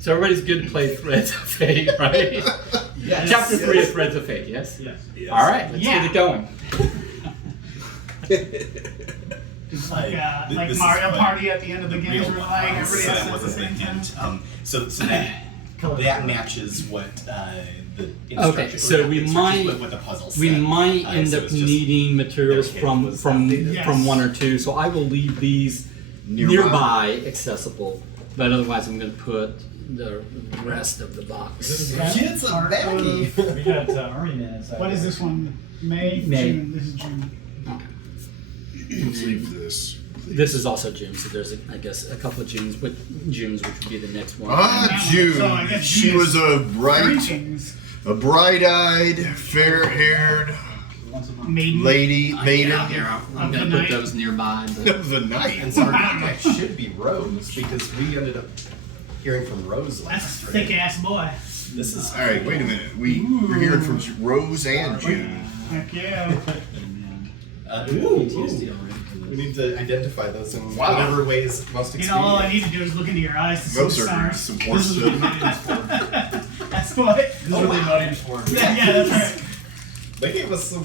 So everybody's good to play Threads of Fate, right? Yes. Chapter 3 of Threads of Fate, yes? Yes. Yes. All right, let's get it going. It's like This is Mario what Party at the end of the game, real where like everybody set has up to was at the at the same time. end. So that matches what the instructions. Okay, so we might what the puzzle we said. might So end it's up just- needing materials okay, from was from updated. Yes. from 1 or 2, so I will leave these nearby accessible, but otherwise I'm going to put the rest of the box. Kids are baggy. We got Army Men inside. What is this one? May? June. This is June. Let's leave this. This is also June, so there's I guess a couple of Junes, which would be the next one. So I June. guess She June was is a Greetings, bright-eyed, fair-haired maiden. maiden. Here, I'm Of going the to night. put those nearby. But Of the night. And so our contact should be Rose because we ended up hearing from Rose That's last. a thick ass boy. This is All right, wait a minute. We're hearing from Rose and June. Heck yeah. We need to identify those in Wow. whatever ways most You know, all I expedient. need to do is look into your eyes to see Those the are stars. some horse stuff. That's what. This is what they voted for. Yeah, that's right. They gave us some.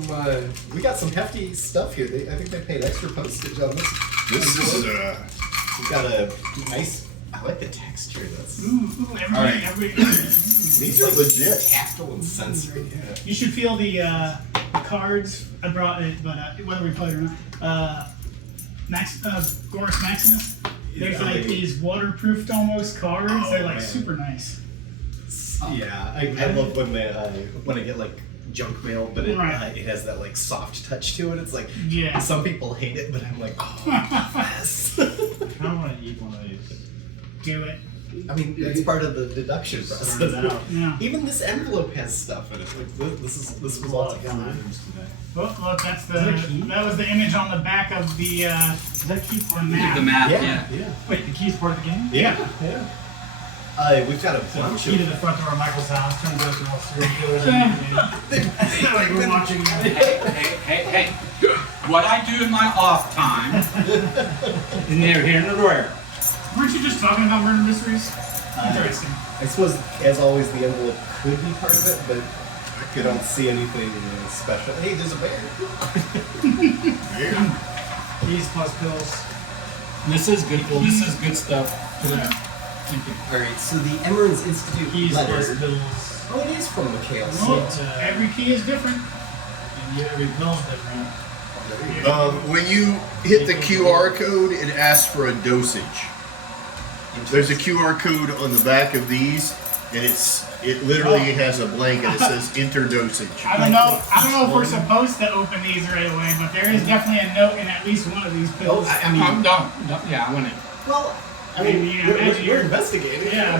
We got some hefty stuff here. I think they paid extra postage on this. This is We've got a nice. I like the texture. That's. Ooh, everybody. These are legit. Tactile and sensory. Yeah. You should feel the cards. I brought it, but whether we play it or not. Gorus Maximus. There's like these waterproofed almost cards. Oh, They're like man. super nice. Yeah, I love when they when I get like junk mail, but it Right. it has that like soft touch to it. It's like Yeah. some people hate it, but I'm like, oh yes. I kind of want to eat one of these. Do it. I mean, it's part of the deduction process. Start it out. Yeah. Even this envelope has stuff in it. Like this was all together. today. Look, that's the. Is that a key? That was the image on the back of the Is that key part of the map. the map, Yeah, yeah. yeah, Wait, the key's part of the game? yeah, yeah. We've got a bunch Key to of. the front door of Michael's house. Turns out they're all serial killers. It's like we're watching. Hey. What I do in my off time is near here in the drawer. Weren't you just talking about murder mysteries? Interesting. I suppose, as always, the envelope could be part of it, but I don't see anything special. Hey, there's a bear. Keys plus pills. This is good. Well, this is good stuff. Yeah. Thank you. All right, so the Emerald's Institute Keys plus letter. pills. Oh, it is from Mikhail. Well, So, every key is different. And yeah, every pill's different. when you hit the QR code, it asks for a dosage. There's a QR code on the back of these, and it literally has a blank and it says enter dosage. I don't know if we're supposed to open these right away, but there is definitely a note in at least one of these pills. I mean, Don't. Yeah, I want it. well, I I mean, mean, we're investigating. Yeah.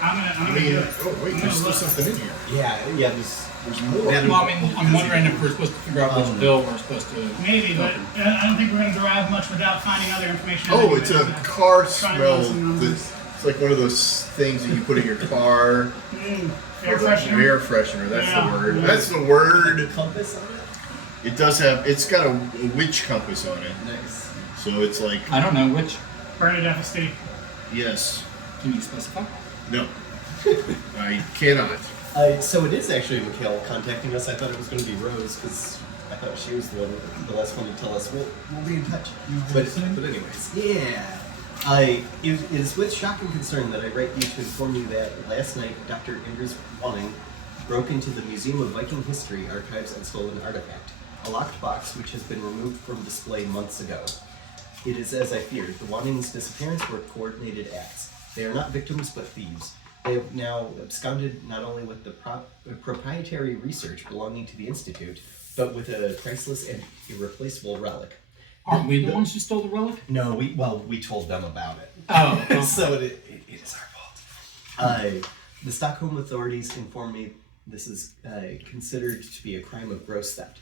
I'm I gonna mean, do it. oh wait, there's still something in here. Yeah, there's more. Well, I mean, I'm wondering if we're supposed to figure out which bill we're supposed to. Maybe, but I don't think we're gonna derive much without finding other information. Oh, it's a car Trying to smell. run some numbers. It's like one of those things that you put in your car. Air freshener. Air freshener. That's Yeah. the word. Yeah. That's the word. Compass on it. It does have. It's got a witch compass on it. Nice. So it's like I don't know which. Bernadette Estate. yes, Can you specify? no, I cannot. So it is actually Mikhail contacting us. I thought it was going to be Rose because I thought she was the last one to tell us we'll be in touch. But anyways, yeah. It is with shock and concern that I write you to inform you that last night Dr. Anders Wanning broke into the Museum of Viking History archives and stole an artifact, a locked box which has been removed from display months ago. It is as I feared. The Wanning's disappearance were coordinated acts. They are not victims but thieves. They have now absconded not only with the proprietary research belonging to the Institute, but with a priceless and irreplaceable relic. Aren't we the ones who stole the relic? No, we told them about it. Oh. So it is our fault. The Stockholm authorities informed me this is considered to be a crime of gross theft.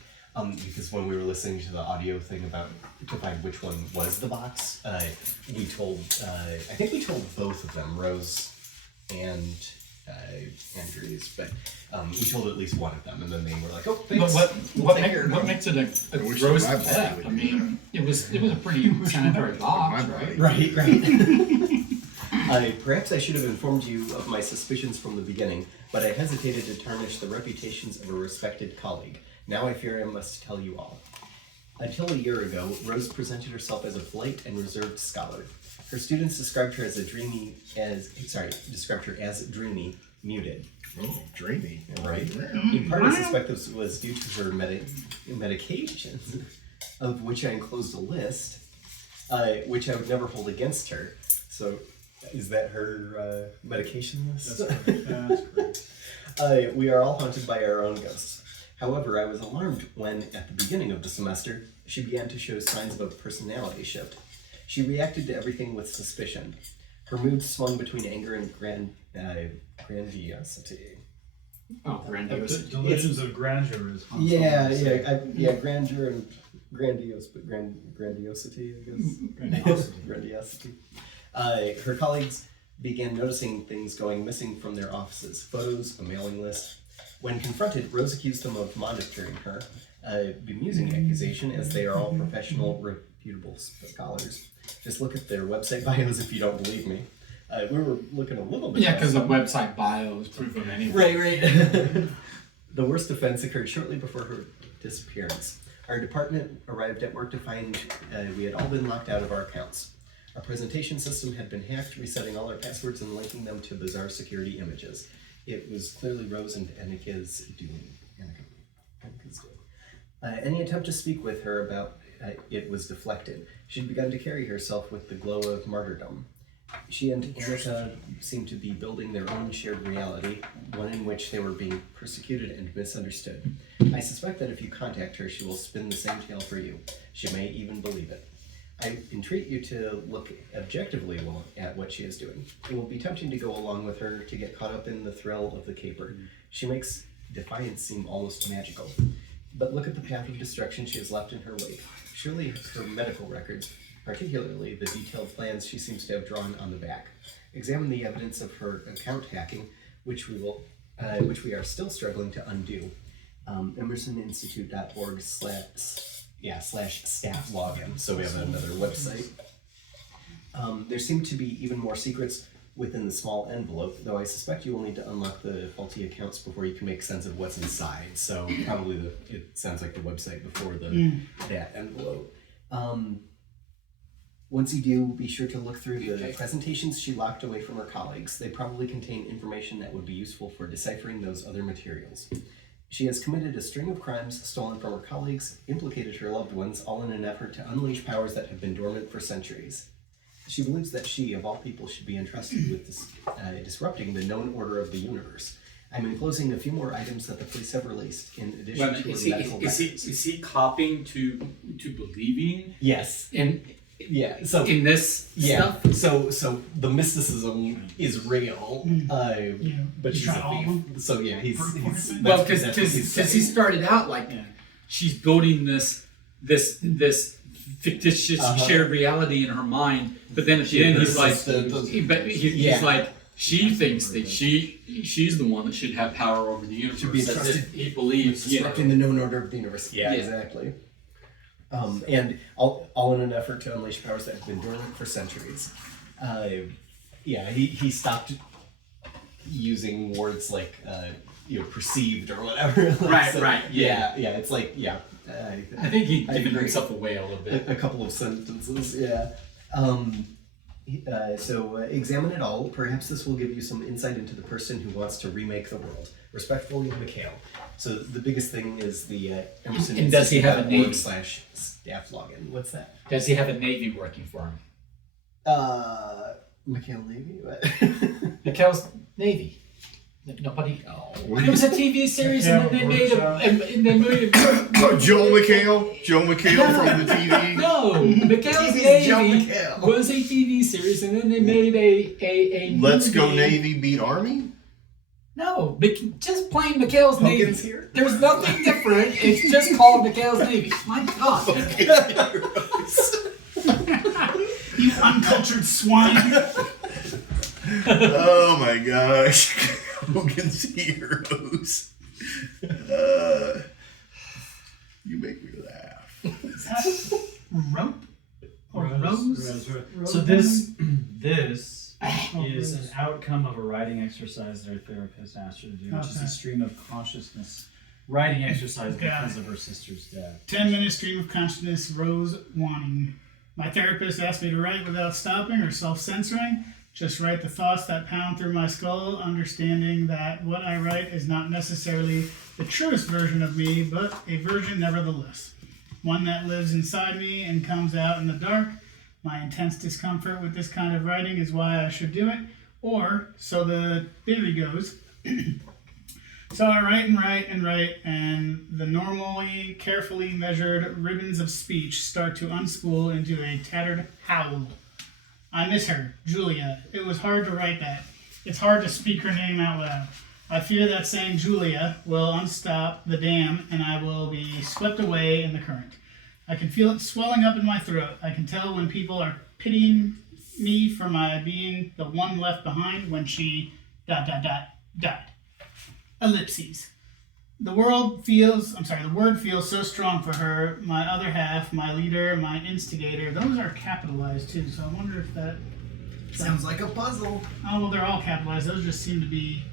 Because when we were listening to the audio thing about to find which one was the box, we told I think we told both of them, Rose and Andrews, but we told at least one of them, and then they were like, "Oh, thanks." But We'll what take care of what it." makes it a wish gross my body theft? would I be mean, it was a pretty sanitary box, My right? body. Right. Perhaps I should have informed you of my suspicions from the beginning, but I hesitated to tarnish the reputations of a respected colleague. Now I fear I must tell you all. Until a year ago, Rose presented herself as a polite and reserved scholar. Her students described her as dreamy, muted. Oh, dreamy. Right. Yeah. In part, I suspect this was due to her medications, of which I enclosed a list, which I would never hold against her. So, is that her medication list? That's great. We are all haunted by our own ghosts. However, I was alarmed when, at the beginning of the semester, she began to show signs of a personality shift. She reacted to everything with suspicion. Her mood swung between anger and grandiosity. Oh, grandiose. Delusions of grandeur is Han Yeah, Solo's saying. grandeur and grandiosity, I guess. Grandiosity. Her colleagues began noticing things going missing from their offices, photos, a mailing list. When confronted, Rose accused them of monitoring her, a bemusing accusation, as they are all professional, reputable scholars. Just look at their website bios if you don't believe me. We were looking a little bit. Yeah, because the website bio is proof of anything. Right. The worst offense occurred shortly before her disappearance. Our department arrived at work to find we had all been locked out of our accounts. Our presentation system had been hacked, resetting all our passwords and linking them to bizarre security images. It was clearly Rose and Annika's doing. Any attempt to speak with her about it was deflected. She'd begun to carry herself with the glow of martyrdom. She and Annika seemed to be building their own shared reality, one in which they were being persecuted and misunderstood. I suspect that if you contact her, she will spin the same tale for you. She may even believe it. I entreat you to look objectively at what she is doing. It will be tempting to go along with her to get caught up in the thrill of the caper. She makes defiance seem almost magical. But look at the path of destruction she has left in her wake. Surely her medical records, particularly the detailed plans she seems to have drawn on the back. Examine the evidence of her account hacking, which we are still struggling to undo. emersoninstitute.org/staff login. So we have another website. There seem to be even more secrets within the small envelope, though I suspect you will need to unlock the faulty accounts before you can make sense of what's inside. So probably it sounds like the website before that envelope. Once you do, be sure to look through the presentations she locked away from her colleagues. They probably contain information that would be useful for deciphering those other materials. She has committed a string of crimes, stolen from her colleagues, implicated her loved ones, all in an effort to unleash powers that have been dormant for centuries. She believes that she, of all people, should be entrusted with disrupting the known order of the universe. I'm enclosing a few more items that the police have released, in addition to her medical records. Is he copying to believing? Yes. So In this stuff? So the mysticism is real, but she's a thief. So yeah, he's Well, because he started out like she's building this fictitious shared reality in her mind, but then at the end he's like, he's like, she thinks that she's the one that should have power over the universe. Should be trusted. He believes disrupting the known order of the universe. Yeah, exactly. And all in an effort to unleash powers that have been dormant for centuries. He stopped using words like perceived or whatever. Right. It's like I think he gave himself away a little bit. A couple of sentences. So examine it all. Perhaps this will give you some insight into the person who wants to remake the world. Respectfully, Mikhail. So the biggest thing is the Emerson. And does he have a name? /staff login. What's that? Does he have a Navy working for him? Mikhail Navy? What? Mikhail's Navy. Nobody. There was a TV series and then they made Joe McHale from the TV. No, Mikhail's Navy was a TV series, and then they made a Let's Go movie. Navy beat Army. No, just plain Mikhail's Navy. Hogan's here? There's nothing different. It's just called Mikhail's Navy. My God. You uncultured swine. Oh my gosh. Hogan's Heroes. You make me laugh. Is that rope or rose? So this is an outcome of a writing exercise their therapist asked her to do, which is a stream of consciousness writing exercise because of her sister's death. 10-minute stream of consciousness, Rose wanting. My therapist asked me to write without stopping or self-censoring. Just write the thoughts that pound through my skull, understanding that what I write is not necessarily the truest version of me, but a version nevertheless. One that lives inside me and comes out in the dark. My intense discomfort with this kind of writing is why I should do it. Or, so the theory goes, so I write, and the normally carefully measured ribbons of speech start to unspool into a tattered howl. I miss her, Julia. It was hard to write that. It's hard to speak her name out loud. I fear that saying Julia will unstop the dam and I will be swept away in the current. I can feel it swelling up in my throat. I can tell when people are pitying me for my being the one left behind when she ... Ellipses. The word feels so strong for her, my other half, my leader, my instigator. Those are capitalized too, so I wonder if that... Sounds like a puzzle. Oh, well, they're all capitalized. Those just seem to be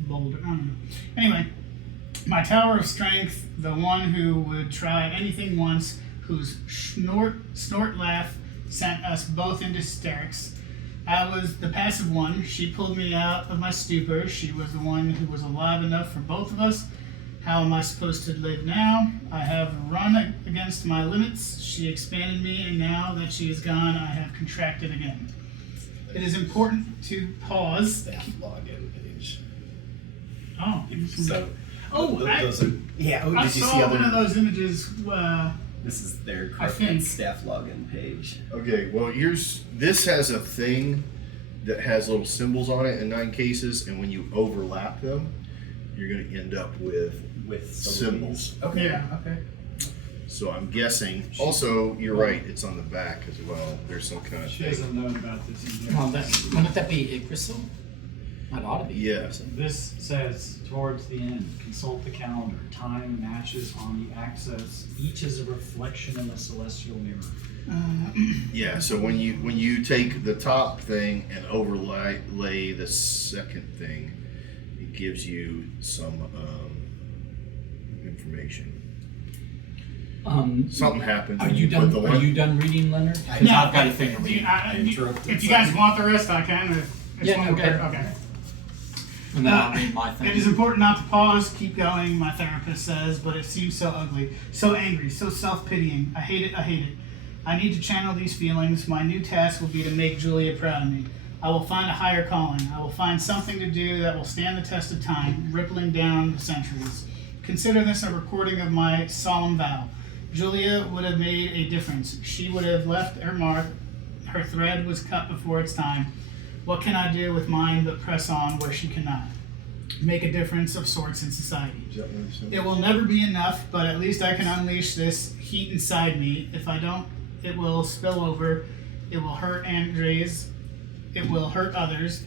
bolder. I don't know. Anyway, my tower of strength, the one who would try anything once, whose snort laugh sent us both into hysterics. I was the passive one. She pulled me out of my stupor. She was the one who was alive enough for both of us. How am I supposed to live now? I have run against my limits. She expanded me, and now that she is gone, I have contracted again. It is important to pause. Staff login page. Oh, So, oh, I those are, yeah. Oh, I did you see saw other? one of those images. This is their I think. Cryptic staff login page. Okay, well this has a thing that has little symbols on it in 9 cases, and when you overlap them, you're going to end up with symbols. Okay. Yeah. Okay. So I'm guessing. Also, you're right. It's on the back as well. There's some kind of She thing. hasn't known about this in years. Well, wouldn't that be Yggdrasil? That ought to be. Yeah. Yggdrasil. This says, towards the end, consult the calendar. Time matches on the axis. Each is a reflection in the celestial mirror. Yeah. So when you take the top thing and overlay the second thing, it gives you some information. Something happens. Are when you put done? the Are one- you done reading, Leonard? I- Because No, I've got a thing to read. If you guys want the rest, I can. Yeah, okay. Okay. And then I'll read my thing. It is important not to pause, keep going, my therapist says, but it seems so ugly, so angry, so self-pitying. I hate it. I need to channel these feelings. My new task will be to make Julia proud of me. I will find a higher calling. I will find something to do that will stand the test of time, rippling down the centuries. Consider this a recording of my solemn vow. Julia would have made a difference. She would have left her mark. Her thread was cut before its time. What can I do with mine but press on where she cannot? Make a difference of sorts in society. Is that what it says? It will never be enough, but at least I can unleash this heat inside me. If I don't, it will spill over. It will hurt Andres. It will hurt others.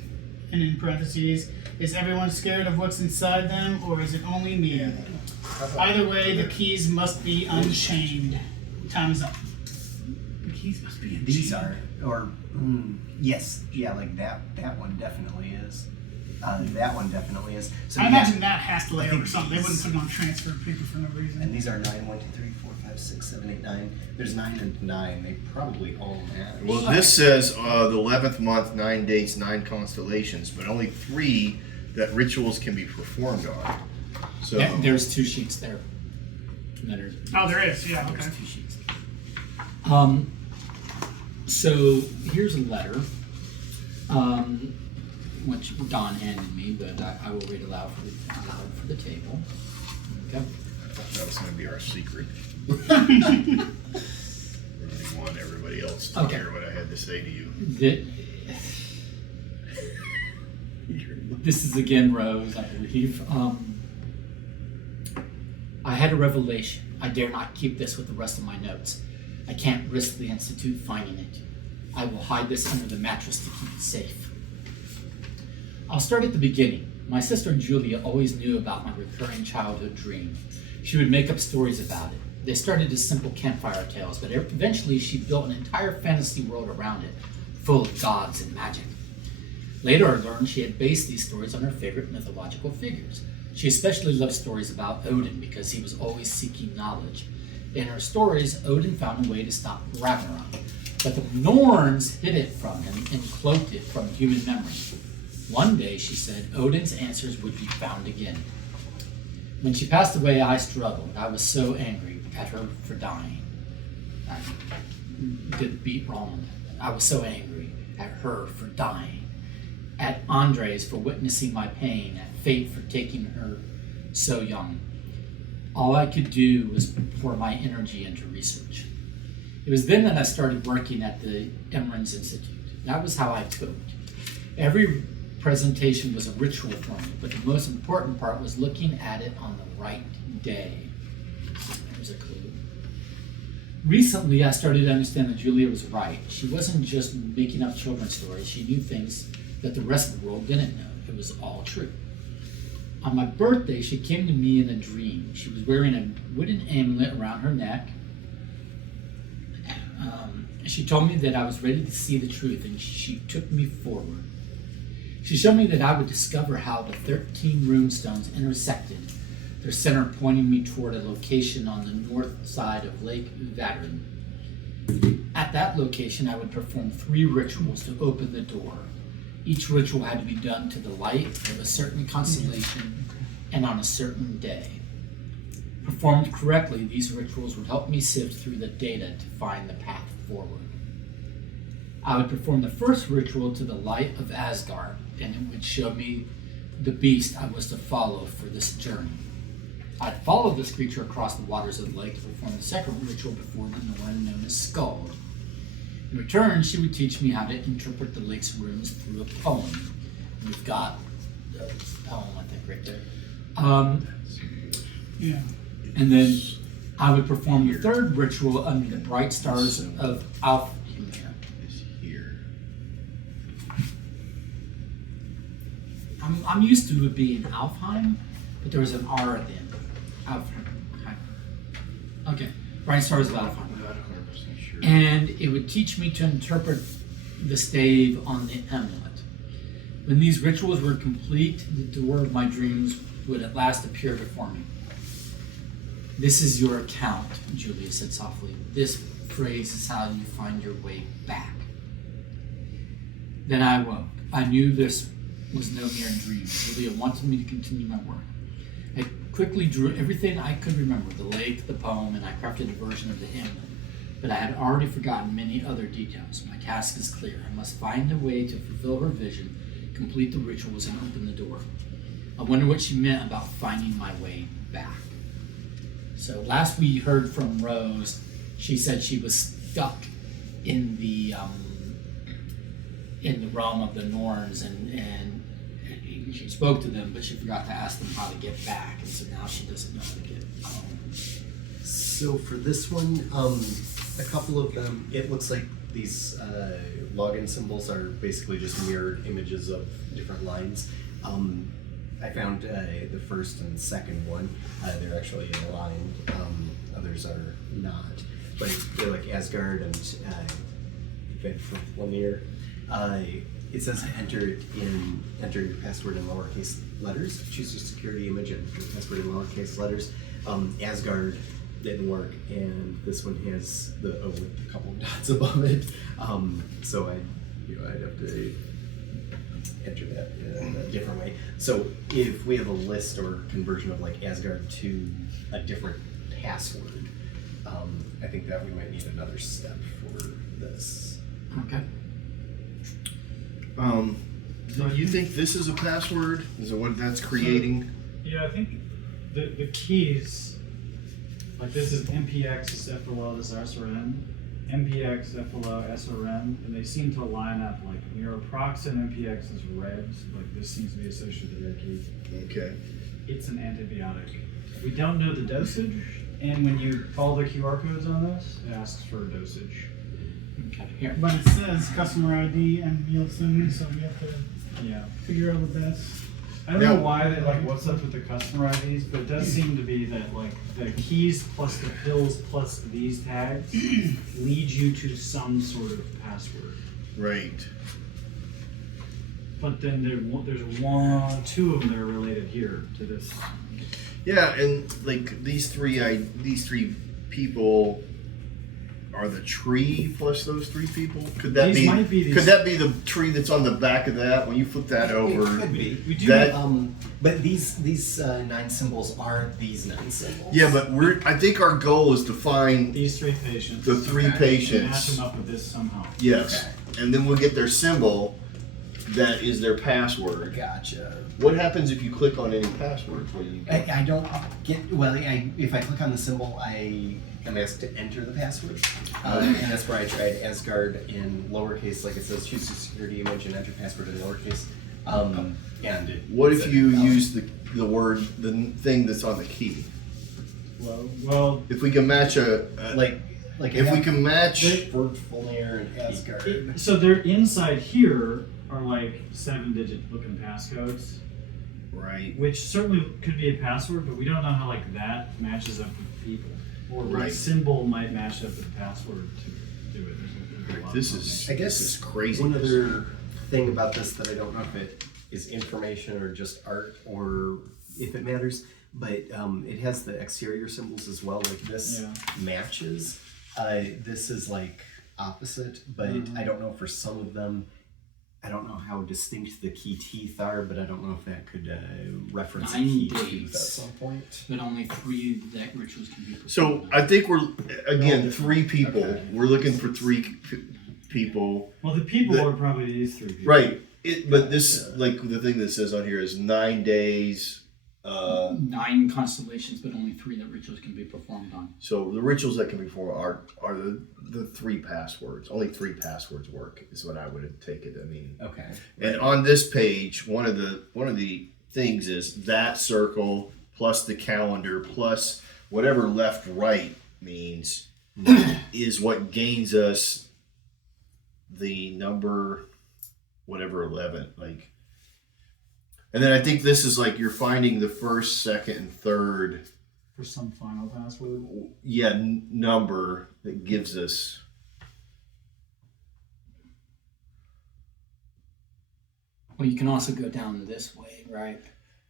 And in parentheses, is everyone scared of what's inside them, or is it only me? Either way, the keys must be unchained. Time is up. The keys must be unchained. These are, or yes, yeah, like that. That one definitely is. That one definitely is. So I yeah, imagine that has to lay I think over something. They these- wouldn't put it on transfer paper for no reason. And these are 9, 1, 2, 3, 4, 5, 6, 7, 8, 9. There's 9 and 9. They probably all match. Well, this says the 11th month, 9 dates, 9 constellations, but only 3 that rituals can be performed on. So Yeah, there's 2 sheets there. Leonard. Oh, there is. Yeah. Okay. There's 2 sheets. So here's a letter, which Don handed me, but I will read aloud for the table. Okay. I thought that was going to be our secret. I didn't want everybody else to Okay. hear what I had to say to you. This is again Rose, I believe. I had a revelation. I dare not keep this with the rest of my notes. I can't risk the Institute finding it. I will hide this under the mattress to keep it safe. I'll start at the beginning. My sister Julia always knew about my recurring childhood dream. She would make up stories about it. They started as simple campfire tales, but eventually she built an entire fantasy world around it, full of gods and magic. Later, I learned she had based these stories on her favorite mythological figures. She especially loved stories about Odin because he was always seeking knowledge. In her stories, Odin found a way to stop Ragnarok, but the Norns hid it from him and cloaked it from human memory. One day, she said, Odin's answers would be found again. When she passed away, I struggled. I was so angry at her for dying. I did the beat wrong. I was so angry at her for dying, at Andres for witnessing my pain, at fate for taking her so young. All I could do was pour my energy into research. It was then that I started working at the Emrys Institute. That was how I coded. Every presentation was a ritual for me, but the most important part was looking at it on the right day. There's a clue. Recently, I started to understand that Julia was right. She wasn't just making up children's stories. She knew things that the rest of the world didn't know. It was all true. On my birthday, she came to me in a dream. She was wearing a wooden amulet around her neck. She told me that I was ready to see the truth, and she took me forward. She showed me that I would discover how the 13 runestones intersected, their center pointing me toward a location on the north side of Lake Vatern. At that location, I would perform 3 rituals to open the door. Each ritual had to be done to the light of a certain constellation and on a certain day. Performed correctly, these rituals would help me sift through the data to find the path forward. I would perform the first ritual to the light of Asgard, and it would show me the beast I was to follow for this journey. I'd follow this creature across the waters of the lake to perform the second ritual before the Norn known as Skald. In return, she would teach me how to interpret the lake's runes through a poem. We've got the poem, I think, right there. Yeah. And then I would perform the third ritual under the bright stars of Alfheim. Is here. I'm used to it being Alfheim, but there was an R at the end. Alfheim. Okay. Bright stars of Alfheim. I'm not 100% sure. And it would teach me to interpret the stave on the amulet. When these rituals were complete, the door of my dreams would at last appear before me. This is your account, Julia said softly. This phrase is how you find your way back. Then I awoke. I knew this was no mere dream. Julia wanted me to continue my work. I quickly drew everything I could remember, the lake, the poem, and I crafted a version of the amulet. But I had already forgotten many other details. My task is clear. I must find a way to fulfill her vision, complete the rituals, and open the door. I wonder what she meant about finding my way back. So last we heard from Rose, she said she was stuck in the realm of the Norns, and she spoke to them, but she forgot to ask them how to get back, and so now she doesn't know how to get home. So for this one, a couple of them, it looks like these login symbols are basically just mirrored images of different lines. I found the first and second one, they're actually aligned, others are not, but they're like Asgard and Vedflumir. It says enter your password in lowercase letters, choose your security image and your password in lowercase letters. Asgard didn't work, and this one has the O with a couple of dots above it, so I'd have to enter that in a different way. So if we have a list or conversion of like Asgard to a different password, I think that we might need another step for this. Okay. Do you think this is a password? Is it what that's creating? Yeah, I think the keys, like this is MPX is FLO, this is SRM, MPX, FLO, SRM, and they seem to line up. Like Neuroproxin, MPX is red, like this seems to be associated with the red key. Okay. It's an antibiotic. We don't know the dosage, and when you follow the QR codes on this, it asks for a dosage. Okay. Here. But it says customer ID and Nielsen, so we have to figure out what that's. I don't know why they what's up with the customer IDs, but it does seem to be that like the keys plus the pills plus these tags lead you to some sort of password. Right. But then there's two of them that are related here to this. Yeah, and like these three people are the tree plus those three people. Could that These might be Could that be the tree that's on the back of that? When you flip that over, It could be. We do. that But these 9 symbols are these 9 symbols. yeah, but I think our goal is to find These 3 patients. the 3 Okay. Match patients. them up with this somehow. Yes, and then we'll get their symbol. That is their password. Gotcha. What happens if you click on any passwords when you? I don't get if I click on the symbol, I am asked to enter the password, and that's where I tried Asgard in lowercase, like it says, choose a security image and enter password in lowercase. And What if you use the thing that's on the key? Well, If we can match like if we can match. Volnir and Asgard. so they're inside here are like 7-digit looking passcodes, Right. which certainly could be a password, but we don't know how like that matches up with people, or Right. what symbol might match up with the password to do it. There's a lot This of is I guess this is crazy. One other thing about this that I don't know if it is information or just art or if it matters, but it has the exterior symbols as well. Like this matches. This is like opposite, but I don't know for some of them. I don't know how distinct the key teeth are, but I don't know if that could reference a 9 key days. tooth at some point. But only 3 that rituals can be performed. So I think we're again 3 people. Okay. We're looking for 3 people. Well, the people The- are probably these 3 people. Right. But this like the thing that says on here is 9 days. 9 constellations, but only 3 that rituals can be performed on. So the rituals that can be performed are the 3 passwords. Only 3 passwords work is what I would take it. I mean. Okay. And on this page, one of the things is that circle plus the calendar plus whatever left right means is what gains us the number whatever 11 like. And then I think this is like you're finding the first, second, and third For some final password. number that gives us. Well, you can also go down this way, right?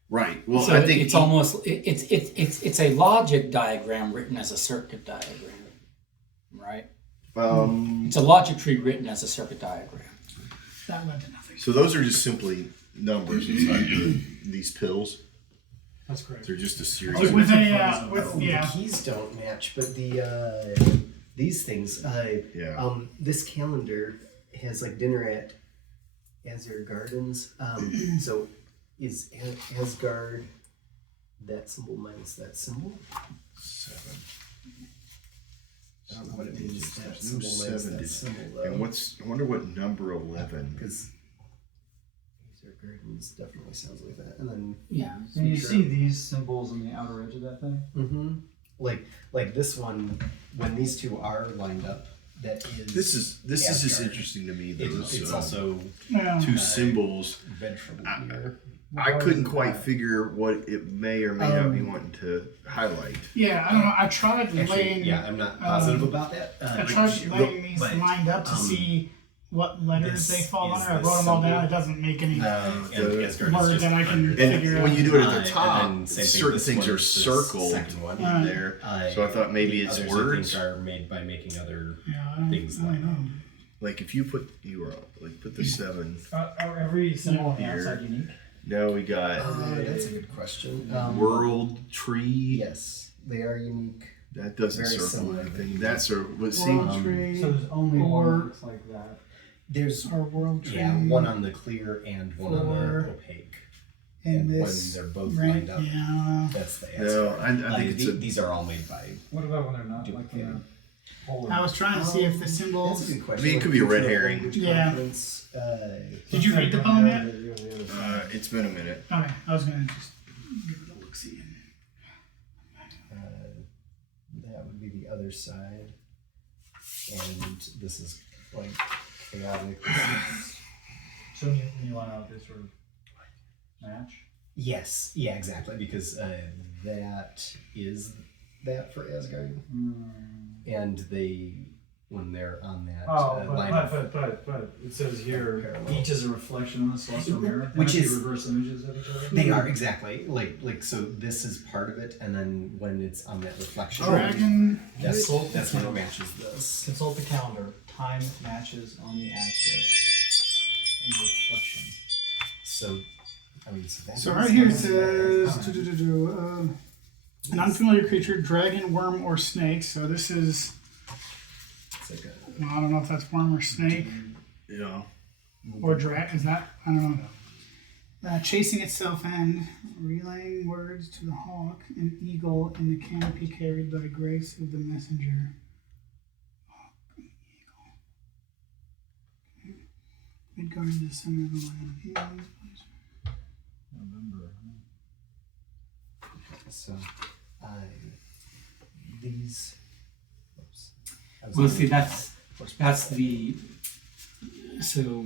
Right. Well, So I think it's almost it's a logic diagram written as a circuit diagram, right? It's a logic tree written as a circuit diagram. That led to nothing. so. Those are just simply numbers inside these pills. That's correct. They're just a series. With of The keys don't match, but these things. This calendar has like dinner at Azure Gardens. So is Asgard that symbol minus that symbol? 7. I don't know what it means. That There's no symbol minus 7. that symbol And though. I wonder what number 11. Because Azure Gardens definitely sounds like that. And then Yeah. And you see these symbols on the outer edge of that thing? like this one, when these two are lined up, that is. This is just Asgard. interesting to me. Those It's also Yeah. 2 symbols. vegetable here. I couldn't quite figure what it may or may not be wanting to highlight. Yeah, I don't know. I tried laying. Actually, yeah, I'm not positive about that. I tried laying these lined up to see what letters they fall under. I wrote them all down. It doesn't make any word that I can figure And when out. you do it at the top, and then same thing, certain this things one are is the circled second one. there. So I thought maybe it's others words. I think are made by making other Yeah, I don't, things I don't know. Like if you put put the 7. Are every symbol on the Here. outside unique? Now we got That's a good question. world tree. Yes, they are unique. That doesn't Very circle similar. anything. That's a what World seems. tree So there's only or one that looks like that. There's or world tree. one on the clear and one on Or- the opaque. and when this they're both right, lined up. yeah. That's the No, answer. I think it's a. These are all made by. What about when they're not? Like when they're polar? I was trying to see if the That's symbols. a good question. I mean, it could be a red herring. Language Yeah. conference, Did you read the poem yet? It's been a minute. Okay, I was gonna just give it a look see. That would be the other side, and this is like chaotic. So you want out this sort of match? Yes, yeah, exactly, because that is that for Asgard, and they when they're on that Oh, line of but it says here parallel. each is a reflection on the celestial mirror. Which They might be is- reverse images of each other. They are exactly like so. This is part of it, and then when it's on that reflection, Dragon. that's when it matches this. Consult the calendar. Time matches on the axis and reflection. So, I mean, that So is- right here it says an unfamiliar creature, dragon, worm, or snake. So this is, It's like a, well, I don't know if that's worm or snake Yeah. or dragon. Is that, I don't know. Chasing itself and relaying words to the hawk and eagle in the canopy carried by grace of the messenger. Hawk and eagle. Midgard is the center of the land of humans. November. so, these. Oops. I was Well, gonna- see, that's the. So,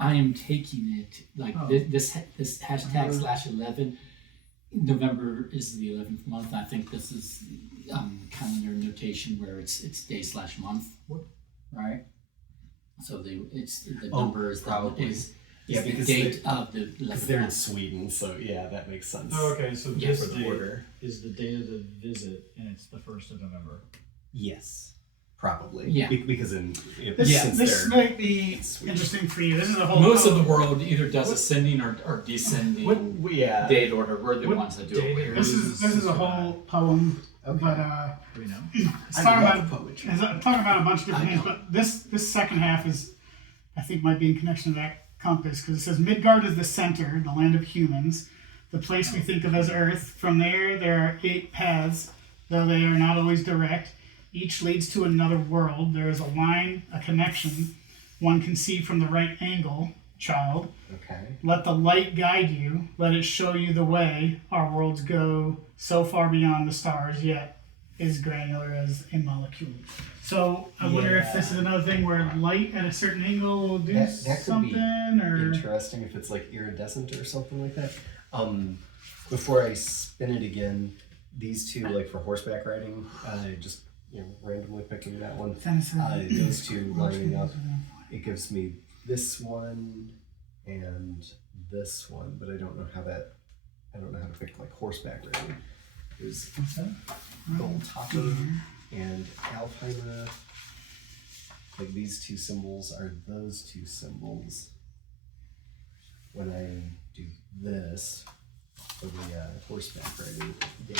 I am taking it like this hashtag /11. November is the 11th month. I think this is calendar notation where it's day /month, right? So the number is probably. is Yeah, the because date of the Because 11th they're in month. Sweden, so yeah, that makes sense. Oh, okay, so Yeah, this for the date order. is the date of the visit, and it's the 1st of November. Yes, probably. Yeah. Because This, Yeah. since this they're might be Swedish. interesting for you. This is a whole. Most of the world either does ascending or descending yeah. date order. We're the What ones that do it date weird. This is a whole poem, Okay. but Do we know? it's I talking love about poetry. it's talking about a bunch of different I things. know. But this second half is, I think, might be in connection to that compass because it says Midgard is the center, the land of humans, the place we think of as Earth. From there are 8 paths, though they are not always direct. Each leads to another world. There is a line, a connection. One can see from the right angle, child. Okay. Let the light guide you. Let it show you the way. Our worlds go so far beyond the stars, yet is granular as a molecule. So I wonder if this is another thing where light at a certain angle will do That could something, be or interesting if it's like iridescent or something like that. Before I spin it again, these two, like for horseback riding, just randomly picking that one. then it says, Those two lining up, it gives me this one and this one, but I don't know how to pick like horseback riding. There's what's that? Goltapa and Alfheime. Like these two symbols are those two symbols. When I do this for the horseback riding day,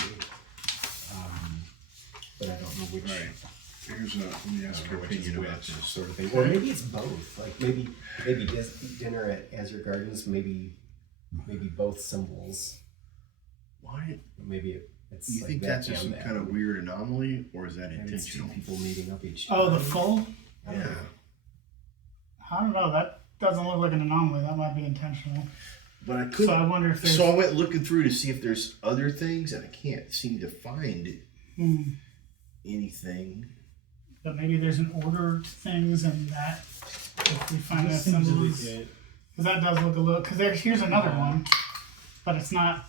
but I don't know which. Right. Here's let me ask your which is opinion about which this. sort of thing. Or maybe it's both. Like maybe dinner at Azure Gardens. Maybe both symbols. Why? Maybe it's. You like think that that's just and some that. kind of weird anomaly, or is that Maybe it's two intentional? people meeting up each. Oh, the time. full? Yeah. I don't know. That doesn't look like an anomaly. That might be intentional. But I So couldn't. I wonder if there's. So I went looking through to see if there's other things, and I can't seem to find anything. But maybe there's an order to things, and that if we find that This seems to symbol be is. it. Because that does look a little. Because here's another one, but it's not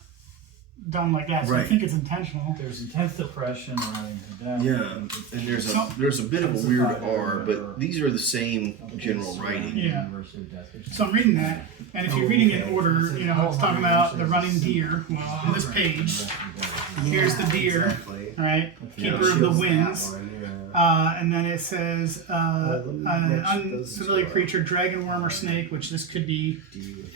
done like that. So I Right. think it's intentional. There's intense depression around them. Yeah, and there's a bit of a weird R, but these are the same general writing. Yeah. So I'm reading that, and if you're reading in order, it's talking about the running deer. Well, on this page, here's the deer, Exactly. right? Yeah, Keeper of the shows that winds. one, yeah. And then it says let me an match those unfamiliar two. creature, dragon, worm, or snake, which this could be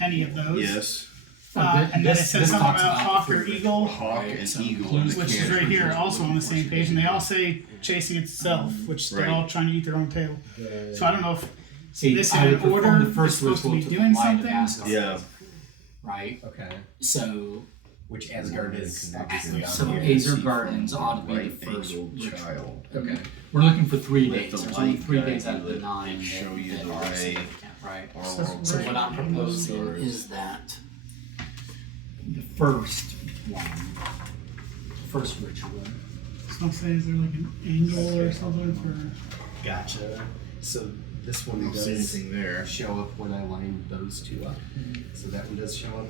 any of those. Yes, And then it says something talks about hawk or the- eagle, hawk Right, and so eagle, clues, which is right here, also on the same page, and they all say chasing itself, which they're Right. all trying to eat their own tail. So I don't know if See, this I in would perform order the is first supposed to ritual be to the doing light of something. Asgard, Yeah, right? Okay. So Which Asgard is Connection. obviously on So here. Azure Gardens ought to be right the first angled ritual. child. Okay. We're looking for 3 Let days. the There's only light 3 guide days out of you, the 9 show that, you that the are way. significant, right? Our So world So what I'm proposing stars. is that the first one, first ritual, So say is there like an angle or something for? Gotcha. So this one I don't see does anything there. show up when I line those two up. So that one does show up.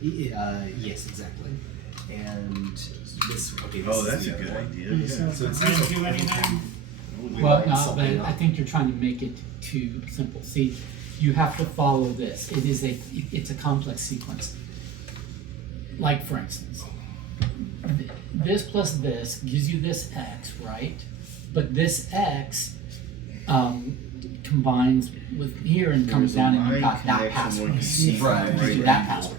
Yes, exactly. And this. Okay. This Oh, is that's the a other good one. idea. So Yeah. So if it's we're gonna do anything, Well, line no, something but up. I think you're trying to make it too simple. See, you have to follow this. It's a complex sequence. Like for instance, this plus this gives you this x, right? But this x combines with here and comes There's a down and you've line got that connection password. one can see from Right. Gives you right that angle. password.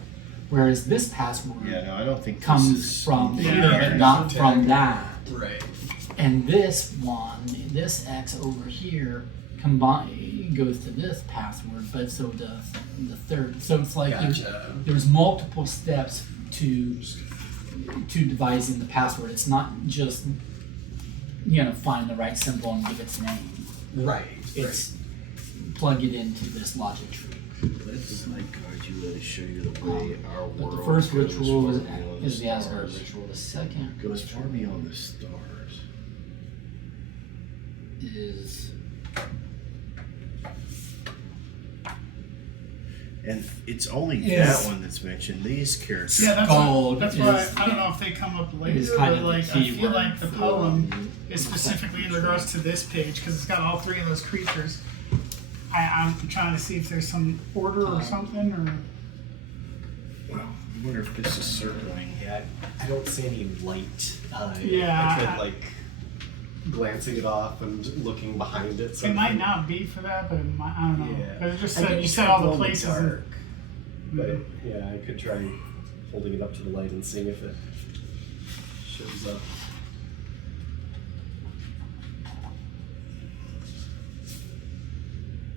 Whereas this password Yeah, no, I don't think this comes is from Yeah. here, but not from that. Right. And this one, this X over here, goes to this password, but so does the third. So it's like Gotcha. there's multiple steps to devising the password. It's not just find the right symbol and give its name. Right. It's plug it into this logic tree. Let's like card you to show you the way our But world the first goes ritual far beyond is the Asgard stars. ritual. The second Goes far beyond the stars. is And it's only Yes. that one that's mentioned. These characters. Yeah, that's Gold that's why is- I don't know if they come up is later, kind but of the like I key feel word like the for, poem is specifically in regards to this page because it's got all three of those creatures. I'm trying to see if there's some order or something, or Well, I wonder if this is circling. Yeah, I don't see any light. Yeah. I tried like glancing it off and looking behind it. So it might not be for that, but it might, I don't know. Yeah. But it just I said could you just said all glow the in places. And, dark. But yeah, I could try holding it up to the light and seeing if it shows up.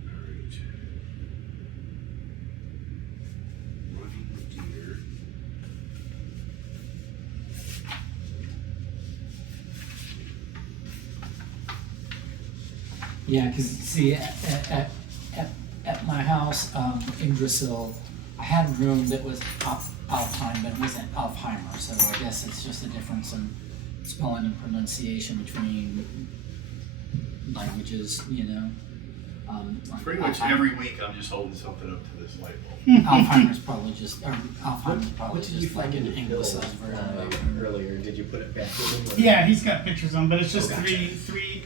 Alright. Running deer. Yeah, because see, at my house in Brazil, I had a room that was Alpine, but it wasn't Alzheimer, so I guess it's just a difference in spelling and pronunciation between languages, like Pretty much Alzheimer- every week I'm just holding something up to this light bulb. Alzheimer's probably just, or Alzheimer's probably What did you just like find an in the bill anglicized version. earlier? Did you put it back in? Or? yeah, he's got pictures on, but it's just Oh, gotcha. three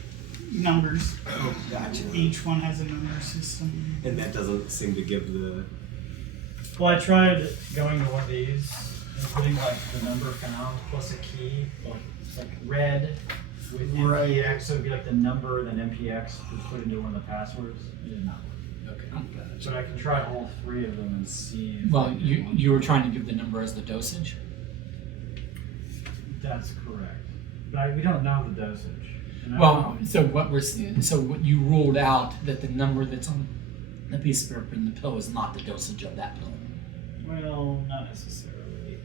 numbers. Oh, gotcha. Each one has a number system. And that doesn't seem to give the. Well, I tried going to one of these and putting like the number found plus a key, like it's like red with Right. MPX, so it'd be like the number then MPX would put into one of the passwords. It did not work. Okay. But I can try all three of them and see. If I Well, can get you one. you were trying to give the number as the dosage. That's correct. But we don't know the dosage. And I Well, don't- so what you ruled out that the number that's on the piece of paper in the pill is not the dosage of that pill. well, not necessarily.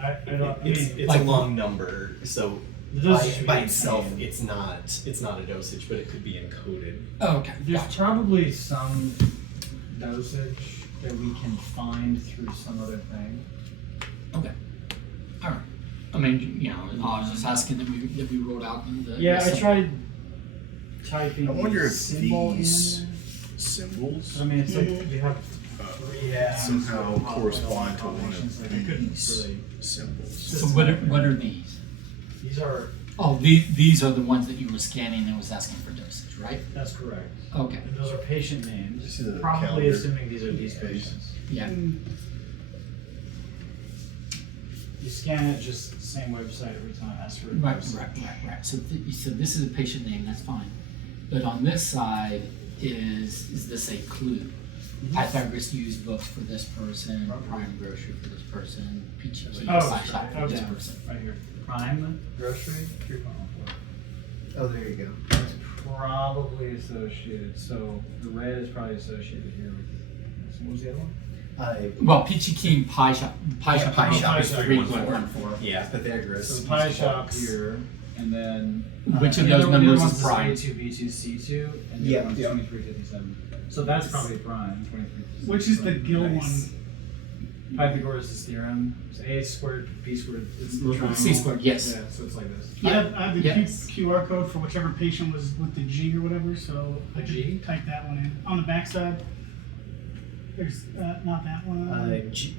I don't. I It's mean, like- a long number, so the dosage should by be itself, contained. it's not a dosage, but it could be encoded. Oh, okay. There's Gotcha. probably some dosage that we can find through some other thing. Okay. All right. I mean, I was just asking that we wrote out in the. Yeah, I the- tried typing I wonder if symbol these in. symbols I mean, it's like we have three halves somehow with correspond to one combinations, of like I couldn't these really. symbols. So what are these? These are. Oh, these are the ones that you were scanning and was asking for dosage, right? That's correct. Okay. And those are patient names. This is a Probably calendar. assuming these are these patients. Yeah. You scan it just the same website every time. Ask for a Right. dosage. Right. So this is a patient name. That's fine. But on this side is this a clue? Pythagoras used books for this person. Prime grocery for this person. Peachy Keen Oh, pie shop for oh, this yeah, person. right here. Prime grocery. 3.14. Oh, there you go. It's probably associated. So the red is probably associated here with. So what was the other one? Well, Peachy Keen pie shop. Pie Yeah, shop. pie shop is is 3.14. Yeah, Pythagoras. So used pie the shop books. here, and then Which of the those other- numbers the other is one's prime? A2, B2, C2, and the Yeah, other one's yeah. 2357. So that's probably prime. 2357. Which is the Gill Nice. one? Pythagoras' theorem. It's A squared, B squared. It's the triangle. C squared. Yes. Yeah, so it's like this. I have the Yes. QR code for whichever patient was with the G or whatever, so I The G? could type that one in on the backside. There's not that one. G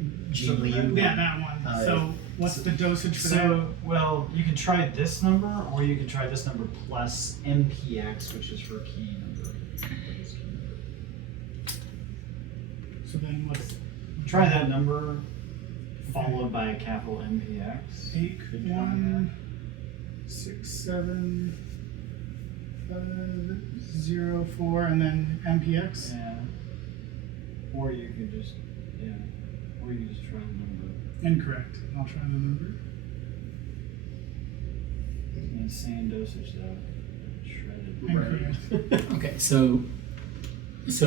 Liu. Yeah, that one. So what's the dosage for that? So, well, you can try this number, or you can try this number plus MPX, which is for key number. So then what's Try that number, followed by a capital MPX. 8, Could try 1, 6, 7, 0, 4, and then MPX? Yeah. Or you could just, or you could just try the number. Incorrect. I'll try the number. Insane dosage though. Shredded. Incorrect. Okay, so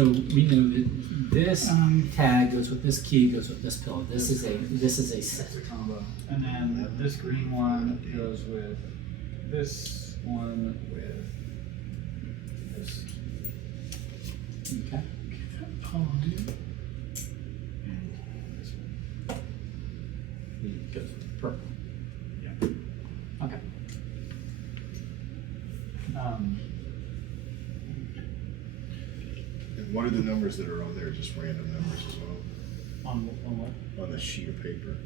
we know that this tag goes with this key, goes with this pill. This is a set. It's a combo. And then this green one goes with this one with this. Okay. Oh, dude. And this one. It goes with purple. Yeah. Okay. And what are the numbers that are on there? Just random numbers as well On what? on the sheet of paper.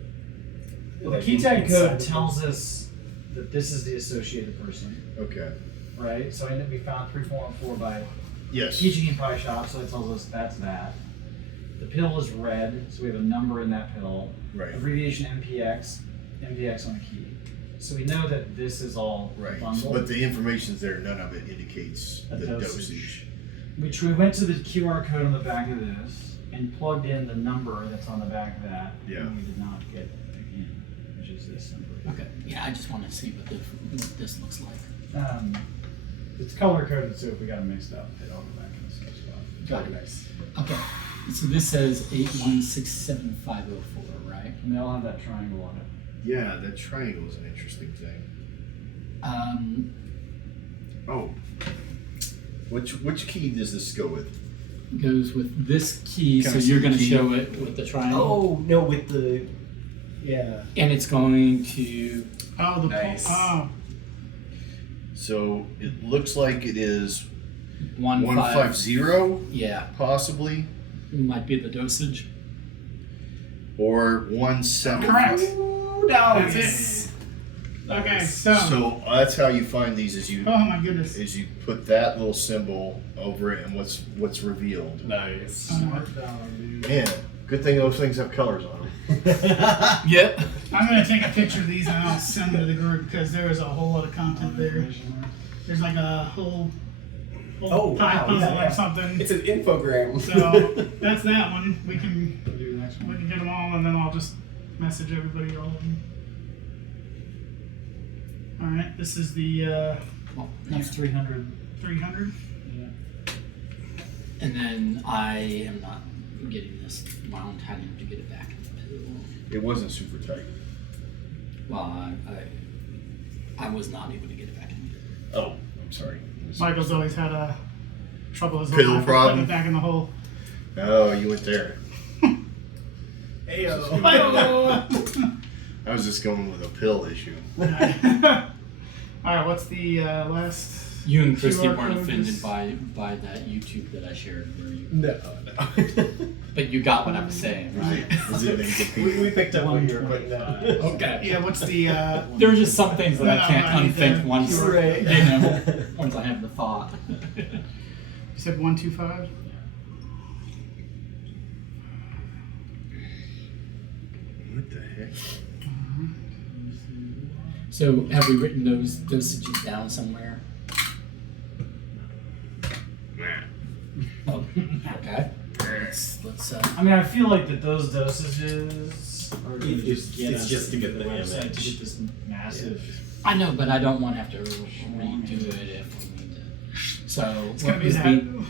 Well, the key tag code tells us that this is the associated person, Okay. right? So we found 3414 by Yes. PG and Pie Shop, so it tells us that's that. The pill is red, so we have a number in that pill. Right. Abbreviation MPX on the key. So we know that this is all Right. bundled. But the information's there. None of it indicates A the dosage. dosage. We went to the QR code on the back of this and plugged in the number that's on the back of that. Yeah. And we did not get again, which is this number. Okay. Yeah, I just want to see what this looks like. It's color coded, so if we got it mixed up, it all go back in the same spot. Got it. Okay. So this says 8167504, right? And they all have that triangle on it. Yeah, that triangle is an interesting thing. Oh. Which key does this go with? Goes with this key, Can so I see you're the going to key? show it with the triangle. Oh no, with the And it's going to Oh, the Nice. oh, So it looks like it is 150. 150, Yeah, possibly, might be the dosage. or 170. correct. That's it. Okay, so. So that's how you find these. Is you Oh my goodness. put that little symbol over it and what's revealed. Nice. Smart dog, dude. Man, good thing those things have colors on them. Yep. I'm gonna take a picture of these and I'll send them to the group because there is a whole lot of content there. There's like a whole Oh, pie wow, puzzle yeah. or something. It's an infogram. So that's that one. We can We'll do the next one. get them all and then I'll just message everybody all of them. All right, this is the Well, That's 300. 300. Yeah. and then I am not getting this wound having to get it back in the pill. It wasn't super tight. Well, I was not able to get it back in the pill. Oh, I'm sorry. Michael's always had a trouble with his Pill life with problem? putting it back in the hole. Oh, you went there. Ayo. I was just going with a pill issue. All right, what's the last? You and Christy QR weren't code offended is- by that YouTube that I shared, were you? No. But you got what I was saying, right? Is it any good people? we picked up what you were putting down. Okay. Yeah, what's the? There are just some things that I can't I need unthink the once, QR code. you know, once I have the thought. You said 125. What the heck? So have we written those dosages down somewhere? Oh, okay. Let's I mean, I feel like that those dosages are going to It's- just get it's us just to get the website to image. get this massive. I know, but I don't want to have to redo it if we need to. So It's gonna what be was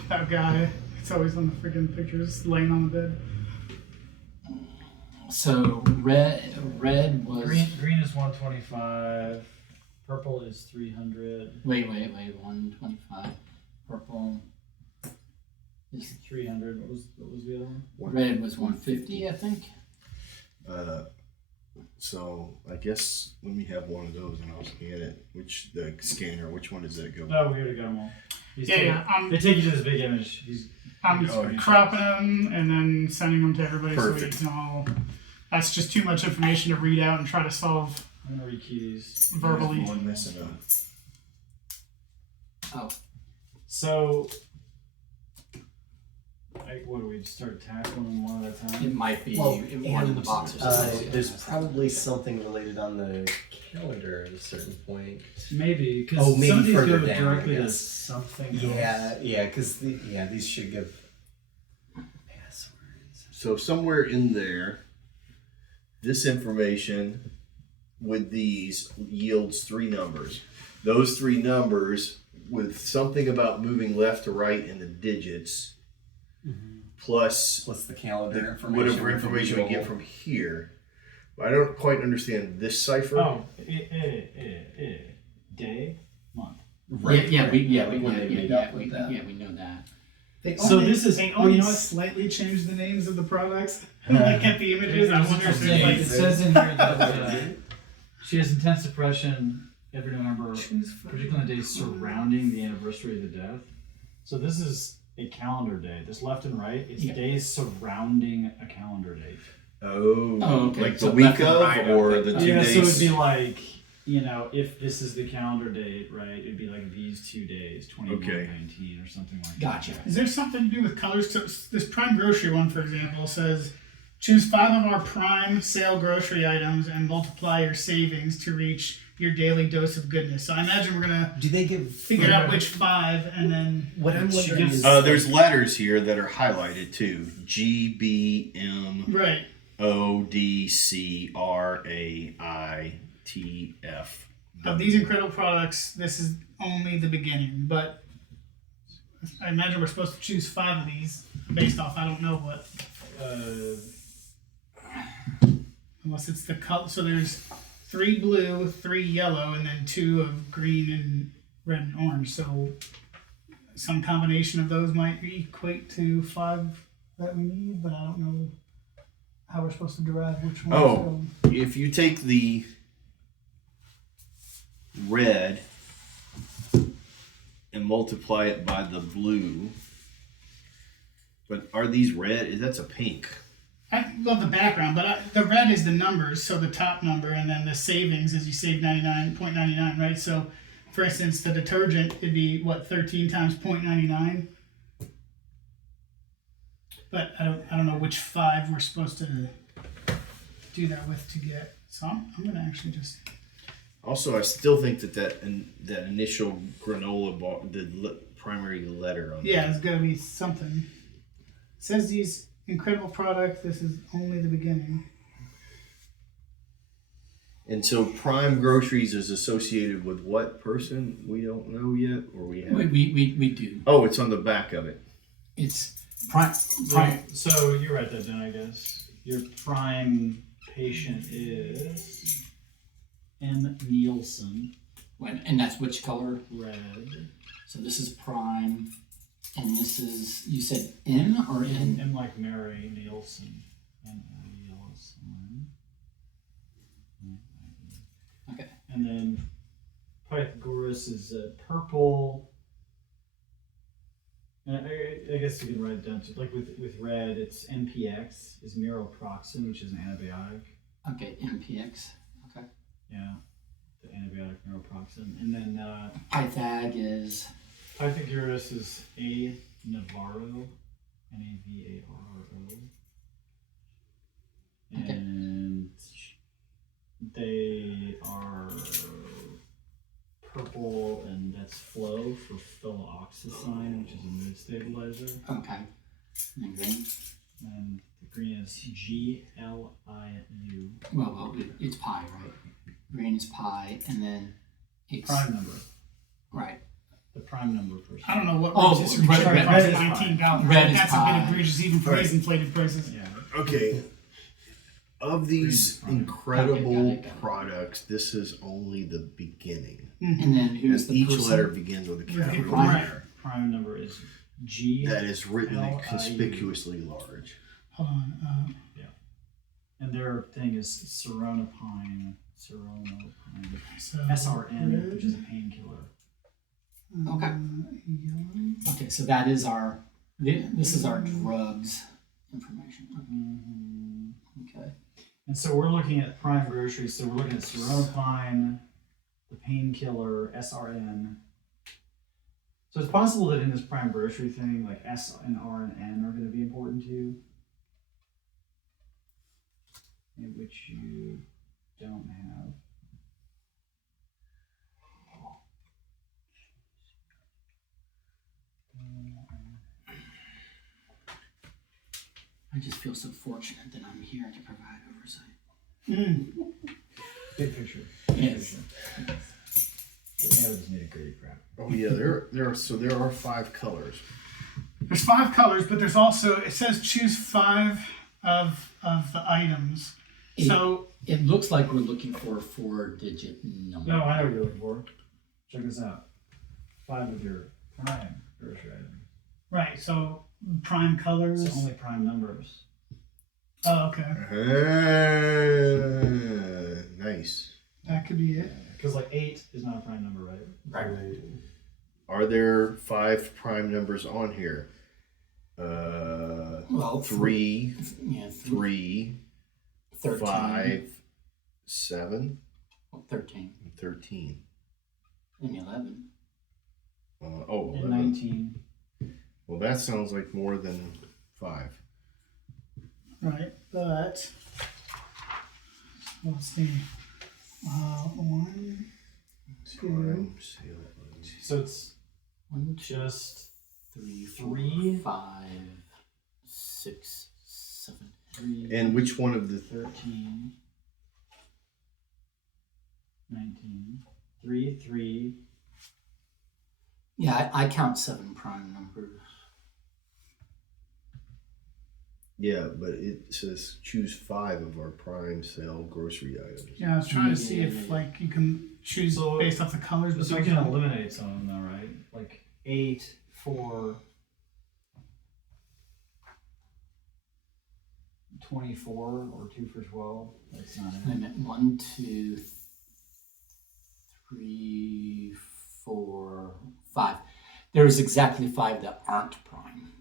that guy. It's always on the freaking pictures, laying on the bed. so red was Green is 125. Purple is 300. wait 125. Purple is 300. What was the other one? red was 150, I think. So I guess let me have one of those and I'll scan it. Which one does that go? Oh, we already got them all. They take you to this big image. I'm cropping them and then sending them to everybody so Perfect. we can all. That's just too much information to read out and try to solve I'm gonna rekey these verbally. One missing up. Oh, So, what do we start tackling them one at a time? it might be Well, one in the box or something. There's probably something related on the calendar at a certain point. Maybe because Oh, maybe some of these further go down, directly I to guess. something. Yeah, because these should give passwords. So somewhere in there, this information with these yields 3 numbers. Those 3 numbers with something about moving left to right in the digits, plus What's the calendar information? whatever information we get from here. I don't quite understand this cipher. Oh, day, month. Right. Yeah, we when they made up with that. we know that. They So only, this is- they well, only you know what? slightly changed the names of the products. Like at the images, I wonder if It there's says in here that she has intense depression every November, particularly on the days surrounding the anniversary of the death. So this is a calendar day. This left and right, it's Yeah. days surrounding a calendar date. Oh, okay. Like So the week left and of, right of or it. the 2 Yeah, days. so it'd be like, if this is the calendar date, right, it'd be like these 2 days, 21, Okay. 19, or something like Gotcha. Is there something to do with colors? So this Prime Grocery one, for example, says choose 5 of our Prime sale grocery items and multiply your savings to reach your daily dose of goodness. So I imagine we're gonna Do they give? figure out which 5 and then What I'm wondering is, There's letters here that are highlighted too. G, B, M, right. O, D, C, R, A, I, T, F. Of these incredible products, this is only the beginning. But I imagine we're supposed to choose 5 of these based off I don't know what, unless it's the color. So there's 3 blue, 3 yellow, and then 2 of green and red and orange. So some combination of those might equate to 5 that we need, but I don't know how we're supposed to derive which one. Oh. If you take the red and multiply it by the blue, but are these red? That's a pink. I love the background, but the red is the numbers, so the top number, and then the savings is you save 99.99, right? So, for instance, the detergent would be what 13 times 0.99. But I don't know which 5 we're supposed to do that with to get. So I'm gonna actually just. Also, I still think that initial granola bar, the primary letter on Yeah, that. it's gotta be something. It says these incredible products. This is only the beginning. And so Prime Groceries is associated with what person? We don't know yet, or we have. We do. Oh, it's on the back of it. It's prime. So you write that down, I guess. Your prime patient is M. Nielsen, And that's which color? red. So this is prime, and this is, you said N or N? M like Mary Nielsen. Nielsen. Okay. And then Pythagoras is purple. And I guess you can write it down too. Like with red, it's MPX is miroproxen, which is an antibiotic. Okay, MPX. Okay. Yeah, the antibiotic miroproxen. And then Pythag is Pythagoras is A. Navarro, Navaro. Okay. And they are purple, and that's flow for phylloxycine, which is a mood stabilizer. okay. And then green. And the green is GLIU. Well, it's pi, right? Green is pi, and then it's Prime number. right. The prime number person. I don't know what Oh, rotisserie red- chicken red costs is fine. $19. Red is That's a fine. bit egregious even for Right. these inflated prices. Yeah. Okay. Of these Green is incredible Got it. products, this is only the beginning. And then who's And the each person? letter begins with a capital Right. letter Prime number is G. that is written LIU. conspicuously large. Hold on. And their thing is Seronopine. So SRN, which is a painkiller. Okay. Yellow. Okay, so that is this is our drugs information. Okay. And so we're looking at prime groceries. So we're looking at Seronopine, the painkiller, SRN. So it's possible that in this prime grocery thing, like S and R and N are going to be important too, which you don't have. I just feel so fortunate that I'm here to provide oversight. Big picture. Yes. Just need a gritty crap. Oh yeah, there are 5 colors. There's 5 colors, but there's also, it says choose 5 of the items. So It looks like we're looking for a 4-digit number. No, I know what you're looking for. Check this out. 5 of your prime grocery items. right, so prime colors. It's only prime numbers. Oh, okay. Nice. That could be it. Because like 8 is not a prime number, right? Right. Are there 5 prime numbers on here? Well, 3, Yeah, 3, 13. 5, 7, 13. 13. And 11. And 11. 19. Well, that sounds like more than 5. Right, but let's see. 1, 2. Prime sale. So it's 1, 2, just 3, 3, 4, 5, 6, 7. 3, And which one of the 13, 19, 3, 3. Yeah, I count 7 prime numbers. Yeah, but it says choose 5 of our prime sale grocery items. Yeah, I was trying to see if like you can choose So- based off the colors. But So we can eliminate some of them though, right? Like 8, 4, 24, or 2 for 12. That's not Wait a it. minute. 1, 2, 3, 4, 5. There's exactly 5 that aren't prime.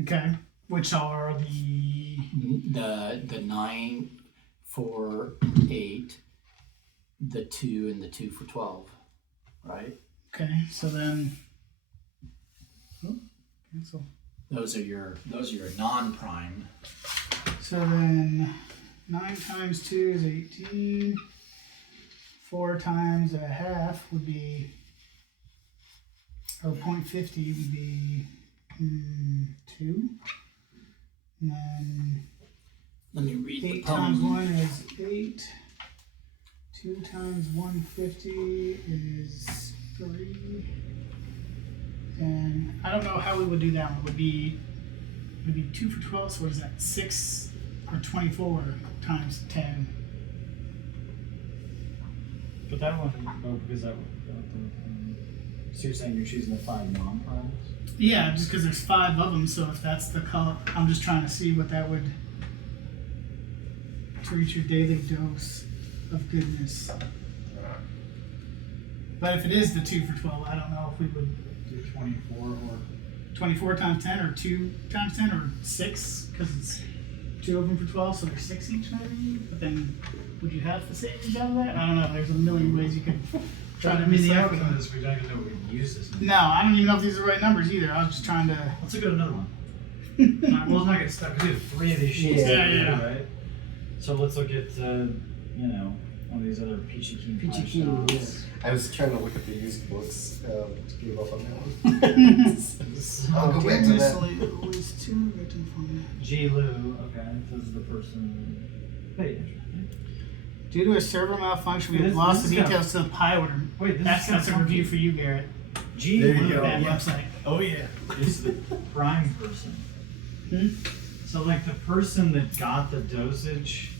Okay, which are The 9, 4, 8, the 2, and the 2 for 12, right? okay. So then, cancel. Those are your non-prime. So then, 9 times 2 is 18. 4 times a half would be, or 0.50 would be 2. And then Let me read 8 the times poem. 1 is 8. 2 times 150 is 3. And I don't know how we would do that one. It would be 2 for 12, so what is that? 6 or 24 times 10. But that one, because that so you're saying you're choosing the 5 non-primes? Yeah, just because there's 5 of them, so if that's the color, I'm just trying to see what that would, to reach your daily dose of goodness. But if it is the 2 for 12, I don't know if we would Do 24 or 24 times 10 or 2 times 10 or 6, because it's 2 of them for 12, so there's 6 each maybe. But then would you have the savings out of that? I don't know. There's a million ways you could try to I mean, the decipher outcome them. is we don't even know what we use this. No, I don't even know if these are the right numbers either. I was just trying to. Let's look at another one. Well, let's not get stuck because we have 3 of these sheets. Yeah, to do, yeah. Right? So let's look at, one of these other Peachy Keen pie shops. I was trying to look at the used books to give up on that one. I'll go back to that. Always 2 written for me. G. Lou, okay, this is the person. Hey, Due to a server malfunction, Wait, we have this- lost this the is details to the pie order. wait, this That's is a review for you, Garrett. G. There you Lou go. Bad Yeah. website. Oh yeah. is the prime person. So, like, the person that got the dosage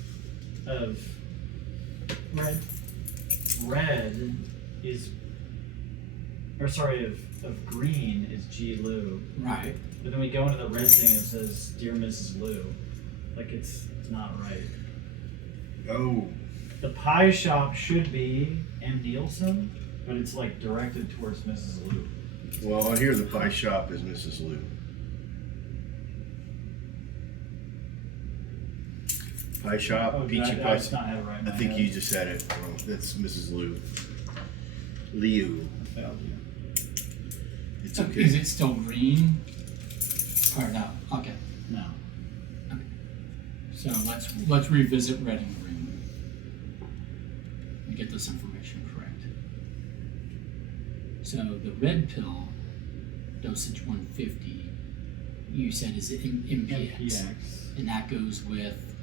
of red is, or sorry, of green is G. Lou. Right. But then we go into the red thing and it says, Dear Mrs. Lou. Like, it's not right. Oh, The pie shop should be M. Nielsen. but it's like directed towards Mrs. Lou. Well, on here the pie shop is Mrs. Lou. Pie shop, Oh, peachy I pie. just not have it right in I my think head. you just had it wrong. That's Mrs. Lou. Liu. I failed you. It's Is okay. it still green? Or no? Okay. No. So let's revisit red and green and get this information correct. So the red pill, dosage 150, you said is MPX, MPX. and that goes with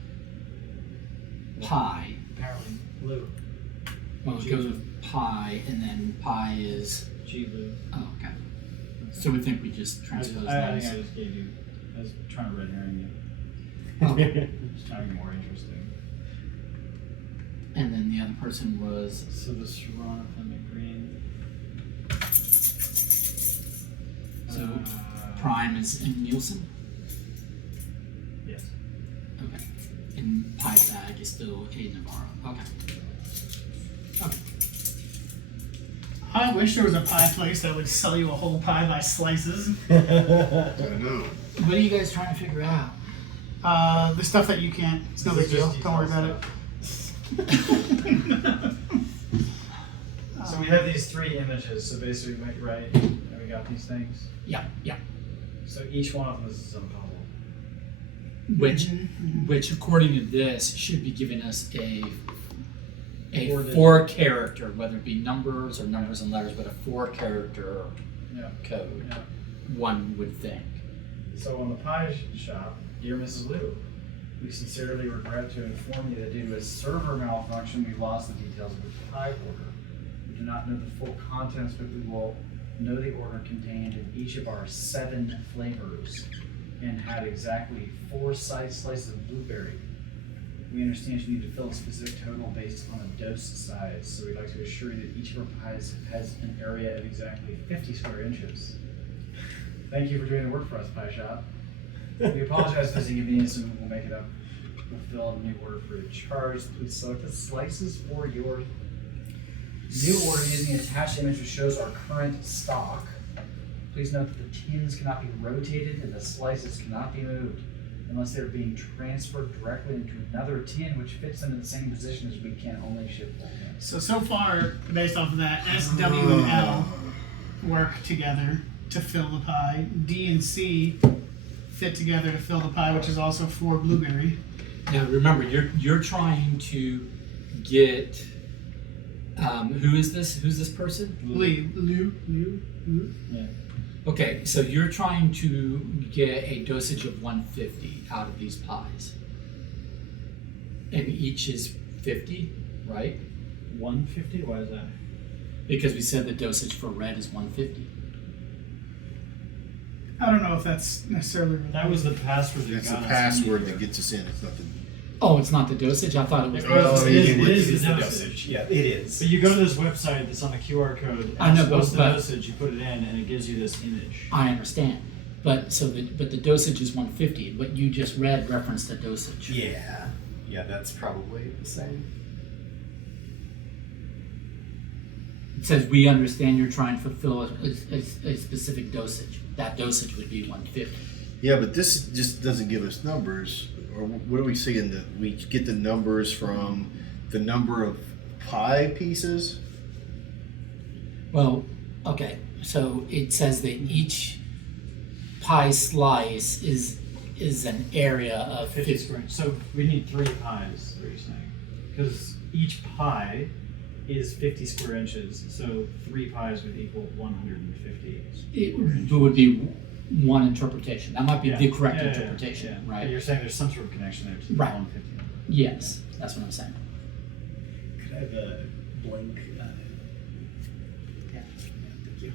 pi. Apparently, Lou. Well, it goes with pi, and then pi is G Lou. oh, okay. So we think we just I transpose think I those. just gave you. I was trying to red herring you. Okay. Just trying to be more interesting. And then the other person was So the Serrano and the green. so prime is in Nielsen. Yes. Okay. And pie bag is still a Navarro. Okay. Okay. I wish there was a pie place that would sell you a whole pie by slices. I know. What are you guys trying to figure out? The stuff that you can't. It's no big This is deal. just Don't worry about it. So we have these three images. So basically, right? And we got these things. Yeah, yeah. So each one of them is its own puzzle. Which according to this should be giving us a Four-digit. 4-character, whether it be numbers or numbers and letters, but a 4-character Yeah. code. Yeah. One would think. So on the pie shop, dear Mrs. Liu, we sincerely regret to inform you that due to a server malfunction, we lost the details of the pie order. We do not know the full contents, but we will know the order contained in each of our 7 flavors and had exactly 4 size slices of blueberry. We understand you need to fill a specific total based on a dose size, so we'd like to assure you that each of our pies has an area of exactly 50 square inches. Thank you for doing the work for us, Pie Shop. We apologize for this inconvenience and we'll make it up. We'll fill out a new order for a charge. Please select the slices for your new order using the attached image which shows our current stock. Please note that the tins cannot be rotated and the slices cannot be moved unless they're being transferred directly into another tin which fits them in the same position as we can only ship full tins. So far, based off of that, S, W, and L work together to fill the pie. D and C fit together to fill the pie, which is also 4 blueberry. Now remember, you're trying to get who is this? Who's this person? Lou. Yeah. Okay, so you're trying to get a dosage of 150 out of these pies. And each is 50, right? 150? Why is that? Because we said the dosage for red is 150. I don't know if that's necessarily related. That was the password that That's the got us password in that here. gets us in. It's not the. Oh, it's not the dosage? I thought it was. Well, It is- it it is It's the the dosage. dosage. Yeah, it is. But you go to this website that's on the QR code, I know, asks what's the but- dosage, you put it in, and it gives you this image. I understand. But the dosage is 150. What you just read referenced the dosage. Yeah. Yeah, that's probably the same. It says we understand you're trying to fulfill a specific dosage. That dosage would be 150. Yeah, but this just doesn't give us numbers. Or what are we saying? That we get the numbers from the number of pie pieces? Well, okay. So it says that each pie slice is an area of 50 50. square. So we need 3 pies, what you're saying. Because each pie is 50 square inches, so 3 pies would equal 150. It would be one interpretation. That might be the correct Yeah, interpretation, yeah. But right? you're saying there's some sort of connection there to the Right. 150 number. Yes, that's what I'm saying. Could I have a blank? Yeah, thank you.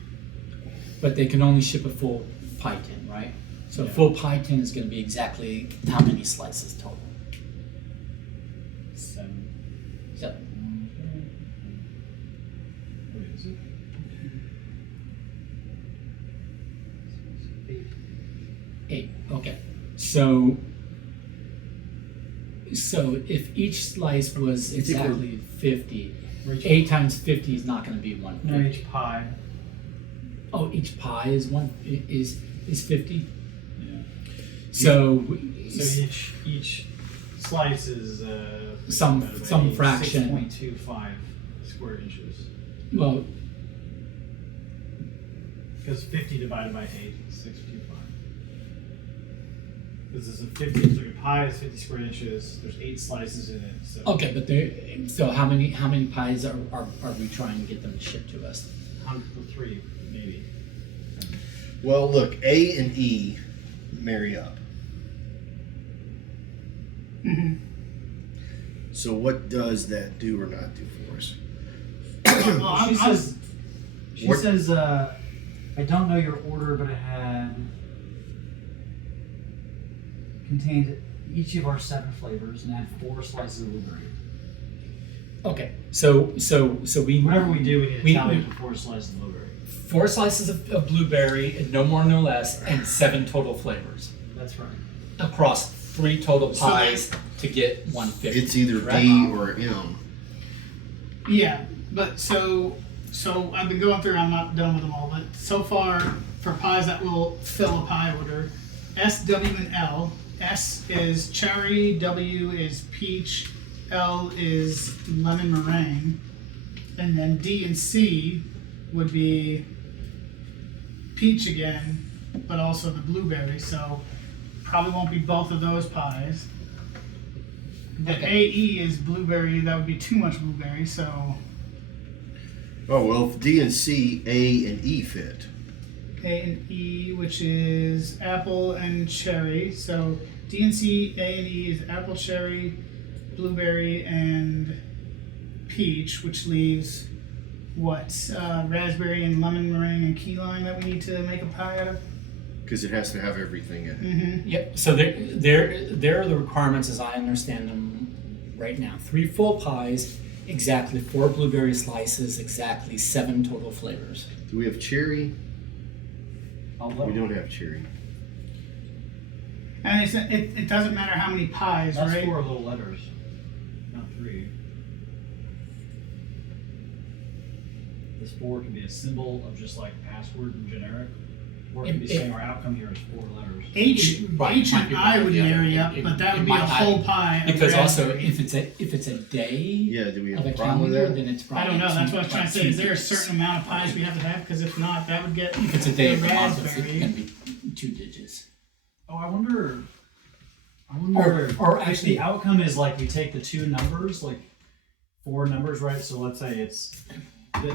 But they can only ship a full pie tin, right? So a Yeah. full pie tin is going to be exactly how many slices total? 7. So, Wait, is it? 8. Okay. So if each slice was exactly 50, Each, 8 times 50 is not going to be 150. no, each pie. Oh, each pie is 50. Yeah. So So each slice is Some fraction. 6.25 square inches. Well, Because 50 divided by 8 is 625. This is a 50. So your pie is 50 square inches. There's 8 slices in it. So okay, but so how many pies are we trying to get them to ship to us? 3 maybe. Well, look, A and E marry up. So what does that do or not do for us? Well, She says, I don't know your order, but it had contained each of our 7 flavors and had 4 slices of blueberry. Okay, so we Whatever we do, we need to we- tally we- it to 4 slices of blueberry. 4 slices of blueberry, and no more, no less, and 7 total flavors That's right. across 3 total So pies to get 150. It's either correct? D or M. Yeah, but so I've been going through. I'm not done with them all, but so far for pies that will fill a pie order, S, W, and L. S is cherry, W is peach, L is lemon meringue, and then D and C would be peach again, but also the blueberry. So probably won't be both of those pies. The Okay. AE is blueberry. That would be too much blueberry. So Oh, well, if D and C, A and E fit. A and E, which is apple and cherry. So D and C, A and E is apple, cherry, blueberry, and peach, which leaves what? Raspberry and lemon meringue and key lime that we need to make a pie out of. Because it has to have everything in it. Mm-hmm. Yep. So there are the requirements as I understand them right now. 3 full pies, exactly 4 blueberry slices, exactly 7 total flavors. Do we have cherry? Although, We don't have cherry. And it doesn't matter how many pies, that's right? 4 little letters, not 3. This 4 can be a symbol of just like password and generic, or it can be saying our outcome here is 4 letters. H Right, H might be and I one or would the other. marry up, It- but that it would be a might not- whole pie. of Because also, raspberry. if it's a day Yeah, do we have of a a problem with calendar, that? then it's I probably don't know. That's what I was two- trying to say. two Is there a days. certain amount of pies we have to have? Because if not, that would get If it's a day the of the month, it's raspberry. going to be 2 digits. Oh, I wonder Or if actually- the outcome is like we take the 2 numbers, like 4 numbers, right? So let's say it's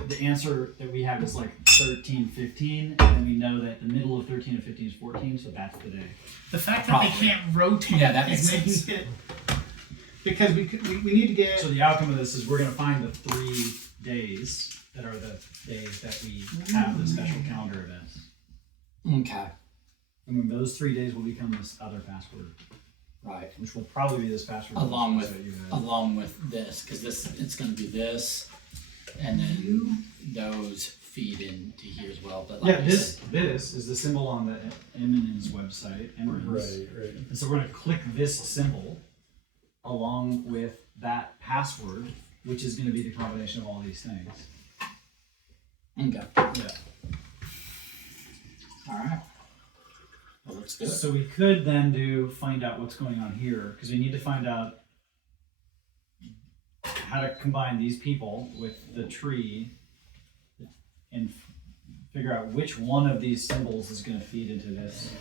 the answer that we have is like 13, 15, and then we know that the middle of 13 and 15 is 14, so that's the day. The fact that Probably. they can't rotate Yeah, that is makes making sense. it because we need to get So the outcome of this is we're going to find the 3 days that are the days that we have the special calendar events. Okay. And then those 3 days will become this other password, Right. which will probably be this password. Along that with you have. this, because it's going to be this, and then those feed into here as well. But like Yeah, I this said, is the symbol on the Eminence website. Eminence. Right. And so we're going to click this symbol along with that password, which is going to be the combination of all these things. okay. Yeah. All right. Well, let's do it. So we could then find out what's going on here, because we need to find out how to combine these people with the tree and figure out which one of these symbols is going to feed into this.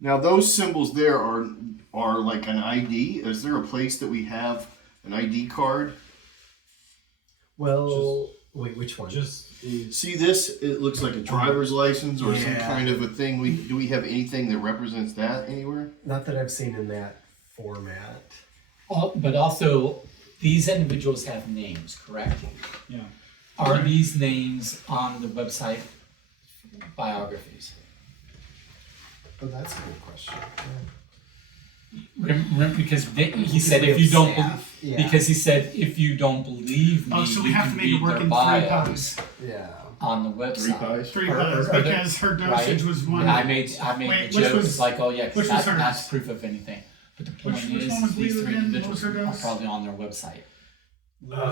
Now those symbols there are like an ID. Is there a place that we have an ID card? Well, wait, which one? Just the See this? It looks like a driver's license or some Yeah. kind of a thing. Do we have anything that represents that anywhere? Not that I've seen in that format. But also, these individuals have names, correct? yeah. Are these names on the website biographies? Oh, that's a good question. Remember, because he said we if have you don't, staff, yeah. because he said if you don't believe me, Oh, so we you have can to make it read work their in 3 bios pies. Yeah. on the website. 3 pies? 3 Or- pies or the- because her dosage right? was one. And I made Wait, the which joke. was- It's like, oh yeah, which because was that's hers? proof of anything. But the point Which is, one was these Leo 3 again? What individuals was her are dose? probably on their website.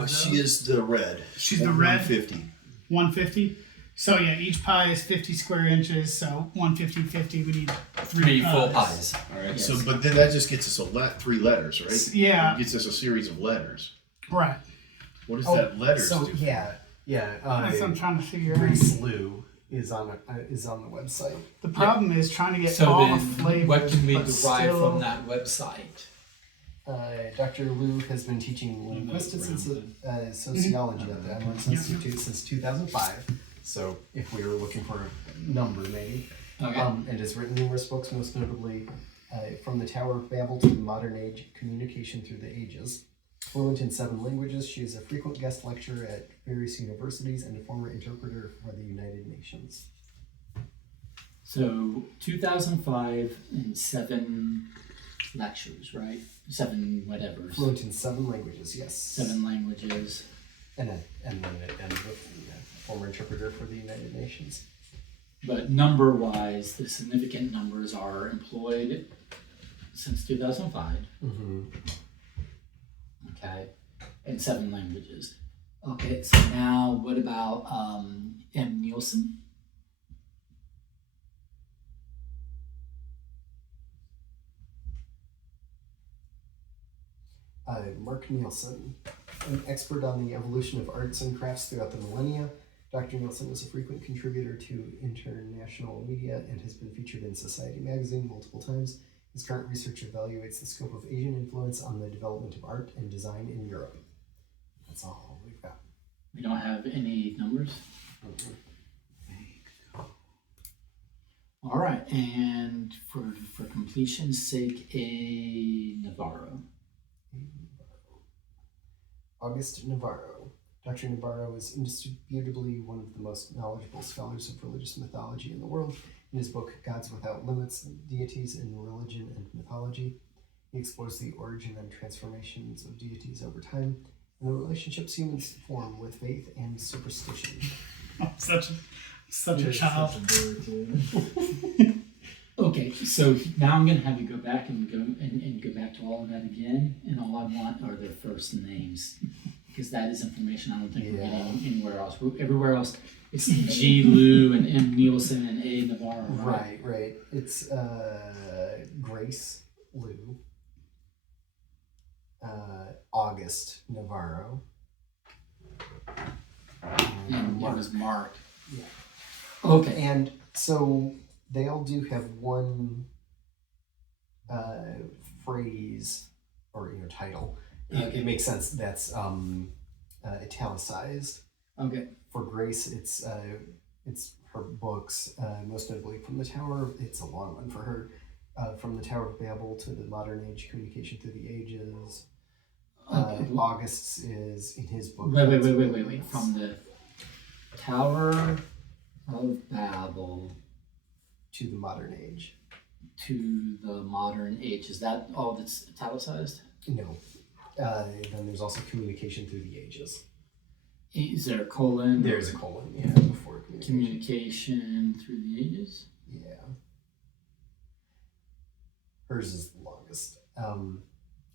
She is the red. She's the red? 150. 150. So yeah, each pie is 50 square inches. So 150, 50. We need Three full pies. All right. Yes. So, but then that just gets us 3 letters, right? Yeah. It gets us a series of letters. Right. What does that letters So do? yeah. That's what I'm trying to figure out. Grace Lou is on the website. The problem is trying to get So all then, the flavors. what can we but derive still- from that website? Dr. Lou has been teaching linguistics and sociology at the Emerson Institute since 2005. So if we were looking for a number, maybe. Okay. And has written numerous books, most notably From the Tower of Babel to the Modern Age, Communication Through the Ages. Fluent in 7 languages, she is a frequent guest lecturer at various universities and a former interpreter for the United Nations. So 2005 and 7 lectures, right? 7 whatever. Fluent in 7 languages, yes. 7 languages. And then a former interpreter for the United Nations. But number-wise, the significant numbers are employed since 2005. Mm-hmm. Okay, in 7 languages. Okay, so now what about M. Nielsen? Mark Nielsen, an expert on the evolution of arts and crafts throughout the millennia. Dr. Nielsen is a frequent contributor to international media and has been featured in Society magazine multiple times. His current research evaluates the scope of Asian influence on the development of art and design in Europe. That's all we've got. We don't have any numbers. All right, and for completion's sake, a Navarro. August Navarro. Dr. Navarro is indisputably one of the most knowledgeable scholars of religious mythology in the world. In his book, Gods Without Limits, Deities in Religion and Mythology, he explores the origin and transformations of deities over time and the relationships humans form with faith and superstition. Such a child. Okay, so now I'm gonna have you go back and go back to all of that again, and all I want are their first names, because that is information I don't think we're getting anywhere else. Everywhere else, it's G. Lou and M. Nielsen and A. Navarro. Right. It's Grace Lou, August Navarro, And it was Mark. Yeah. Okay. And so they all do have one phrase or title. It makes sense. That's italicized. Okay. For Grace, it's her books, most notably From the Tower. It's a long one for her. From the Tower of Babel to the Modern Age, Communication Through the Ages. August's is in his book. Wait. From the Tower of Babel to the Modern Age. to the Modern Age. Is that all that's italicized? No. Then there's also Communication Through the Ages. Is there a colon? There's a colon, before Communication Through the Ages? Yeah. Hers is the longest.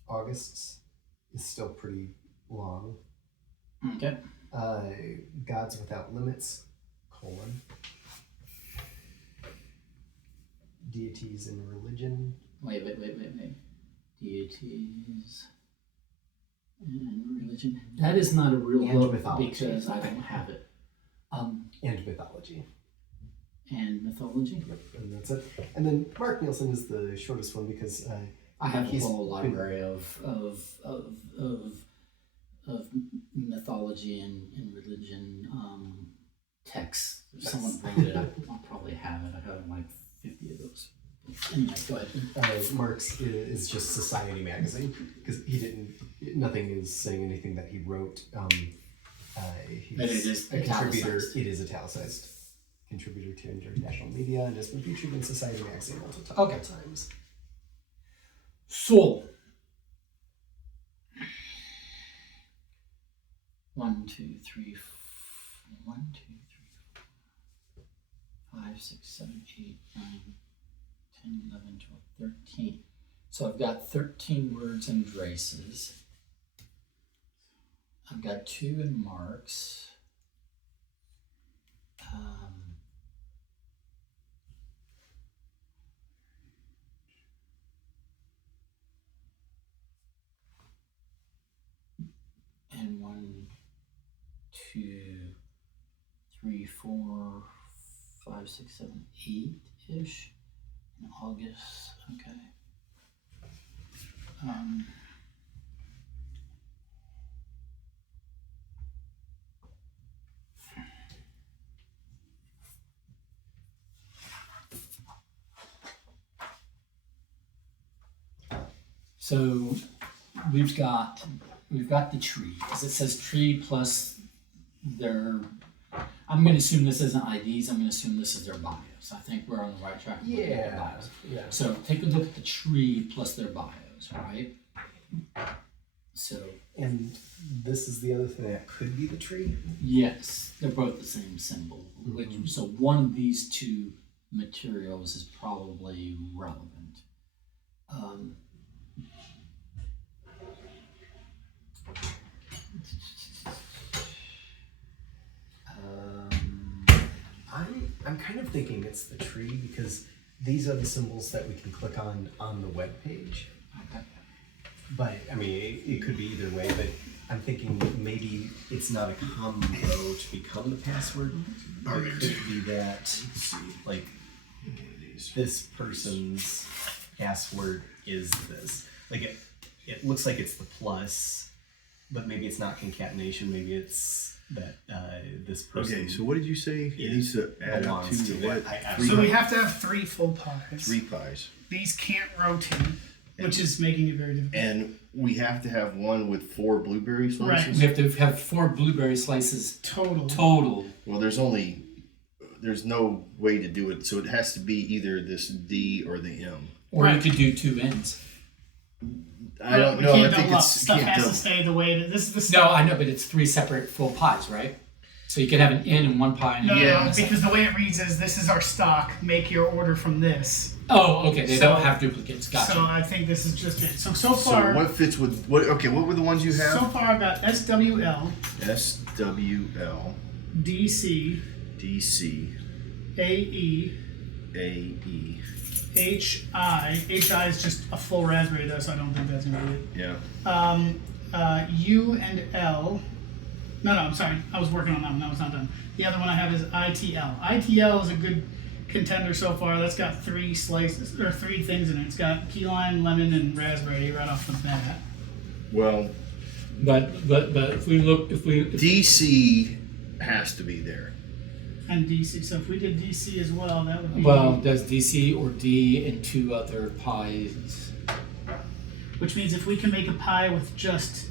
August's is still pretty long. Okay. Gods Without Limits, colon. Deities in Religion. Wait. Deities and religion. That is not a real And book mythology. because I don't have it. And Mythology. And mythology. Yep, and that's it. And then Mark Nielsen is the shortest one because I have a he's whole been- library of mythology and religion texts. If someone brings it up, I'll probably have it. I have like 50 of those. Anyway, go ahead. Mark's is just Society magazine because nothing is saying anything that he wrote. He's But it is a contributor. italicized. It is italicized. Contributor to international media and has been featured in Society magazine multiple times. So 1, 2, 3, 4, 5, 6, 7, 8, 9, 10, 11, 12, 13. So I've got 13 words and graces. got 2 in Mark's. And 1, 2, 3, 4, 5, 6, 7, 8-ish in August. Okay. So we've got the tree, because it says tree plus their. I'm going to assume this isn't IDs. I'm going to assume this is their bios. I think we're on the right track. With their bios. Yeah. So take a look at the tree plus their bios, right? So And this is the other thing that could be the tree. yes, they're both the same symbol. So one of these 2 materials is probably relevant. I'm kind of thinking it's the tree because these are the symbols that we can click on the web page. Okay. But I mean, it could be either way. But I'm thinking maybe it's not a combo to become the password. Or it could be that like this person's password is this. Like it looks like it's the plus, but maybe it's not concatenation. Maybe it's that this person. Okay, so what did you say? It needs to add up belongs to to what? it. So we have to have 3 full pies. 3 pies. These can't rotate, which is making it very difficult. And we have to have one with 4 blueberry We slices. have to have 4 blueberry slices total. Well, there's no way to do it, so it has to be either this D or the M. Or you could do 2 ends. I don't We know. can't I think double up. it's Stuff can't has double. to stay the way it is. This is the No, stuff. I know, but it's 3 separate full pies, right? So you could have an N and 1 pie and No, an no, N. no, and a second. because the way it reads is this is our stock. Make your order from this. Oh, okay. They So- don't have duplicates. Gotcha. So I think this is just it. So So far, what fits with what? Okay, what were the ones you have? so far I've got SWL, SWL, DC, DC, AE, AE. HI. HI is just a full raspberry though, so I don't think that's gonna be it. Yeah. U and L. No, I'm sorry. I was working on that one. That was not done. The other one I have is ITL. ITL is a good contender so far. That's got 3 slices or 3 things in it. It's got key lime, lemon, and raspberry right off the bat. Well, but if we look, if DC has to be there. And DC. So if we did DC as well, that would be. well, does DC or D and 2 other pies? Which means if we can make a pie with just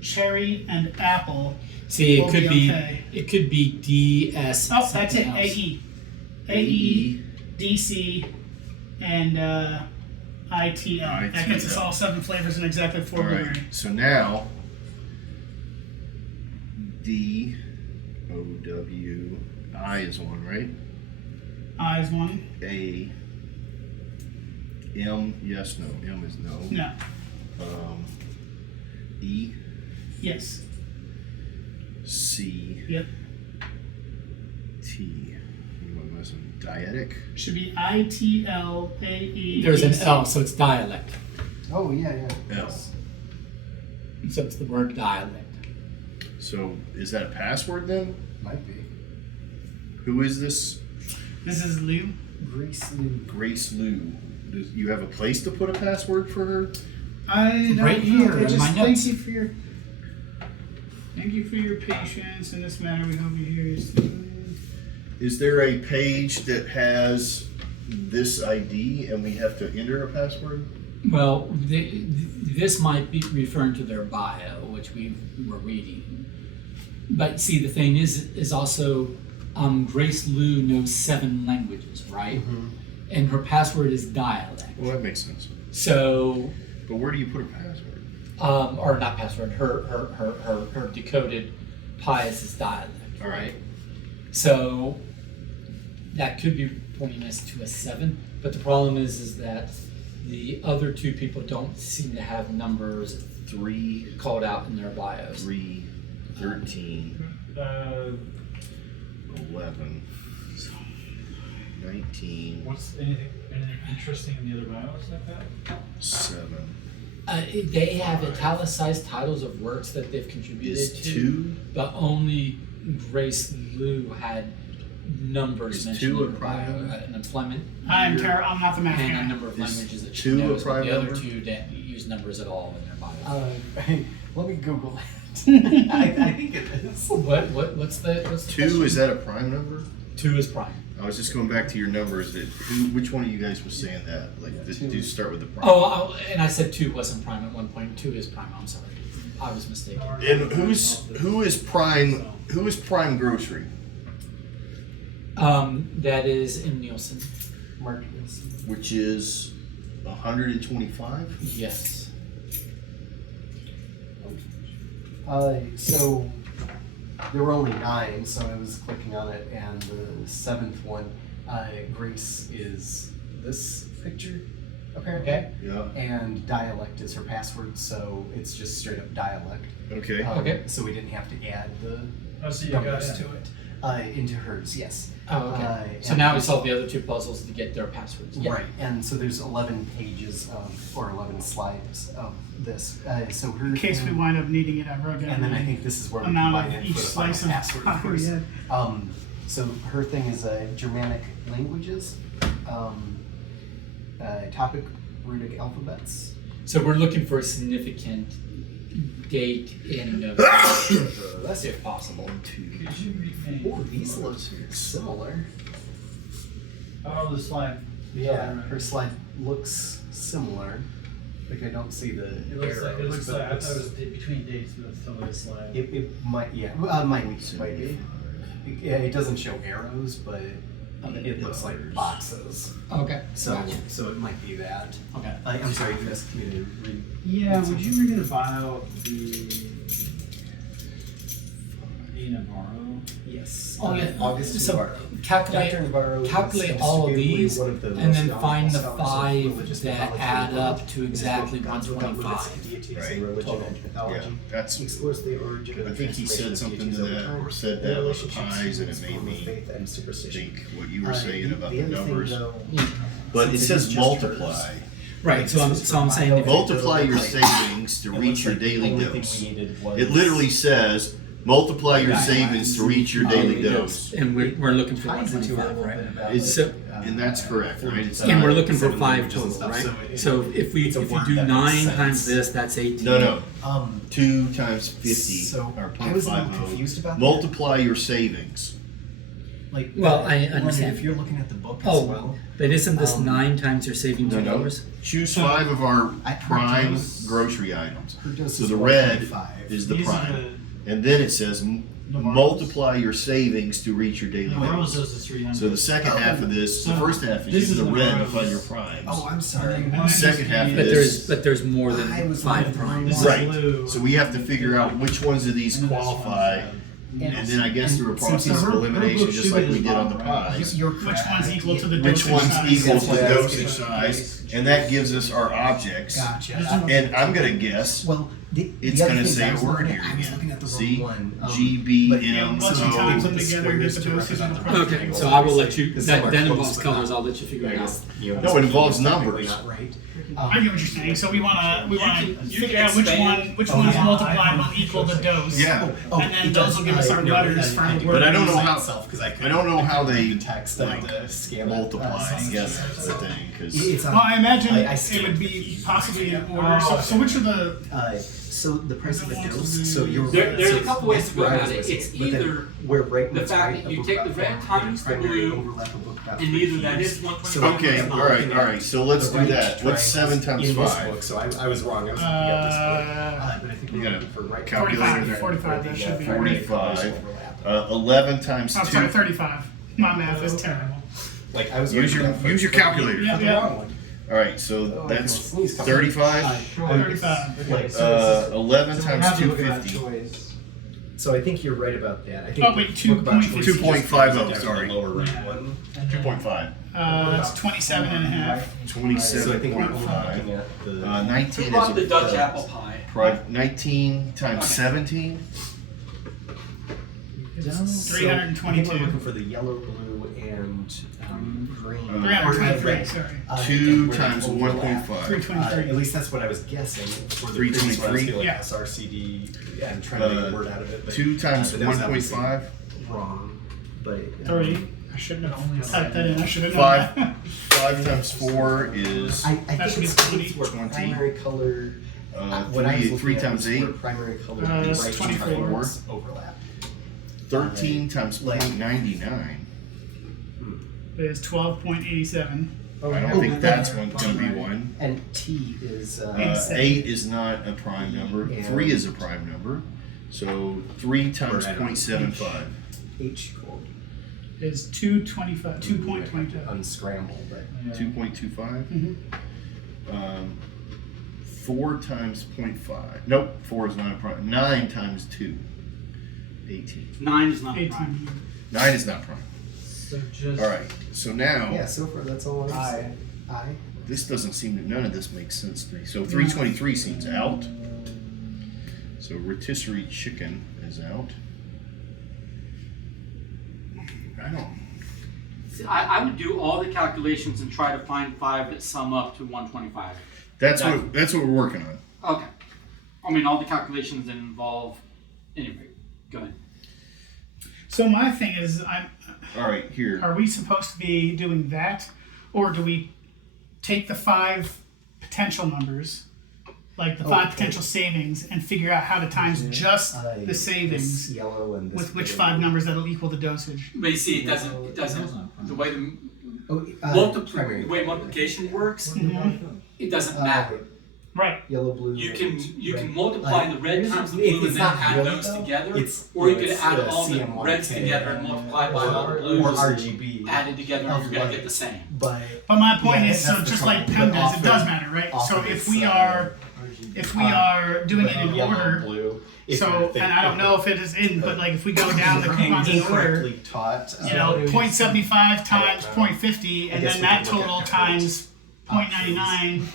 cherry and apple. See, it We'll could be be okay. it could be DS. Oh, that's something it. else. AE. AE, DC, and ITL. That gets us all 7 flavors and exactly 4 All right. blueberry. So now, D, O, W, I is one, right? I is 1. A, M, yes, no. M is no. No. E, Yes. C, Yep. T. What am I missing? Dietic. Should be ITL, AE. There's an DC. L, so it's dialect. Oh yeah. L. So it's the word dialect. So is that a password then? Might be. Who is this? This is Lou. Grace Lou. Grace Lou. Do you have a place to put a password for her? I don't Right know. here I in just my thank notes. you for your patience in this matter. We hope you hear you. Is there a page that has this ID and we have to enter a password? Well, this might be referring to their bio, which we were reading. But see, the thing is also Grace Lou knows 7 languages, right? Mm-hmm. And her password is dialect. Well, that makes sense. So, But where do you put a password? or not password, her decoded pies is dialect, All right. right? So that could be pointing us to a 7, but the problem is that the other 2 people don't seem to have numbers 3, called out in their bios. 3, 13, 11, 19, What's anything interesting in the other bios like that? 7. They have italicized titles of works that they've contributed Is to, 2? but only Grace Liu had numbers Is mentioned 2 in a her prime bio, number? an employment I'm year, I'm not the math and a guy. number of Is languages that she 2 a knows, but prime the other number? two don't use numbers at all in their bio. Let me Google it. I think it is. What's the 2, question? is that a prime number? 2 is prime. I was just going back to your numbers. Which one of you guys was saying that? Like, do you start with the prime? And I said 2 wasn't prime at one point. 2 is prime. I'm sorry, I was mistaken. And who is prime? Who is prime grocery? That is in Nielsen. Mark Nielsen. Which is 125. Yes. So there were only 9, so I was clicking on it, and the 7th one, Grace is this picture, apparently. Okay. Yeah. And dialect is her password, so it's just straight up dialect. Okay. Okay. So we didn't have to add the Oh, so you got numbers it. to it. Into hers, yes. Oh, okay. So and- now we solve the other 2 puzzles to get their passwords. Yeah. Right, and so there's 11 pages of, or 11 slides of this. So her In case we thing- wind up needing it, I wrote down and then I the think this is where we amount combine of it each for the final slice of password, of pie, course. yeah. So her thing is Germanic languages, topic runic alphabets. So we're looking for a significant date in That's if possible. Could you read me? Oh, these look similar. Oh, the slide. Yeah, her slide looks similar. Like I don't see the It looks like arrows, but I thought it's- it was between dates, but it's totally a slide. It might, yeah, might be. Yeah, it doesn't show arrows, but it looks like boxes. Okay. So, Gotcha. so it might be that. Okay. I'm sorry, you asked me to read. Yeah, would you read about the Navarro? Yes. Oh, yeah. August So Navarro. calculate Dr. Navarro calculate is all of indisputably these, one of the and then most find the dominant scholars of 5 religious that mythology add in the world. up to In his exactly book, God's 125. deities Right. and religion Total. and mythology. Yeah, that's. He explores the origin I and think he said transformation of something deities to over that, time, or said and that about the relationships pies, and it between made form of me faith and superstition. think what you were saying about the other thing, numbers. though, But it since says is just multiply. hers, Right. So I'm saying if Multiply your savings to it reach looks your like the daily only thing dose. we needed was- It literally says multiply your Right. savings to reach your daily dose. and we're looking for ties into a 125, little right? bit about, It's- So- and that's correct, right? It's And we're not- looking for 7 5 languages and total, stuff, right? so So if you it's a do word that makes 9 sense. times this, that's 18. No. Um, 2 times 50 so or I was a little 0.50. confused about that. Multiply your savings. Like, Well, I Lennon, understand. if you're looking at the book as Oh, well, but isn't this 9 times your savings No, in no. dollars? Choose 5 of our I- prime dose- grocery items. her dose So is the red 1.5. is the These are prime. And then it says Navarro's. multiply your savings to reach your daily Navarro's dose. does the 300. So the second half of this, the So first half is this using is the red to Navarro's. find your primes. Oh, I'm sorry. And then The second half of But this. there's more than I was 5 looking at primes. This is Right. blue. So we have to figure out which ones of these And this qualify, one's red. and then I guess through a since process her- of her elimination, book just should like be we this did on the bottom, right? pies. You're Which correct. one's equal to the Which dosage one's size? equal to the That's dosage what size, and that gives us our objects. Gotcha. And I'm gonna guess Well, it's the other gonna things say I a was word looking here at, I was again. looking at the See? wrong one. GBM. Once you So times them together and get the doses of the product. Okay, so I will let you. That involves colors. I'll let you figure it out. No, it involves numbers. Not right. I get what you're saying. So we wanna You can figure out which Oh, one's yeah. multiplied will equal the dose. Yeah. And then those will give us our letters for the word. But I don't know But I don't know how they text like scale multiply. I guess that's the thing, because It's Well, I imagine I it would be possibly in order. So which are the? so the price of a dose. So you're There's so a couple ways to go right, about it. It's but then either where right the what's fact right, that a you book take about the red form, times the primary blue, overlap, a book about and three either that keys. is 125. okay, all right. So let's do that. What's 7 times in this 5? book, so I was wrong. I was looking at this book. But I think You we're got a looking for right calculator 45. That should be. 45. 11 times I'm sorry, 2. 35. My math is terrible. Like I was Use your calculator. Yeah, the yeah. wrong one. All right, so Oh, I that's feel a sneeze coming. 35. 35. Like, 11 So we times have to look at that 250. choice. so I think you're right about that. I think Oh, wait, the book about 2.50. choice is just 2.50, the sorry. lower right Yeah. one. 2.5. It's 27 and a half. So I think we're 27.5. looking at the 19 Who bought the is Dutch apple pie? 19 times 17. So, I think 322. we're looking for the yellow, blue, and green. 323, sorry. 2 and times we're gonna 1.5. 323. at least that's what I was guessing. For the 323? previous one, I was Yeah. SRCD and trying to make a word out of it. But, 2 times but that was 1.5. obviously wrong. But 3. I shouldn't have typed that in. I should have known 5 that. 5 times 4 is I That should think be it's 20. were 20. primary color. What I was 3 looking 3 at times was where 8. primary color That's right 24. colors overlap. 13 times Like- 0.99. It is 12.87. I don't think that's going to be one. And T is 8 is not a prime number. Yeah. 3 is a prime number. So 3 times Or I don't know. 0.75. H code. Is 225. 2.25. Unscramble, but 2.25. Mhm. 4 times 0.5. Nope, 4 is not a prime. 9 times 2. 18. 9 is not 18. prime. 9 is not prime. So just. All right. So now yeah. So far, that's all I'm saying. I. this doesn't seem to. None of this makes sense to me. So 323 seems out. So rotisserie chicken is out. I don't. See, I would do all the calculations and try to find 5 that sum up to 125. That's what we're working on. Okay. I mean, all the calculations that involve. Anyway, go ahead. So my thing is, All right, here. are we supposed to be doing that, or do we take the 5 potential numbers, like the 5 potential savings, and figure out how to times just the This savings yellow and this with which blue. 5 numbers that'll equal the dosage? But you see, it doesn't. The way the Primary. the way multiplication works, Mm-hmm. it doesn't matter. Right. Yellow, blue. You and can red. multiply the red times the blue and It's then not add really, those though. together, It's, or you know, could it's, add all the CMYK reds together and multiply by all the blues or RGB. added together, and you're gonna get the same. But But my point Yeah, is, that's so the just trouble. like Pem But does, it does often- matter, right? So often if it's, we are doing it in yellow, order, blue. If so you're and I don't know if it is in, but like if we go down the coupons in order, incorrectly taught. you know, 0.75 times 0.50, I and guess then we that can look total at times 0.99.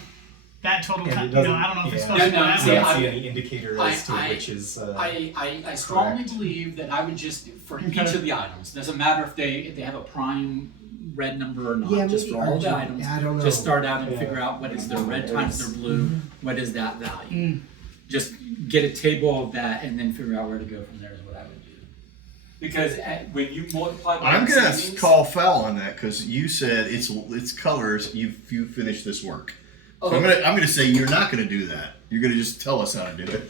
That total, And it you know, doesn't- I don't know if it's yeah. supposed to be No, that see, way. I don't I- see any indicator as to which is. I strongly believe that I would just for each Okay. of the items. Doesn't matter if they have a prime red number or not. Yeah, just maybe for all the RGB. items, I don't know. just start out and Yeah. figure out what is their red times their blue. What is that value? Mm. Just get a table of that and then figure out where to go from there. Is what I would do. Because when you multiply, by I'm the gonna savings- call foul on that because you said it's colors. You finished this work. So I'm gonna say you're not gonna do that. You're gonna just tell us how to do it.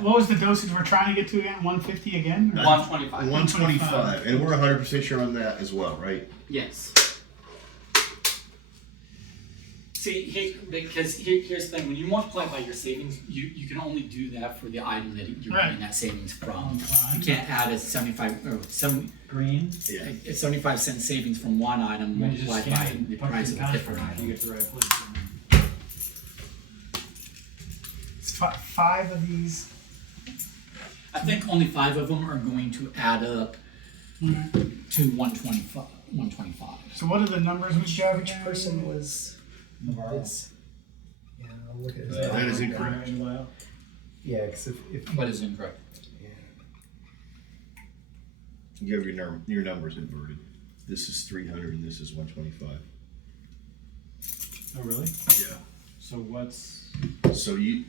What was the dosage we're trying to get to again? 150 again? Or- 125. 125, and we're 100% sure on that as well, right? Yes. See, here's the thing. When you multiply by your savings, you can only do that for the item that you're Right. getting that savings from. Fine. You can't add a 75-cent savings from one item When you just multiplied by scan the it, punch price the of a different counter, you item. get the right place. It's 5 of these. I think only 5 of them are going to add up Alright. to 125. So what are the numbers we have Which again? person was this? Yeah, I'll look at his That is incorrect. Yeah, because if What is incorrect? yeah. You have your numbers inverted. This is 300 and this is 125. Oh, really? Yeah. So what's. So I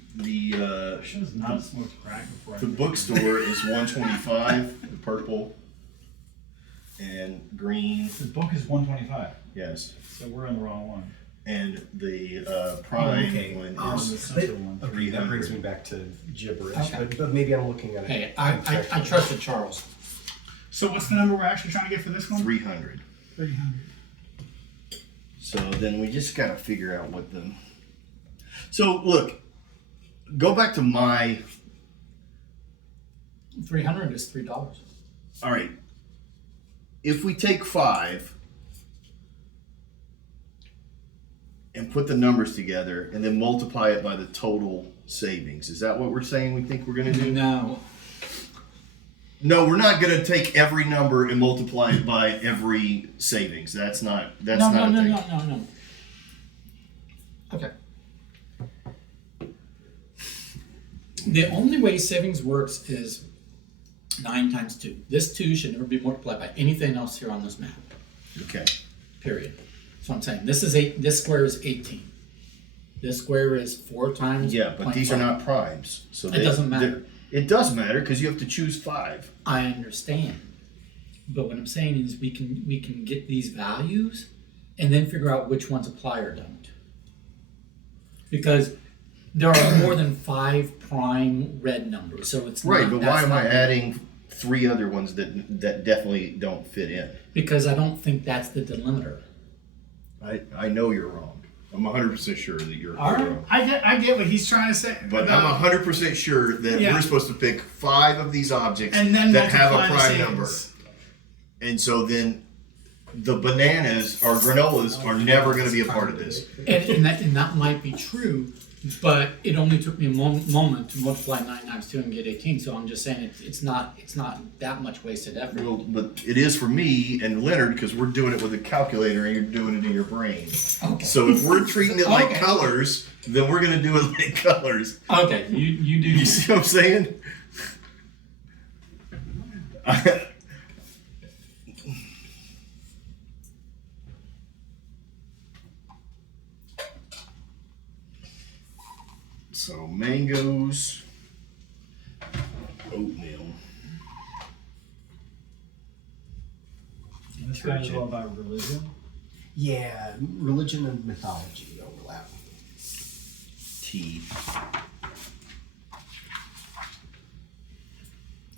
should have not smoked crack before I. the bookstore is 125, the purple and green. The book is 125, Yes, so we're on the wrong one. and the prime okay. one Oh, is the central one. Okay, that brings 300. me back to gibberish, Okay. but maybe I'm looking at it. Hey, I trusted Charles. So what's the number we're actually trying to get for this one? 300. 300. So then we just got to figure out what the. So look, go back to my. 300 is $3. All right. If we take 5 and put the numbers together and then multiply it by the total savings, is that what we're saying we think we're going to do? No. No, we're not going to take every number and multiply it by every savings. That's not. That's No. not a thing. No. Okay. The only way savings works is 9 times 2. This 2 should never be multiplied by anything else here on this map. Okay. Period. That's what I'm saying. This is 8. This square is 18. This square is 4 times. Yeah, but these are 0.5. not primes, so It doesn't matter. It does matter because you have to choose 5. I understand, but what I'm saying is we can get these values and then figure out which ones apply or don't. Because there are more than 5 prime red numbers, so it's Right, not, but that's why am not- I adding 3 other ones that definitely don't fit in? Because I don't think that's the delimiter. I know you're wrong. I'm 100% sure that you're All right. wrong. I get what he's trying to say. But about- I'm 100% sure that Yeah. we're supposed to pick 5 of these objects and then that have a multiply the prime number. savings. And so then the bananas or granolas are never going to be a part of this. And that might be true, but it only took me a moment to multiply 9 times 2 and get 18. So I'm just saying it's not that much wasted effort. Well, but it is for me and Leonard because we're doing it with a calculator and you're doing it in your brain. Okay. So if we're treating it like Okay. colors, then we're going to do it like colors. Okay, you do. You see what I'm saying? So mangoes, oatmeal. This guy is all about religion. Yeah, religion and mythology overlap. Tea.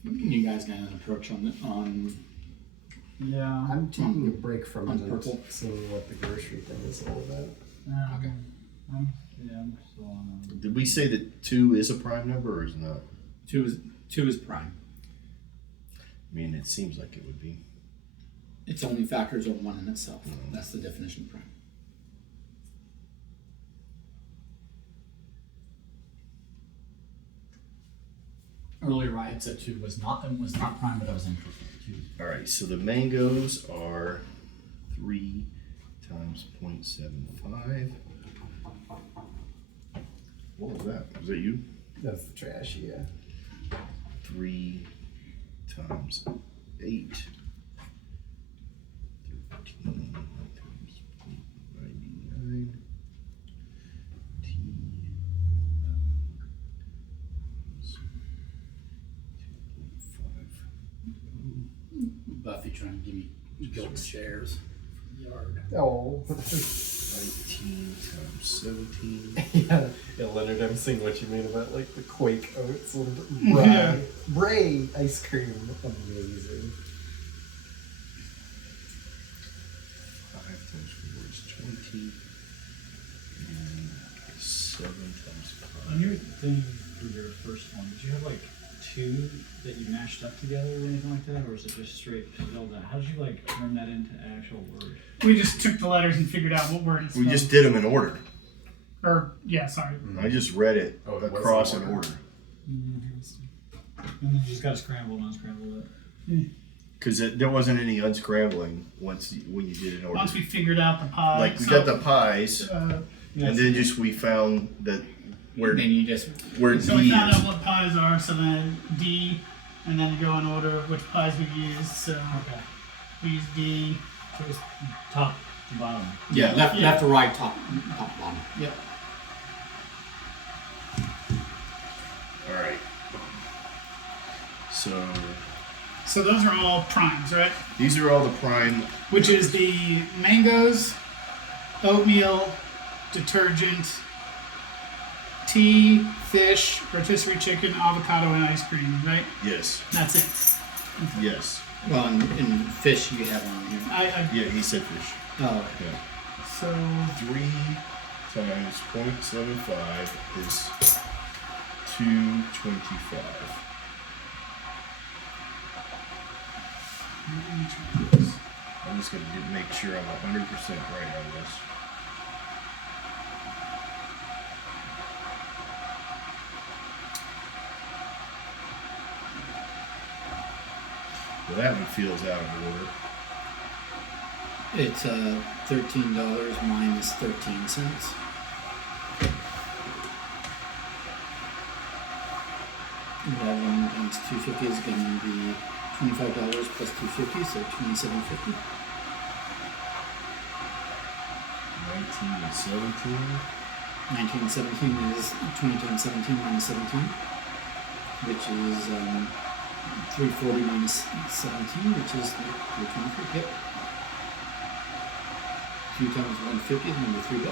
You guys got an approach on Yeah. I'm taking a break from On it and purple. seeing what the grocery thing is all about. Okay. I'm still on. Did we say that 2 is a prime number or is not? 2 is prime. I mean, it seems like it would be. It's only factors of 1 in itself. That's the definition of prime. Earlier I had said 2 was not prime, but I was incorrect. 2. All right, so the mangoes are 3 times 0.75. What was that? Was that you? That's the trash, yeah. 3 times 8. 13 times 0.99. T. Buffy trying to give me guilt shares for the yard. Oh. 19 times 17. yeah, Leonard, I'm seeing what you mean about like the Quake oats and Yeah. Bray ice cream. Amazing. 5 times 4 is 20. And 7 times 5. On your thing for your first one, did you have like 2 that you mashed up together or anything like that, or is it just straight filled out? How did you like turn that into actual words? We just took the letters and figured out what word it's We just did them in order. Or yeah, sorry. I just read it Oh, it was across in in order. order. And then you just gotta scramble and unscramble it. Because there wasn't any unscrambling when you did it in order. Once we figured out the pie. Like we so, got the pies, and then just we found that where Then you just where So D we found is. out what pies are, so then D, and then go in order of which pies we use. So Okay. we use D. So it's top to bottom. yeah, left Yeah. to right, top bottom. Yep. All right. So those are all primes, right? these are all the prime. Which is the mangoes, oatmeal, detergent, tea, fish, rotisserie chicken, avocado, and ice cream, right? Yes. That's it. Yes. Well, in fish you have on here. Yeah, he said fish. Oh, okay. Yeah. So 3 times 0.75 is 225. I'm just gonna make sure I'm 100% right on this. Well, that one feels out of order. It's $13 minus 13 cents. 11 times 250 is going to be $25 plus 250, so $27.50. 19 and 17. 19 and 17 is 20 times 17 minus 17, which is 340 minus 17, which is 323. Yep. 2 times 150 is going to be $3.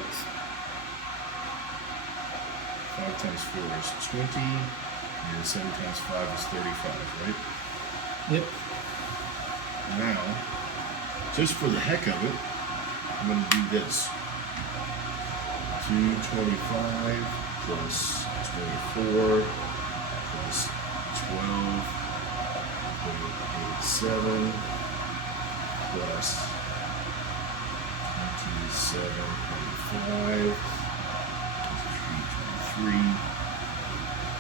5 times 4 is 20, and 7 times 5 is 35, right? Yep. Now, just for the heck of it, I'm going to do this. 225 plus 24 plus 12 87 plus 27.5 3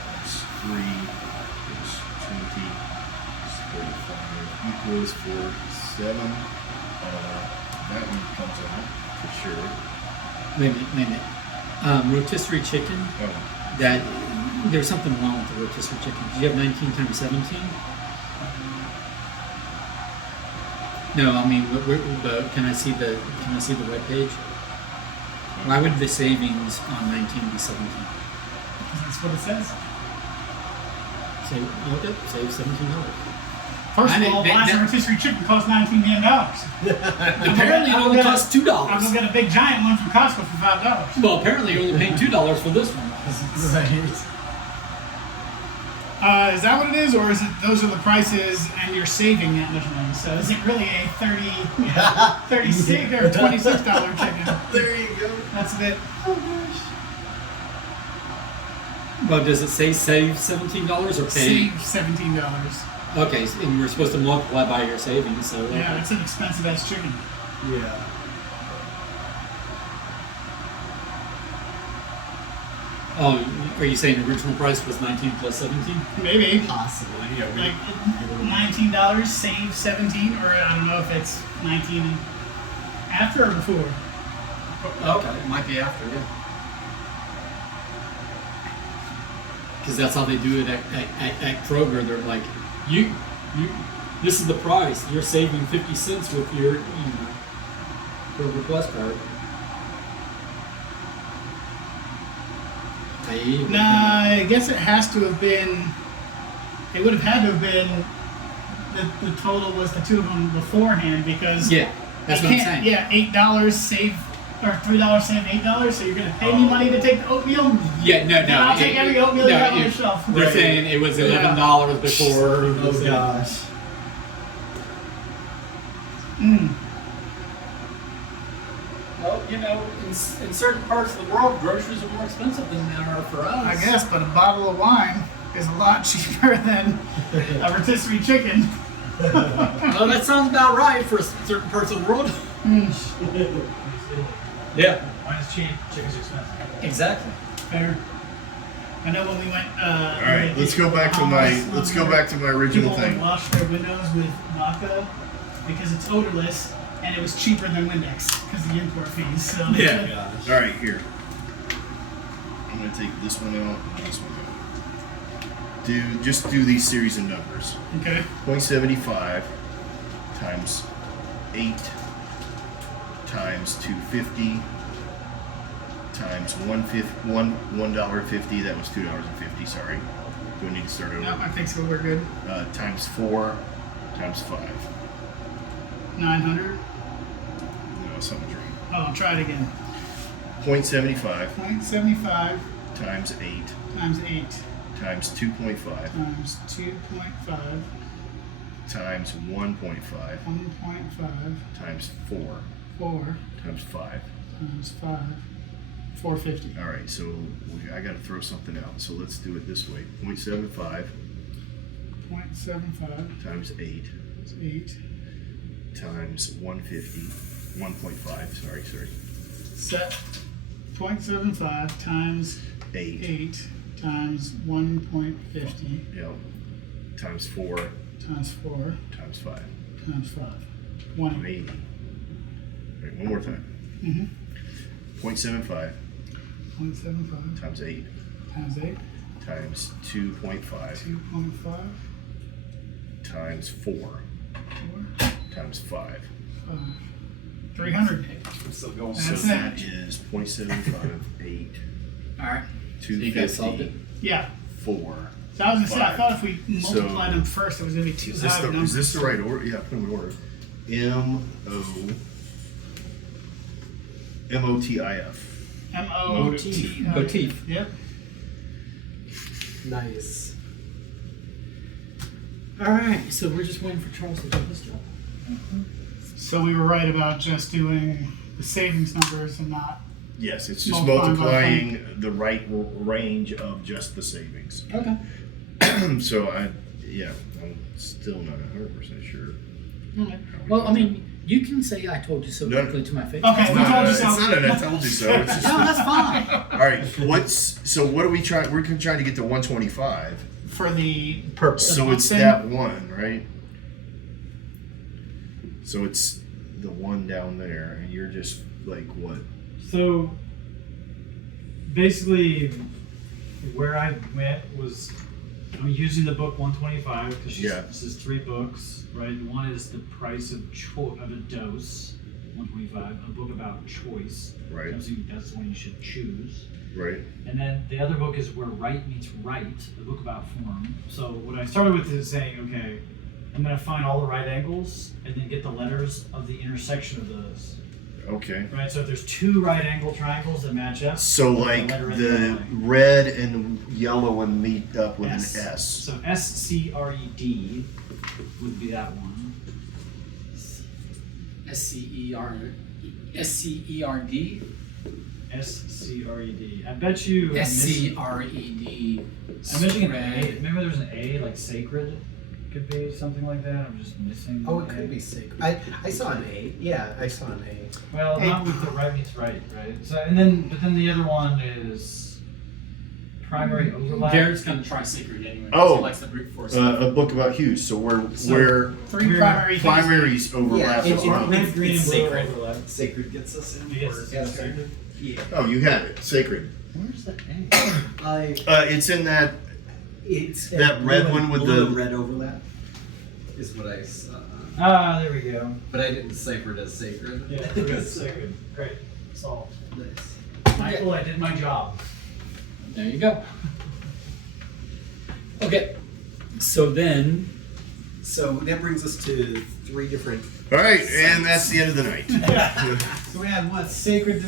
plus 3 plus 20 plus 35 equals 47. That one comes out for sure. Wait a minute. Rotisserie chicken, Oh, that there's something wrong with the rotisserie chicken. Do you have 19 times 17? No, I mean, can I see the web page? Why would the savings on 19 be 17? That's what it says. Save $17. First I of mean, all, why does a rotisserie chicken cost $19 million? Apparently, it only costs $2. I'm gonna get a big giant one from Costco for $5. Well, apparently, you're only paying $2 for this one. Right. Is that what it is, or is it those are the prices and you're saving that much money? So is it really a $36 or $26 chicken? There you go. That's a bit. Well, does it say save $17 or pay? Save $17. Okay, and we're supposed to multiply by your savings, so Yeah, it's an expensive ass chicken. Yeah. Oh, are you saying the original price was 19 plus 17? Maybe. Possibly. Yeah. Like $19, save 17, or I don't know if it's 19 after or before. Okay, it might be after, yeah. Because that's how they do it at Kroger. They're like, you, this is the price. You're saving 50 cents with your, Kroger Plus card. Nah, I guess it has to have been. It would have had to have been. The total was the two of them beforehand because. Yeah, that's you what I'm can't- saying. Yeah, $8 save, or $3 save $8. So you're gonna pay me money to take the oatmeal. Yeah, no. Then I'll take every oatmeal you got on your shelf. You're saying it was $11 before. Oh gosh. Well, in certain parts of the world, groceries are more expensive than they are for us. I guess, but a bottle of wine is a lot cheaper than a rotisserie chicken. Well, that sounds about right for certain parts of the world. Yeah, Mine's cheap, chicken's expensive. exactly. Fair. I know when we went. all right. Let's go back to my original people thing. would wash their windows with vodka because it's odorless, and it was cheaper than Windex because of the import fees. So Yeah. Gosh. All right, here. I'm gonna take this one out and this one out. Just do these series of numbers. Okay. 0.75 times 8 times 250 times $1.50. That was $2.50. Sorry. Do I need to start over? No, I think so. We're good. Times 4 times 5. 900. No, something's wrong. Oh, try it again. 0.75 0.75 times 8 times 8 times 2.5 times 2.5 times 1.5 1.5 times 4 4 times 5. times 5 450. All right, so I got to throw something out. So let's do it this way. 0.75 0.75 times 8 is 8. times 150. 1.5. Sorry. Set 0.75 times 8. 8 times 1.50 Yep. Times 4 times 4 times 5. times 5. 180. 180. All right, one more time. 0.75 0.75 times 8 times 8 times 2.5 2.5. times 4 4. times 5. 300. I'm still going. So That's that it. is 0.758, All right. So you guys solved it. 250, Yeah. 4. So I was gonna say, I 5. thought if we multiplied them first, it was gonna be too high of a number. Is this the right order? Yeah, put them in order. M-O-T-I-F. M-O-T. Motif. Yep. Nice. All right. So we're just waiting for Charles to do his job. So we were right about just doing the savings numbers and not. Yes, it's just Multiplying by multiplying the right range of just the savings. Okay. So I'm still not 100% sure. Okay. Well, I mean, you can say I told you so No. quickly to my face. Okay, we told you It's so. not an I told you so. It's just, No, that's fine. all right. What are we trying? We're trying to get to 125. For the Purple. So it's in? that one, right? So it's the one down there, and you're just like what? So basically, where I went was I'm using the book 125 because Yeah. this is 3 books, right? One is the price of a dose, 125. A book about choice. Right. Obviously, that's the one you should choose. Right. And then the other book is Where Right Meets Right, a book about form. So what I started with is saying, okay, I'm going to find all the right angles and then get the letters of the intersection of those. Okay. Right, so if there's 2 right angle triangles that match up. So the like letter in the line. red and yellow one meet up with S. an S. So SCRED would be that one. SCERD. SCRED. I bet you. SCRED. I'm missing an A. Maybe there's an A, like sacred. Could be something like that. I'm just missing. Oh, an it A. could be sacred. I saw an A. Yeah, I saw an A. Well, not with the right meets right, right? So, but then the other one is primary overlap. Garrett's gonna try secret anyway. Oh. He likes the brute force. A book about hues. So where 3 We're primary. primaries overlap Yeah, with it- wrong. Red, green, and blue sacred. overlap. Sacred gets us in. Yes, or- yes, sacred. Yeah. Oh, you have it. Sacred. Where's the A? It's in that. It's That blue red and- one with blue the- and red overlap is what I saw. Ah, there we go. But I didn't decipher it as sacred. Yeah, that's sacred. Great. Solved. Nice. Michael, I did my job. There you go. Okay. So then, So that brings us to 3 different. All right, and that's the end of the night. So we had what? Sacred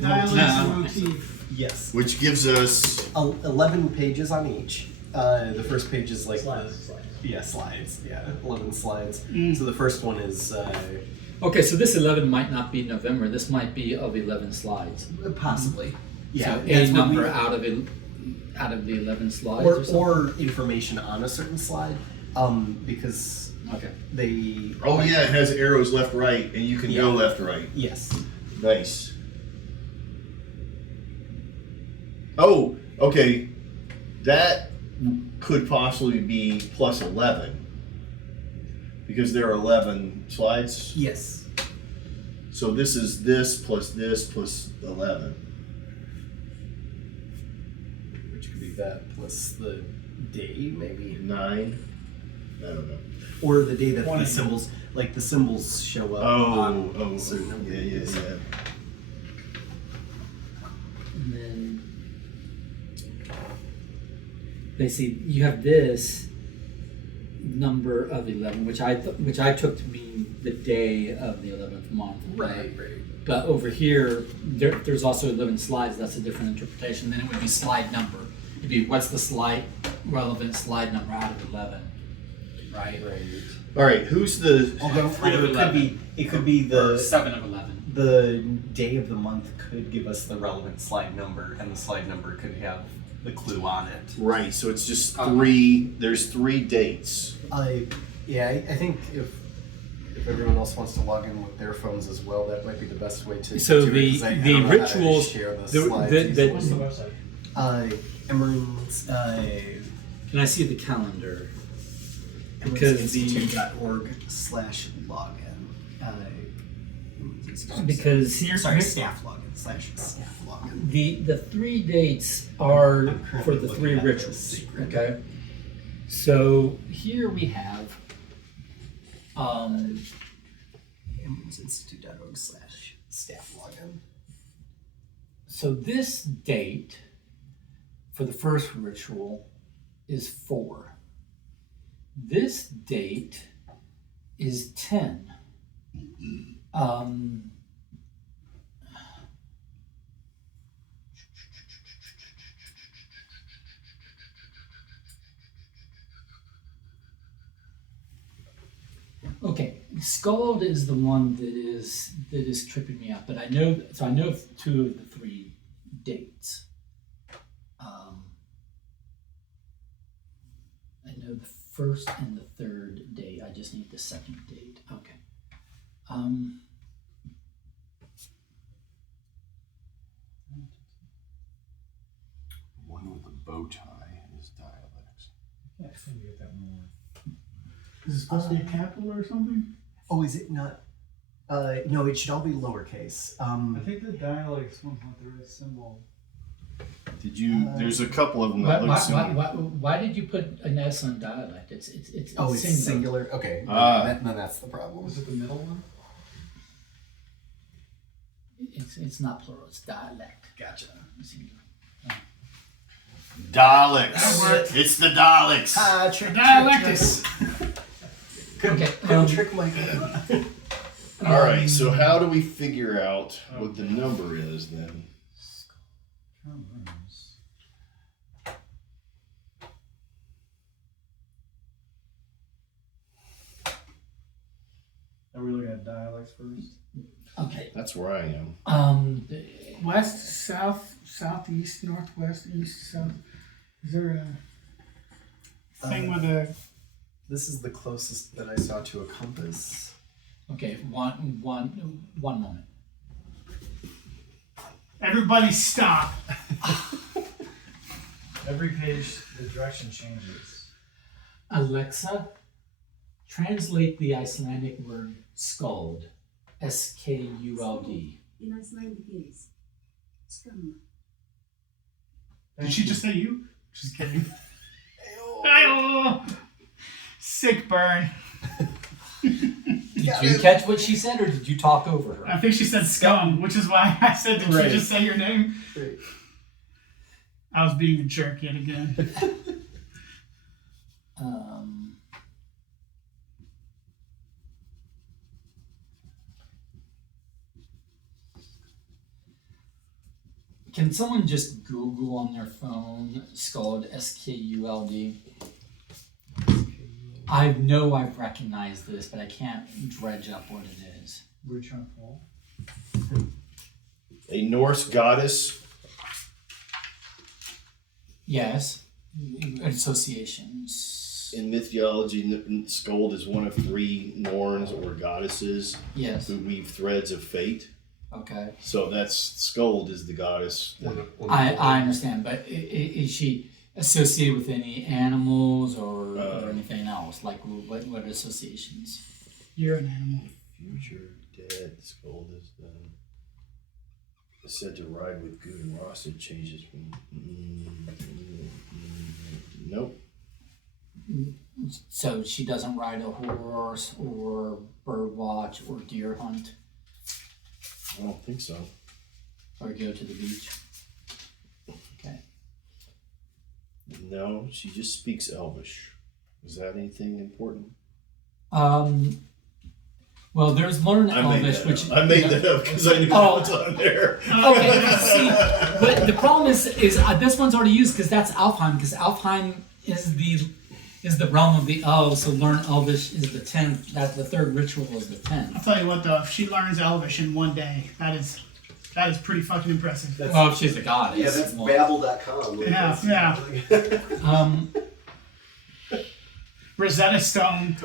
dialects, and motif. Yes. Which gives us 11 pages on each. The first page is like Slides. slides. Yeah, 11 slides. Mm. So the first one is okay, so this 11 might not be November. This might be of 11 slides. possibly. Yeah, So that's a what number we- out of the 11 slides or something. or information on a certain slide, because Okay. they. oh yeah, it has arrows left, right, and you can go Yeah. left, right. Yes. Nice. Oh, okay. That could possibly be plus 11 because there are 11 slides. Yes. So this is this plus 11. Which could be that plus the day, maybe, 9. I don't know. or the day that 20. the symbols, like the symbols, show up Oh, on certain number of days. yeah. And then they see you have this number of 11, which I took to mean the day of the 11th month. Right. But over here, there's also 11 slides. That's a different interpretation. Then it would be slide number. It'd be what's the relevant slide number out of 11, right? All right, who's the? Although, Three of it could 11. be Or the 7 of 11. the day of the month could give us the relevant slide number, and the slide number could have the clue on it. Right, so it's just 3. There's 3 dates. I think if everyone else wants to log in with their phones as well, that might be the best way to So do it, 'cause I the don't know how to rituals, share the the- slides the- easily. What's the website? Emeren's Can I see the calendar? Because the- emerensinstitute.org/login. because Sorry, staff login / staff login. the 3 dates are I'm currently for the looking 3 at the rituals. secret. Okay. So here we have Institute.org / staff login. so this date for the first ritual is 4. This date is 10. Okay, Scald is the one that is tripping me up, but I know 2 of the 3 dates. I know the first and the third date. I just need the second date. Okay. One with a bow tie is dialects. Yeah, I think we get that one. Is it supposed to be a capital or something? Oh, is it not? No, it should all be lowercase. I think the dialects one's not the right symbol. Did you? There's a couple of them Why, that look similar. why did you put an S on dialect? It's Oh, it's singular. Okay, then that's the problem. Was it the middle one? It's not plural. It's dialect. Gotcha. Singular. Daleks. It's the Daleks. Dialectus. Okay. Couldn't trick my head. All right. So how do we figure out what the number is then? Are we looking at dialects first? Okay. That's where I am. West, south, southeast, northwest, east, south. Is there a thing with a? This is the closest that I saw to a compass. Okay. One moment. Everybody stop. Every page, the direction changes. Alexa, translate the Icelandic word skuld. SKULD. In Icelandic is scum. Did she just say you? Just kidding. Ayo. Sick burn. Did you catch what she said, or did you talk over her? I think she said scum, which is why I said, did Right. you just say your name? Right. I was being a jerk yet again. Can someone just Google on their phone Skuld, SKULD? I know I've recognized this, but I can't dredge up what it is. Were you trying to fall? A Norse goddess. Yes. Associations. In mythology, Skuld is one of 3 Norns or goddesses Yes. who weave threads of fate. Okay. So that's Skuld is the goddess. I understand, but is she associated with any animals or anything else? Like what associations? You're an animal. Future dead. Skuld is said to ride with good and Ross. It changes from. Nope. So she doesn't ride a horse or bird watch or deer hunt I don't think so. or go to the beach. Okay. No, she just speaks Elvish. Is that anything important? Well, there's Learn I made Elvish, that which up. I made that up because I knew Oh. that was on there. Okay, see, but the problem is this one's already used because that's Alfheim, because Alfheim is the realm of the elves, so Learn Elvish is the 10th, that the third ritual is the 10th. I'll tell you what though, if she learns Elvish in one day, that is pretty fucking impressive. Well, if she's a goddess. Yeah, that's well, Babel.com. Yeah. Rosetta Stone.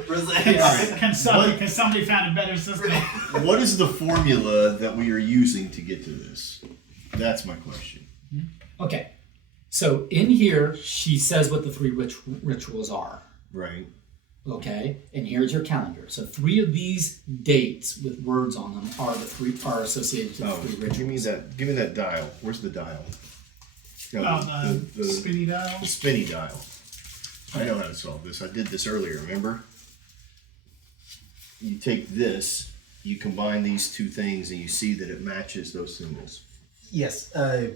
Can somebody found a better system? What is the formula that we are using to get to this? That's my question. Okay, so in here, she says what the 3 rituals are. Right. Okay, and here's your calendar. So 3 of these dates with words on them are associated to the 3 rituals. Give me that dial. Where's the dial? No, The spinny dial. the spinny dial. I know how to solve this. I did this earlier, remember? You take this, you combine these 2 things, and you see that it matches those symbols. Yes,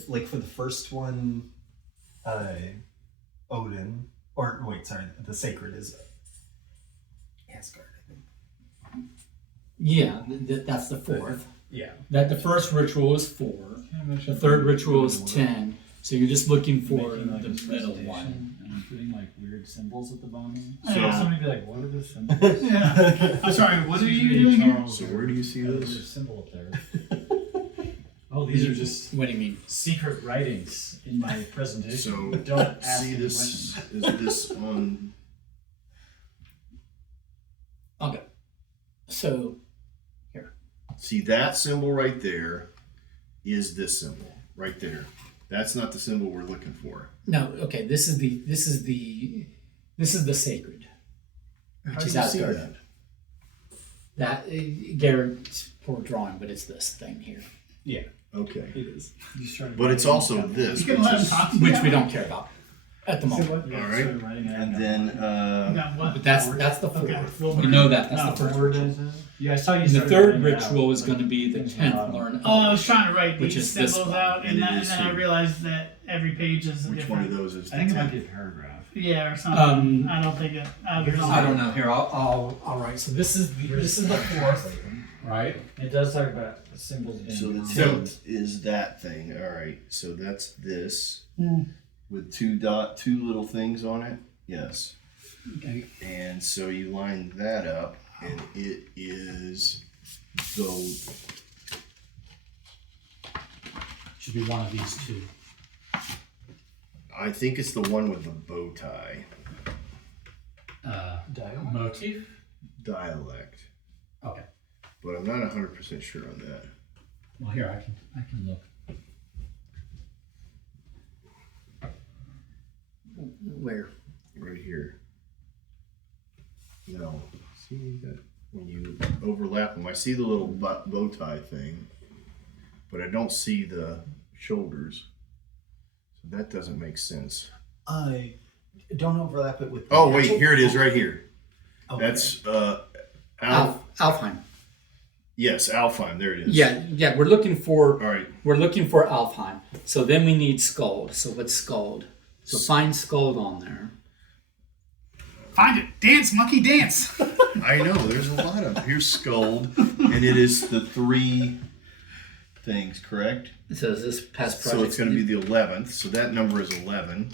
like for the first one, Odin, or wait, sorry, the sacred is Asgard, I think. Yeah, that's the 4th. Yeah. That the first ritual is 4. The 3rd ritual is 10. So you're just looking for Making, like, the this middle presentation one. And putting like weird symbols at the bottom. So- Somebody be like, what are those symbols? Yeah. I'm sorry, what are you doing here? So where do you see There's those? a symbol up there. Oh, these are just What do you mean? secret writings in my presentation. So Don't ask see any this? questions. Is this on? Okay. So See that symbol right there is this symbol right there. That's not the symbol we're looking for. no, okay. This is the sacred, How which do is you see Asgard. that? Garrett's poor drawing, but it's this thing here, Yeah, Okay, it is. You started but it's writing also down- this, You can which let him is talk to which you. we don't care about at the moment. Yeah, All you right. started writing it and down. then You got what? But that's the 4th. Okay, well, We know that. That's No, the first word ritual. is it? Yeah, I saw you. And the started 3rd writing it out, ritual is like, going to be the things 10th. about- Learn. Oh, I was trying to write Which these is this symbols one. out, And it and is then I here. realized that every page is which different. one of those is? I think it the might be a paragraph. Yeah, or something. Um, I don't think it. I don't know. Here, I'll write. So this is the 4th, right? It does talk about symbols being. So the drawn. 10th is that thing. All right. So that's this Hmm. with 2 little things on it. Yes. Okay. And so you line that up, and it is the Should be one of these 2. I think it's the one with the bow tie Motif. dialect, Okay. but I'm not 100% sure on that. Well, here I can look. Where? Right here. No. See that when you overlap them, I see the little bow tie thing, but I don't see the shoulders. So that doesn't make sense. Don't overlap it with. the Oh wait, actual- here it is, right here. Okay. That's Alfheim. Yes, Alfheim. There it is. Yeah. We're looking for All right. Alfheim. So then we need Skuld. So what's Skuld? So find Skuld on there. Find it. Dance, monkey, dance. I know. There's a lot of here's Skuld, and it is the 3 things, correct? It says this past project. So it's going to be the 11th. So that number is 11.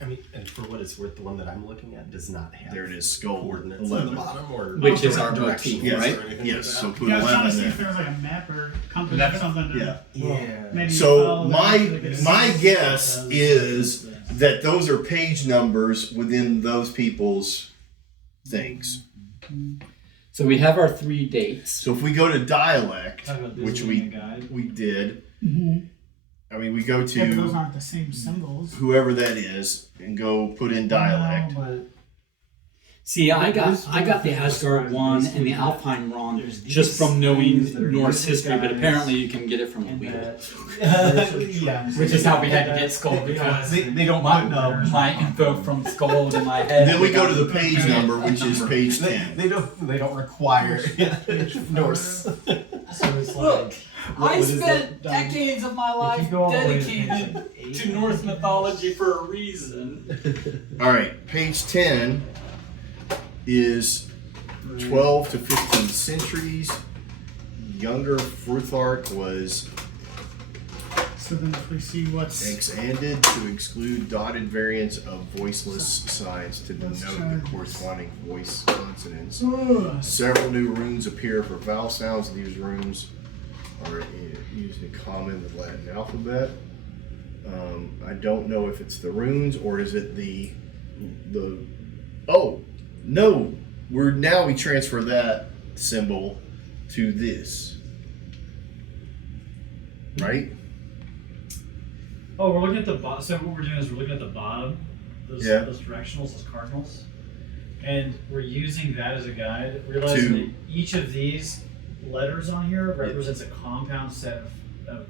I mean, and for what it's worth, the one that I'm looking at does not have. There it is. Skuld coordinates on 11. the bottom, or Which is our directions motif, or right? anything Yes. like So that. put Yeah, I was trying to 11 see if there. there was like a map or compass or something. To Yeah. Yeah. Maybe So follow my that. my guess is that those are page numbers within those people's things. So we have our 3 dates. So if we go to dialect, Talk about this which being a guide. we did, Mhm. I mean, we go Yeah, but those to aren't the same symbols. whoever that is and go put in dialect. No, but See, I got the Asgard one and the Alfheim wrong just from knowing Norse history, but apparently you can get it from the and wheel. that Yeah. Which is how we had to get Skuld because They don't my, put my info from Skuld in my head. And then we go to the page number, which is page 10. They don't require Norse. So it's Look, like What I is that? spent decades of my if life you go all the way to dedicated page to Norse mythology for a reason. All right, page 10 is 12 to 15 centuries. Younger Fruthark was So then if we see what's expanded to exclude dotted variants of voiceless signs to denote the corresponding voice consonants. Several new runes appear for vowel sounds. These runes are used in common with Latin alphabet. I don't know if it's the runes or is it the oh no, we transfer that symbol to this, right? Oh, we're looking at the bottom. So what we're doing is we're looking at the bottom. Those, Yeah. those directionals, those cardinals. And we're using that as a guide, realizing that each of these letters on here represents a compound set of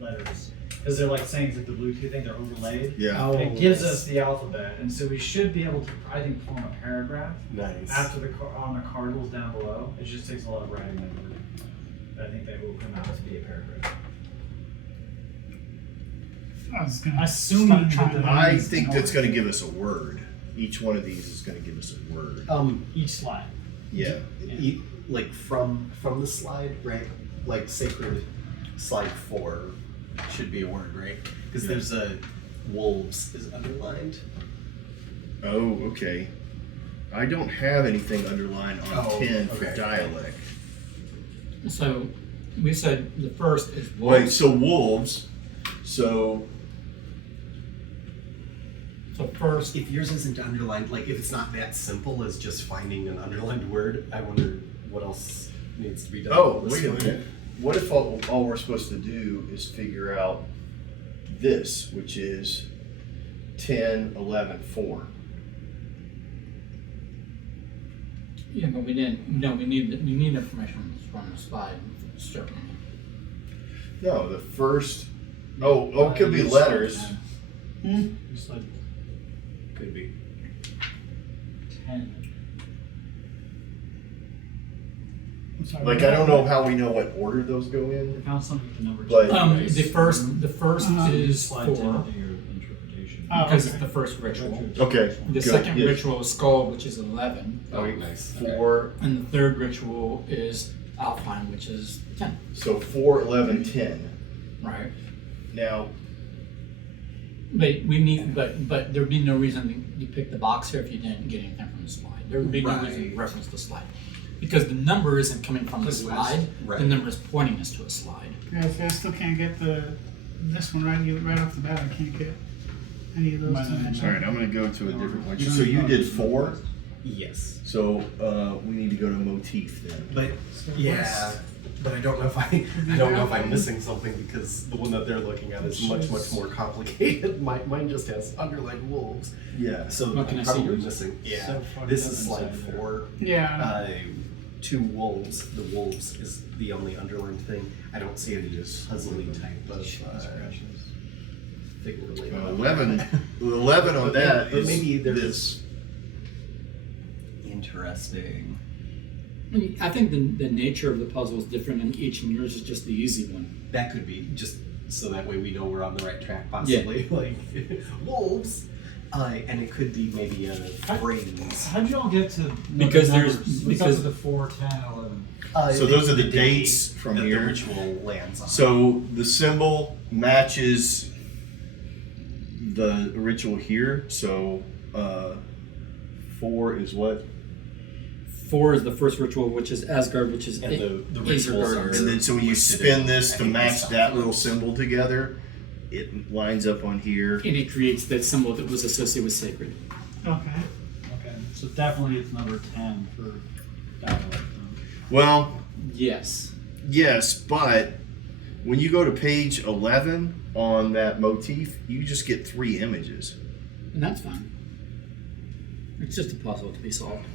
letters. Because they're like saying that the Bluetooth thing, they're overlaid. Yeah. Oh, And it gives us the alphabet. And so we should be able to, I think, form a paragraph nice. after on the cardinals down below. It just takes a lot of writing over. But I think that will come out to be a paragraph. I was gonna Assuming start that trying to I use think an that's order. going to give us a word. Each one of these is going to give us a word. Each slide. Yeah. Like from the slide, right? Like sacred slide 4 should be a word, right? Because there's a wolves is underlined. Oh, okay. I don't have anything underlined on 10 for okay. dialect. So we said the first is Wait, wolves. so wolves. So So first, If yours isn't underlined, like if it's not that simple as just finding an underlined word, I wonder what else needs to be done. oh, on this wait a one. minute. What if all we're supposed to do is figure out this, which is 10, 11, 4? yeah, but we didn't. No, we need information from the slide, certainly. No, the first. Oh, it could be letters. Just like Could be. 10. I'm sorry, Like, I don't know how we know what order those go I in. found something with the number But- The first is slide 10 four into your interpretation. Oh, because okay. it's the first ritual. Okay. The good, second yes. ritual is skull, which is 11, Oh, nice. 4. and the third ritual is Alpine, which is 10. So 4, 11, 10. Right. Now, But we need, but there'd be no reason you pick the box here if you didn't get anything from the slide. There would be no reason to Right. reference the slide. Because the number isn't coming from the Because it was- slide, right. the number is pointing us to a slide. Yeah, I still can't get this one right off the bat. I can't get any of those Might to not- match. all right, I'm going to go to a different one. You don't So need you to did go. 4. Yes. So we need to go to motif then. But yeah, but I don't know if I'm missing something because the one that they're looking at is much more complicated. Mine just has underlined wolves. Yeah. So What, can I'm I see probably yours? missing. Yeah. So far, This nothing is slide inside there. 4. Yeah. 2 wolves. The wolves is the only underlined thing. I don't see any puzzling type of thing related. 11 on that But is maybe there's this. Interesting. I think the nature of the puzzle is different in each, and yours is just the easy one. That could be just so that way we know we're on the right track, possibly. Like wolves, and it could be maybe a phrase. How'd y'all get to Because the there's- numbers? What's because- up with the 4, 10, 11? So those are the day dates from that here. the ritual lands on. So the symbol matches the ritual here. So 4 is what? 4 is the first ritual, which is Asgard, which is and the Aesir rituals Garden. are. And then so when you listed spin in, this I to think, match the that little subclubs. symbol together, it lines up on here. And it creates that symbol that was associated with sacred. Okay. Okay, so definitely it's number 10 for dialect. Well, Yes. yes, but when you go to page 11 on that motif, you just get 3 images. And that's fine. It's just a puzzle to be solved.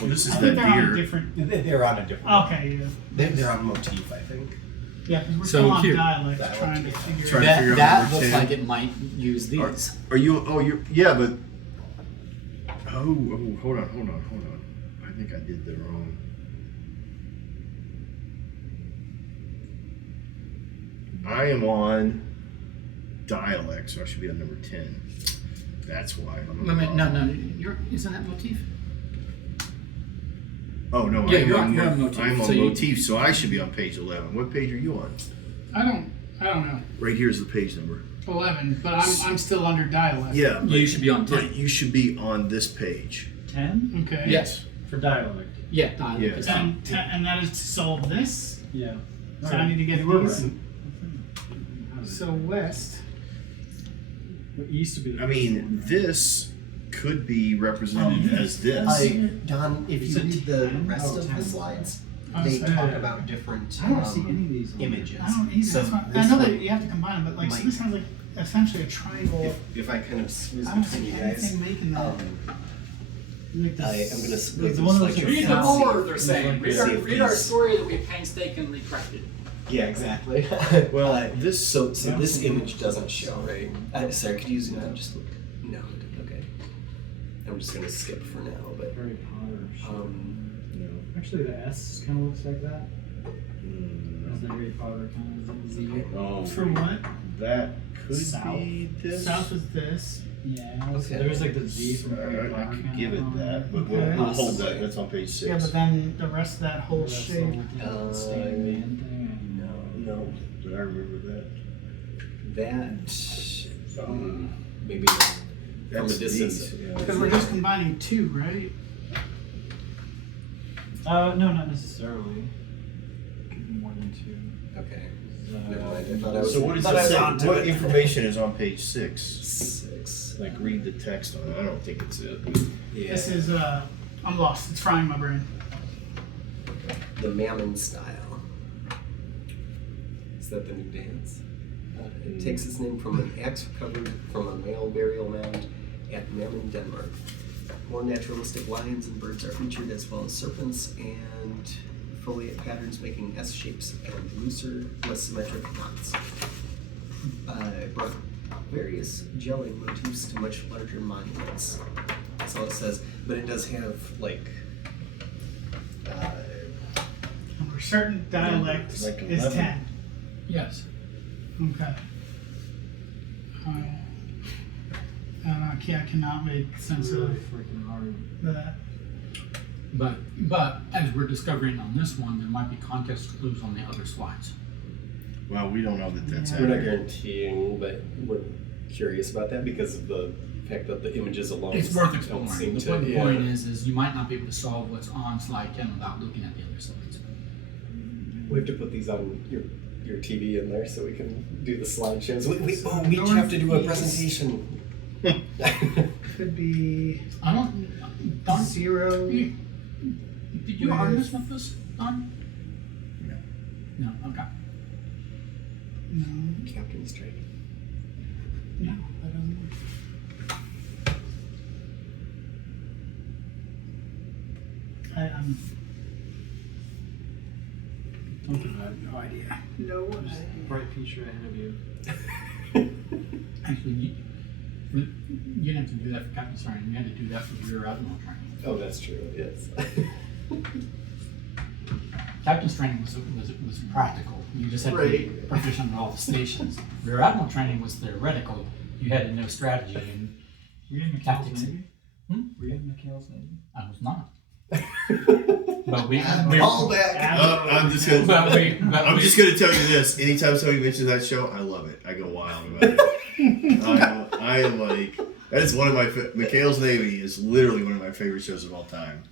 Well, this is I that think they're on a deer. different. They're on a different. Okay. Yeah. They're on motif, I think. Yeah, because we're So still on here. dialect, Dialect, trying to yeah. figure Trying it to out. figure out That number looks 10. like it might use these. Are you? Oh, you're. Yeah, but. Oh, hold on. I think I did the wrong. I am on dialect, so I should be on number 10. That's why. I'm Wait a minute, no, isn't that motif? Oh no, Yeah, I'm you're on on motif, I'm on so you- motif, so I should be on page 11. What page are you on? I don't know. Right here's the page number. 11, but I'm still under dialect. Yeah, You should be on 10. but you should be on this page. 10 Okay. Yes. for dialect. Yeah, dialect Yeah. is fine. And that is to solve this. Yeah. So I need to get You were these. right. So west. East would be the I mean, this could be represented as this. Don, if It's you a read the 10? rest Oh, of 10. the slides, Oh, they sorry. talk about different I don't see any of these on there. images. I don't either. So That's fine. I this know that one- you have to combine them, but like, so might- this has like essentially a triangle. If I kind of squeeze I don't between see you guys, anything making that. Like this- I am gonna Like the one that was like Read the South. more, they're saying. Like Read our story that we painstakingly crafted. Yeah, exactly. Well, this So this image doesn't show, right? Sorry, could you zoom out just no? Okay. I'm just gonna skip for now, but Harry Potter. actually, The S kind of looks like that. As the Harry Potter kind of Z. oh, For what? that could South. be this. South is this. Yeah. Okay. There's like the Z from I Harry Potter. could kind give of it on that, but Okay. we'll hold that. That's on page 6. Yeah, but then the rest of that whole That's the shape. whole thing, Stain Man thing. no, But I remember that. that maybe not. From a That's distance. these, yeah. Because we're just combining two, right? No, not necessarily. Could be more than 2. Okay. 'Cause, Never mind. I thought I was. So what does thought I it was say? onto What it. information is on page 6? 6. Like read the text on it. I don't think it's it. Yeah. This is I'm lost. It's frying my brain. The Mammon style. Is that the new dance? It takes its name from an axe recovered from a male burial mound at Mammon, Denmark. More naturalistic lions and birds are featured, as well as serpents and foliate patterns making S shapes and looser, less symmetric knots. Brought various gelling motifs to much larger monuments. That's all it says, but it does have like For certain dialects Like is 11. 10. Yes. Okay. I cannot make It's sense really of freaking hard. that. But as we're discovering on this one, there might be context clues on the other slides. Well, we don't know that that's we're not accurate. guaranteeing, but we're curious about that because of the fact that the images alone It's worth don't exploring. seem The to. point, the Yeah. point is you might not be able to solve what's on slide 10 without looking at the other slides. We have to put these on your TV in there so we can do the slideshows. We each have to do a Northeast. presentation. Could be I don't. 0. Did you harness with this, Don? No. No. Okay. No, Captain's training. no, that doesn't work. I have no idea. No. There's a bright future ahead of you. Actually, you didn't have to do that for Captain's training. You had to do that for Rear Admiral training. Oh, that's true. Yes. Captain's training was practical. You just had to be proficient in all the stations. Rear Admiral training was theoretical. You had to know strategy and Were you in McHale's tactics. Navy? Hmm? Were you in McHale's Navy? I was not. But we All back. I'm just gonna. I'm just gonna tell you this. Anytime somebody mentions that show, I love it. I go wild about it. I am like, that is one of my. McHale's Navy is literally one of my favorite shows of all time.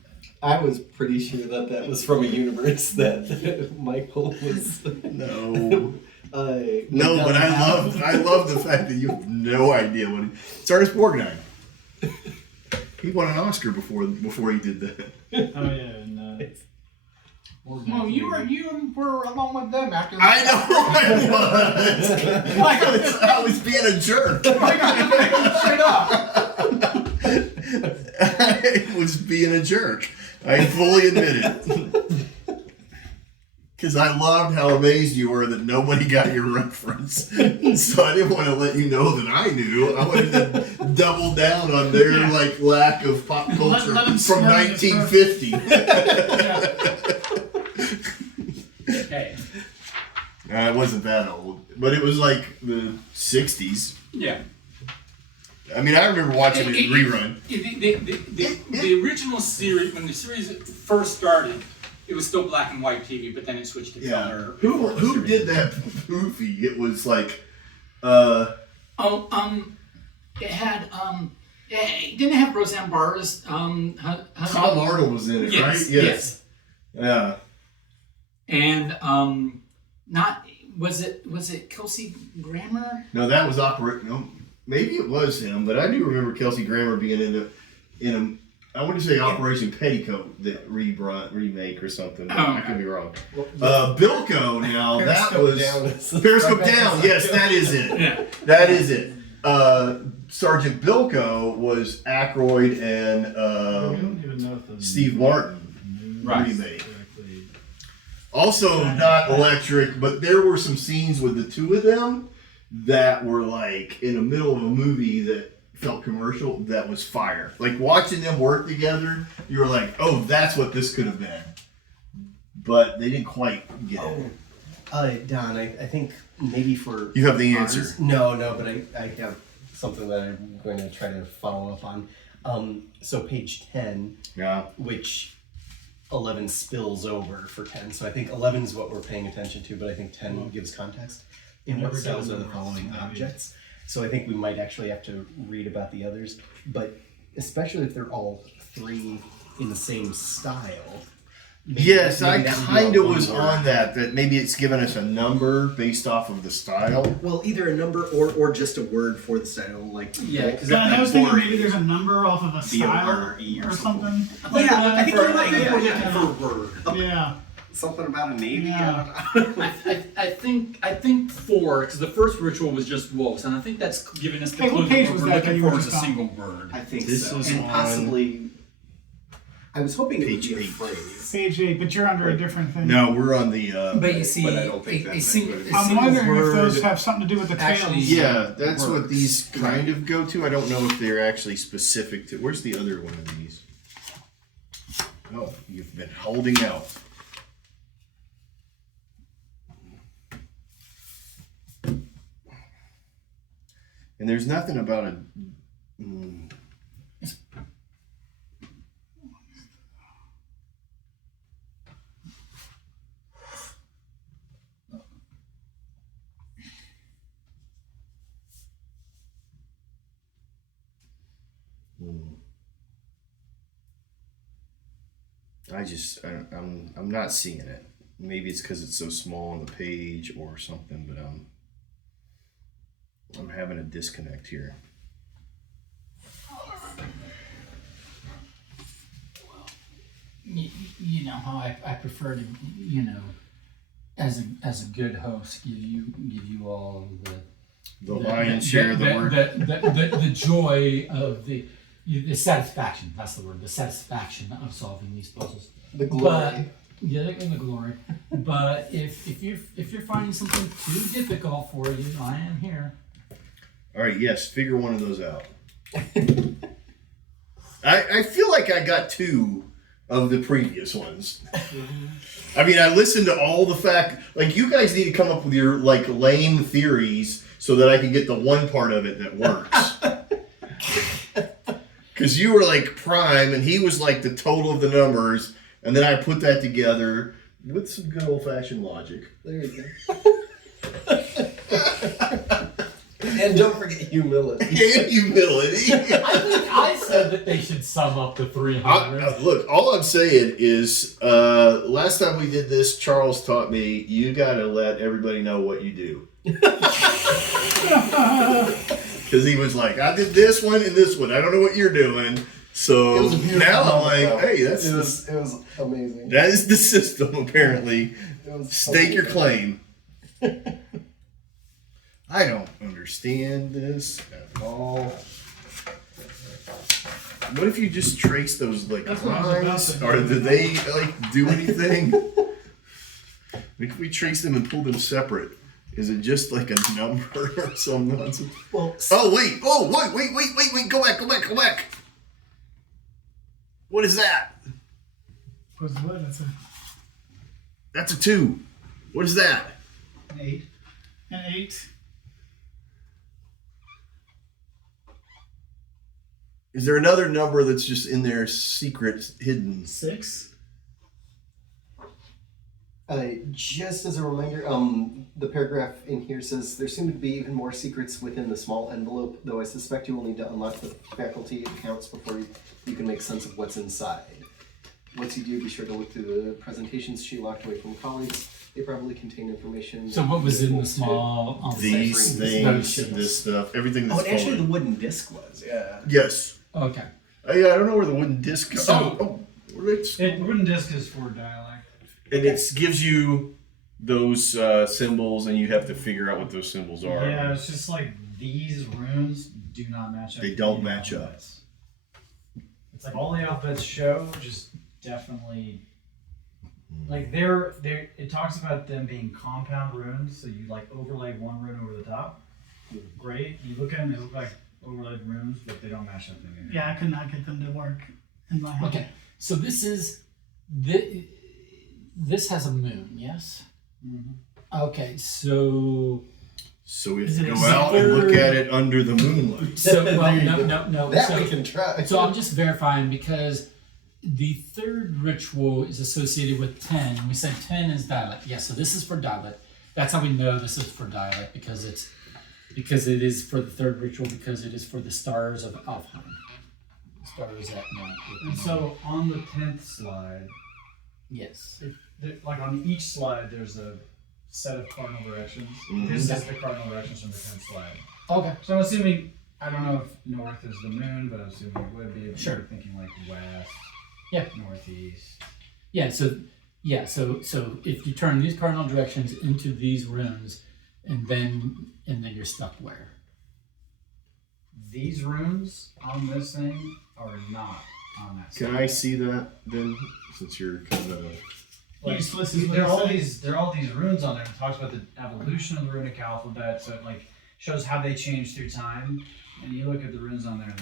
I was pretty sure that was from a universe that Michael was. No. No, But I love the fact that you have no idea what it's Ernest Borgnine. He won an Oscar before he did that. Oh yeah, and Well, you were along with them after. I know I was. I was being a jerk. Straight up. I was being a jerk. I fully admit it. Because I loved how amazed you were that nobody got your reference. So I didn't want to let you know that I knew. I wanted to double down on their like lack of pop culture let 'em from swear this 1950. Okay. It wasn't that old, but it was like the 60s. Yeah. I mean, I remember watching it rerun. The original series, when the series first started, it was still black and white TV, but then it switched to color. Who did that movie? It was like, it had it didn't have Roseanne Barr's Tom Arnold was in it, right? Yes. Yeah. And not was it Kelsey Grammer? No, that was No, maybe it was him, but I do remember Kelsey Grammer being in a. I want to say Operation Petticoat that remake or something. But I could be wrong. Bilko. Now that was Down. Periscope Down. Yes, that is it. Yeah. That is it. Sergeant Bilko was Aykroyd and We don't even know if the Steve Martin Right. remake. Exactly. Also not electric, but there were some scenes with the two of them that were like in the middle of a movie that felt commercial. That was fire. Like watching them work together, you were like, "Oh, that's what this could have been." But they didn't quite get it. Don, I think maybe for You have the ours- answer. No, but I have something that I'm going to try to follow up on. So page 10, Yeah. which 11 spills over for 10. So I think 11 is what we're paying attention to, but I think 10 gives context. In what Never cells done are the that. following Maybe. objects? So I think we might actually have to read about the others, but especially if they're all three in the same style. Yes, I maybe that would be kind a of was one-word. on that maybe it's given us a number based off of the style. Well, either a number or just a word for the style, like Yeah, 'cause Yeah, I was thinking boring. maybe there's a number off of a style B-O-R-E or or something. Yeah, I think For- you're right. yeah, We're yeah. looking for a word. Yeah. Something about a navy. Yeah. I don't know. I think 4, because the first ritual was just wolves, and I think that's giving us the Hey, what clue page that was we're that looking you were for is just a on? single word. I think This so, is and on possibly. I was hoping it would page be a 8. phrase. Page 8, but you're under a different thing. No, we're on the. But you see, But I don't think a that's single, what it a is. I'm single wondering if word those have something to do with the tails. actually- Yeah, that's what works. these kind of go to. I don't know if they're actually specific to. Where's the other one of these? Oh, you've been holding out. And there's nothing about a. I'm not seeing it. Maybe it's because it's so small on the page or something, but I'm having a disconnect here. You know how I prefer to, as a good host, give you all The lion's share of the work. the joy of the satisfaction. That's the word. The satisfaction of solving these puzzles. The glory. But yeah, in the glory. But if you're finding something too difficult for you, I am here. All right, yes, figure one of those out. I feel like I got 2 of the previous ones. I mean, I listened to all the like you guys need to come up with your like lame theories so that I can get the one part of it that works. Because you were like prime and he was like the total of the numbers, and then I put that together with some good old fashioned logic. There you go. And don't forget humility. And humility. I think I said that they should sum up the 300. Look, all I'm saying is, last time we did this, Charles taught me you gotta let everybody know what you do. Because he was like, I did this one and this one. I don't know what you're doing. So It was a beautiful now I'm moment, like, though. hey, it was amazing. that is the system apparently. It was Stake your amazing. claim. I don't understand this at all. What if you just trace those like That's what I was about lines? to do. Or do they like do anything? Like if we trace them and pull them separate, is it just like a number or some nonsense? Well, Oh wait! Oh wait! Go back! What is that? Was what? That's That's a 2. What is that? an 8. An 8. Is there another number that's just in there, secret, hidden? 6. just as a reminder, the paragraph in here says there seem to be even more secrets within the small envelope, though I suspect you will need to unlock the faculty accounts before you can make sense of what's inside. Once you do, be sure to look through the presentations she locked away from colleagues. They probably contain information. So what was in the small These things, this stuff, everything Oh, that's and actually the fallen. wooden disc was, yeah. Yes. Okay. Yeah, I don't know where the wooden disc goes. So- Wooden disc is for dialect. And it gives you those symbols, and you have to figure out what those symbols are. Yeah, it's just like these runes do not match up. They with don't the match up. alphabets. It's like all the alphabets show just definitely like they're it talks about them being compound runes, so you like overlay one rune over the top. Great. You look at them, they look like overlaid runes, but they don't match up together. Yeah, I could not get them to work in my head. Okay, so this has a moon, yes? Okay, so So Is if it you a go out and look at it under the moonlight. well, There you no. go. That so, we can try. so I'm just verifying because the third ritual is associated with 10. We said 10 is dialect. Yeah, so this is for dialect. That's how we know this is for dialect because it is for the third ritual because it is for the stars of Alfheim. Stars at night. And so on the 10th slide, yes. like on each slide, there's a set of cardinal directions. Mhm. This is the cardinal directions from the 10th slide. Okay. So I'm assuming, I don't know if north is the moon, but I'm assuming it would be. If Sure. you're thinking like west, Yeah. northeast. So if you turn these cardinal directions into these runes, and then you're stuck where? These runes on this thing are not on that side. Can I see that then? Since you're kind of Like, Useless is what there are it all says. these runes on there. It talks about the evolution of the runic alphabet, so it like shows how they change through time. And you look at the runes on there, and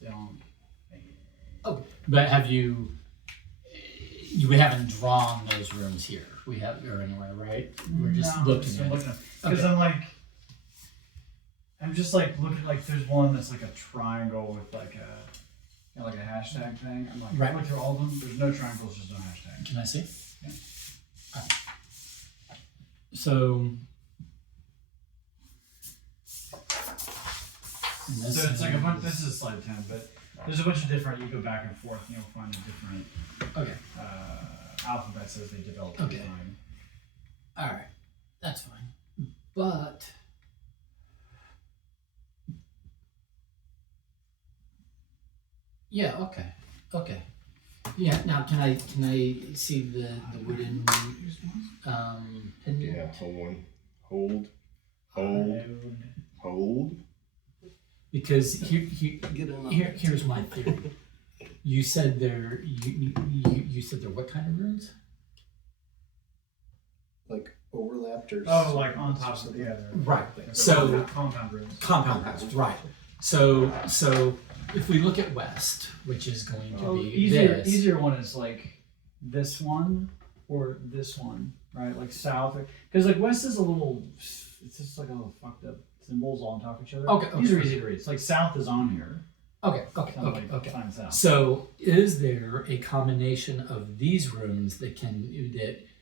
they don't. But we haven't drawn those runes here. We have or anywhere, right? We're just looking at it. Because Okay. I'm just like looking like there's one that's like a triangle with like a hashtag thing. I'm like Right. going through all of them. There's no triangles, just no hashtag. Can I see? Yeah. Alright. So. and this So it's like a bunch. is- This is slide 10, but there's a bunch of different. You go back and forth, and you'll find the different Okay. alphabets as they develop over Okay. time. All right. That's fine. But. Yeah. Okay. Okay. Yeah. Now, can I see the wooden pendant? yeah, hold, hold. Because here's my theory. You said you said they're what kind of runes? Like overlapped or Oh, like on top of the other. Right. So compound runes. compound runes, right? So if we look at west, which is going to be this. Easier one is like this one or this one, right? Like south, because like west is a little. It's just like a little fucked up symbols all on top of each other. Okay, These are okay. easy to read. It's like south is on here. Okay. Find south. So is there a combination of these runes that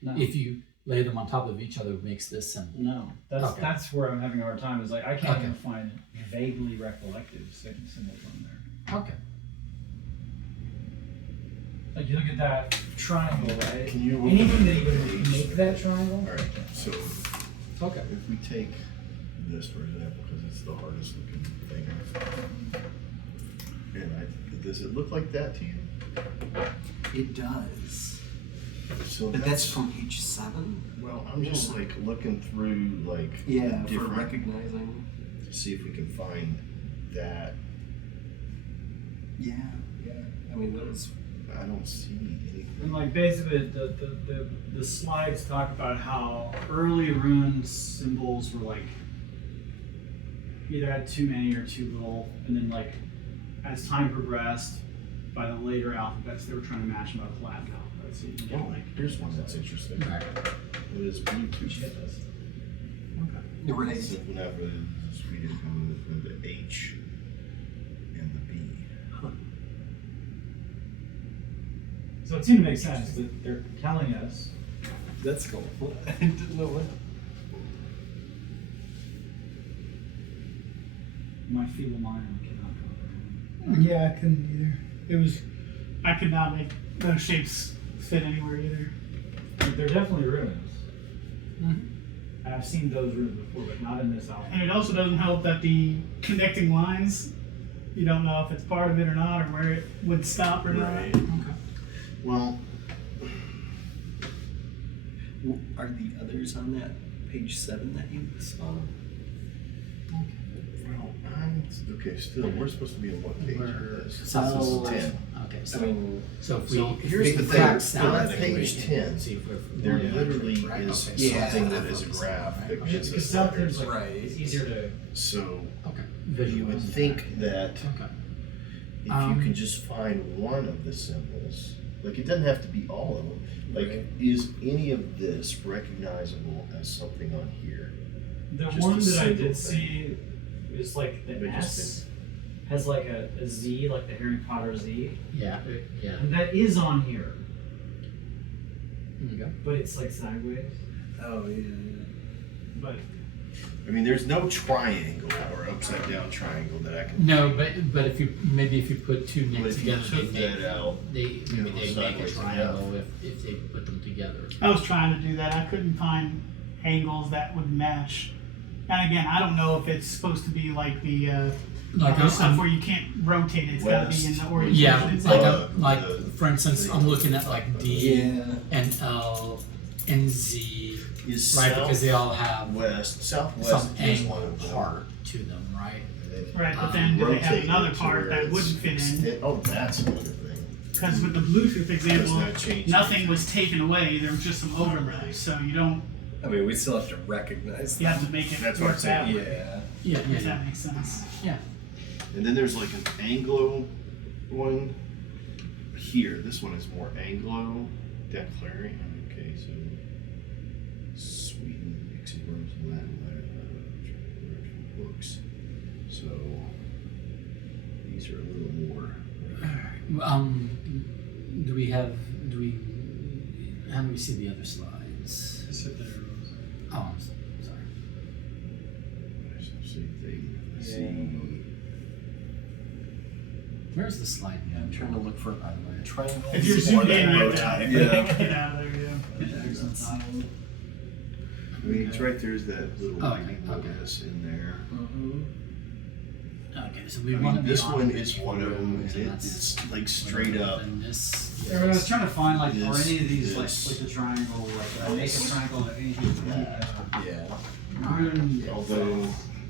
No. if you lay them on top of each other, makes this symbol? No, that's where I'm having a hard time. Is like I can't Okay. even find vaguely recollective symbols on there. Okay. Like you look at that triangle, right? Can you Anything that would make that triangle? All right. So Okay. if we take this for example, because it's the hardest looking thing, and does it look like that to you? It does. So But that's from page 7? Well, I'm just like looking through like Yeah, the for different recognizing. to see if we can find that. Yeah. I mean, that was. I don't see anything. And like basically the slides talk about how early rune symbols were like either had too many or too little, and then like as time progressed, by the later alphabets they were trying to match them up with Latin alphabets. So you can get Oh, like here's one that's interesting. Right. It is Bluetooth. get this. Right. So whenever the Swedish comes with the H and the B. So it seemed to make sense that they're telling us. That's cool. I didn't know what. My feeble mind cannot comprehend. Yeah, I couldn't either. I could not make those shapes fit anywhere either. Like, they're definitely runes. Mhm. And I've seen those runes before, but not in this album. And it also doesn't help that the connecting lines, you don't know if it's part of it or not, or where it would stop or Right. not. Okay. Well, Are the others on that page 7 that you saw? Okay. Okay, still, we're supposed to be on what page of this? South Well, is 10. Okay, I so mean, so if So we here's if the we thing, crack on south, page 10, see if we're there literally right? is Okay, so something that's that is a focusing, graph right? that Okay. gives Because us south letters. is like Right. it's easier to. So Okay. you would think that Okay. if you can just find one of the symbols, like it doesn't have to be all of them. Like, Right. is any of this recognizable as something on here? The Just one a that I single did thing. see is like the But just S has like a Z, like the Harry Potter Z, Yeah. Yeah. and that is on here, There you go. but it's like sideways. oh yeah. But I mean, there's no triangle or upside down triangle that I can. No, but if you put two But necks if you together, took that out, maybe they make a sideways, triangle if they put them together. I was trying to do that. I couldn't find angles that would match. And again, I don't know if it's supposed to be like the Like other stuff I'm, where you can't rotate it. It's got to be in the orientation. yeah, It's like Uh, like the- for instance, I'm looking at like D Yeah. and L and Z, Is right? Because they all have southwest some is one angle of them. part to them, right? Right, but then do they have Rotate another it to part where that it's wouldn't fit in? Oh, that's another thing. Because with the Bluetooth example, Does not change nothing anything. was taken away. There was just some overlays, so you don't. I mean, we still have to recognize You have to make it That's what work I'm saying, that way. Yeah. Yeah, If that makes sense. yeah. And then there's like an Anglo one here. This one is more Anglo declaring. Okay, so Sweden, mixing words, Latin, books. So these are a little more. Do we how do we see the other slides? just hit there. Oh, I'm sorry. There's the same thing. Let's Yeah. see. Where's the slide? Yeah, I'm trying to look for by the way. triangle. If you're zoomed in, you have to Yeah. get out of there. Yeah. I mean, it's right there's that little Oh, Anglo-ness in there. Okay, so we I want to mean, be this on one this is one of them. and that's It's like straight up. And this. Yeah, but I was trying to find like, are This any of these is- like the triangle, like I make a triangle and anything Yeah. rune. Although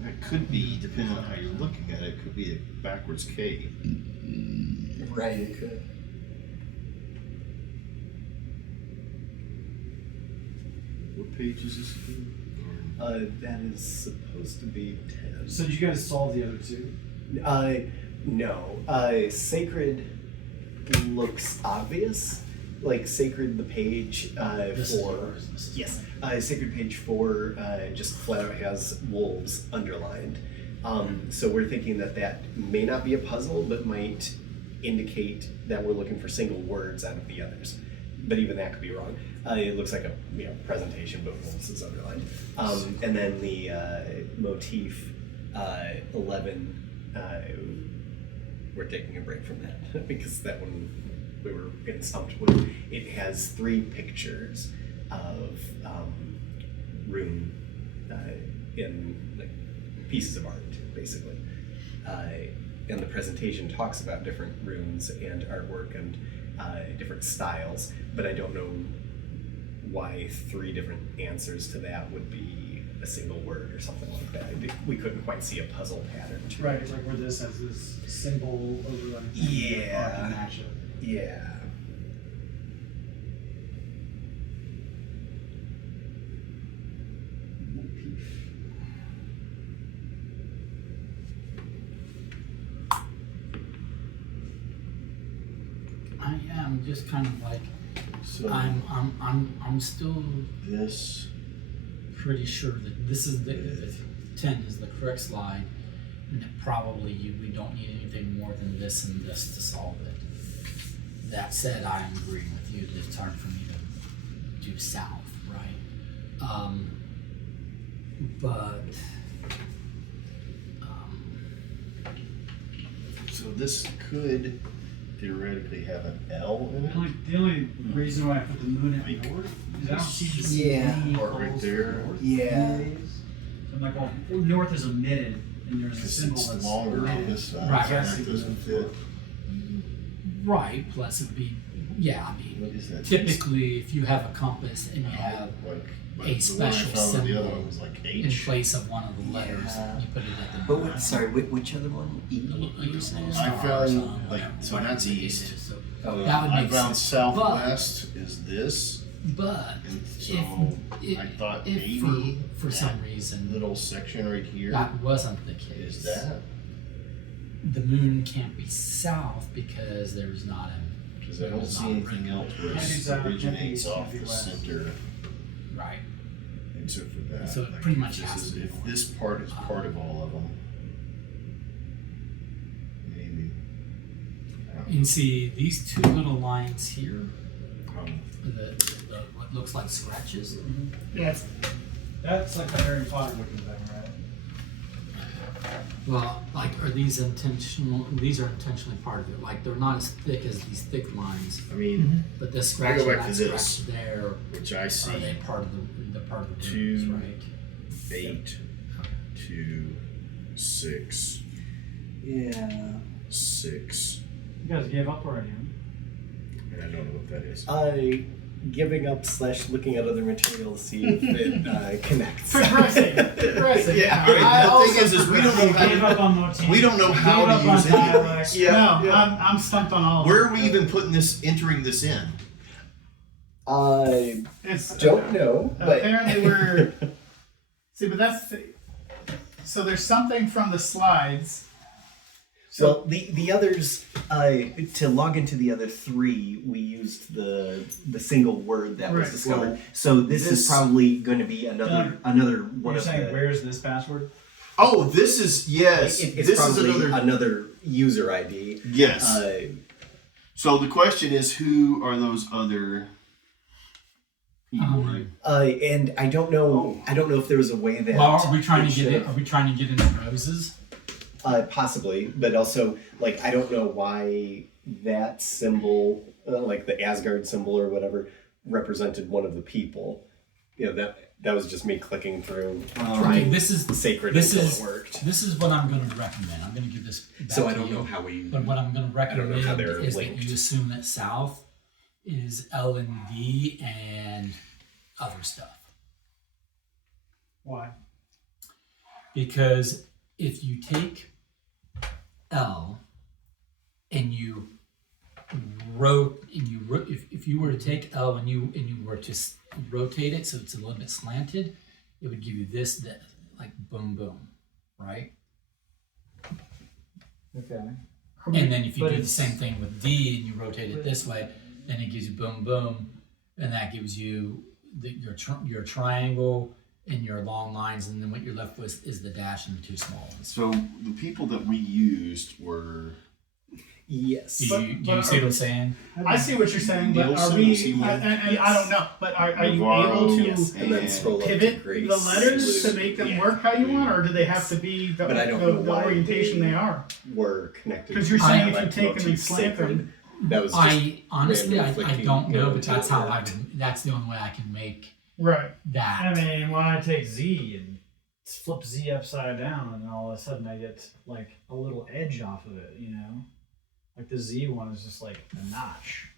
it could be, depending on how you're looking at it, could be a backwards K. Right, it could. What page is this again? That is supposed to be 10. So did you guys solve the other two? No. Sacred looks obvious. Like Sacred, the page This is for. yours, this is Yes. mine. Sacred page 4 just flat out has wolves underlined. So we're thinking that that may not be a puzzle, but might indicate that we're looking for single words out of the others. But even that could be wrong. It looks like a presentation, but wolves is underlined. And then the motif 11, we're taking a break from that because that one we were getting stumped with. It has 3 pictures of rune in like pieces of art, basically. And the presentation talks about different runes and artwork and different styles, but I don't know why 3 different answers to that would be a single word or something like that. We couldn't quite see a puzzle pattern to it. Right, it's like where this has this symbol overlay. Yeah. To match it. Yeah. I am just kind of like So I'm still this, pretty sure that this is the 10 is the correct slide, and that probably we don't need anything more than this and this to solve it. That said, I am agreeing with you that it's hard for me to do south, right? But so this could theoretically have an L in it. The only reason why I put the moon at north is I don't see any Part right holes there. north. Yeah. I'm like, well, north is omitted, and there's a Because symbol it's that's longer on omitted. this side, Right. so it doesn't fit. Right, plus it'd be, yeah, I mean, What is that? typically if you have a compass and you have Like a special the one I found, the other symbol one was like in H. place of one of the letters, Yeah. you put it at the But north. sorry, which other one? E. You're saying I star or found, something, like, whatever, so whatever that's it east. is, so Oh, that would I make found sense. southwest is this, But and so if I thought if maybe for some that reason little section right here that wasn't the case, is that. the moon can't be south because there's not a Because I don't there's see not a anything ring. else where Maybe it south, originates maybe off the west. center. right. And so for that, So it like, pretty much this has is, to be if north. this part is part of all of them, maybe. I don't know. And see these two little lines here, Um, the what looks like scratches. Yes. That's like a Harry Potter looking thing, right? Well, like, are these intentional? These are intentionally part of it. Like, they're not as thick as these thick lines, I mean, but this scratch go and back that to this, scratch there, which I are see they part of the part of the Two. roots, right? 8, 2, 6, Yeah. 6, You guys gave up already, huh? and I don't know what that is. Giving up / looking at other material to see if it connects. Progressing. Progressing. Yeah. The thing is we don't know You gave how up on motif. we don't know You how gave to up on use any of dialect. these. No, I'm stumped on all of Where them. are we even putting this, entering this in? I It's don't know, but apparently we're see, but so there's something from the slides. well, the others to log into the other 3, we used the single word that was Right. discovered. Well, So this is probably going to be another one You're of saying the. where's this password? Oh, this is, yes. It's this is probably another. another user ID. Yes. So the question is, who are those other people, right? And I don't know. I don't know if there was a way that. Well, are we trying it to get should it? Are we trying to get into roses? Possibly, but also like I don't know why that symbol, like the Asgard symbol or whatever, represented one of the people. You know that was just me clicking through, Okay, trying this is sacred this until is it worked. this is what I'm going to recommend. I'm going to give this back So I to don't you. know how we. But what I'm going to don't know recommend how they're is linked. that you assume that south is L and D and other stuff. Why? Because if you take L and you if you were to take L and you were to rotate it so it's a little bit slanted, it would give you this like boom boom, right? Okay. And then if you But do the it's- same thing with D and you rotate it this way, then it gives you boom boom, and that gives you your triangle and your long lines, and then what you're left with is the dash and the 2 small ones. So the people that we used were. Yes. Do you see what I'm saying? I see what you're saying, but Nielsen, are we? is he one? And I don't know, but are you Navarro, able to Yes, and then scroll up to pivot Grace. the letters to make them Yeah. work how you want, or do they have to be the, But I don't know the why orientation they- they are? Were connected. Because you're saying if Like you take them and motif slant sacred. them, That was just I honestly, I randomly don't know, clicking but that's until it how I worked. would, that's the only way I can make right? that. I mean, when I take Z and flip Z upside down, and all of a sudden I get like a little edge off of it, you know? Like the Z one is just like a notch.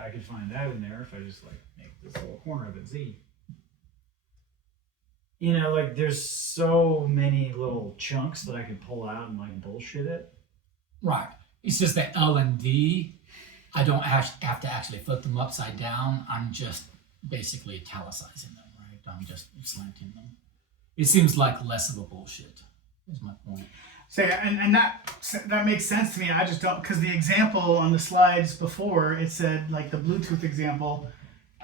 I could find that in there if I just like make this little corner of it Z. You know, like there's so many little chunks that I could pull out and like bullshit it. Right. It's just that L and D, I don't have to actually flip them upside down. I'm just basically italicizing them, right? I'm just slanting them. It seems like less of a bullshit, is my point. So and that makes sense to me. I just don't, because the example on the slides before, it said like the Bluetooth example,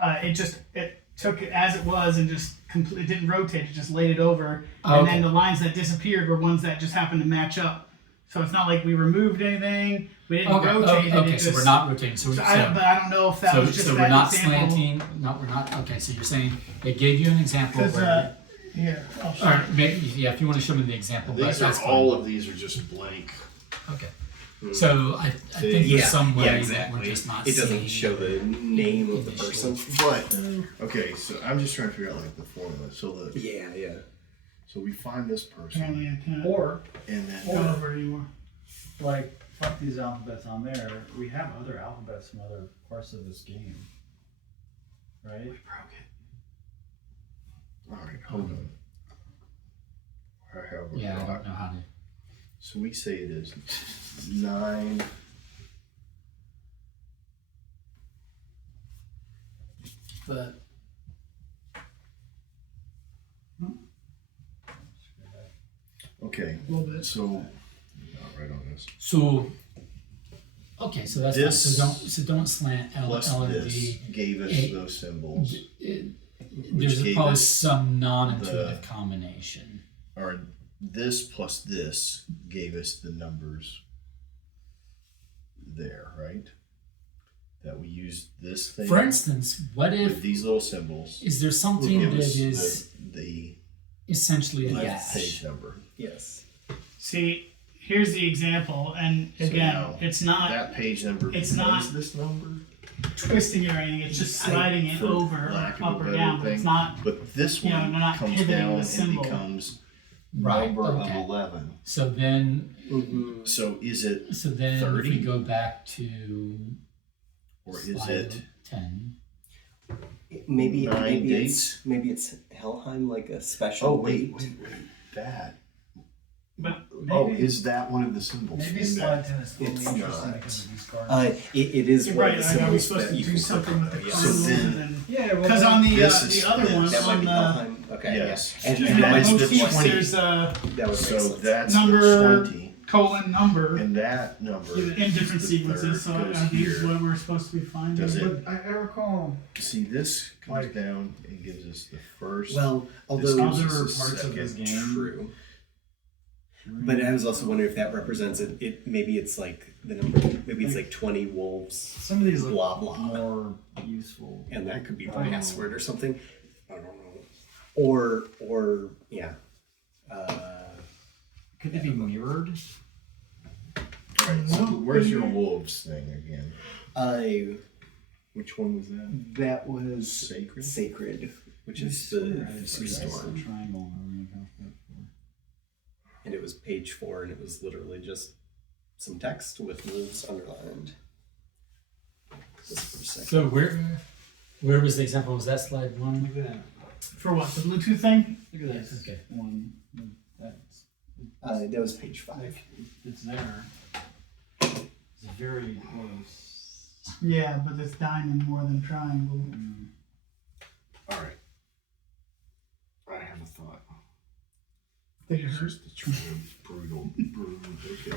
it took it as it was and just completely didn't rotate. It just laid it over, and then the lines that disappeared were ones that just happened to match up. So it's not like we removed anything. We didn't rotate it. Okay, It so just, we're not rotating. So, but I don't know if that was just so that we're not example. slanting. No, we're not. Okay, so you're saying they gave you an example. Because Where, yeah, I'll show all you. right, maybe, yeah. If you want to show me the example, These that's are fine. all of these are just blank. Okay. So I think Yeah, there's some way yeah, that exactly. we're just not It doesn't seeing show the name of the initially. person. But okay, so I'm just trying to figure out like the formula. So Yeah. so we find this person, Apparently I can't. Or and then However you want. like fuck these alphabets on there. We have other alphabets from other parts of this game, right? We broke it. All right, hold on. I have a Yeah, I thought. don't know how to. So we say it is 9. But Okay, A little bit. so not right on this. so okay, so that's This so don't slant L, Plus L and this D. gave us A- those symbols. There's gave probably us some non-intuitive the- combination. Or this plus this gave us the numbers there, right? That we used this thing For instance, what with if these little symbols. is there something Give that us is the essentially a left page dash? number. Yes. See, here's the example, and So again, now it's not that page number it's becomes not- this number. twisting it or anything. It's just sliding it For over, or lack of a up or better down. But it's thing. not. But this You know, one they're not comes pivoting down the and symbol. becomes Right, number okay. of 11. So then, So is it, so then if 30? we go back to or is slide it 10. Maybe 9 maybe it's Helheim, like a special. Oh, wait. That. But Oh, maybe, is that one of the symbols? maybe in slide that? 10 is totally It's interesting not. because of these cards. It is You're one right. of the I was symbols supposed that to you do can something with the click card on. So rules, then- and then Yeah, well, because on the This is other split. one That might on be the Helheim. Okay. Yes. Yeah. And And that is the motifs, 20. there's a That would make So sense. that's Number- the 20. colon number And that number in different is the sequences. So third, are goes these here. what we're supposed to be finding? Does it? but I recall See, this comes Like- down and gives us the first. Well, This although gives other us the parts of this second. game. true. But I was also wondering if that represents it. Maybe it's like the number. Maybe it's like 20 wolves, some of these look blah blah, more useful. and that could be the Oh. password or something. I don't know. Or yeah. Could they be mirrored? Alright, so where's your wolves thing again? Which Which one was that? that was Sacred? sacred, which is I the see first that's one, the triangle. I don't know about and it was page 4, and it was literally just some text with wolves underlined. This for a second. So where was the example? Was that slide that. 1? Look at that. For what, the Bluetooth thing? Look at that. Okay. One. That's That was page 5. it's there. It's very close. Yeah, but it's diamond more than triangle. Alright. I have a thought. Did it hurt? Just the true brutal. Okay.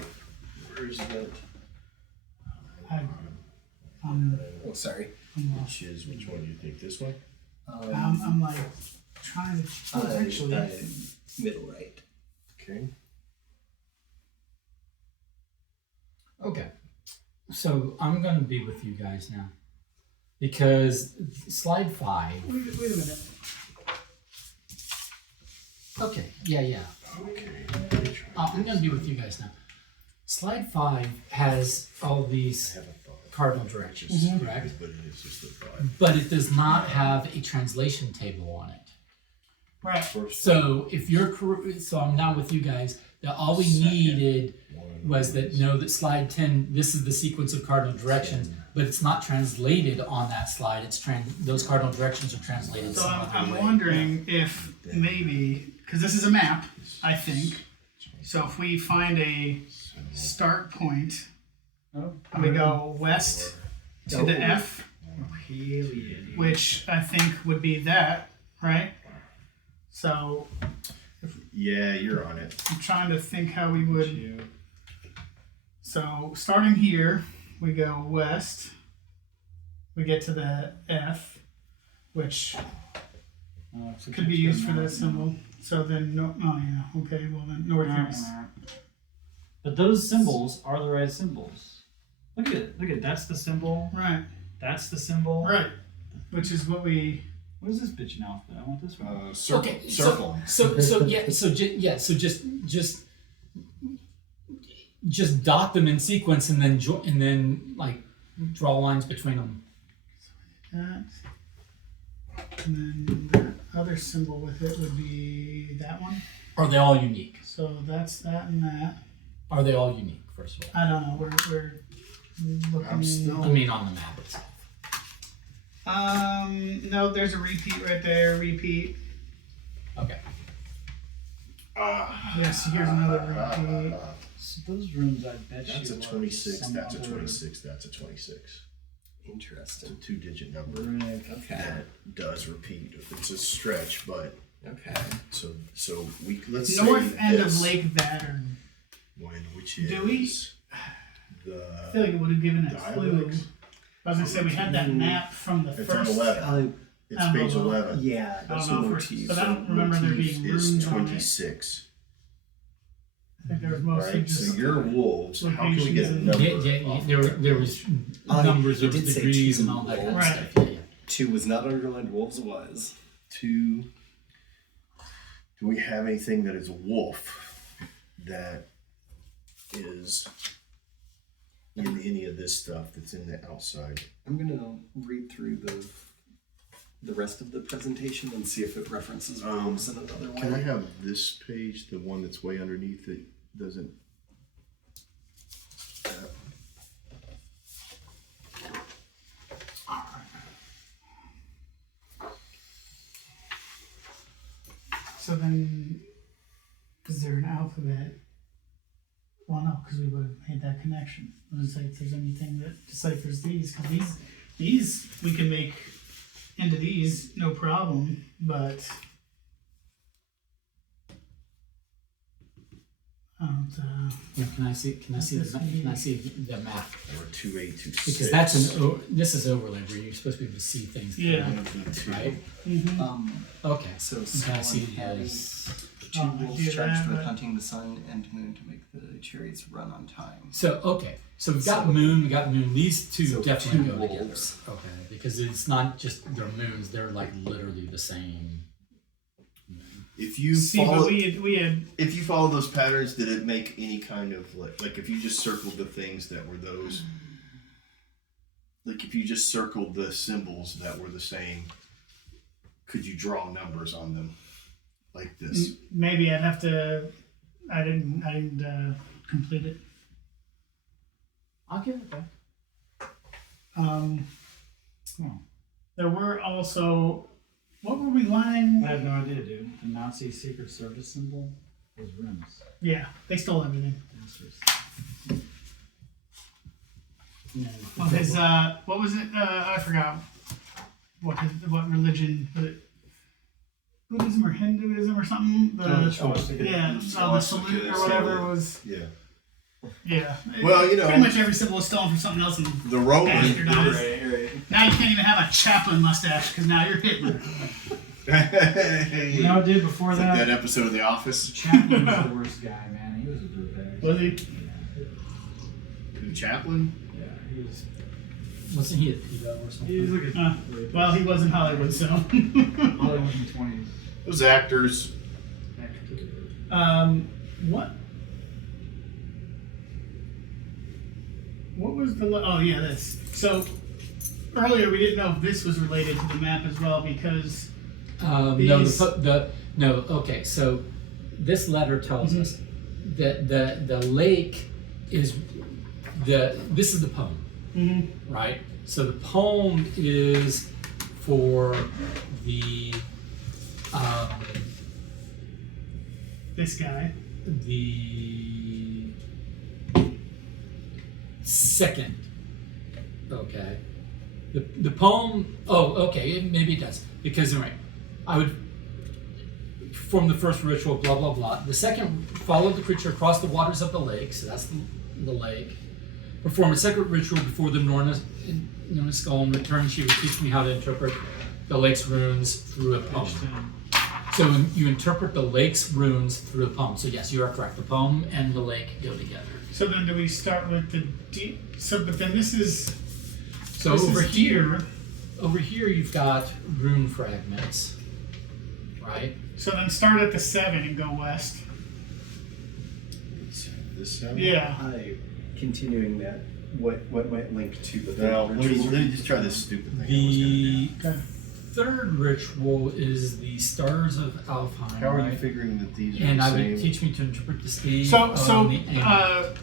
Where's that? Oh, sorry. Which is, which one do you think? This one? I'm like trying to. Oh, actually, Middle right. Okay. Okay. So I'm going to be with you guys now. Because slide 5. wait a minute. Okay. Yeah. Okay. I'm going to be with you guys now. Slide 5 has all I these have a thought. cardinal directions, correct? But it is just a thought. But it does not have a translation table on it. Right. First So if you're so I'm now with you guys. That all we needed one was that that slide 10. This is the sequence of cardinal directions, but it's not translated on that slide. It's those cardinal directions are translated. So some I'm other way. wondering if maybe, because this is a map, I think. So if we find a start point, Oh, and we go west to the F, which I think would be that, right? So Yeah, you're on it. I'm trying to think how we would. So starting here, we go west. We get to the F, which could be used for that symbol. So then, okay, well then northeast. But those symbols are the right symbols. Look at it. Look at it. That's the symbol. Right, That's the symbol. right. Which is what we. What is this bitch now? I want this one. Okay, Circle. so just dot them in sequence and then like draw lines between them. That. And then the other symbol with it would be that one. Are they all unique? So that's that and that. Are they all unique? first of all? I don't know. We're looking. I'm still. I mean, on the map itself. No, there's a repeat right there. Repeat. Okay. Yes, here's another repeat. So those rooms, I bet That's you a are 26. some That's a other 26. That's a 26. It's a Interesting. 2-digit number runic. Okay. that does repeat. It's a stretch, but Okay. so we let's North say end this of Lake Vattern. which Do we- is I feel the like it would have given a clue. dialects. I was gonna say we had that map from the It's first. on 11. It's I don't page know. 11. Yeah, I that's don't know if motif. we're, but I don't remember there Motif being is runes on it. 26. I think there was mostly Right, just. so your wolves. How can we get a locations number? There was numbers it of did say degrees 2 and all that kind of Right. stuff. Yeah, yeah. 2 was not underlined, wolves was. 2. Do we have anything that is a wolf that is in any of this stuff that's in the outside? I'm gonna read through the rest of the presentation and see if it references wolves in another way. Can I have this page, the one that's way underneath it, doesn't? So then, is there an alphabet? Well, no, because we would have made that connection. I was gonna say if there's anything that deciphers these, because these we can make into these no problem, but Yeah, can I see the map? Or 2A, 2, Because that's this is overlay where you're supposed to be able to see things. Yeah. Right. Okay. So Can I Saul see and Harry, those? two Oh, I wolves do charged that, with but- hunting the sun and moon to make the chariots run on time. So okay, so we've got moon. We got moon. These two So definitely 2 go wolves. together. Okay, because it's not just their moons; they're like literally the same. If you see, follow, but we had if you follow those patterns, did it make any kind of like if you just circled the things that were those? Like if you just circled the symbols that were the same, could you draw numbers on them like this? maybe I'd have to. I didn't complete it. I'll give it back. There were also. What were we lining? I have no idea, dude. The Nazi Secret Service symbol was rims. Yeah, they stole everything. Bastards. Well, his what was it? I forgot what religion was it? Buddhism or Hinduism or something? The salute or whatever was. Yeah. Yeah. Well, you know, pretty much every symbol was stolen from something else and the Romans. bastardized. Now you can't even have a Chaplin mustache because now you're Hitler. You know, dude, before It's like that, that episode of The Office. Chaplin was the worst guy, man. He was a dirtbag. Was he? Chaplin. Yeah, he was. Wasn't he a pedo or something? He was like a Well, he was in Hollywood, so. Hollywood in the 20s. Those actors. What was the? Oh yeah, this. So earlier we didn't know if this was related to the map as well because. These- No. Okay, so this letter tells us that the lake is this is the poem, right? So the poem is for the This guy. the second. Okay. The poem. Oh, okay. Maybe it does because anyway, I would perform the first ritual. Blah blah blah. The second, follow the creature across the waters of the lake. So that's the lake. Perform a second ritual before the Norna skull and return. She would teach me how to interpret the lake's runes through a poem. So you interpret the lake's runes through a poem. So yes, you are correct. The poem and the lake go together. So then, do we start with the D? So, but then this is. So This over is here, you've got rune fragments, right? So then, start at the 7 and go west. This sound? Yeah. Continuing that, what might link to the Now, let ritual? me just try this stupid thing. The Okay. third ritual is the stars of Alfheim. How are you right? figuring that these are And the I same? would teach me to interpret the stage So on the angle.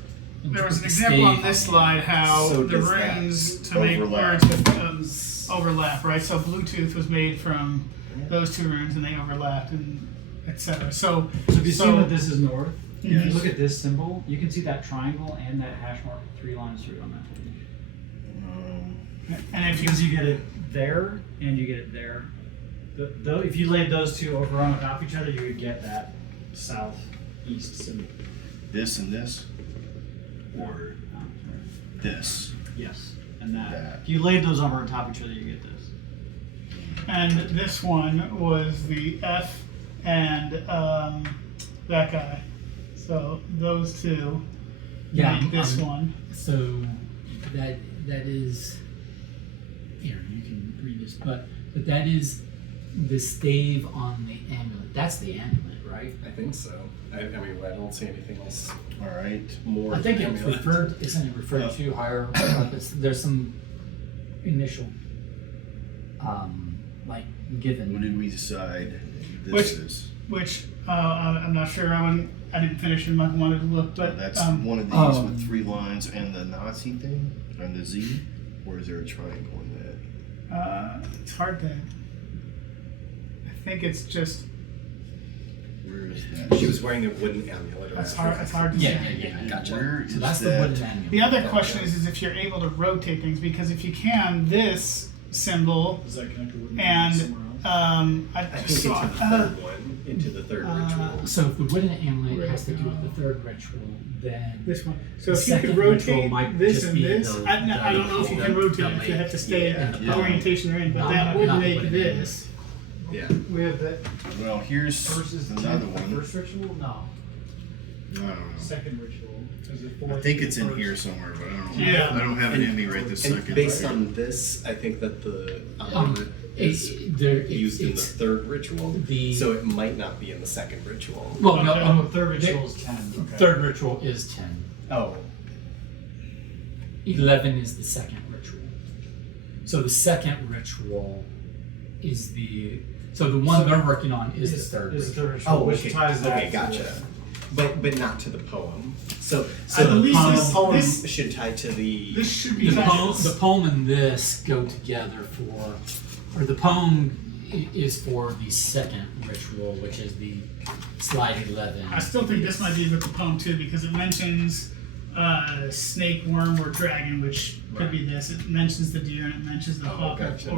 and There to was put an the example on stave this the slide end. how So the does that runes to make overlap. words overlap, right? So Bluetooth was made from those two runes, and they overlapped, and etc. So So if you see that this is north, if Yes. you look at this symbol, you can see that triangle and that hash mark 3 lines through on that page. and if you Because you get it there and you get it there. If you laid those two over on top of each other, you would get that southeast symbol. This and this, or this. Yes, and that. That. If you laid those over on top of each other, you get this. and this one was the F and that guy. So those two Yeah, made this I'm- one. So that is here. You can read this, but that is the stave on the amulet. That's the amulet, right? I think so. I mean, I don't see anything else All right. more. I think than it's amulet. referred. Isn't it referred to higher? Like there's some initial, like What given. did we decide this Which- is? Which I'm not sure. I didn't finish them. I wanted to look, but That's one of these oh. with 3 lines and the Nazi thing and the Z, or is there a triangle in that? it's hard to. I think it's just. Where is that? She was wearing a wooden amulet. It's hard. It's hard to Yeah, say. yeah, yeah. Gotcha. Where So is that's the that? wooden amulet. The other question is if you're able to rotate things, because if you can, this symbol Is that connected with and somewhere else? I I think just into saw the third one, into the third ritual. So if the wooden amulet has to do with the third ritual, then this one. So The if you could second ritual rotate might this just and be this, the- I don't know if you can the- rotate the it if you have to lake. stay Yeah. the Yeah. orientation you're in, but Not- that would not make wooden this. Yeah. We have that. Well, here's First is another the one. first ritual? No. I don't know. Second ritual. Is it I fourth? think it's in First? here somewhere, but I don't know. Yeah. I don't have it in me right this And second. based on this, I think that the amulet is used in the third ritual, the- so it might not be in the second ritual. well, no, Okay, third ritual is 10. Okay. third ritual is 10. Oh, 11 is the second ritual. So the second ritual is so the one So they're working on is the third Is the ritual. third ritual, oh, which okay. ties that Okay, to gotcha. But not to the poem. So I the believe poem this should tie to the. This should be The poem and this go together or the poem is for the second ritual, which is the slide 11. I still think this might be with the poem too, because it mentions snake, worm, or dragon, which could be this. It mentions the deer and it mentions the hawk gotcha.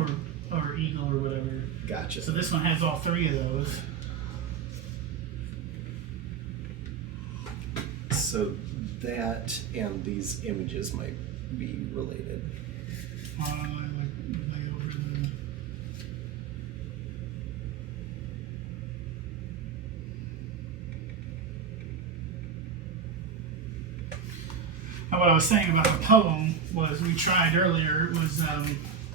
or eagle or whatever. Gotcha. So this one has all three of those. So that and these images might be related. Like lay over the. Now, what I was saying about the poem was we tried earlier was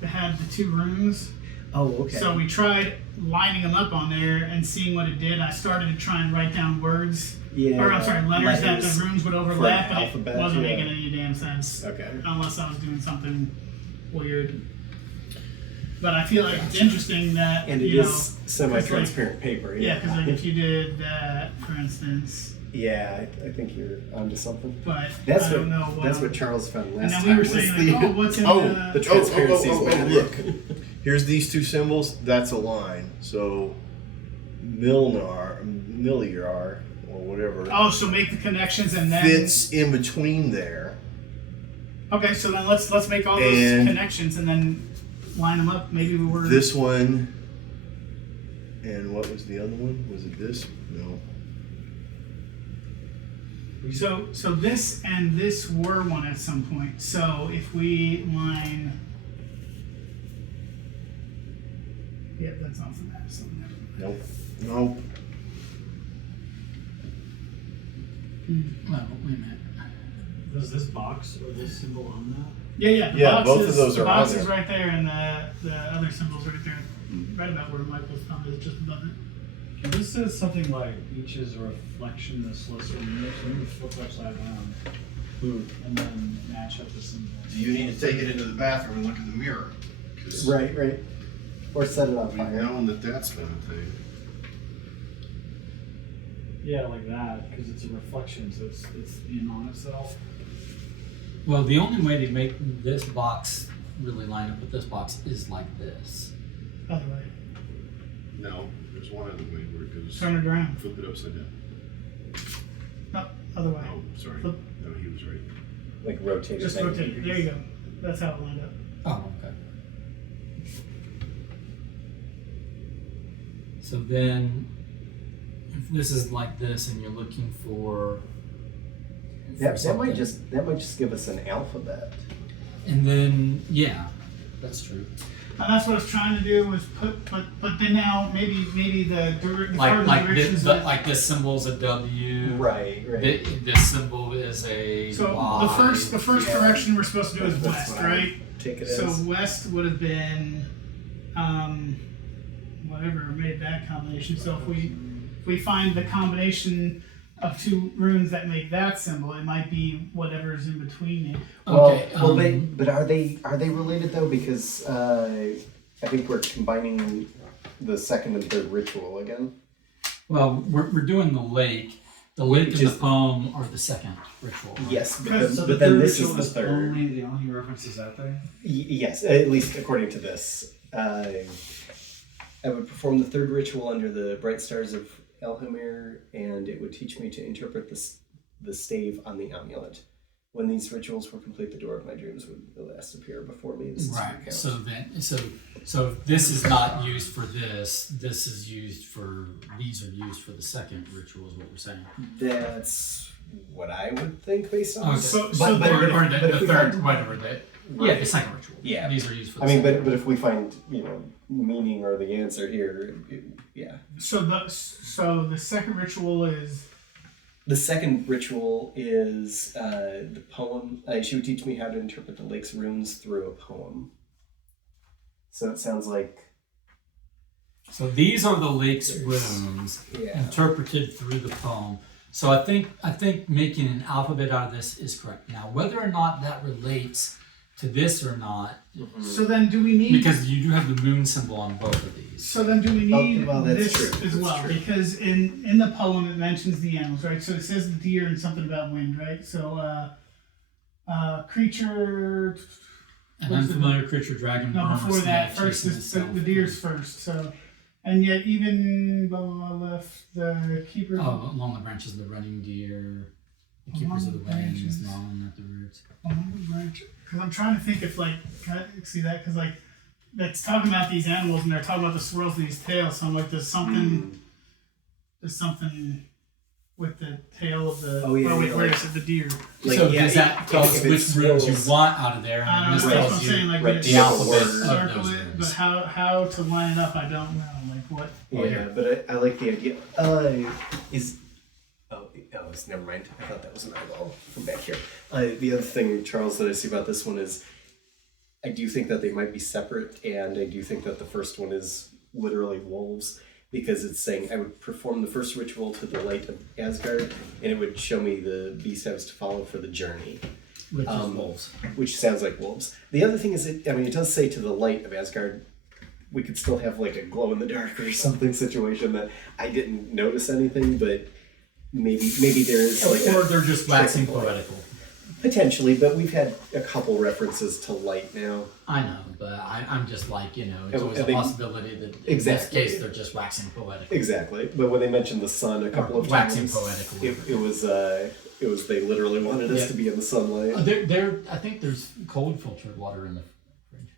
it had the two runes. Oh, okay. So we tried lining them up on there and seeing what it did. I started to try and write down words, or I'm sorry, letters that the runes would overlap, for but an alphabet, it wasn't yeah. making any damn sense. Okay. Unless I was doing something weird. But I feel like it's interesting that And it you is semi-transparent paper. Yeah, because like if you did that, for instance, Yeah, I think you're onto something. but That's I don't know what what. that's what Charles found and last then time. we were was saying the- like, oh, what's in the transparency is better. look. Here's these two symbols. That's a line. So, Miliar, or whatever, Oh, so make the connections and then. fits in between there. Okay, so then let's make all those And- connections and then line them up. Maybe we were. This one, and what was the other one? Was it this? No. So this and this were one at some point. So if we line. Yep, that's off the map. So never mind. Nope. No, wait a minute. Does this box or this symbol on that? Yeah. The Yeah, box both of is, those the are box on is there. right there, and the other symbol's right there, right about where Michael's thumb is, just above it. And this says something like each is a reflection of this list, so maybe flip upside down and then match up the symbol. Do you need to take it into the bathroom and look in the mirror? 'Cause Right. Or set it on we've fire. known that that's been a thing. Yeah, like that, because it's a reflection, so it's in on itself. Well, the only way to make this box really line up with this box is like this. Other way. No, there's one other way where it goes. Turn it around. Flip it upside down. No, other way. Oh, sorry. Flip. No, he was right. Like rotate it. Just 90 rotate. degrees. There you go. That's how it lined up. Oh, okay. So then, if this is like this, and you're looking for That something- might just give us an alphabet. and then yeah, that's true. And that's what I was trying to do was but then now maybe the further directions. Like this symbol is a W. Right. This symbol is a So Y. the first direction we're supposed to do is That's west, what I would right? take it So as. west would have been whatever made that combination. So if we find the combination of two runes that make that symbol, it might be whatever's in between it. Okay. But are they related though? Because I think we're combining the second and third ritual again. Well, we're doing the lake. The lake and the Just- poem are the second ritual. Right? Yes, Because- So but the then third this is ritual the is third. the only references out there. Yes, at least according to this. I would perform the third ritual under the bright stars of Elhamir, and it would teach me to interpret the stave on the amulet. When these rituals were complete, the door of my dreams would at last appear before me. This is Right. recount. So if this is not used for this. This is used for. These are used for the second ritual. Is what we're saying. That's what I would think based on. Okay. this. So- But- so but- Or, but if- or but the if we third, find- whatever. Yeah, the second ritual. Yeah. These are used for. The I mean, second. but if we find meaning or the answer here, yeah. So the second ritual is The second ritual is the poem. She would teach me how to interpret the lake's runes through a poem. So it sounds like So these are the lake's runes interpreted through the poem. So I think making an alphabet out of this is correct. Now, whether or not that relates to this or not, so then do we need because you do have the moon symbol on both of these. So then do we need well, that's this true. as That's well? true. Because in the poem it mentions the animals, right? So it says the deer and something about wind, right? So creature An unfamiliar creature, dragon, no, worm, or before that, snake first chasing the itself. deer's first. So and yet even blah, blah, blah, left the keeper Oh, along the branches of the running deer, the keepers of the Along the winds, branches. gnawing at the roots. on the branch. Because I'm trying to think if like can I see that? Because like that's talking about these animals and they're talking about the swirls of these tails. So I'm like, there's something with the tail of the. Oh, yeah, wait, yeah, where like- is it? The deer. Like, So yeah, does that tell us if it which runes you swirls- want out of there? I And don't this know. That's what tells I'm you saying. Like right, it's the alphabet of circle those it, runes. but how to line it up, I don't know. Like what? Yeah, but I like the idea. Never mind. I thought that was an eyeball from back here. The other thing, Charles, that I see about this one is I do think that they might be separate, and I do think that the first one is literally wolves, because it's saying I would perform the first ritual to the light of Asgard, and it would show me the beast I was to follow for the journey, which is wolves. which sounds like wolves. The other thing is, it does say to the light of Asgard. We could still have like a glow in the dark or something situation that I didn't notice anything, but maybe there is like Or they're just waxing poetical. potentially, but we've had a couple references to light now. I know, but I'm just like, it's always I a think- possibility that in Exactly. this case they're just waxing poetical. Exactly, but when they mentioned the sun a couple of waxing times, poetical. it was they literally wanted us Yeah. to be in the sunlight. I think there's cold filtered water in the fridge.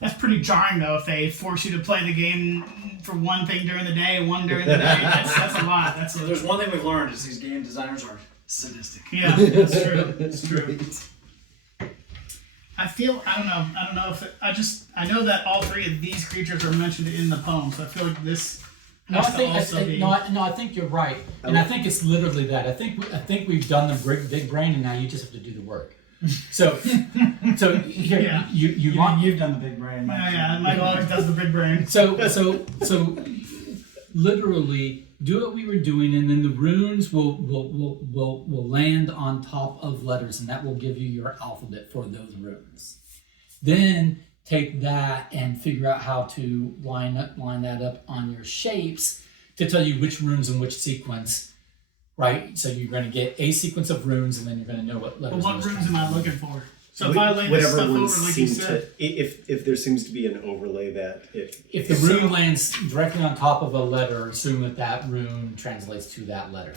That's pretty jarring though. If they force you to play the game for one thing during the day, one during the day, that's a lot. That's So there's one thing we've learned is these game designers are sadistic. yeah, that's true. That's true. I don't know if I know that all three of these creatures are mentioned in the poem, so I feel like this No, I has to also think be. I think you're right, and I think it's literally that. I think we've done the big brain, and now you just have to do the work. So here Yeah. You've done the big brain. Yeah, Michael always does the big brain. So literally do what we were doing, and then the runes will land on top of letters, and that will give you your alphabet for those runes. Then take that and figure out how to line that up on your shapes to tell you which runes in which sequence right? So you're going to get a sequence of runes, and then you're going to know what But letters. what those runes am I translate. looking for? So if I lay this Whatever stuff over, ones like you seem said, to, if there seems to be an overlay that If the rune lands directly on top of a letter, assume that that rune translates to that letter.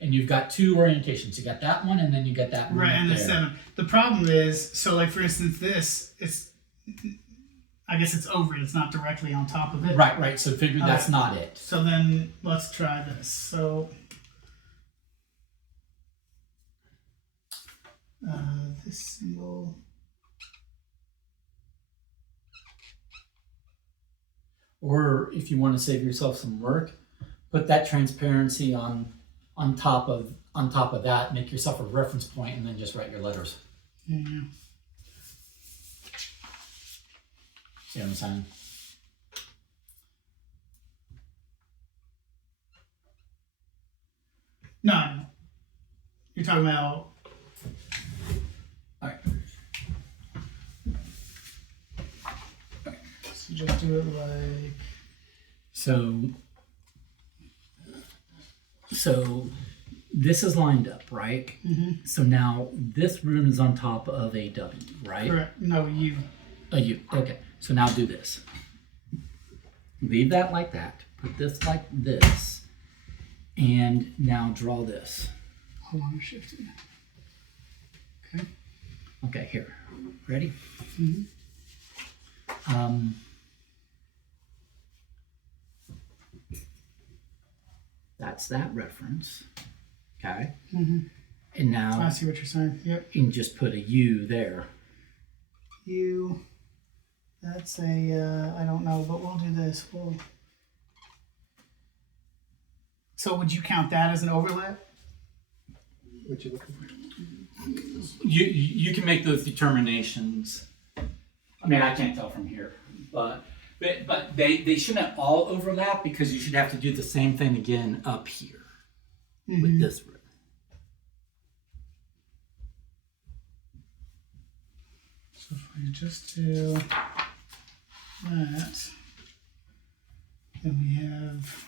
And you've got two orientations. You got that one, and then you got that rune right, up and the there. 7. The problem is, so like for instance, this, I guess it's over it. It's not directly on top of it. Right. So figure that's not it. So then let's try this. So this symbol. Or if you want to save yourself some work, put that transparency on top of that. Make yourself a reference point, and then just write your letters. Yeah. See what I'm saying? No. You're talking about. All right. So just do it like. So this is lined up, right? Mm-hmm. So now this rune is on top of a W, right? Correct. No, you. A U. Okay. So now do this. Leave that like that. Put this like this. And now draw this. Hold on, shift it. Okay. Okay, here. Ready? Mm-hmm. That's that reference. Okay. Mm-hmm. And now I see what you're saying. Yep. you can just put a U there. You. That's a. I don't know, but we'll do this. So would you count that as an overlap? what you're looking for. You can make those determinations. I mean, I can't tell from here, but they shouldn't all overlap because you should have to do the same thing again up here with this room. So if we just do that, then we have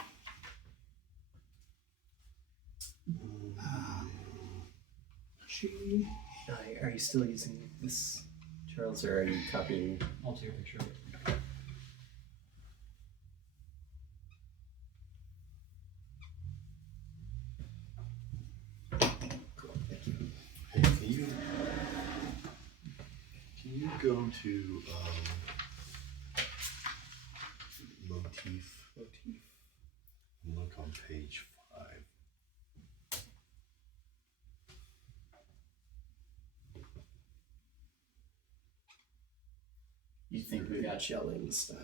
G. Are you still using this, Charles, or are you copying? I'll take a picture of it. Cool, thank you. Hey, can you go to motif and look on page 5? You think we got Shelling style.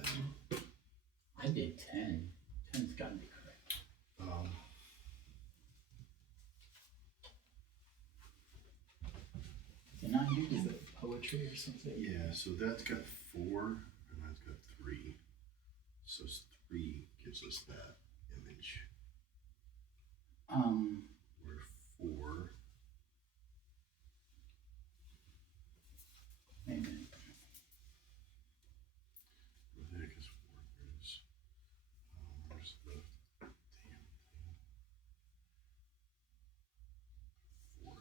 I did 10. 10's got to be correct. Didn't I do Is that? it poetry or something? Yeah, so that's got 4 and that's got 3. So 3 gives us that image. Where 4. Wait a minute. Where the heck is 4? Where's the damn thing? 4.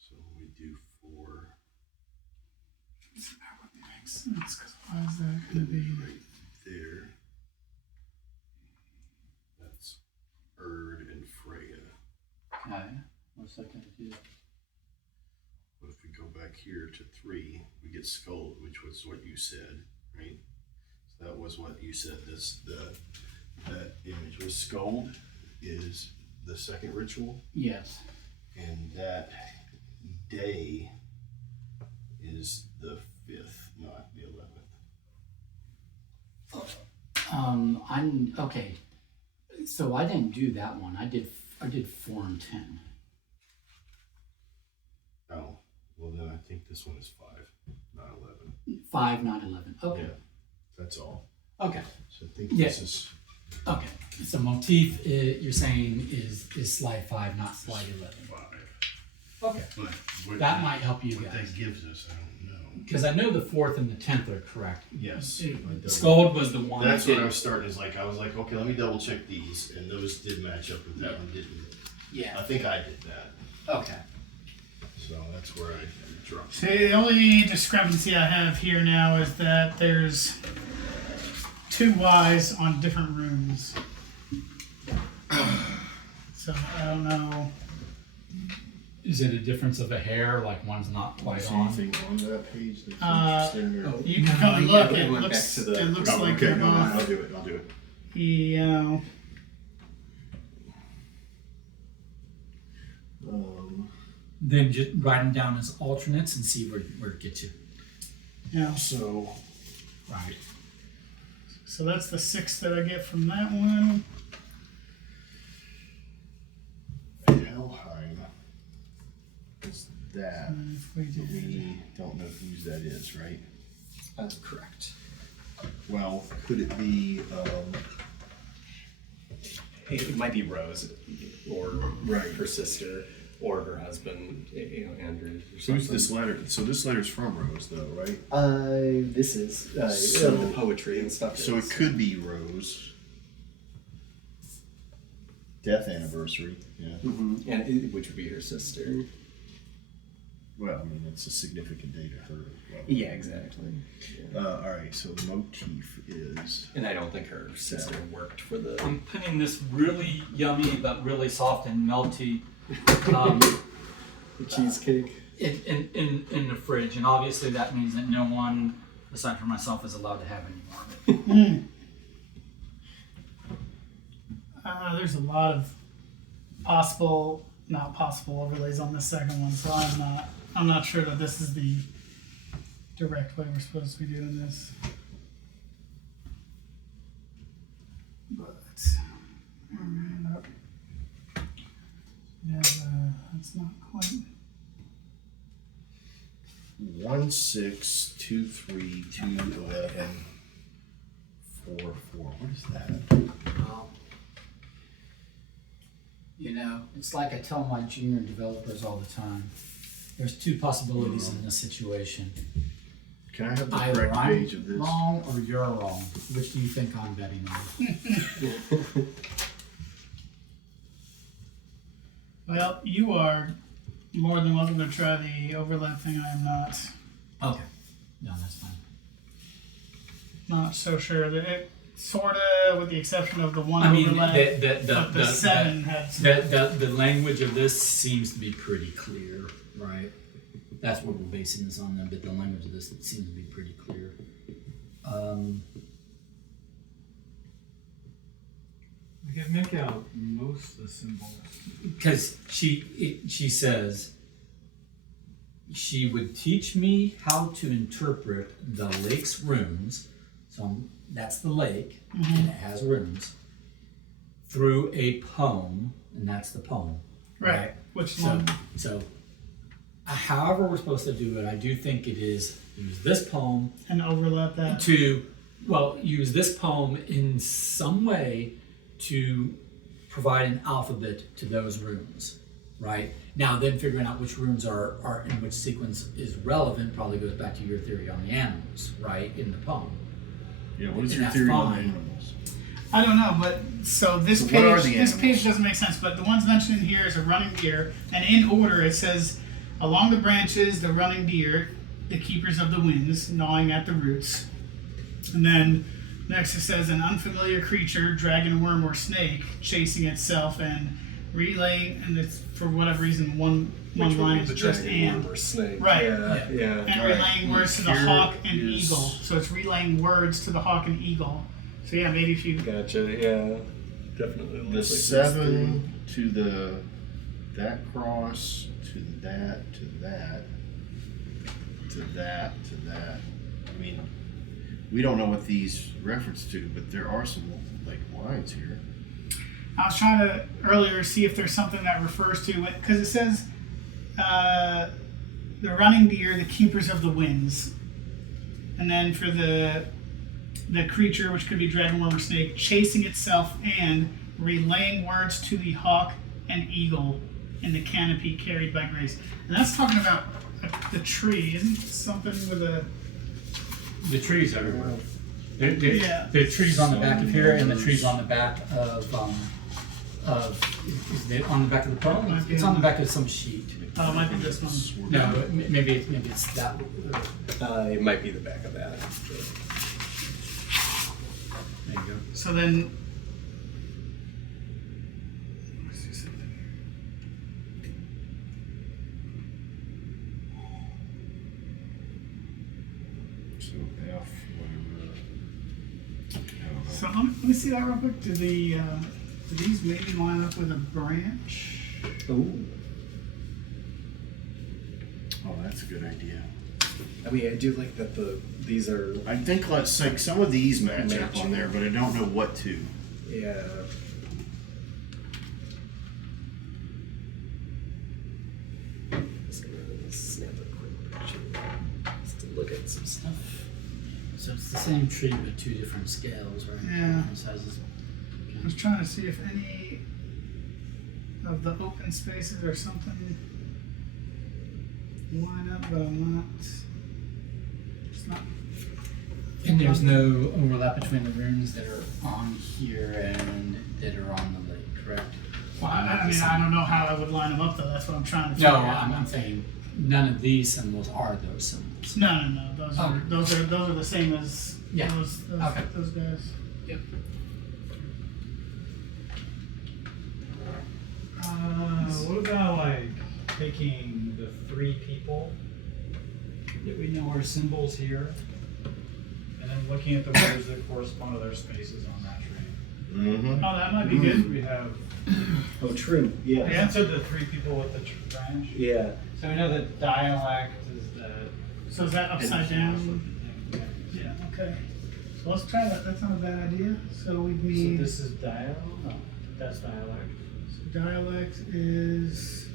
So we do 4 That would make sense, because why is that going to be? right there. That's Erd and Freya. Okay. What's that going to do? But if we go back here to 3, we get Skull, which was what you said, right? So that was what you said. That image was Skull is the second ritual, Yes. and that day is the 5th, not the 11th. I'm okay. So I didn't do that one. I did 4 and 10. Oh, well then I think this one is 5, not 11. 5, not 11. Okay. Yeah, that's all. Okay. So I think Yeah. this is Okay. So motif, you're saying is slide 5, not slide 11. 5. Okay. But what That might help you what guys. that gives us, I don't know. because I know the 4th and the 10th are correct. Yes. Scald was the one. That's that what I did. was starting. Is like I was like, okay, let me double check these, and those did match up, but that one didn't. Yeah. I think I did that, Okay. so that's where I dropped. See, the only discrepancy I have here now is that there's 2 Ys on different rooms. So I don't know. Is it a difference of a hair? Like one's not quite Is on? anything on that page that's interesting? Or? You can come and look. we It went looks, back to the- it looks Oh, like okay, they're no, both. I'll do it. I'll do it. Then just write them down as alternates and see where it gets you. Yeah. So Right. So that's the 6 that I get from that one. Helheim is that. And if we But did, we don't know whose that is, right? That's correct. Well, could it be? It might be Rose, or Right. her sister, or her husband, Andrew. Or something. Who's this letter? So this letter's from Rose, though, right? This is So- the poetry and stuff. So it could be Rose. Death anniversary. Yeah. and which would be her sister. Well, I mean, it's a significant day to her. As well. Yeah, exactly. All right. So the motif is. And I don't think her sister worked for the. I'm putting this really yummy but really soft and melty The cheesecake. in the fridge, and obviously that means that no one aside from myself is allowed to have any more of it. there's a lot of not possible overlays on the second one, so I'm not sure that this is the direct way we're supposed to be doing this. But yeah, that's not quite. 162321144. What is that? Well, it's like I tell my junior developers all the time. There's 2 possibilities in this situation. Can I have the Either correct I'm page of this? wrong or you're wrong. Which do you think I'm betting on? Well, you are more than welcome to try the overlap thing. I am not. Okay. No, that's fine. Not so sure that it sorta, with the exception of the one I mean, overlap. the but the 7 had some. the language of this seems to be pretty clear, right? That's what we're basing this on, but the language of this seems to be pretty clear. I can make out most of the symbols. Because she says she would teach me how to interpret the lake's runes. So that's the lake, and it has runes. Through a poem, and that's the poem. Right. Which So, one? however we're supposed to do it, I do think it is use this poem And overlap that. use this poem in some way to provide an alphabet to those runes, right? Now, then figuring out which runes are in which sequence is relevant probably goes back to your theory on the animals, right, in the poem. Yeah. What is And your that's theory on fine. animals? I don't know, but so this So what are page, the this animals? page doesn't make sense. But the ones mentioned in here is a running deer, and in order it says, along the branches, the running deer, the keepers of the winds, gnawing at the roots, and then next it says an unfamiliar creature, dragon, worm, or snake, chasing itself and relaying, and it's for whatever reason one line is just and. or snake. Right. Yeah. And All right. relaying words to the Here hawk and is- eagle. So it's relaying words to the hawk and eagle. So yeah, maybe if you Gotcha. Yeah. Definitely. The looks like 7 to that cross to that to that to that to that. I mean, we don't know what these reference to, but there are some like lines here. I was trying to earlier see if there's something that refers to it, because it says the running deer, the keepers of the winds, and then for the creature, which could be dragon, worm, or snake, chasing itself and relaying words to the hawk and eagle in the canopy carried by grace. And that's talking about the tree. Isn't something with a The trees everywhere. Yeah. The trees on the back of here, and the trees on the back of is it on the back of the poem? It's on the back of some sheet. oh, it might be this one. No, maybe it's that. It might be the back of that. There you go. So then, So F, whatever. so let me see that real quick. Do these maybe line up with a branch? Ooh. Oh, that's a good idea. I mean, I do like that these are, I think let's like some of these match up on there, but I don't know what to. yeah. Just gonna snap a quick picture just to look at some stuff. So it's the same tree but two different scales, right? Yeah. Different sizes. I was trying to see if any of the open spaces or something line up, but I'm not. It's not. And there's no overlap between the rooms that are on here and that are on the lake, correct? Well, I mean, I don't know how I would line them up though. That's what I'm trying to No, figure out. I'm saying none of these symbols are those symbols. No. Those are Oh. those are the same as Yeah. Okay. those guys. Yep. What about like taking the 3 people that we know are symbols here, and then looking at the words that correspond to their spaces on that tree? Mm-hmm. Oh, that might be good. We have. Oh, true. Yeah. I answered the 3 people with the branch. Yeah. So we know that dialect is that. So is that upside down? Yeah. Yeah. Okay. So let's try that. That's not a bad idea. So we So need this is dialect. No, that's dialect. dialect is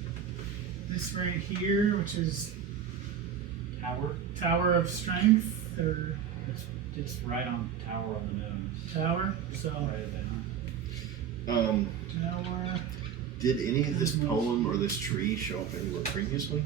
this right here, which is Tower. Tower of Strength or It's right on tower on the nose. Tower. So Write it down. Tower. Did any of this poem or this tree show up anywhere previously?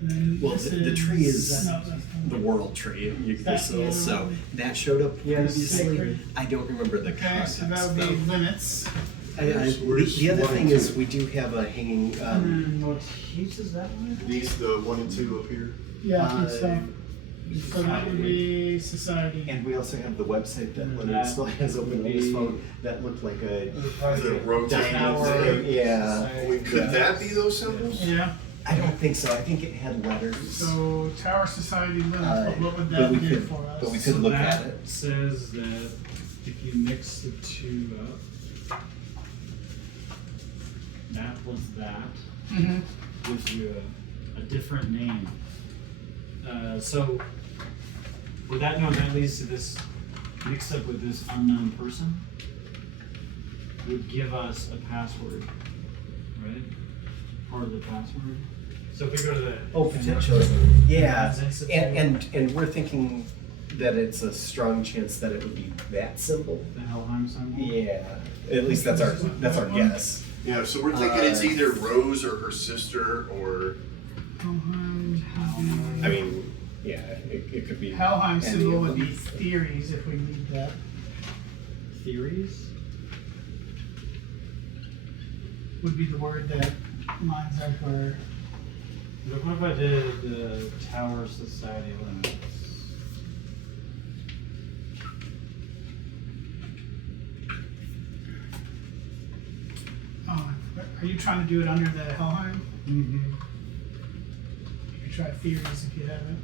And then Well, this the tree is no, that's the world tree. That's the other So one. that showed up previously. Sacred. I don't remember the Okay, context so that would be though. limits. The other thing is we do have a hanging. And what uses that one? These, the 1 and 2 up here. Yeah, I think so. So that would be society. And we also have the website that Leonard That still has open on his phone. That looked like a The rotating dynamo thing. thing. Yeah. Could that be those symbols? Yeah. I don't think so. I think it had letters. So Tower Society limits, but what would but that we do could- for us? but we could look that at it. says that if you mix the 2 up, that was that. Mhm. Gives you a different name. So, with that known, that leads to this mix up with this unknown person. Would give us a password, right? Part of the password. So if we go to the Oh, potentially. Yeah. Institute, And we're thinking that it's a strong chance that it would be that symbol. the Helheim symbol. Yeah. At least that's our guess. Yeah, so we're thinking it's either Rose or her sister or. I mean, yeah, it could be. Helheim any symbol of would them. be theories if we need that. Theories. Would be the word that lines up where. Look, what if I did the Tower Society limits? Oh, are you trying to do it under the Helheim? Mm-hmm. You could try theories if you have it.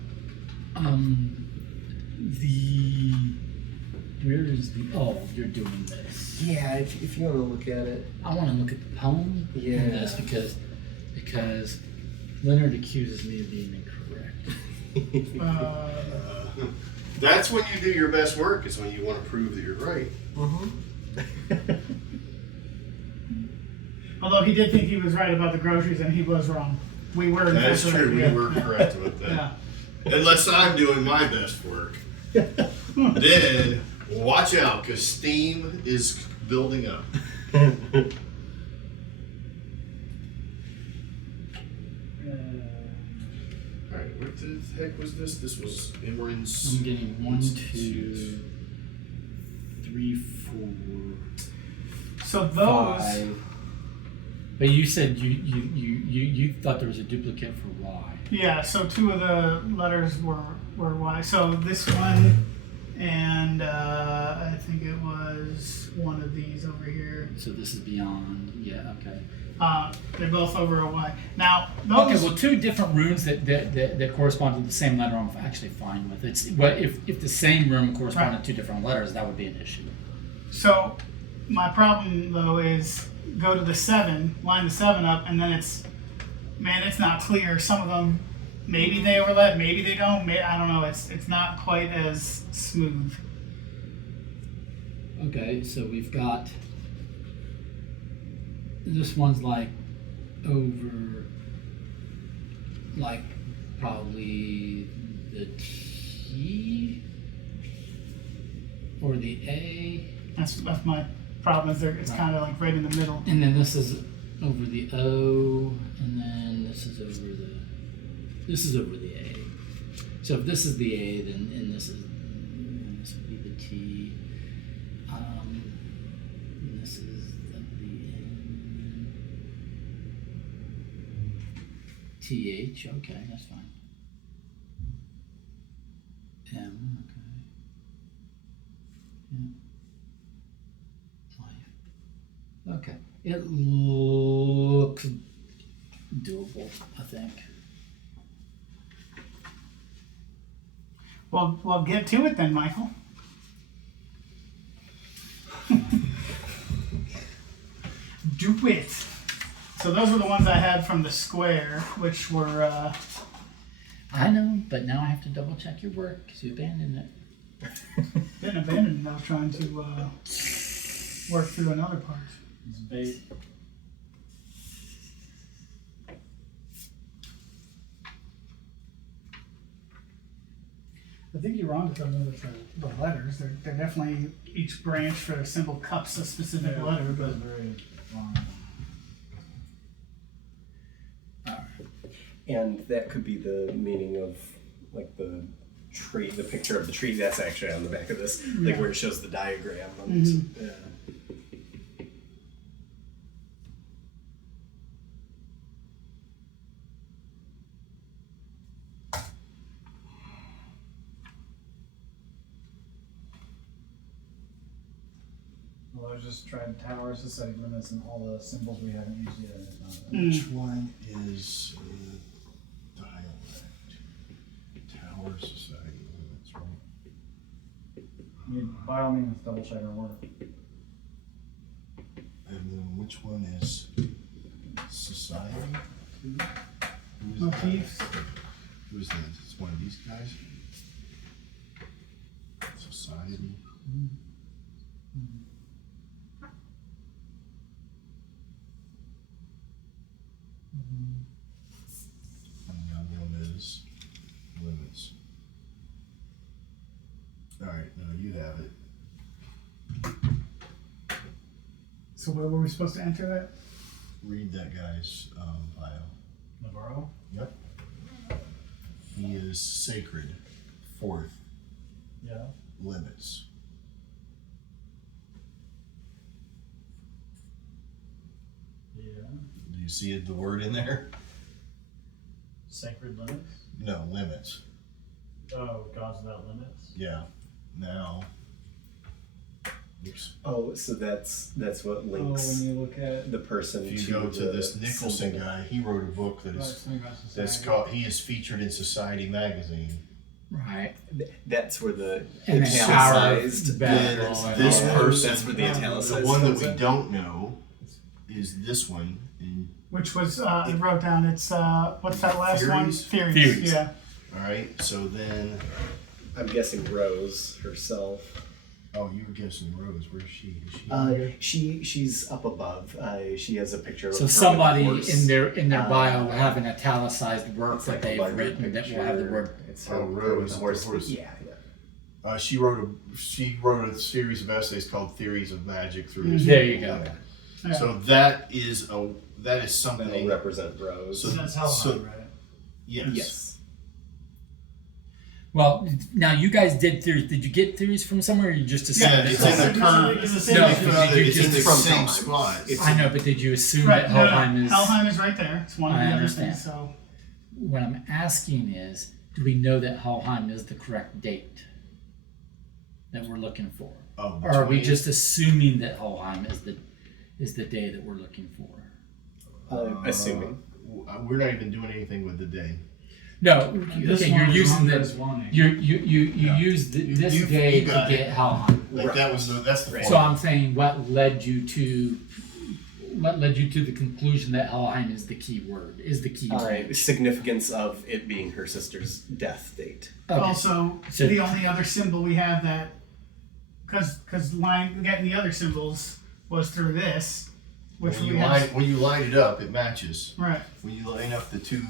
Where is the, oh, you're doing this. Yeah, if you want to look at it. I want to look at the poem in this because Leonard accuses me of being incorrect. That's when you do your best work, is when you want to prove that you're right. Although he did think he was right about the groceries and he was wrong. We were. in That's fact, true, right. we Yeah. were correct about that. Yeah. Unless I'm doing my best work. Then, watch out, because steam is building up. what the heck was this? This was Imran's. I'm getting 1, 2, 3, 4, So those. 5. But you said you thought there was a duplicate for Y. Yeah, so 2 of the letters were Y. So this one, and I think it was one of these over here. So this is beyond. Yeah. Okay. They're both over a Y. Now those. Okay. Well, 2 different runes that correspond to the same letter, I'm actually fine with. It's if the same rune corresponded to 2 different letters, that would be an issue. So my problem though is go to the 7, line the 7 up, and then it's not clear. Some of them, maybe they overlap, maybe they don't. I don't know. It's not quite as smooth. Okay, so we've got this one's like over, like probably the T or the A, That's my problem. Is it's kind of like right in the middle. and then this is over the O, and then this is over the A. So if this is the A, then and this would be the T. And this is the N. TH. Okay, that's fine. M. Okay. Yeah. Life. Okay. It looks doable, I think. Well, get to it then, Michael. Do it. So those were the ones I had from the square, which were. I know, but now I have to double check your work because you abandoned it. Didn't abandon it. I was trying to work through another part. It's bait. I think you're wrong to throw with the letters. They're definitely each branch for a symbol cups a specific letter, but very long. And that could be the meaning of like the tree, the picture of the tree that's actually on the back of this, like where it shows the diagram. Yeah. Well, I was just trying Tower Society limits and all the symbols we haven't used yet. Which one is dialect? Tower Society limits, right? I mean, by all means, double check our work. And then which one is society? Who's motifs. Who's that? It's one of these guys. Society. And the other one is limits. All right, no, you have it. So where were we supposed to enter that? Read that guy's bio. Navarro? Yep. He is sacred. 4th. Yeah. Limits. Yeah. Do you see the word in there? Sacred limits? No, limits. Oh, gods without limits? Yeah. Now. Oops. Oh, so that's what links when you look at the person If you to go to the this Nicholson symbol. guy, he wrote a book that's called. He is featured in Society magazine. Right. That's where the And then italicized. Then this person, That's where the italicized. the one that comes we in. don't know, is this one. And, Which was I wrote down. It's what's that last one? Theories? Theories. Yeah. all right. So then, I'm guessing Rose herself. oh, you were guessing Rose. Where's she? Is she? She's up above. She has a picture. So of her somebody with a horse. in their bio will have an italicized work It's that like a they've larger written that will have the picture. word. It's Oh, her Rose, with a the horse. horse. Yeah. She wrote a series of essays called "Theories of Magic" through. his There you go. Yeah. So that is That'll something. represent Rose. So- That's Helen, so- right? Yes. Yes. Well, now you guys did theories. Did you get theories from somewhere, or you just assumed Yeah, it? it's in the curve. It's the same. No, thing. did you It's in the just same Helheim. spot. It's- I know, but did you assume Right, that no, no, Helheim is? Helheim is right there. It's one of I the other understand. things. So What I'm asking is, do we know that Helheim is the correct date that we're looking for, Oh, or are we 20th? just assuming that Helheim is the day that we're looking for? Assuming. We're not even doing anything with the day. No, This okay, one you're is using on the this wanting. you use this You day to got get it. Helheim. Like that was that's the So I'm saying, what led you to the conclusion that Helheim is the key word? Is the key word? Significance of it being her sister's death date. Okay. also So- the only other symbol we have that because getting the other symbols was through this, which when we you have when you line it up, it matches. right. When you line up the two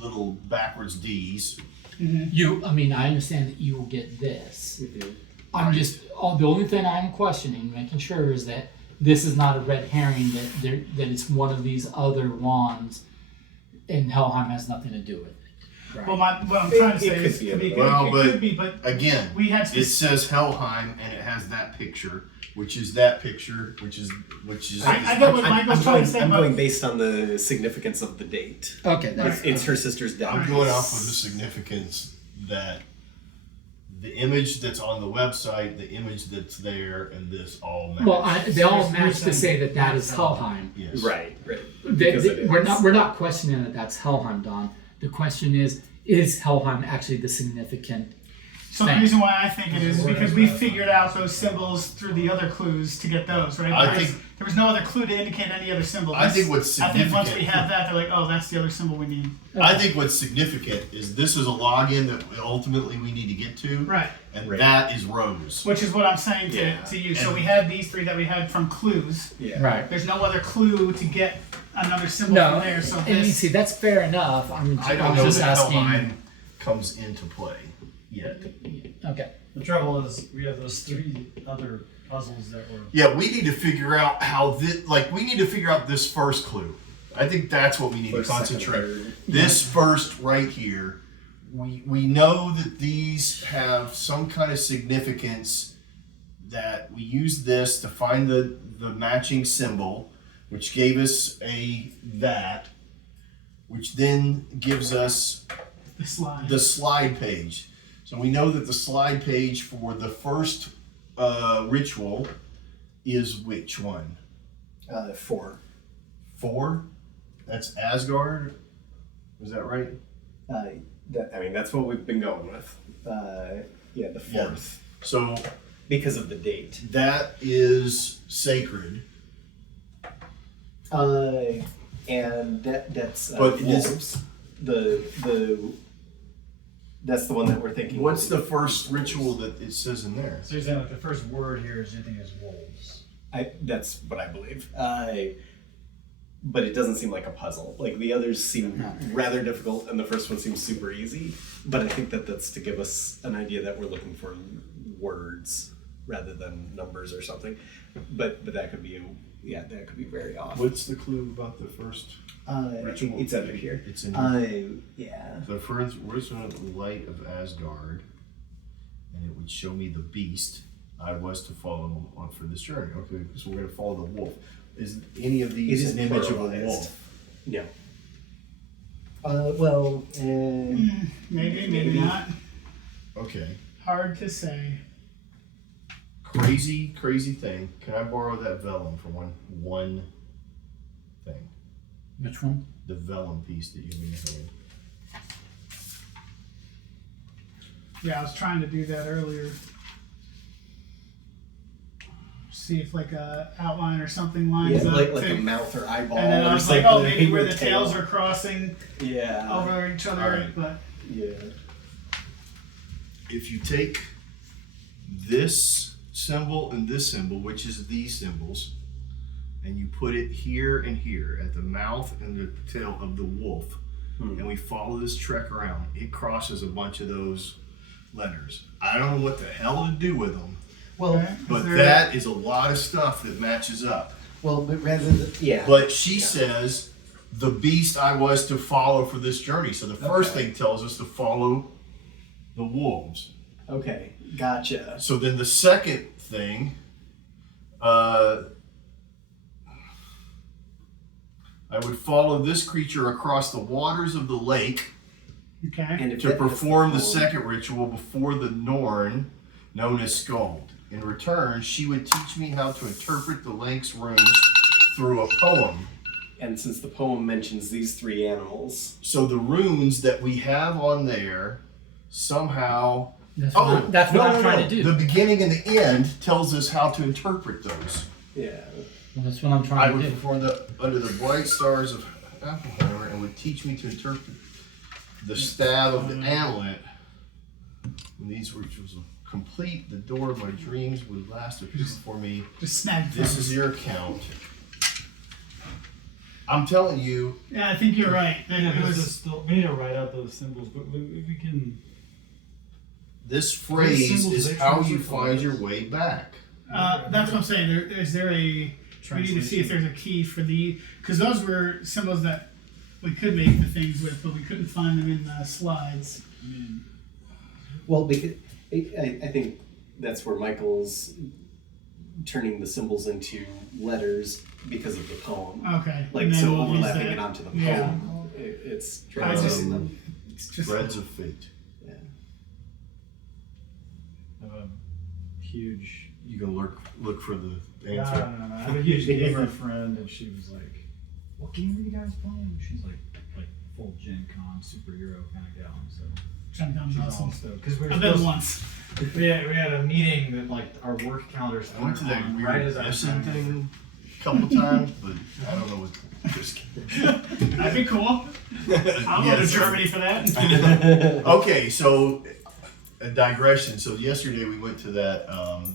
little backwards D's, I understand that you will get this. I'm just the only thing I'm questioning, making sure, is that this is not a red herring, that it's one of these other wands, and Helheim has nothing to do with it. Right. Well, what I'm trying to say It is could be it could be, Well, it but could be, but again, we had it says Helheim and it has that picture, which is that picture, which is. I get what Michael's trying to say. I'm but going based on the significance of the date. Okay, that's It's her sister's death. I'm going off of the significance that the image that's on the website, the image that's there, and this all match. well. They all match to say that is Helheim. Yes. Right. Because it is. We're not questioning that that's Helheim, Don. The question is Helheim actually the significant? so the reason why I think it is because we figured out those symbols through the other clues to get those, right? I Because think- there was no other clue to indicate any other symbol. I think what's I think once we significant- have that, they're like, oh, that's the other symbol we need. I think what's significant is this is a login that ultimately we need to get to, Right. and Right. that is Rose. Which is what I'm saying to you. So we had these three that we had from clues. Yeah. Right. There's no other clue to get another symbol No, from there. So and you this, see that's fair enough. I I'm don't know just that asking. Helheim comes into play yet. Okay. The trouble is, we have those 3 other puzzles that were. Yeah, we need to figure out how this. Like, we need to figure out this first clue. I think that's what we need First, to second, concentrate. third. This first right here. We know that these have some kind of significance. That we use this to find the matching symbol, which gave us that, which then gives us the slide. the slide page. So we know that the slide page for the first ritual is which one? 4. 4? That's Asgard? Is that right? That's what we've been going with. The 4th. So Because of the date. that is sacred. And that's But it is- wolves. The that's the one that we're thinking. What's the first ritual that it says in there? So you're saying like the first word here is you think is wolves. That's what I believe. But it doesn't seem like a puzzle. Like the others seem rather difficult, and the first one seems super easy. But I think that's to give us an idea that we're looking for words rather than numbers or something. But that could be that could be very off. What's the clue about the first ritual? It's under here. It's in Yeah. The first ritual, the light of Asgard, and it would show me the beast I was to follow on for this journey. Okay, so we're going to follow the wolf. Is any of these It is an image of a pluralized. wolf? No. Maybe not. Okay. Hard to say. Crazy thing. Can I borrow that vellum for one thing? Which one? The vellum piece that you made. Yeah, I was trying to do that earlier. See if like a outline or something lines up. like to- a mouth or eyeball. and then I or was like, something. oh, maybe where the Tail. tails are crossing Yeah. over each other, Alright. but Yeah. If you take this symbol and this symbol, which is these symbols, and you put it here and here at the mouth and the tail of the wolf, and we follow this trek around, it crosses a bunch of those letters. I don't know what the hell to do with them, Well, but there- that is a lot of stuff that matches up. but rather than But she says, the beast I was to follow for this journey. So the first thing tells us to follow the wolves. Okay, gotcha. So then the second thing, I would follow this creature across the waters of the lake Okay. And if to that- perform the that's second ritual before the Norn, known as Skald. In return, she would teach me how to interpret the Lank's runes through a poem. And since the poem mentions these 3 animals, So the runes that we have on there somehow. That's what I'm trying to do. The beginning and the end tells us how to interpret those. yeah. That's what I'm I trying would to do. perform under the bright stars of Applehammer and would teach me to interpret the stab of the amulet. When these rituals were complete, the door of my dreams would last appear for me. Just snag This is your account. I'm telling you, Yeah, I think you're right. That Yeah, it we was, need to write out those symbols, but we can. this phrase symbols, is they how you translate find for your us. way back. that's what I'm saying. Is there a? We need to see if there's a key for the, because those were symbols that we could make the things with, but we couldn't find them in the slides. Well, because I think that's where Michael's turning the symbols into letters because of the poem. Okay. Like, and then so we'll use overlapping that. it onto the poem. Yeah. It's I just- translating them. It's just Threads of fate. Yeah. I have a huge. You can look for the No, answer. no. I have a huge gamer friend, and she was like, "What game are you guys playing?" She's like full Gen Con superhero kind of gal. So Gen Con's she's awesome. all stoked because we were I've been supposed- once. we had a meeting that like our work calendars. I went to that on weird as I was lesson having- thing a couple times, but I don't know what. Just kidding. That'd be cool. I'll go to Yes. Germany for that. Okay, so a digression. So yesterday we went to that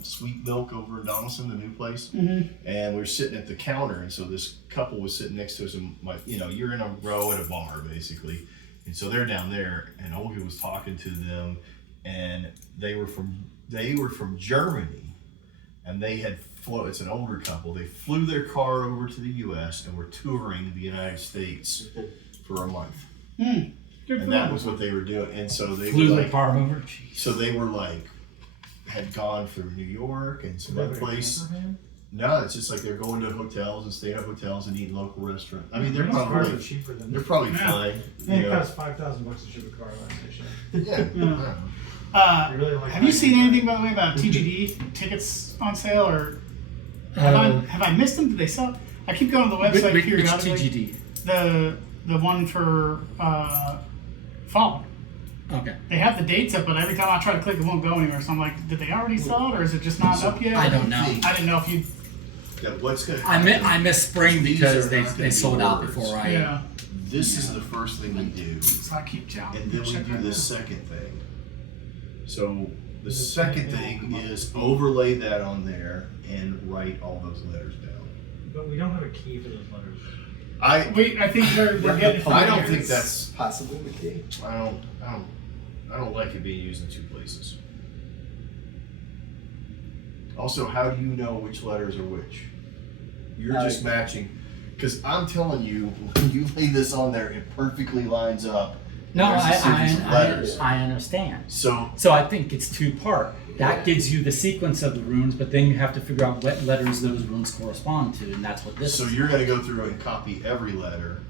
Sweet Milk over in Donaldson, the new place, and we were sitting at the counter, and so this couple was sitting next to us, and you're in a row at a bar basically, and so they're down there, and Olga was talking to them, and they were from Germany, and they had it's an older couple. They flew their car over to the U.S. and were touring the United States for a month. Good for And that them. was what they were doing. And so they Flew were the like, car over. Jeez. so they were like, had gone through New York and some Is that other like a place. camper van? No, it's just like they're going to hotels and staying at hotels and eating local restaurants. I mean, they're These cars are probably cheaper than. they're probably Yeah. fine. Yeah, You it know. costs $5,000 to ship a car last station. Yeah. Yeah. I really like. Have you seen anything, by the way, about TGD tickets on sale, or have I missed them? Did they sell? I keep going to the website Which periodically. TGD? The one for fall. Okay. They have the dates up, but every time I try to click, it won't go anywhere. So I'm like, did they already sell it, or is it just not up yet? I don't know. I didn't know if you. That what's gonna I missed spring These because are they not gonna they be sold out words. before I. Yeah. This is the first thing we do, So I keep down. and then we check do right the now. second thing. So the second thing is overlay that on there and write all those letters down. But we don't have a key for those letters. I I think we're getting. I don't familiar. think that's possibly the key. I don't like it being used in 2 places. Also, how do you know which letters are which? You're just matching, because I'm telling you, when you lay this on there, it perfectly lines up. No, There's a series of letters. I understand. So So I think it's 2-part. That gives you the sequence of the runes, but then you have to figure out what letters those runes correspond to, and that's what this so is. you're gonna go through and copy every letter,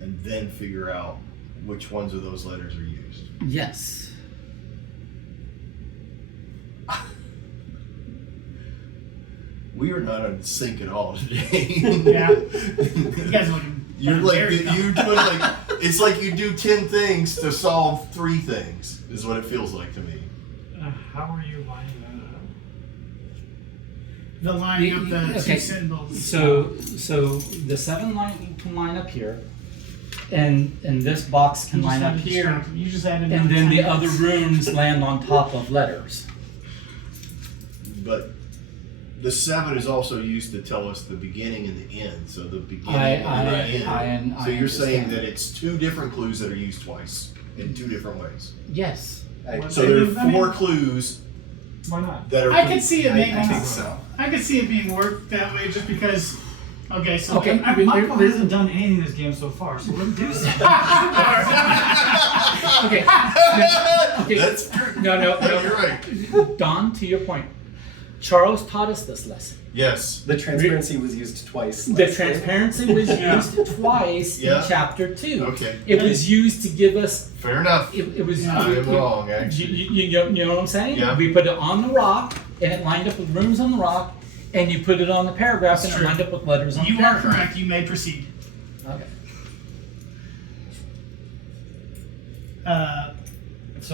and then figure out which ones of those letters are used. Yes. We are not in sync at all today. Yeah. You guys are looking. You're like very you're doing like it's like you do 10 things to solve 3 things is what it feels like to me. How are you lining that up? The lining up the Okay. 2 symbols. So the 7 line can line up here, and this box can You just line up added here, distracted- You just added. and another then the 10 other minutes. runes land on top of letters. But the 7 is also used to tell us the beginning and the end. So the beginning I and the end. So you're saying understand. that it's 2 different clues that are used twice in 2 different ways. Yes. So there are 4 clues Why not? that are. I could see it making. I think so. I could see it being worked that way, just because. Okay, so Okay. Michael hasn't done anything in this game so far, so let him do something. Okay. Okay. That's true. No. You're right. Don, to your point, Charles taught us this lesson. Yes. The transparency was used twice. The transparency was used twice Yeah. in chapter 2. Okay. It was used to give us. Fair enough. It was. I'm wrong, actually. You know what I'm saying? Yeah. We put it on the rock, and it lined up with rooms on the rock, and you put it on the paragraph, and That's it true. lined up with letters on the You are paragraph. correct. You may proceed. Okay.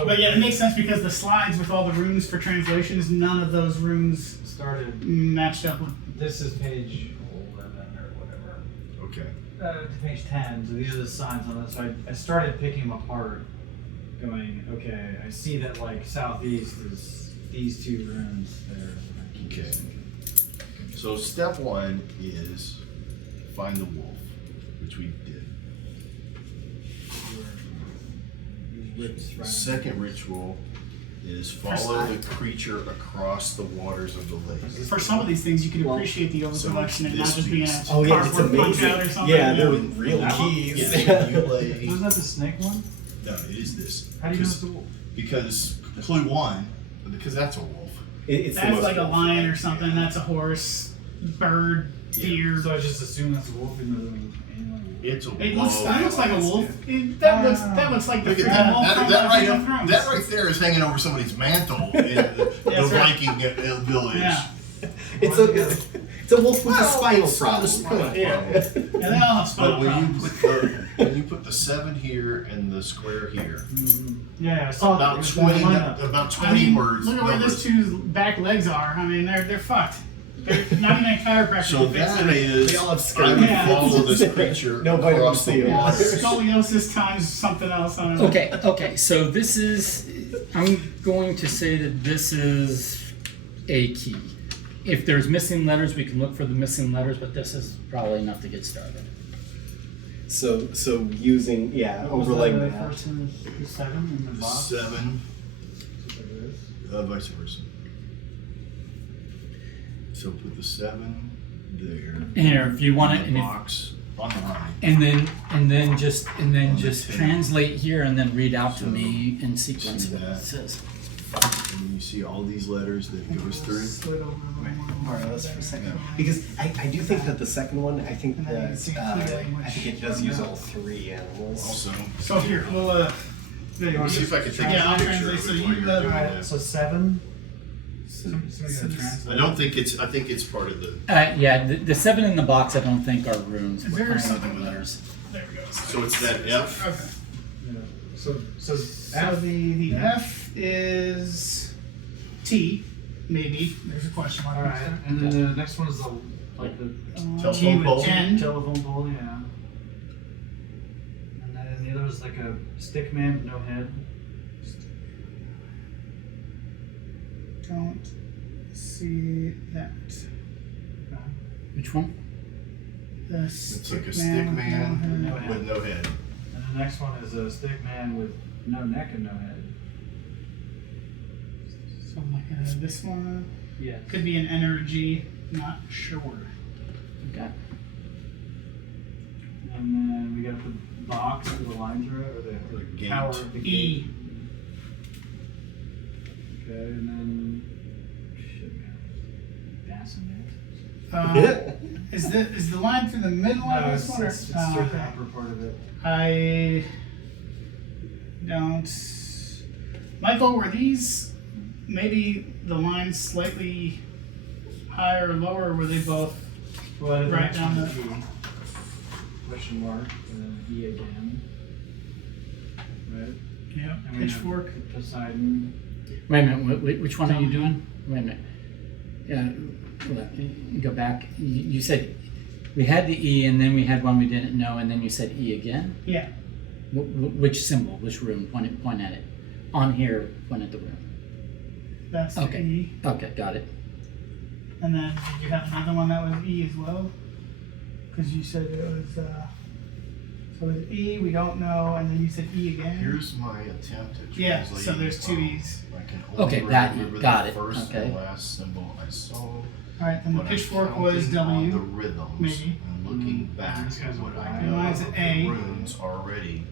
But yeah, it makes sense because the slides with all the runes for translations, none of those runes Started. matched up with. This is page 11 or whatever. Okay. To page 10. So these are the signs on this. So I started picking them apart, going, okay, I see that like southeast is these two runes there. Okay. So step 1 is find the wolf, which we did. Second ritual is follow the creature across the waters of the lake. For some of these things, you can Well, appreciate the overproduction and not this just being a piece- Oh yeah, it's cardboard punch amazing. out or something. Yeah, they're real keys. Yeah, you lay. Was that the snake one? No, it is this. How do you know it's a wolf? Because clue 1, because that's a wolf. It's the That's most like a beautiful. lion or something. That's a horse, bird, deer. So I just assume that's a wolf even though there was animal. It's a wolf. It looks like a wolf. That looks like the Look at freaking wolf that. from That Game of right, Thrones. that right there is hanging over somebody's mantle in the That's right. Viking village. Yeah. It's a wolf with a spinal it's problem. a spinal Yeah. problem. Yeah, they all have spinal But when you problems. put the 7 here and the square here, Yeah, I saw about it was 20 in the lineup. about 20 I mean, words. look at where numbers. those two back legs are. I mean, they're fucked. They're not even a chiropractor So can fix that them. is, They all have I scurvy. would Yeah. follow this creature No vitamin across C. the Yeah, water. scoliosis times something else. I don't know. Okay. So this is. I'm going to say that this is a key. If there's missing letters, we can look for the missing letters, but this is probably enough to get started. So using overlaying the that. first one is 7 in the box. 7, There it is. vice versa. So put the 7 there. Here, if you want it, in and the if, box on the line. and then just On the translate here, and then read out to So, me in sequence see what it that? says. And then you see all these letters that it goes through. Slid over a little more. Alright, that's for a second. Yeah. Because I do think that the second one, I think And then you that can see key language. I think it does use all 3 animals. Also, So here, we'll there you go. see if I can take Yeah, a I'll picture translate. of So it while you you're doing Alright, that. so 7. So Somebody's gonna translate. I don't think it's. I think it's part of the. Yeah, the 7 in the box I don't think are runes. Is but there only something the letters. There we go. So it's that F. Okay. Yeah. So So F. the F is T, maybe. There's a question mark. Alright, and then the next one is the Telephone pole. N. telephone pole, yeah. And then the other is like a stick man with no head. Don't see that. Which one? The It's like a stick stick man with no No head. head. with no head. And the next one is a stick man with no neck and no head. So like this one Yeah. could be an N or a G. Not sure. Okay. And then we got the box with the lines through it, or The the gate. tower of the E. gate. Okay, and then shit, man. Bassinet. Is the line through the middle No, of this it's, one? Or? it's Oh, through the okay. upper part of it. I don't. Michael, were these maybe the lines slightly higher or lower, or were they both? Well, Right next down one is E. Question mark, and then E again. Right? Yeah. And we have Pitchfork. Poseidon. Wait a minute. Which one are you doing? Wait a minute. Go back. You said we had the E, and then we had one we didn't know, and then you said E again. Yeah. Which symbol? Which room? Point at it. On here, point at the room. That's the Okay. E. Okay, got it. And then did you have another one that was E as well? Because you said it was. So it was E. We don't know, and then you said E again. Here's my attempt at Yeah, translating. so there's two E's. I can only Okay, that remember got the it. first Okay. and last symbol I saw. All right. Then the When I'm pitchfork was counting on the W. rhythms maybe. and looking back This at guy's what a I Y. know Mine's of an the A. runes already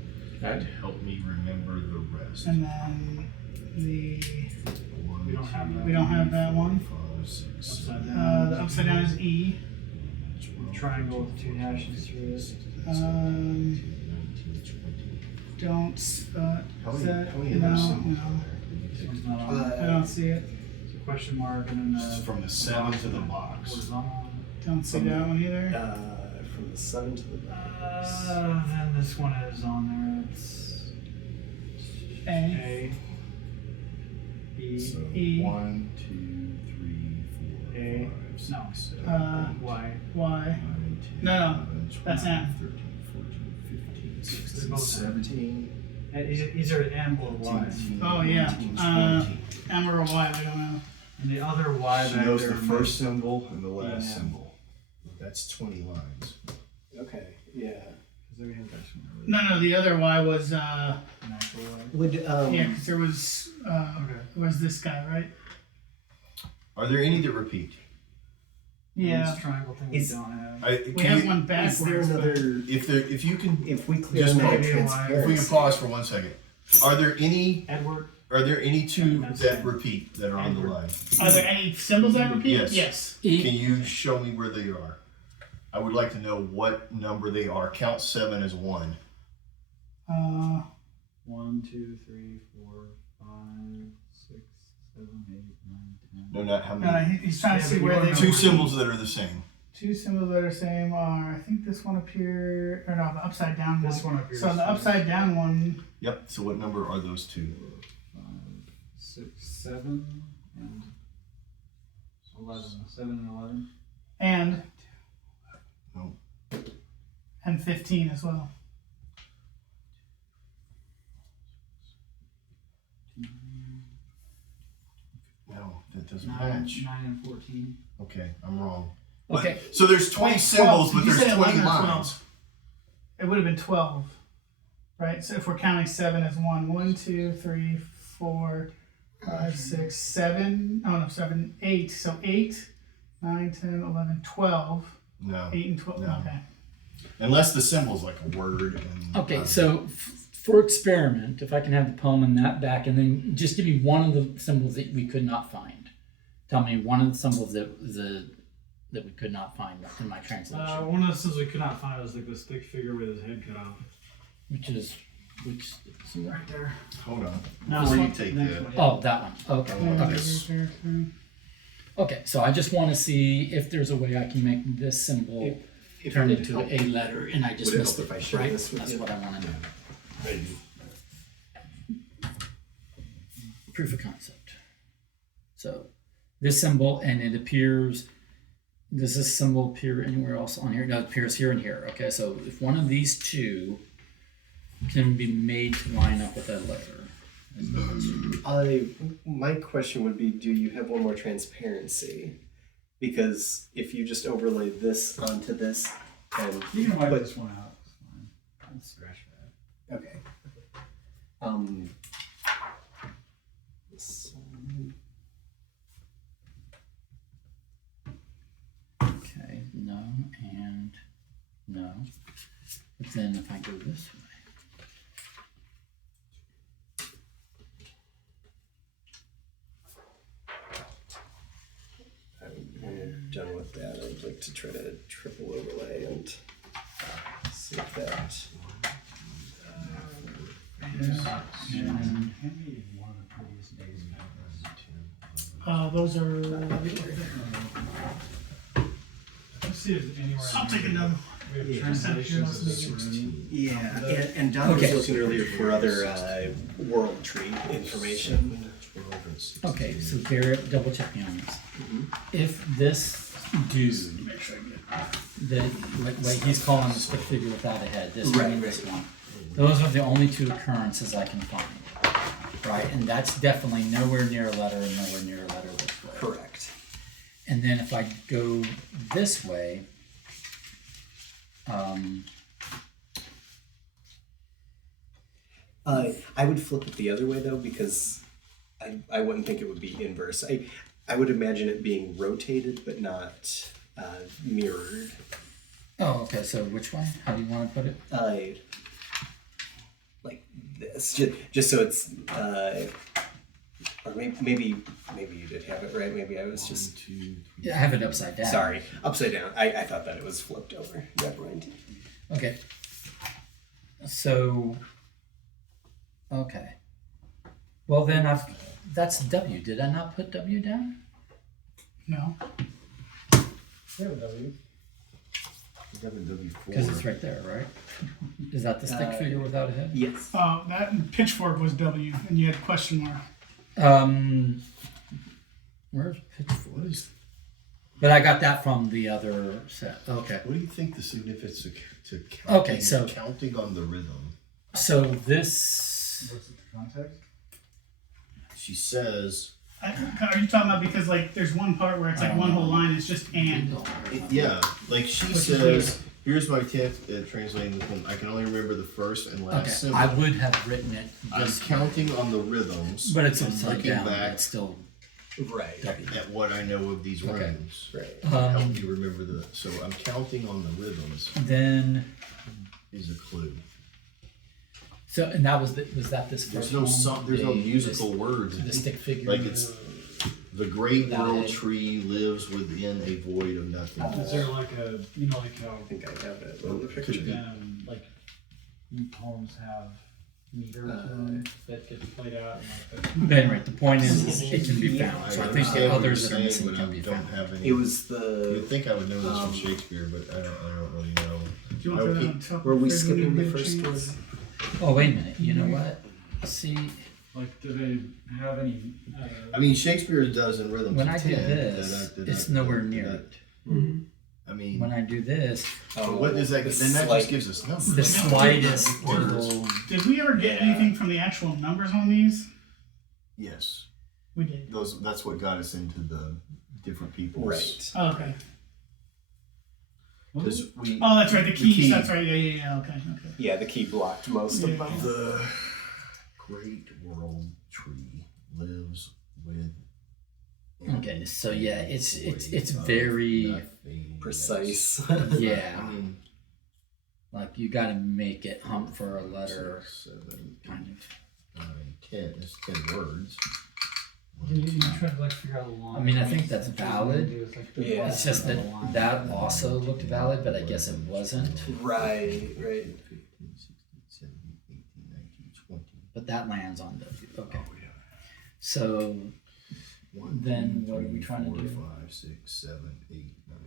Okay. to help me remember the And then the We don't have that. we don't have that one. Upside down. The upside down is E. Triangle with 2 hashes through it. Don't How many- that, how many no, other symbols no. This one's not on. I don't see it. It's a question mark and then This is from the 7 to the box. horizontal. Don't see that one either. From the 7 to the Then this one is on there. It's A. A. B. So E. 1, 2, 3, 4, A. 5, No. 6, 7, Y. Y. 9, 10, No, 11, that's 12, M. 13, 14, 15, 16, They're both 17, Either an M or Y. 18, Oh, yeah. 19, 20. M or a Y, we don't know. And the other Y She back knows there. the first symbol and the last Yeah. symbol. That's 20 lines. Okay, yeah. Because we have that one. No, the other Y was, Natural Y. Would yeah, because there was, was this guy, right? Are there any that repeat? Yeah. This triangle thing we Is- don't have. We have one is backwards. there another? If you can, If we clear Just that maybe a Y. if we can transparency. pause for 1 second. Are there any Edward. two That's that it. repeat that are on the line? Are there any symbols that repeat? Yes. Yes. E. Can you show me where they are? I would like to know what number they are. Count 7 as 1. 1, 2, 3, 4, 5, 6, 7, 8, 9, 10. No, not how No, many. he's trying to Yeah, see but you where wanna they know Two where- symbols that are the same. Two symbols that are same are, I think this one up here, or no, the upside down one. This one up here. So is the upside down one, Yep. So what number are those two? 5, 6, 7, and 11. 7 and 11. and No. and 15 as well. No, that doesn't 9, match. 9 and 14. Okay, I'm wrong. Okay. So there's 20 Wait, symbols, 12. but Did you there's say 20 11 or 12? lines. It would have been 12, right? So if we're counting 7 as 1, 1, 2, 3, 4, 5, 6, 7. Oh no, 7, 8. So 8, 9, 10, 11, 12. No. 8 and 12. No. Okay. Unless the symbol's like a word. And, Okay, so for experiment, if I can have the poem in that back, and then just give me one of the symbols that we could not find. Tell me one of the symbols that we could not find in my translation, One of the symbols we could not find was like this thick figure with his head cut off. which Right there. Hold on. No, Before you next take one. that. oh, that one. Okay. Okay, so I just want to see if there's a way I can make this symbol If turn it into help. a letter, and I just Would it missed help it. if I share Right? this with That's you? what I want to know. Maybe. Proof of concept. So this symbol, and it appears. Does this symbol appear anywhere else on here? No, it appears here and here. Okay, so if one of these two can be made to line up with that letter. is the question. My question would be, do you have one more transparency? Because if you just overlay this onto this, and You can wipe but- this one out. It's fine. I'll scratch that. okay. This one. Okay, no, and no. But then if I go this way. When you're done with that, I'd like to try to triple overlay and see if that. And Hand me one of the previous days you have this. Those are. Let's see if there's anywhere. I'll take another one. We have Yeah. translations of this room. Yeah, and Don Okay. was looking earlier for other world tree information. okay, so Garrett, double check me on this. If this dude that like he's calling the stick figure without a head, this one and this one, those are the only two occurrences I can find. Right, and that's definitely nowhere near a letter and nowhere near a letter this way. Correct. And then if I go this way, I would flip it the other way though, because I wouldn't think it would be inverse. I would imagine it being rotated but not mirrored. oh, okay, so which way? How do you want to put it? like this, just so it's, or maybe you did have it right. Maybe I was just Yeah, I have it upside down. sorry, upside down. I thought that it was flipped over. Never mind. Okay. So. Okay. Well then, that's W. Did I not put W down? No. There we go, you. Because it's right there, right? Is that the stick figure without a head? Yes. That pitchfork was W, and you had question mark. Where's pitchfork? But I got that from the other set. Okay. What do you think the significance to Okay, so- counting on the rhythm? So this. What's the context? She says, Are you talking about because like there's one part where it's like one whole line is just and? yeah, like she Which is says, here's my tip at translating this one. I can only remember the first and last Okay. symbol. I would have written it. I'm Just, counting on the rhythms. but it's and upside looking down. back It's still Right. W. at what I know of these Okay. rhythms. Right. Help me remember so I'm counting on the rhythms Then. is a clue. So and that was that this There's first no one? song, there's no The- musical words. The stick figure. Like it's the great Without world it. tree lives within a void of nothingness. Is there like a, you know, like how I think I have it on the Could picture. be. like poems have meter to them that get played out and like Ben, right. The point is, it can be found. So I think understand the what others you're that are saying, missing but can I be don't found. have any. It was You'd the. think I would know this from Shakespeare, but I don't really know. Do you want to put that on top? Were we of the figure skipping when the you get a first one? chance? Oh wait a minute. You know what? See, like, do they have any? I mean, Shakespeare does in rhythm when to I do 10. this, it's nowhere near it. I mean, When I do this, but what does that? Then that just gives us numbers. the slightest Words. little. Did we ever get anything from the actual numbers on these? Yes, We did. that's what got us into the different people's. Right. Oh, okay. Because we. Oh, that's right. The keys. key. That's right. Yeah. Okay. Yeah, the key blocked most of them. The great world tree lives with. Okay, so yeah, it's very Precise. yeah. I mean, Like you got to make it hump for a letter, 6, 7, 8, kind of. 9, 10. It's 10 words. You try to like figure out a line. I mean, I think that's valid. Yeah. It's just that also looked valid, but I guess it wasn't. Right. 15, 16, 17, 18, 19, 20. But that lands on W. Okay. So then what are we trying to do? 5, 6, 7, 8, 9,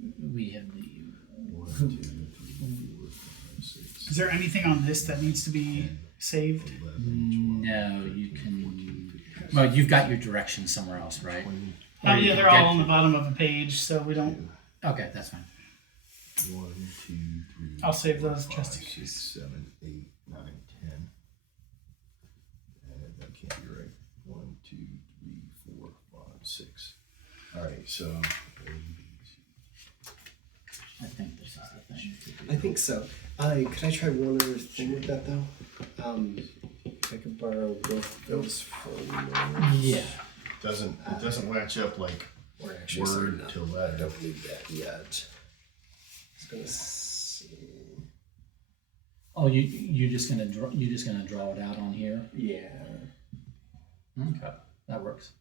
10. we have the 1, 2, 3, 4, 5, 6. Is there anything on this that needs to be saved? 11, 12, no, you can. Well, you've got your directions somewhere else, right? 20, Oh yeah, they're all on the bottom of a page, so we don't. Okay, that's fine. 1, 2, 3. I'll save those 4, just in 5, case. 6, 7, 8, 9, 10. That can't be right. 1, 2, 3, 4, 5, 6. All right, so. I think this is the thing. I think so. Could I try one other thing with that though? If I could borrow both those from. Yeah. It doesn't match up like Or actually, sorry, word no, to I letter. don't need that yet. Just gonna see. Oh, you're just gonna draw it out on here. Yeah. Okay, that works.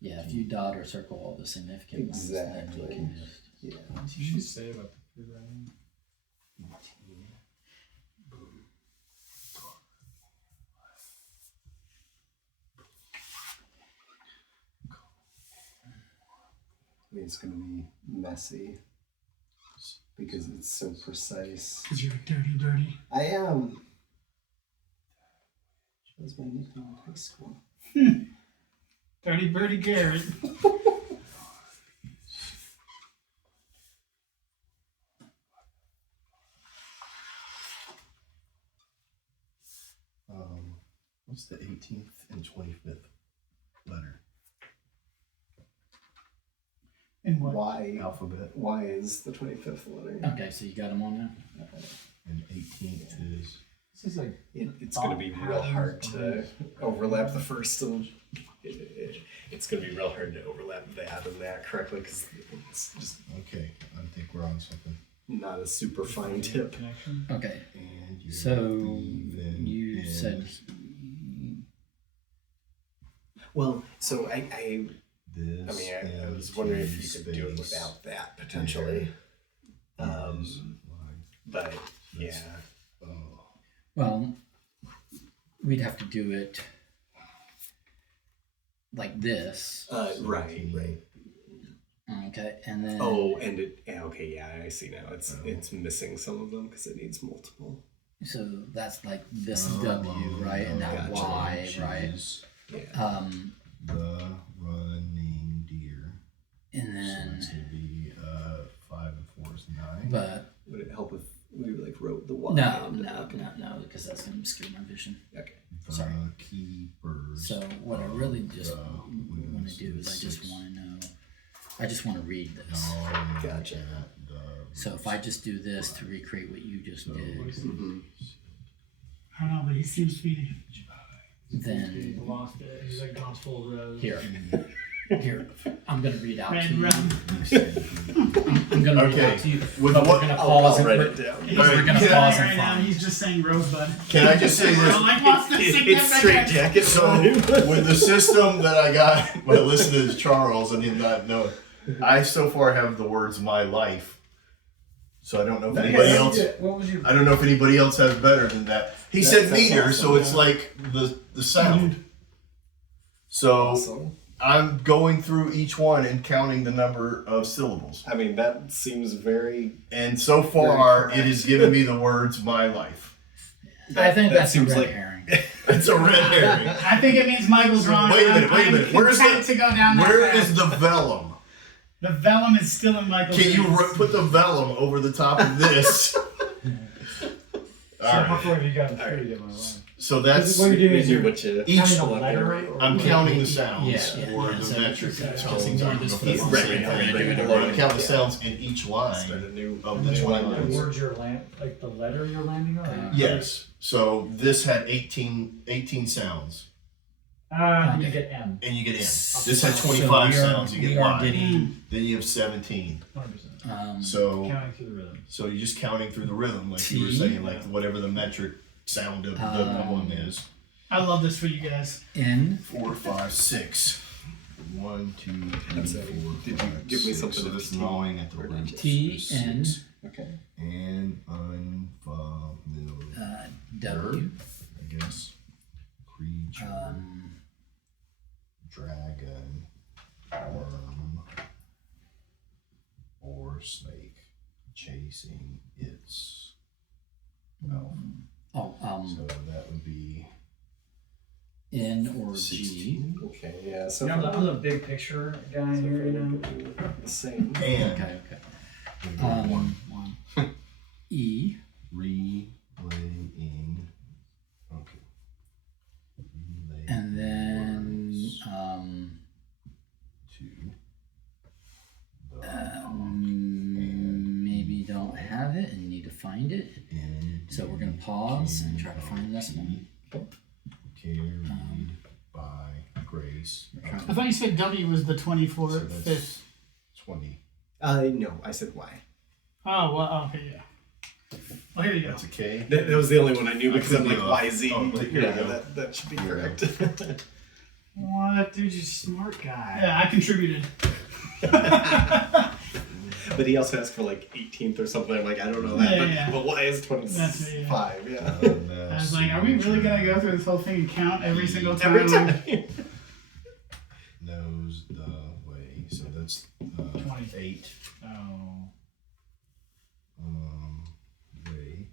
Yeah, if you dot or circle all the significant ones, then you Exactly. can just. Yeah. What did you say about the pre-writing? I mean, it's gonna be messy because it's so precise. Because you're dirty. I am. That was my nickname in high school. Dirty Birdie Garrett. What's the 18th and 25th letter? In Y. alphabet. Y is the 25th letter. Okay, so you got them on now? And 18th is. This is like It's going to be real hard to overlap the first and it's going to be real hard to overlap that and that correctly because it's just Okay, I think we're on something. not a super fine tip. connection. Okay, And your so B then you is said Well, so I this. mean, I was and wondering if T you could do it space without that potentially. is But yeah. oh, well, we'd have to do it like this. Right. Okay, and then Oh, and it. Yeah, okay, yeah, I see now. It's missing some of them because it needs multiple. so that's like this W, right, and that Gotcha. Y, which right? is Yeah. the running deer. And So then it's gonna be 5 and 4 is 9. but Would it help if we like wrote the Y? no, and- no, okay. no, because that's gonna obscure my vision. Okay. The sorry. keepers. So what I really just of the want to do is I just want to know. I just want to read this. Gotcha. So if I just do this to recreate what you just did, Mm-hmm. I don't know, but he seems to be. then Lost it. He's like gospel rose. here, I'm gonna read out to Red you. rum. I'm gonna read Okay, out to you. with But what- we're gonna I'll pause and write we're, it down. He's Alright, we're gonna can I- pause right and now. find. He's just saying rosebud. Can I just say I this? don't like what's the It's straight jacket. So, with the system that I got when I listened to Charles, I did not know. I so far have the words "my life," so I don't know if anybody else. What was your? I don't know if anybody else has better than that. He said That's meter, awesome, so it's yeah. like the sound. So Awesome. I'm going through each one and counting the number of syllables. I mean, that seems very. And so far, Very it has given me the words "my life." I think that that's a seems red like- herring. It's a red herring. I think it means Michael's wrong. Wait a minute, I'm- wait a minute. I'm Where's content the- to go down that Where path. is the vellum? The vellum is still in Michael's Can you hands. put the vellum over the top of this? So All how right. far have you gotten through to get my line? So that's What you're doing is do you're what you. each. counting the one. letter. Or I'm what? counting the sounds Yeah, or yeah, the so metric just tones. ignore I don't this know if that's for the the same moment. thing. We're gonna do it Or right. count the sounds in each Start line a new. of the And 20 the lines. words you're like the letter you're landing on. Yes. So this had 18 sounds, You get M. and you get in. So This had 25 we are- sounds. You we get are Y. getting, Then you have 17. 100%. So Counting through the rhythm. so you're just counting through the rhythm, like you were T. saying, like whatever the metric sound of the one is. I love this for you guys. N, 4, 5, 6. 1, 2, 3, That's 4, it. Did you 5, give me 6. something So to that's T? gnawing at the Or root. did T, So N, 6. Okay. And unfamiliar, W, I guess. Creature, dragon, worm, or snake, chasing its elf. So that would be N or G. 16. Okay. Yeah. So I'm the big picture guy here, you know. the same. And Okay, okay. we go one. E, Relaying. Okay. Relaying and then to the maybe don't have it and need to find it. So we're gonna pause and try to find this one. carried by grace. I thought you said W was the 24th. So 5th. that's 20. No, I said Y. Oh, well, okay, yeah. Well, here you go. That's a K. That was the only one I knew because could I'm like be YZ. oh, but here we Yeah, go. that should be Here we go. correct. What, dude? You're a smart guy. Yeah, I contributed. But he also asked for like 18th or something. I'm like, I don't know that. Yeah, but Y is That's it, yeah. 25. Yeah. I was like, are we really going to go through this whole thing and count every single time? Every time. Knows the way. So that's 8. Oh. Way.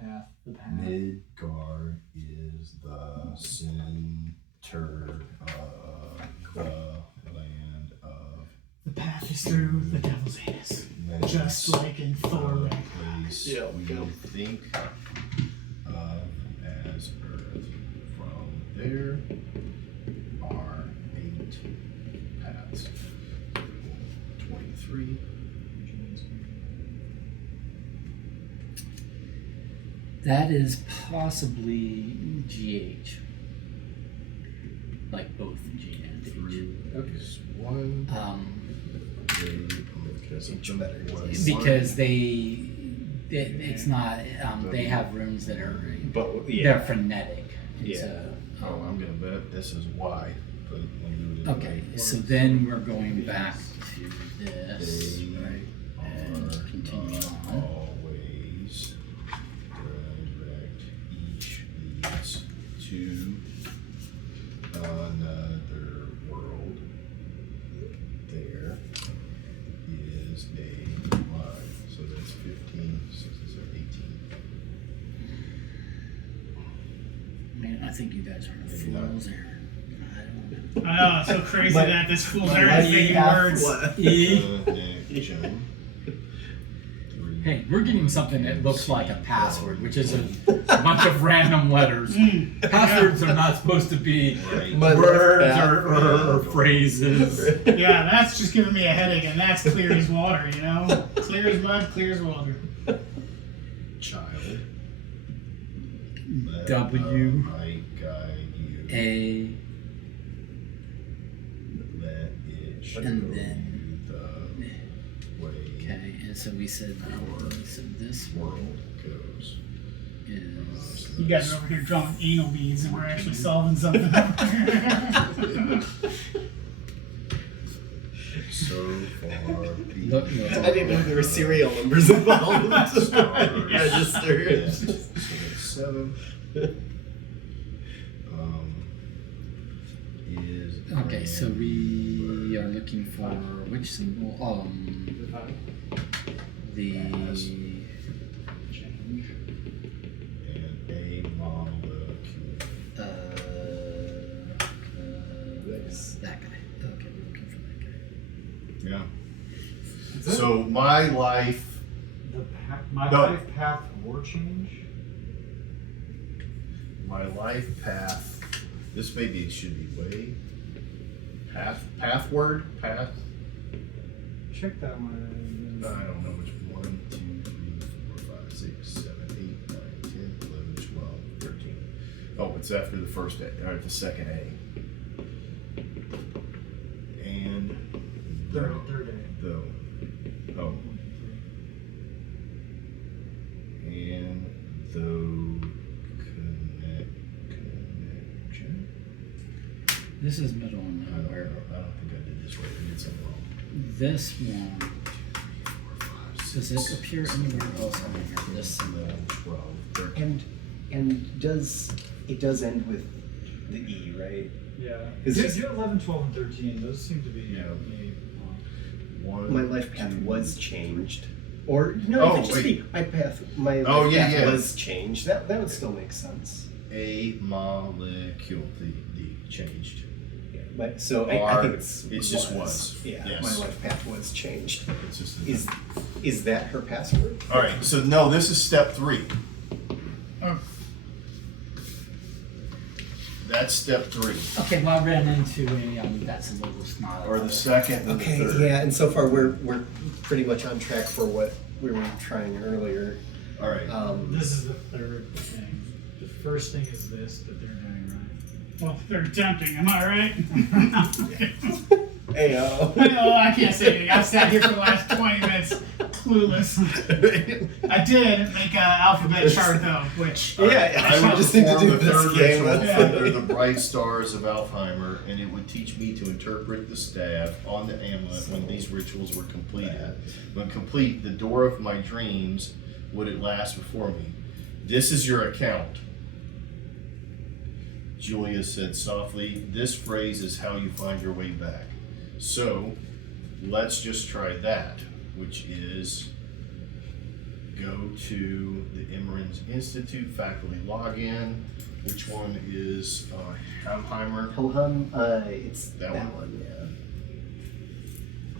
Path. The path. Midgard is the center of the land of The path is through the devil's anus. menace. Just like in Thor. The Right? place Yeah, we go. think of as Earth. From there are 8 paths. 20. 3. That is possibly GH. Like both G and H. 3 is 1. Because it's not, they have rooms that are, But they're frenetic. And Yeah. so, Oh, I'm gonna bet this is Y. But we'll do it okay, so then we're going back to this, They right? And are continue not on. always direct. Each leads to another world. There is a line. So that's 15, 16, 18. Man, I think you guys are Maybe not. fools there. I know, it's so crazy My- that this fool's My already life thinking path words. was- Connection. Hey, we're getting something that looks like a password, which is a bunch of random letters. Passwords are not supposed to be Right. My words life path. or phrases. Yeah, that's just giving me a headache, and that's clear as water, you know? Clear as mud, clear as water. Child. W. I guide you. A, Let it show and then, you the way okay, and so we said this world goes. is, You guys are over here drawing anal beads, and we're actually solving something over here. So far, look, I didn't know there were serial numbers involved. Registered. So that's 7. Is okay, so we are looking for which symbol? The and a molecule. that guy. Okay, we're looking for that guy. Yeah. So my life. My No. life path war change. My life path. This maybe should be way. Pathward? Path? Check that one. I don't know which 1, 2, 3, 4, 5, 6, 7, 8, 9, 10, 11, 12, 13. Oh, it's after the first A, or the second A. And Third A. though. Oh. And though connection. This is middle and I don't know. nowhere. I don't think I did this right. I did something wrong. This one, does it appear anywhere else on here? This symbol. 12, 13. And does it does end with the E, right? Yeah. Is Do this- 11, 12, and 13. Those seem to be. Yeah. me, 1, My life path 2, was changed. Or no, Oh, it could just wait. be my path. My Oh, life yeah, path yeah. was changed. That would still make sense. a molecule. The changed. Yeah, so I Or think it's just was. Yeah, Yes. my life path was changed. It's just Is that her password? all right. So no, this is step 3. Oh, That's step 3, Okay, well, I ran into that's a little snarl. or the second and Okay, the third. yeah, and so far we're pretty much on track for what we were trying earlier. All right. This is the third thing. The first thing is this that they're doing right. well, they're tempting, am I right? Ayo. No, I can't say anything. I've sat here for the last 20 minutes clueless. I did make an alphabet chart, though, which... Yeah, I would just need to perform do the this third game. ritual under the bright stars of Alzheimer, and it would teach me to interpret the staff on the amulet when these rituals were completed. When complete, the door of my dreams would at last before me. This is your account. Julia said softly, this phrase is how you find your way back. So, let's just try that, which is go to the Emmerins Institute faculty login. Which one is Hamheimer? Helham, it's That that one? one,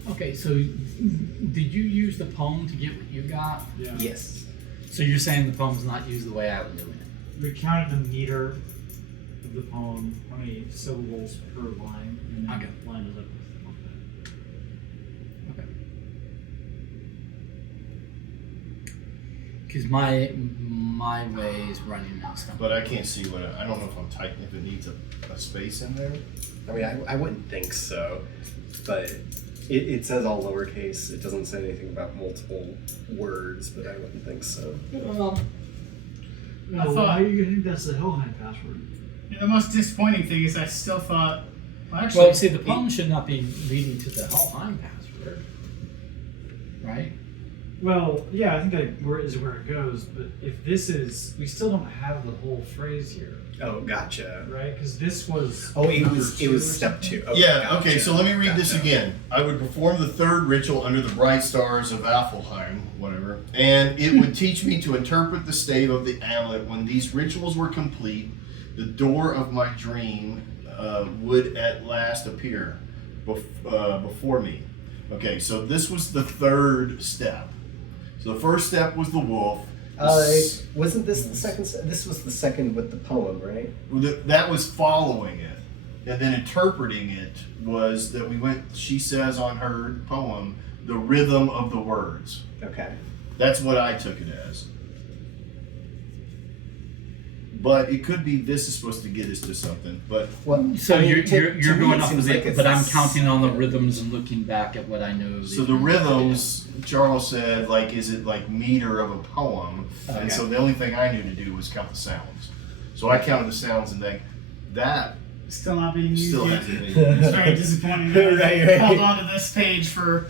yeah. Okay, so did you use the poem to get what you got? Yeah. Yes. So you're saying the poem's not used the way I would do it? We counted the meter of the poem, how many syllables per line, and then Okay. lined it up with Because my way is running out of stuff. But I can't see what I don't know if I'm typing if it needs a space in there. I mean, I wouldn't think so, but it says all lowercase. It doesn't say anything about multiple words, but I wouldn't think so. Well, I thought- you think that's the Helheim password? The most disappointing thing is I still thought. Well, actually, well, see, the poem should not be leading to the Helheim password, right? Well, yeah, I think that is where it goes. But if this is, we still don't have the whole phrase here, Oh, gotcha. right? Because this was. Oh, it number was 2 or step something? 2. Oh, Yeah, okay, gotcha. so let me read this Gotcha. again. I would perform the third ritual under the bright stars of Affelheim, whatever, and it would teach me to interpret the stave of the amulet. When these rituals were complete, the door of my dream would at last appear before me. Okay, so this was the third step. So the first step was the wolf. Wasn't this the second? This was the second with the poem, right? That was following it, and then interpreting it was that we went. She says on her poem, the rhythm of the words. Okay. That's what I took it as. But it could be this is supposed to get us to something. But Well, So I mean, you're to me going it off of seems it, like it's but I'm this- counting on the rhythms and looking back at what I know. so the rhythms, Charles said, like, is it like meter of a poem? Okay. And so the only thing I knew to do was count the sounds. So I counted the sounds, and that still not being used still yet. hasn't been It's used. very disappointing. Right. Held on to this page for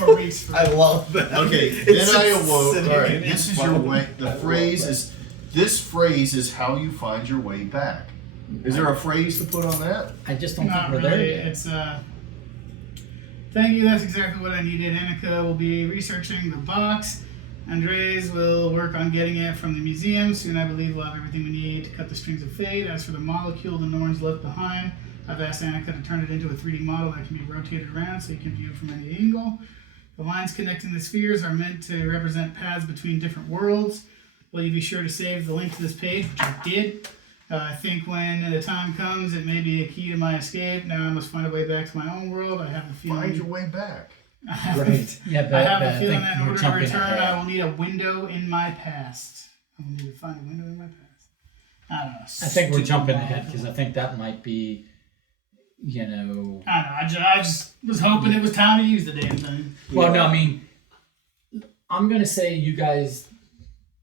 4 weeks. For, I love that. Okay, It's then just I awoke. sitting All right, in this is front your of way. me. I The love phrase that. is. This phrase is how you find your way back. Is there a phrase to put on that? I just don't not think we're really. there yet. It's thank you. That's exactly what I needed. Annika will be researching the box. Andres will work on getting it from the museum. Soon, I believe, we'll have everything we need to cut the strings of fate. As for the molecule the Norns left behind, I've asked Annika to turn it into a 3D model that can be rotated around so you can view it from any angle. The lines connecting the spheres are meant to represent paths between different worlds. Will you be sure to save the link to this page, which I did. I think when the time comes, it may be a key to my escape. Now I must find a way back to my own world. I have a feeling. Find your way back. Right. Yeah, but I have but a feeling think that in we're order to jumping return, ahead. I will need a window in my past. I will need to find a window in my past. I don't know. I think we're stupid jumping model. ahead because I think that might be, I don't know. I just was hoping it was time to use the damn thing. Well, no, I mean, I'm gonna say you guys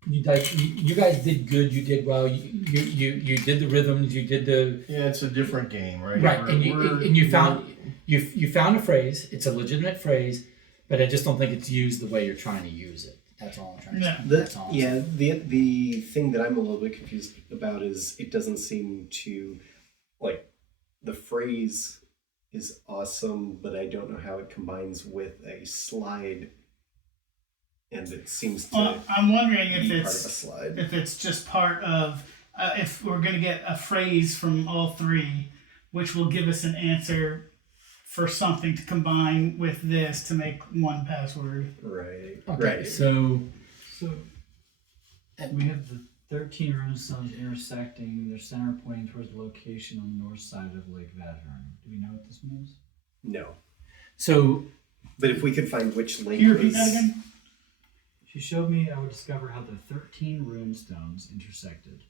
did good. You did well. You did the rhythms. You did the Yeah, it's a different game, right? right, We're- and you found you found a phrase. It's a legitimate phrase, but I just don't think it's used the way you're trying to use it. That's all I'm trying to say. Yeah. That's all. I'm saying. The thing that I'm a little bit confused about is it doesn't seem to, like, the phrase is awesome, but I don't know how it combines with a slide, and it seems to Well, I'm wondering if be part of a it's slide. if it's just part of if we're going to get a phrase from all three, which will give us an answer for something to combine with this to make one password. Right. Okay, Right. So we have the 13 runestones intersecting, their center pointing towards the location on the north side of Lake Vadhern. Do we know what this means? No. So But if we could find which link Can you repeat was... that again? She showed me I would discover how the 13 runestones intersected.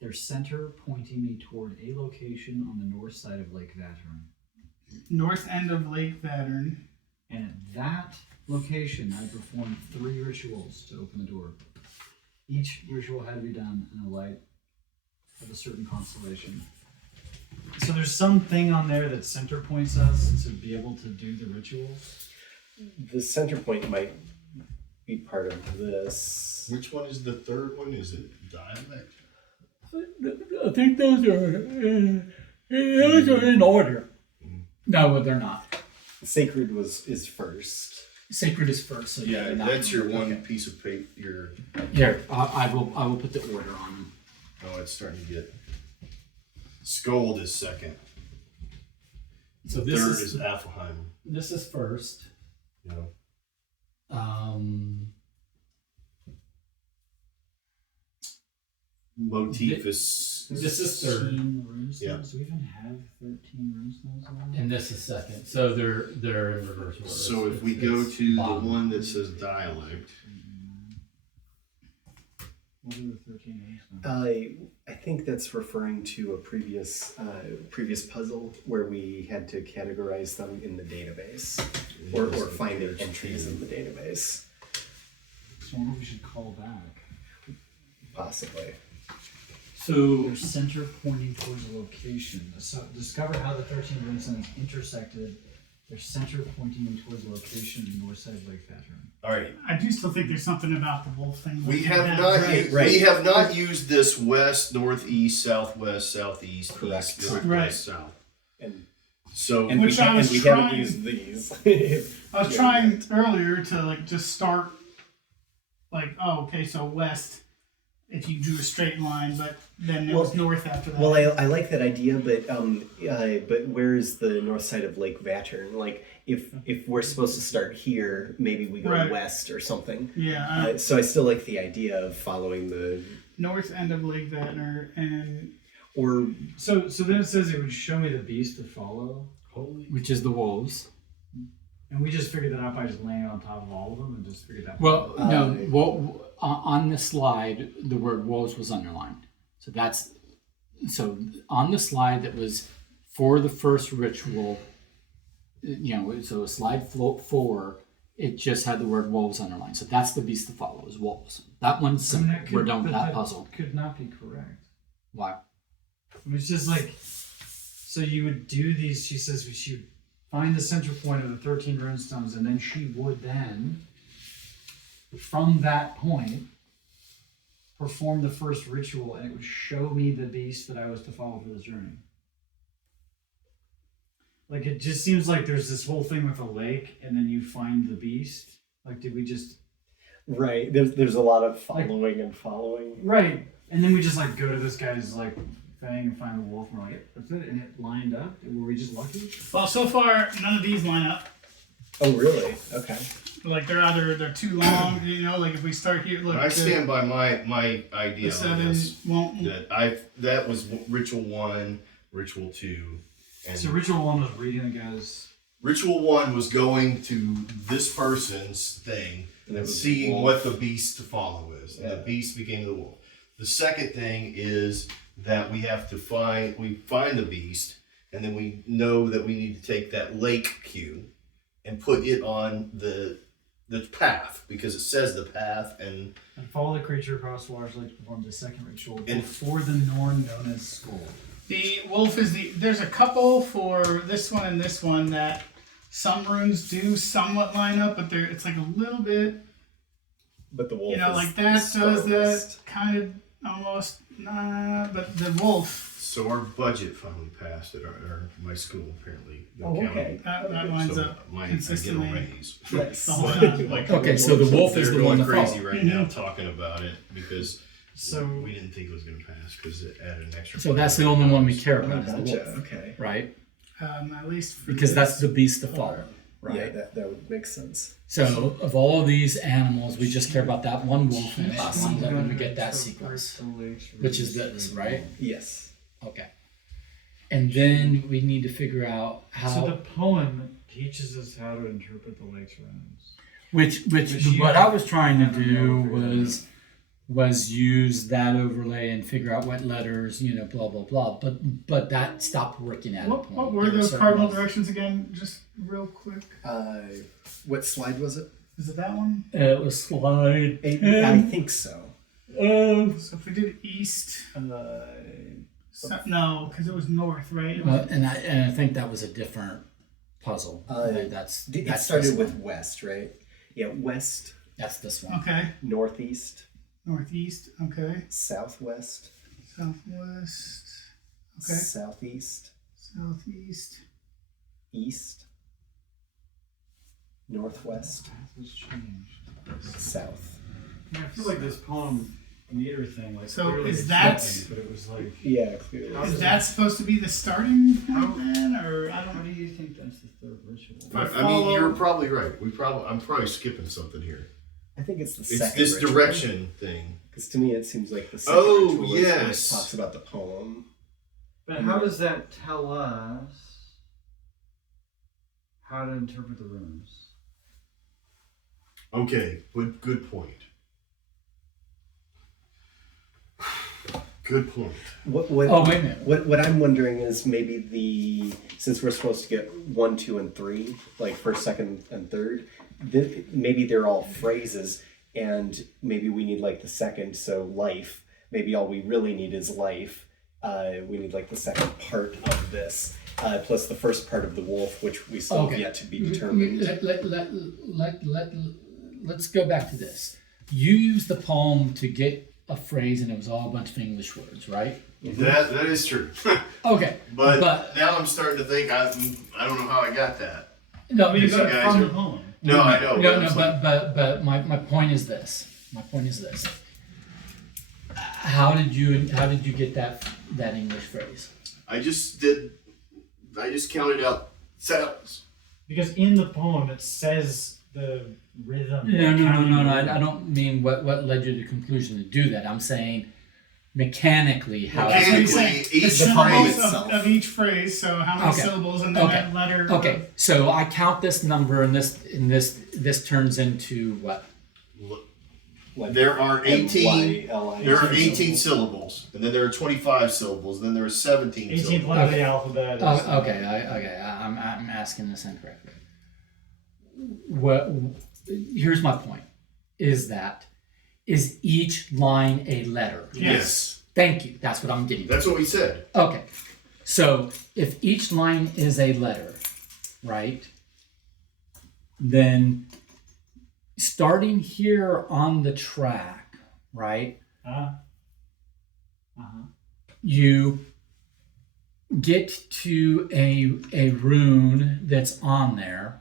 Their center pointing me toward a location on the north side of Lake Vadhern. North end of Lake Vadern. And at that location, I performed 3 rituals to open the door. Each ritual had to be done in a light of a certain constellation. So there's something on there that center points us to be able to do the rituals. The center point might be part of this. Which one is the third one? Is it dialect? I think those are in order. No, they're not. Sacred is first. Sacred is first. So Yeah, they're not that's your in order. one piece of paper. Your Here, I will put the order on them. oh, it's starting to get. Scold is second. So Third is Affelheim. this is first. You know. Motif is. This is third. 13 runestones? Yeah. Do we even have 13 runestones on And this is second. So they're in reverse order. So if we go It's to the bottom. one that says dialect, What are the 13 runestones? I think that's referring to a previous puzzle where we had to categorize them in the database or find their entries in the database. So I wonder if we should call back. Possibly. So Their center pointing towards a location. So discover how the 13 runestones intersected. Their center pointing towards a location in north side of Lake Pattern. All right. I do still think there's something about the wolf thing. We that- have not right. we have not used this west, northeast, southwest, southeast, Correct. east, northwest, Right. south. And So and Which we, I was and we haven't trying- used these. I was trying earlier to like just start like, oh, okay, so west if you drew a straight line, but then it was north after that. Well, I like that idea, but where is the north side of Lake Vattern? Like, if we're supposed to start here, maybe we go Right. west or something. yeah, So I still like the idea of following the north end of Lake Ventnor and or So then it says it would show me the beast to follow. which is the wolves. And we just figured that out by just laying it on top of all of them and just figured that Well, no. On the slide, the word wolves was underlined. So on the slide that was for the first ritual, so slide 4, it just had the word wolves underlined. So that's the beast to follow is wolves. That one's I mean, simple. that could- We're done with but that puzzle. Could not be correct. Why? It's just like, so you would do these, she says she would find the center point of the 13 runestones, and then she would then, from that point, perform the first ritual, and it would show me the beast that I was to follow for this journey. Like, it just seems like there's this whole thing with a lake, and then you find the beast. Like, did we just... right. There's a lot of following and following. Right. And then we just, like, go to this guy's, like, thing and find the wolf, and we're like, that's it, and it lined up. Were we just lucky? well, so far none of these line up. Oh, really? Okay. Like they're too long, like if we start here, look. I stand by my idea the on 7 this. won't. That was ritual 1, ritual 2, and So ritual 1 was reading the guy's... ritual 1 was going to this person's thing And it and was seeing wolf. what the beast to follow is. And Yeah. the beast became the wolf. The second thing is that we have to find the beast, and then we know that we need to take that lake cue and put it on the path, because it says the path, and follow the creature across the large lake to perform the second ritual And- before the Norn known as Skull. The wolf is there's a couple for this one and this one that some runes do somewhat line up, but it's like a little bit, But the wolf, like that does that kind of almost, but the wolf, so our budget finally passed at my school, apparently. The Oh, county. okay. that lines So up I get a consistently. raise. Nice. the whole time. Like, Okay, so the wolf is they're the one going to crazy follow. right now talking about it because So we didn't think it was going to pass because it added an extra. So that's the only one we care about is the Gotcha. wolf, Okay. right? At least for Because that's this. the beast to follow, right? Yeah, that would make sense. So of all of these animals, we just care about that one wolf and us, and then we get that sequence, which is this, right? Yes. Okay. And then we need to figure out So how, the poem teaches us how to interpret the lake's runes. which you- what I was trying to do was use that overlay and figure out what letters, blah blah blah. But that stopped working at a What point. were There those certain cardinal ones- directions again? Just real quick. What slide was it? Is it that one? It was slide. I think so. So if we did east, Uh, no, because it was north, right? It was- And I think that was a different puzzle. That's it that's started this with one. west, right? Yeah, west, That's this one. okay, northeast, northeast. Okay, southwest, southwest. Okay, southeast, southeast. east, northwest, Path was changed. south. Yeah, I feel like this poem meter thing, like So clearly is it's that- something, but it was like, Yeah, clearly. How Is does that supposed to be the starting point then, or I don't how know? do you think that's the third ritual? I I mean, you're follow- probably right. I'm probably skipping something here. I think it's the It's second this ritual. direction thing. Because to me, it seems like the second Oh, ritual is where it yes. talks about the poem. But how does that tell us how to interpret the runes? Okay, good point. Good point. What, Oh, wait a minute. what I'm wondering is maybe since we're supposed to get 1, 2, and 3, like first, second, and third, maybe they're all phrases, and maybe we need like the second, so life. Maybe all we really need is life. We need like the second part of this, plus the first part of the wolf, which we still have yet to be determined. Let's go back to this. You used the poem to get a phrase, and it was all a bunch of English words, right? That is true. Okay, but now I'm starting to think I don't know how I got that. no, You because- got it guys from are- the poem. No, I know. no, it's like- but my point is this. My point is this. How did you get that English phrase? I just counted out sounds. Because in the poem it says the rhythm. No. I don't mean what led you to the conclusion to do that. I'm saying mechanically how. That's what he's Mechanically, saying. The each syllables phrase itself. of each phrase. So how many Okay. syllables and then Okay. that letter. Okay, so I count this number, and this turns into what? There are 18. There are 18 18 syllables, and then there are 25 syllables, and then there are 17 18th syllables. letter of the alphabet. Is, I'm asking this incorrectly. What? Here's my point: is each line a letter? Yes. Thank you. That's what I'm getting. That's what we said. Okay, so if each line is a letter, right? Then starting here on the track, right? You get to a rune that's on there,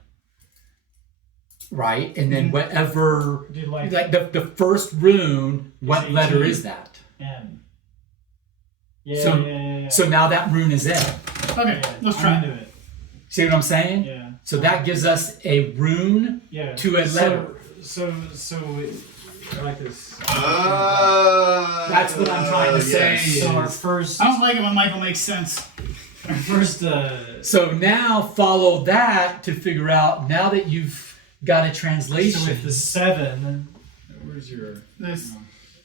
right? And then whatever, Dude, like the first rune, what letter 18. is that? N. So- Yeah. So now that rune is in. Okay, let's try. I'm into it. See what I'm saying? Yeah. So that gives us a rune Yeah. to a letter. So I like this. That's what I'm trying to say. So our first, I don't like it when Michael makes sense. our first. So now follow that to figure out, now that you've got a translation. So if the 7, where's your? This.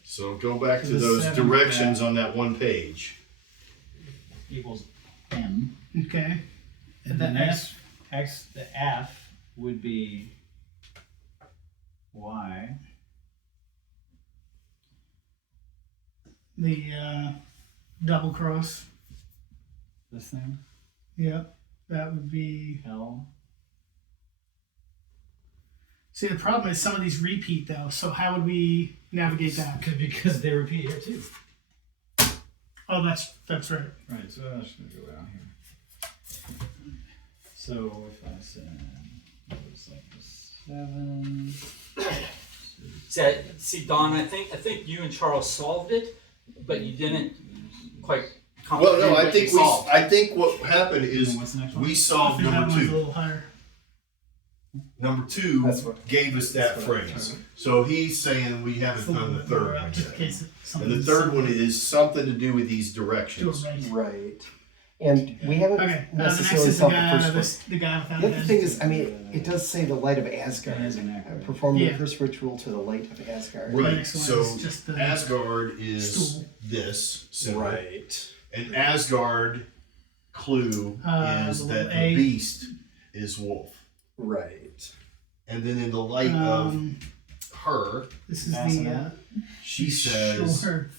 So go back to The those 7 directions on that one page. Equals M. Okay. and The the X. X, the F would be Y. The double cross. This thing Yep. That would be. L. See, the problem is some of these repeat though. So how would we navigate that? Because they repeat here too. Oh, that's right. Right. So I'm just gonna go down here. So if I said it was like the 7. See, Don, I think you and Charles solved it, but you didn't quite. Well, no, I think what happened is What's the next one? we I solved think that number one's a 2. little higher. Number 2 That's what- gave us that that's what I'm phrase. trying So he's saying we haven't It's a done the little third lower up, one just in yet. case And the something's third one is something to do with these do directions. it right. Right. And we haven't Okay. The next necessarily is the solved the guy, first one. the guy without The a other head. thing is, I mean, it does say the light of Asgard. It is an acronym. Perform Yeah. the first ritual to the light of Asgard. Right. next one So is just the Asgard is stool. this symbol. Right. And Asgard clue is the that little the A. beast is wolf. Right. And then in the light of her, This is Fascinating. she says Sure.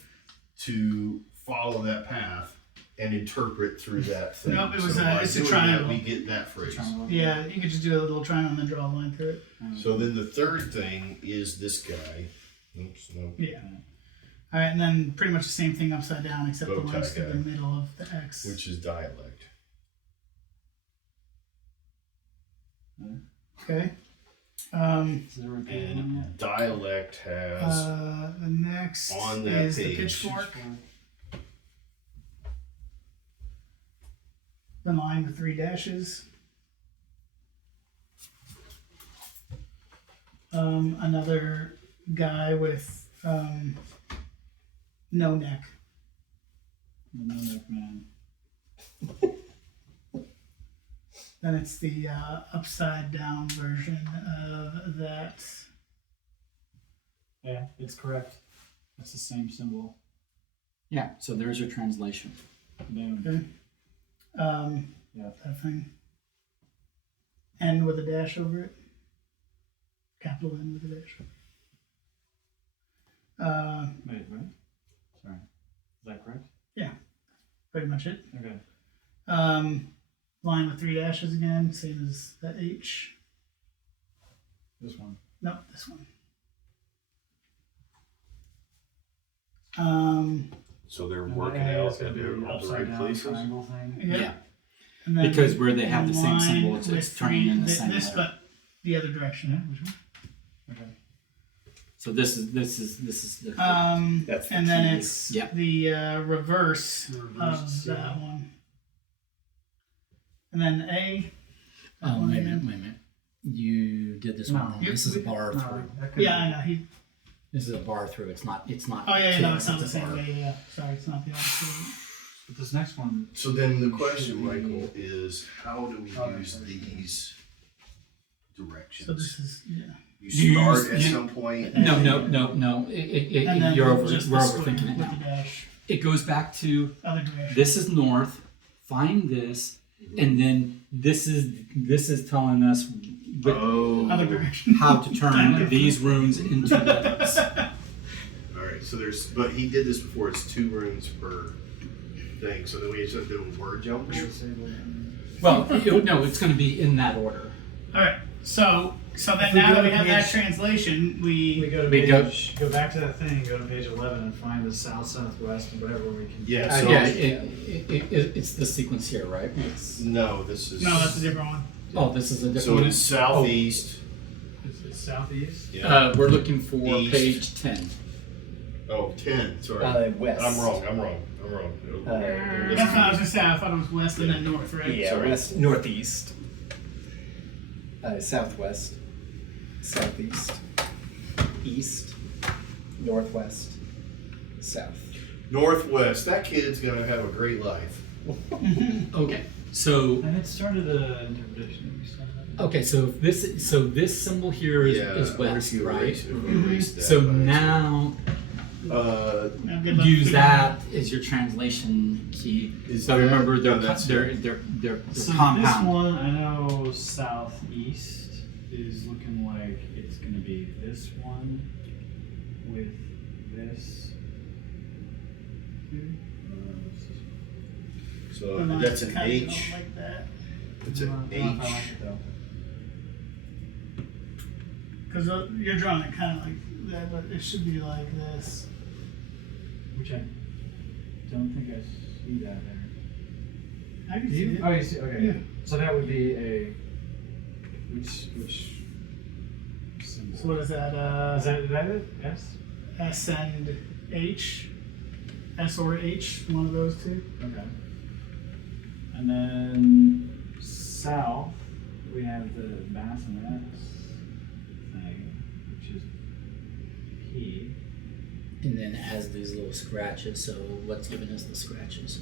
to follow that path and interpret through that thing. Nope, it was so a- by it's a doing triangle. That, we get that phrase. Yeah, you could just do a little triangle and then draw a line through it. So then the third thing is this guy. Oops, no. Yeah. All right, and then pretty much the same thing upside down, except the Bow tie ones to guy. the middle of the X. Which is dialect. Okay. Is there a repeat one yet? And dialect has The next on that is the page. pitchfork. The line with 3 dashes. Another guy with no neck. The Mimic Man. Then it's the upside down version of that. Yeah, it's correct. It's the same symbol. Yeah, so there's your translation. Boom. Okay. Yeah. That thing. N with a dash over it. Capital N with a dash. Wait, what? Sorry. Is that correct? Pretty much it. Okay. Line with 3 dashes again, same as the H. This one. Nope, this one. So they're And working the A out is gonna at be all the upside right down places. triangle thing. Yep. Yeah. And then Because where they have the same line symbol, it's with turning in the three- same this, letter. but the other direction. Which one? Okay. So this is the That's the and then key. it's Yep. the reverse The reversed of C. that one. And then A. that Oh, one wait a minute, again. wait a minute. You did this one wrong. Yep. This is a bar through. that could Yeah, be- I know. He. This is a bar through. It's not. Oh yeah, two, no, it's not the a same bar. way. Yeah, sorry, it's not the opposite. But this next one. So then the question, Michael, is how do we Oh, use okay. these directions? So this is you You start use- at you- some point. No. And then You're just we're the square overthinking it with now. the dash, It goes back to other direction. this is north. Find this, and then this is telling us Oh. Other direction. how to turn these runes into letters. All right. So but he did this before. It's 2 runes per thing. So then we just have to do a word jump. Well, no, it's going to be in that order. All right. So then If we now go that we to have that page- translation, We we go to We page, go back to that thing, go to page 11 and find the south, southwest, and whatever we can. Yeah. So It's the sequence here, right? no, this is. no, that's a different one. Oh, this is a different So one. it's southeast. It's southeast. Yeah. We're looking for East. page 10. Oh, 10. Sorry. West. I'm wrong. That's what I was gonna say. I thought it was west and then north, right? Yeah, Sorry. west, northeast. Southwest. Southeast. East. Northwest. South. Northwest. That kid's gonna have a great life. Okay, so And it started an interpretation that we started. okay, so this symbol here is west, right? So now Now, good luck use figuring that as your translation key. Is So that- remember they're no, that's- they're So compound. this one, I know southeast is looking like it's gonna be this one with this. So the that's an lines kinda go H. Like that. It's an I don't know if I H. like it though. Because you're drawing it kind of like that, but it should be like this. Which I don't think I see that there. I can Do see you? it. Oh, you see? Okay. Yeah. So that would be a which symbol? So what is that? Is that it? Yes. S and H. S or H, one of those two. Okay. And then south, we have the bassinet thing, which is P. And then it has these little scratches. So what's giving us the scratches?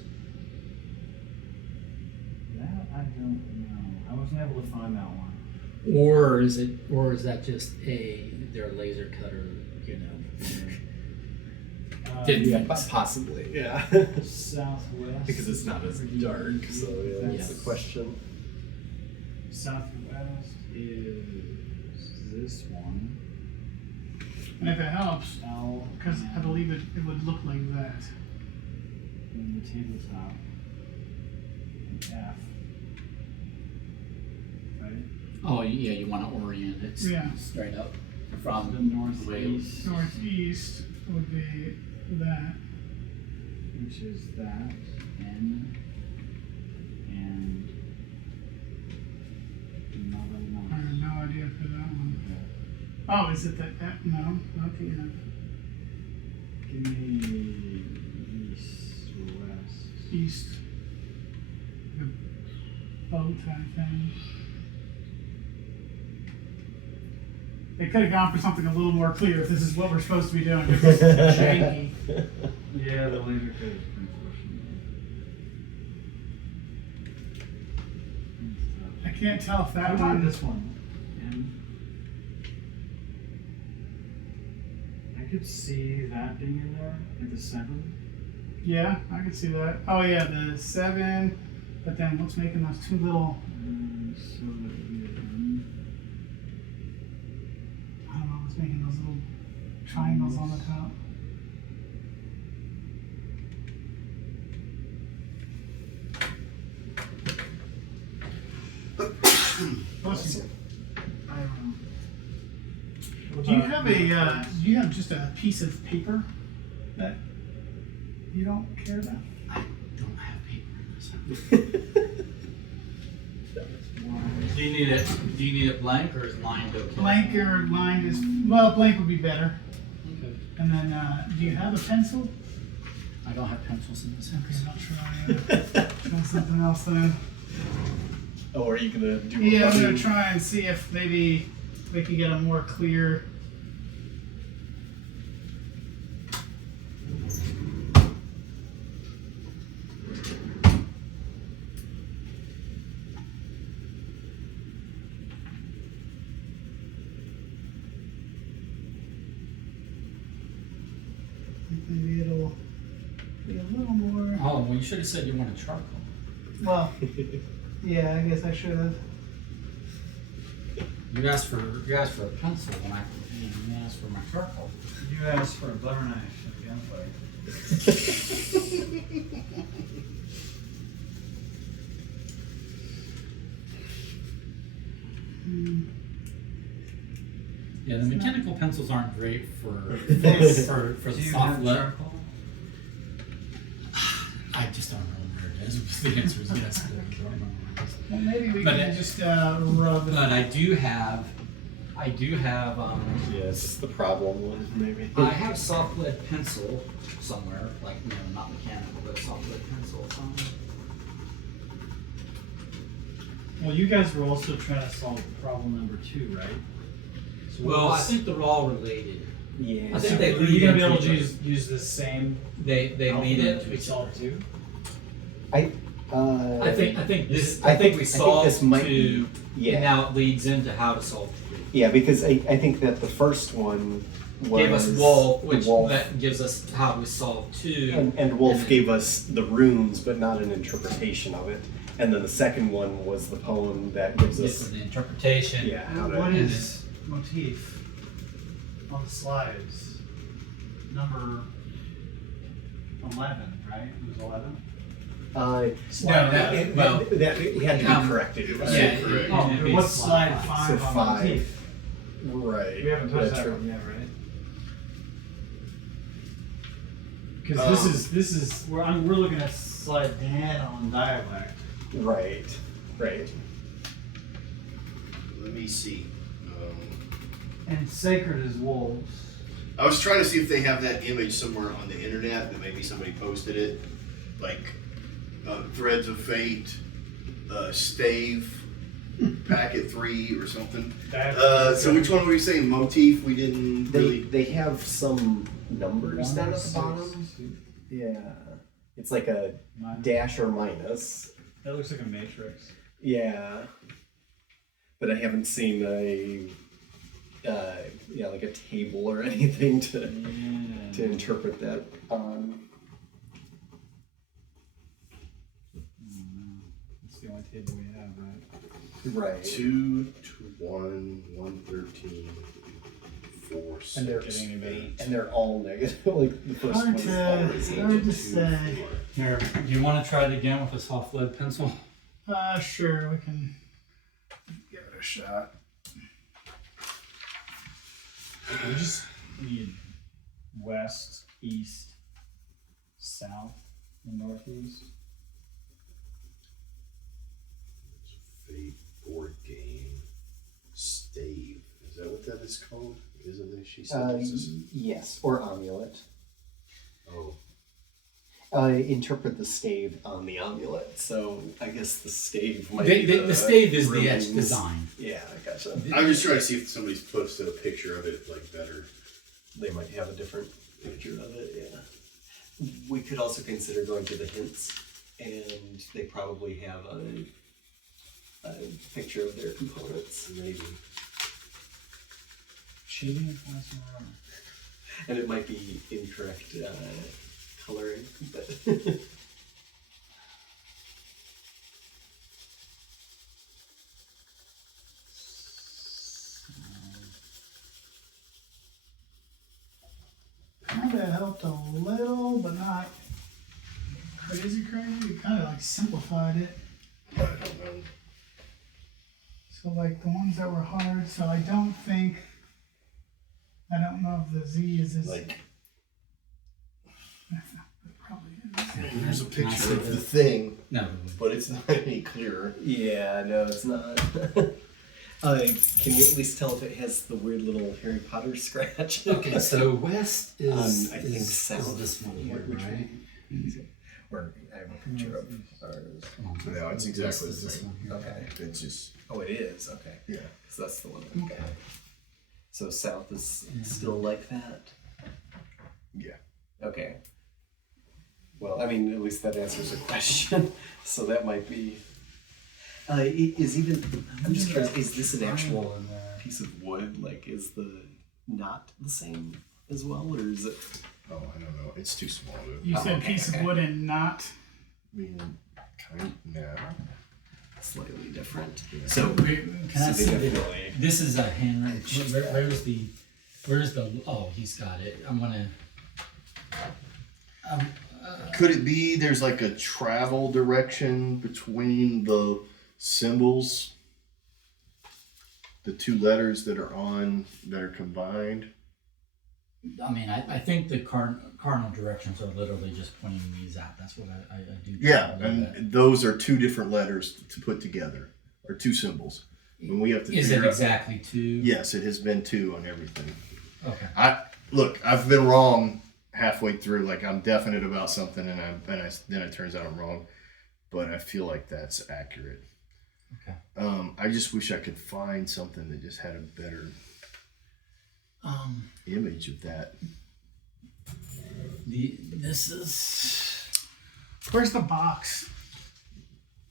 That I don't know. I wasn't able to find that one. Or is that just their laser cutter? You know. Didn't Yeah, possibly. Yeah. Southwest. Because it's not as dark, so yeah, that's Yes. the question. Southwest is this one. And if it helps, L. because I believe it would look like that. And the tabletop. And F. Right? Oh yeah, you want to orient it Yeah. straight up The from northeast, Northeast would be that. which is that, N, and another I one. have no idea for that one. Oh, is it the F? No, not the F. Give me east or west. East. The bow tie thing. They could have gone for something a little more clear if this is what we're supposed to be doing. This is janky. Yeah, the laser code is pretty I can't tell if How that about one. this one? N. I could see that being in there, like the 7. Yeah, I can see that. Oh yeah, the 7. But then what's making those two little? I don't know what's making those little triangles on the top. Bless you. I don't know. Do you have a? Do you have just a piece of paper that you don't care about? I don't have paper in this. Do you need it blank or is lined okay? Blank or lined is well. Blank would be better. Okay. And then, do you have a pencil? I don't have pencils in this Okay, house. I'll try something else then. Oh, are you gonna do? Yeah, I'm gonna try and see if maybe we can get a more clear. Maybe it'll be a little more. Oh, well, you should have said you wanted charcoal. Well, yeah, I guess I should have. You asked for a pencil when you asked for my charcoal. You asked for a butter knife and gunfight. Yeah, the mechanical pencils aren't great for Do the you soft have lip. charcoal? I just don't know where it is. The answer is yes, but I don't know where it is. Well, maybe we But can it- just rub it. But I do have Yeah, is this the problem one? Maybe. I have soft lead pencil somewhere, like not mechanical, but a soft lead pencil somewhere. Well, you guys were also trying to solve problem number 2, right? So Well, I what's- think they're all related. Yeah. I think they Are lead you gonna be into able to each other. use the same They lead alphabet into we each solved other. 2? I think I think we this solved might two, be- yeah. and now it leads into how to solve three. Yeah, because I think that the first one was Gave us Wolf, the which Wolf, that gives us how we solve two. and Wolf and- gave us the runes, but not an interpretation of it. And then the second one was the poem that gives This is us the interpretation. yeah how to. What and is motif on the slides? Number 11, right? It was 11? No, that it had to be corrected. It was yeah, incorrect. Oh, it'd be what's slide slide five. 5 So on 5. motif? Right. We haven't touched That's that right. one yet, right? Because this is where we're looking at slide 10 on dialect. Right. Let me see. And sacred is wolves. I was trying to see if they have that image somewhere on the internet, but maybe somebody posted it. Like Threads of Fate, Stave, Packet 3 or something. So which one were we saying? Motif? We didn't really. They have some numbers down at the 6. bottom. Yeah. It's like a Minus. dash or minus. That looks like a matrix. Yeah. But I haven't seen like a table or anything to interpret that on. That's the only table we have, right? Right. 2 to 1, 113, 4, 6, And they're 8. and they're all negative. Like the first one is always Hard to say. Here, do you want to try it again with a soft lead pencil? Sure, we can give it a shot. We just need west, east, south, and northeast. Fate board game. Stave. Is that what that is called? Isn't it? She said this is. Yes, or amulet. Oh. Interpret the stave on the amulet. So I guess the stave might The stave is the runes. etched design. Yeah, I gotcha. I'm just trying to see if somebody's posted a picture of it like better. They might have a different picture of it, yeah. We could also consider going to the hints, and they probably have a picture of their components. Maybe. Cheating? Why is it wrong? And it might be incorrect coloring, but Kind of helped a little, but not crazy. It kind of like simplified it. I don't know. So like the ones that were hard. So I don't know if the Z is as Like, it probably is. here's a Can I picture see of the- the thing, No. but it's not any clearer. yeah, no, it's not. Can you at least tell if it has the weird little Harry Potter scratch? Okay, so west is I think is south. this one here, Which right? one? Or I have a picture of ours. No, it's exactly West the is this same. one here. Okay. It's just, Oh, it is. Okay. yeah. So that's the one. Okay. So south is still like that. Yeah. Okay. Well, I mean, at least that answers the question. So that might be. Is even. I'm just curious. Is this an actual In there. piece of wood? Like, is the knot the same as well, or is it? Oh, I don't know. It's too small to. You Oh, said okay, piece okay. of wood and not. I mean, kind now. Slightly different. So, Can I So see they the, definitely- this is a handwritten. Where's the? Oh, he's got it. I'm gonna. could it be there's like a travel direction between the symbols? The two letters that are combined? I mean, I think the cardinal directions are literally just pointing these out. That's what I do. Yeah, a little bit. and those are two different letters to put together, or two symbols. And we have to Is it figure out- exactly two? Yes, it has been two on everything. Okay. I've been wrong halfway through. Like I'm definite about something, and then it turns out I'm wrong. But I feel like that's accurate. Okay. I just wish I could find something that just had a better Um. image of that. This is. Where's the box?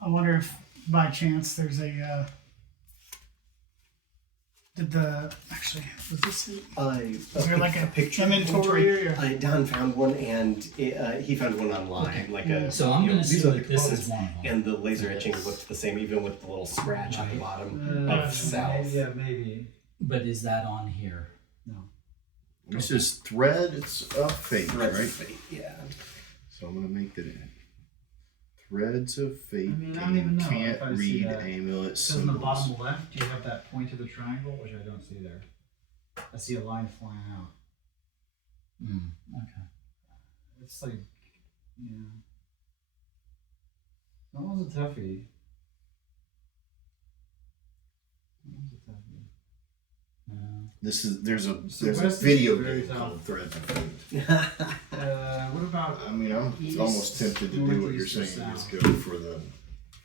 I wonder if by chance there's a. Was this it? Is there like a picture inventory or- Don found one, and he found one online. Okay. Like a. So I'm gonna see these are that the this components, is one of them. And the laser etching looked the same, even with the little scratch at the bottom of south. Yeah, maybe. But is that on here? No. This is thread. It's of fate, Threads right? of fate, yeah. So I'm gonna make that in. Threads of fate. I mean, I don't even know Can't if I see read that. amulet So in the symbols. bottom left, do you have that point of the triangle, which I don't see there? I see a line flying out. Okay. It's like, yeah. That one's a toughie. That one's a toughie. There's a So there's a West is video very game tough. called Threads of Fate. What about? I mean, I'm East, almost tempted to do what you're northeast, or saying. Just south? go for the.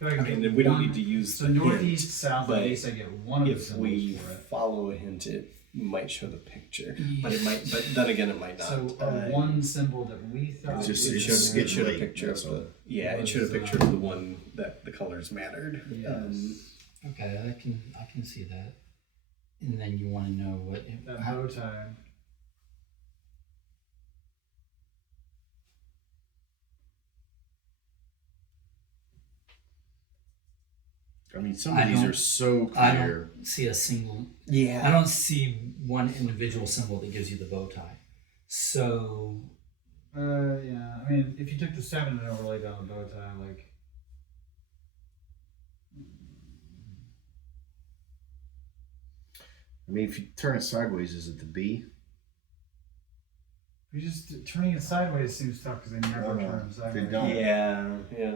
I mean, we don't need to use So the northeast, hint, south, but at least I get one of the if symbols we for it. follow a hint, it might show the picture. But it might. But then again, it might not. So one symbol that we thought Just- it it's showed, just it getting showed a late, picture that's of all. the. Yeah, it showed a picture of the one that the colors mattered. Okay, I can see that. And then you want to know what that bow tie. I mean, some I of these don't- are so I clear. don't see a single. Yeah. I don't see one individual symbol that gives you the bow tie. So Yeah. I mean, if you took the 7 and overlaid on the bow tie, like. I mean, if you turn it sideways, is it the B? You just turning it sideways seems tough because they never No, turn they sideways. don't. Yeah.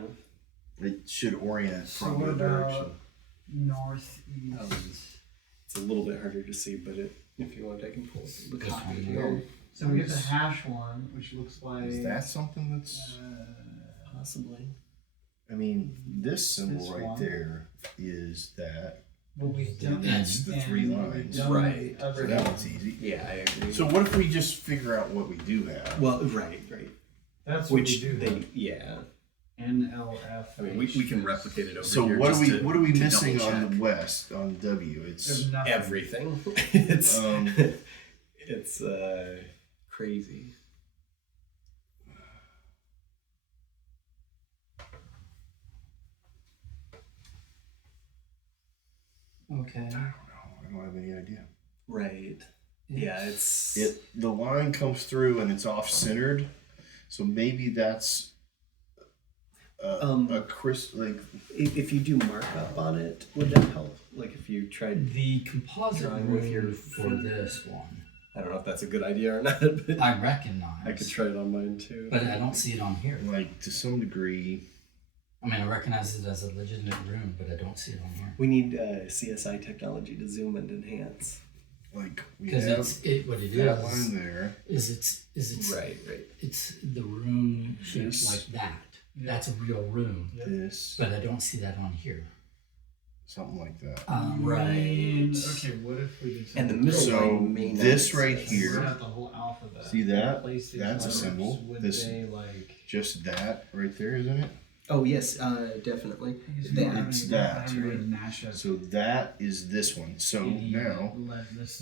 It should orient So from what the about direction. northeast? It's a little bit harder to see, but if you want, I can pull the This copy one here. So we get the hash one, which looks like. Is that something that's? Possibly. I mean, this symbol This right one? there is that. But we've done That's the and 3 we've lines. done Right. the other So that one. one's easy. Yeah, I agree. So what if we just figure out what we do have? Well, right. That's what Which we do. they, yeah. NLF. I mean, we can replicate it over So here. what just are we to missing double on check. the west on W? It's There's nothing. Everything. It's Um, it's crazy. Okay. I don't have any idea. Right. Yeah, it's The line comes through and it's off centered, so maybe that's a like. if you do markup on it, would that help? Like if you tried, The composite Drawing with your rune for finger. this one, I don't know if that's a good idea or not, but I recognize. I could try it on mine too. But I don't see it on here. Like to some degree, I mean, I recognize it as a legitimate rune, but I don't see it on here. We need CSI technology to zoom and enhance. like we Because have what it that is line there. is it's Right. it's the rune shaped This. like that. That's a real rune, This, but I don't see that on here. something like that. Right. Okay, what if we did And the something? middle So, line may not this exist. right We're here- not the whole alphabet. See that? Replace these That's a letters. symbol. Would This- they like? Just that right there, isn't it? Oh yes, definitely. It's that. Right? So that is this one. So now, let's,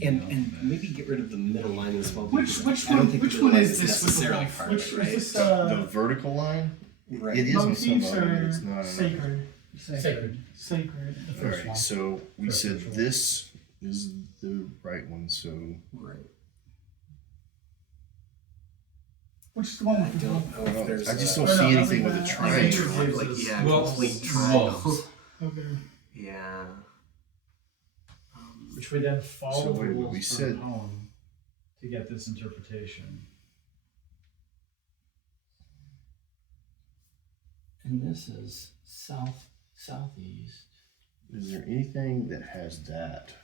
And maybe get rid of the middle line as well. Which because I don't one? think Which the middle one line is this with the necessarily wolf? part Which of is it, right? this? the vertical line, Right. it is on some Motifs of them, or it's not on sacred? Sacred. Sacred. The All first right, one. so we First said ritual. this is the right one. So Right. Which is the one I with the don't wolf? know if there's. I just a- don't Or no, see nothing anything with a but- triangle. Like yeah, Well, complete triangle. wolves. Okay. Yeah. Which we then follow So the wait, but rules we from said- home to get this interpretation. And this is southeast. is there anything that has that?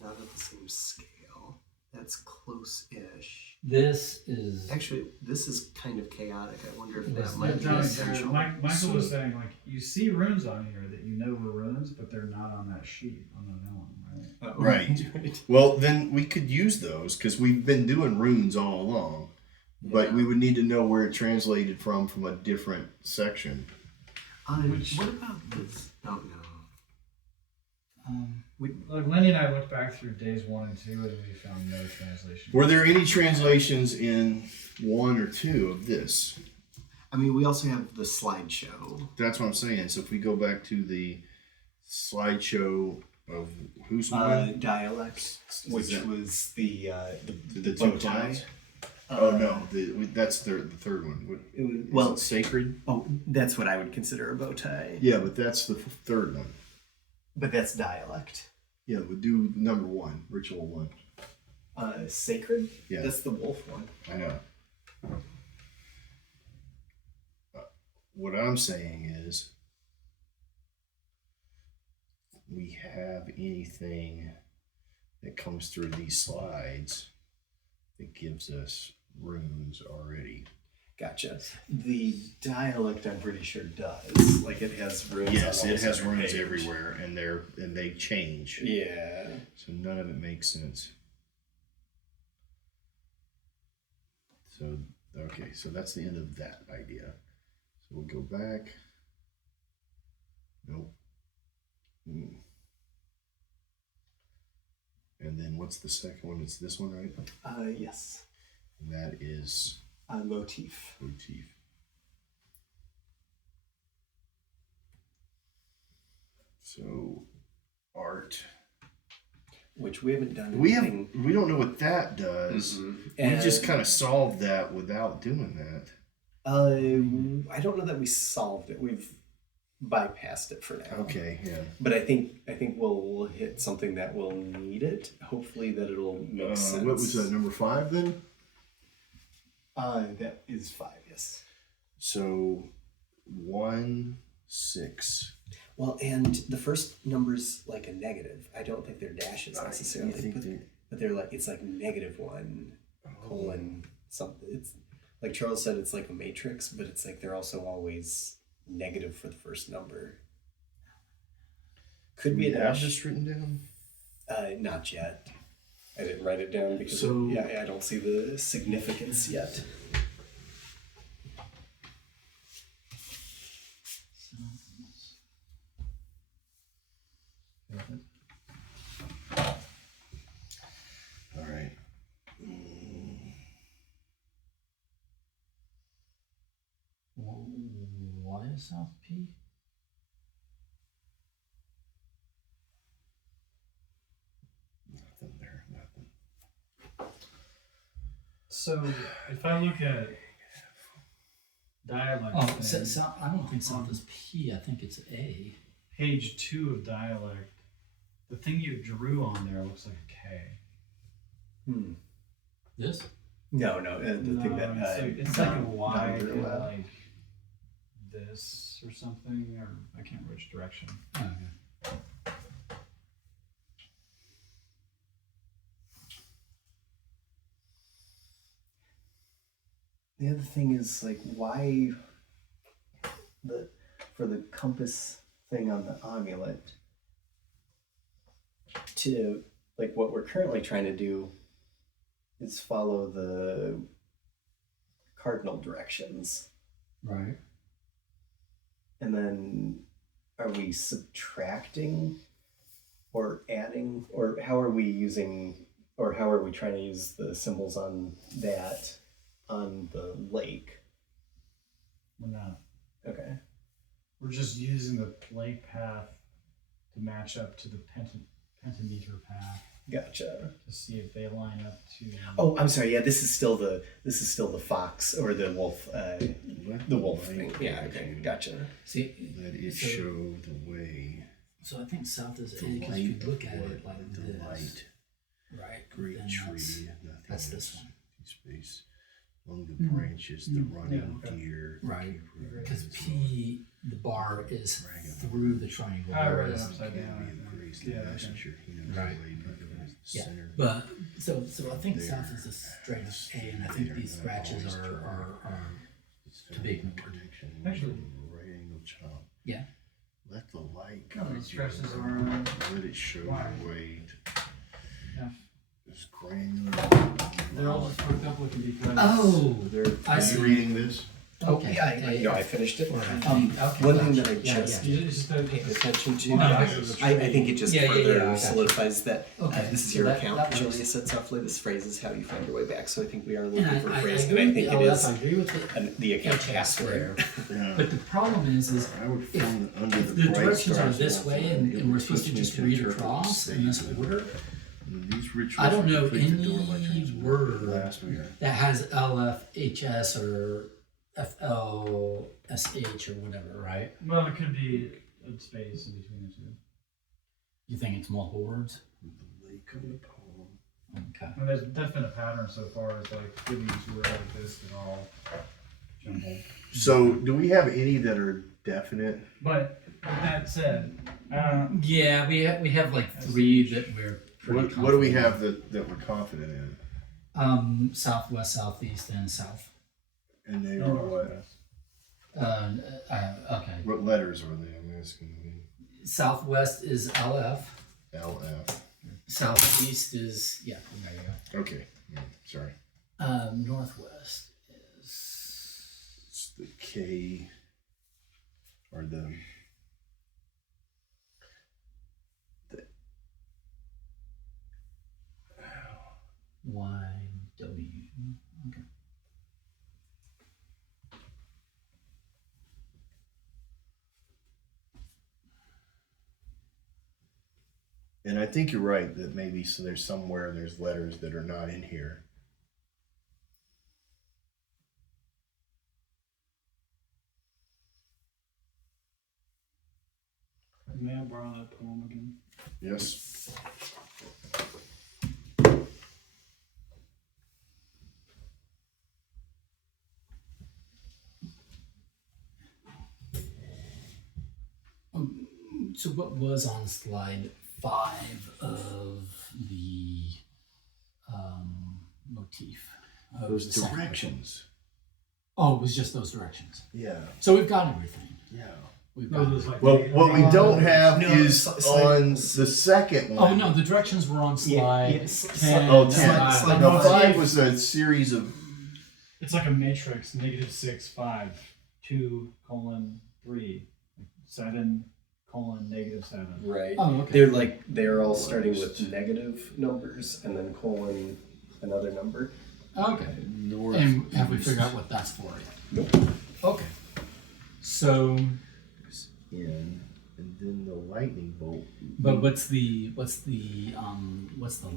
Not at the same scale. That's close-ish. This is Actually, this is kind of chaotic. I wonder if Yes, that might be Down here, essential. Michael was saying, like, you see runes on here that you know were runes, but they're not on that sheet, on the vellum, right? Right. Well, then we could use those because we've been doing runes all along, but we would need to know where it translated from a different section. What about this? Oh no. Like, Lenny and I looked back through days 1 and 2, and we found no translation. Were there any translations in 1 or 2 of this? I mean, we also have the slideshow. That's what I'm saying. So if we go back to the slideshow of whose one? Dialect, which that- was the the bow two tie. clouds? Oh no, that's the third one. What, It was, is well, it sacred? oh, that's what I would consider a bow tie. Yeah, but that's the third one. But that's dialect. Yeah, we'll do number 1, ritual 1. Sacred? Yeah. That's the wolf one. I know. What I'm saying is, we have anything that comes through these slides that gives us runes already. Gotcha. The dialect, I'm pretty sure does. Like it has runes. Yes, on it almost has every runes page. everywhere, and they change. Yeah. So none of it makes sense. So okay, so that's the end of that idea. So we'll go back. Nope. And then what's the second one? It's this one, right? Yes. And that is Motif. motif. So art. Which we haven't done. We anything. don't know what that does. We just kind of solved that without doing that. I don't know that we solved it. We've bypassed it for now. Okay, yeah. But I think we'll hit something that will need it. Hopefully that it'll make sense. What was that, number 5 then? That is 5. Yes. So 1, 6. Well, and the first number's like a negative. I don't think they're dashes You necessarily, think they- but they're like it's like -1 colon something. It's like Charles said, it's like a matrix, but it's like they're also always negative for the first number. Could be a have dash. this written down? Not yet. I didn't write it down because So- I don't see the significance yet. All right. is South P? Nothing there. Nothing. So if I look at dialect, Oh, thing, I don't think South is P. I think it's A. page 2 of dialect, the thing you drew on there looks like a K. This? No, the thing that it's like a Y, drew, like this or something, or I can't remember which direction. Okay. The other thing is like why for the compass thing on the amulet to like what we're currently trying to do is follow the cardinal directions. Right. And then are we subtracting or adding, or how are we trying to use the symbols on that on the lake? We're not. Okay. We're just using the lake path to match up to the pentameter path Gotcha. to see if they line up to. Oh, I'm sorry. Yeah, this is still the fox or the wolf. The wolf thing. Yeah. Okay. Gotcha. See, Let it so- show the way. So I think South is A The because if you light, look at what it like the this, light, right? great then tree, nothing that's this else. one. Space along the branches, the running deer, the Right. keeper, Because the P, the bar is dragon, through the triangle. I read it whereas- upside the down. grace, the Yeah, okay. messenger, he knows Right. the way, nothing is the Yeah, center. but so I think There. South is a straight up A, and I think these scratches are It's to be ignored. protection, Actually- right angle chop. Yeah. Let the light No, guide the you. stresses are, Let it show why? your way. Yeah. It's granular. they're all just hooked up with it because. Oh, I Are see. you reading this? Okay. I finished it. Okay, One thing that I Yeah, just You just paid attention to. Well, I think it just Yeah, further I gotcha. solidifies that Okay, this is so your that account. works. Julia said softly, this phrase is how you find your way back. So I think we are And looking for a I phrase, and agree I with think the it LF, is I agree with the account HS password. there. Yeah. But the problem is I would film it under if the the bright directions are stars this once way in a and while, it we're would supposed to teach me just read interpret across in this space. order, And these rituals I don't know complete the door any electrons word last year. that has LF, HS, or FL, SH, or whatever, right? Well, it could be a space in between the two. You think it's multiple words? The lake of the poem. Okay. And that's been a pattern so far. Is like giving each word like this and all jumbled. So, do we have any that are definite? But with that said, Yeah, we have like 3 that we're pretty What do we confident have that we're confident in? Southwest, southeast, and south. And they are what? Okay. What letters are they? I'm asking. Southwest is LF. LF. Southeast is there you Okay. Sorry. go. Northwest is It's the K or the YW. Okay. and I think you're right that maybe there's letters that are not in here. may I borrow that poem again? Yes. So what was on slide 5 of the motif? Of Those the second directions. Oh, it was just those directions. Yeah. So we've got everything. Yeah. We've No, got there's like Well, what we don't have No, is slide- on the second one. Oh no, the directions were on slide yeah, 10. Oh, 10. Slide No, 5. 5 was a series of. it's like a matrix: -6, 5, 2, :3, 7, :-7. Right. Oh, okay. They're all starting with negative numbers and then colon another number. Okay. North. And have we figured out what that's for yet? Nope. Okay. So, in, and then the lightning bolt. but what's the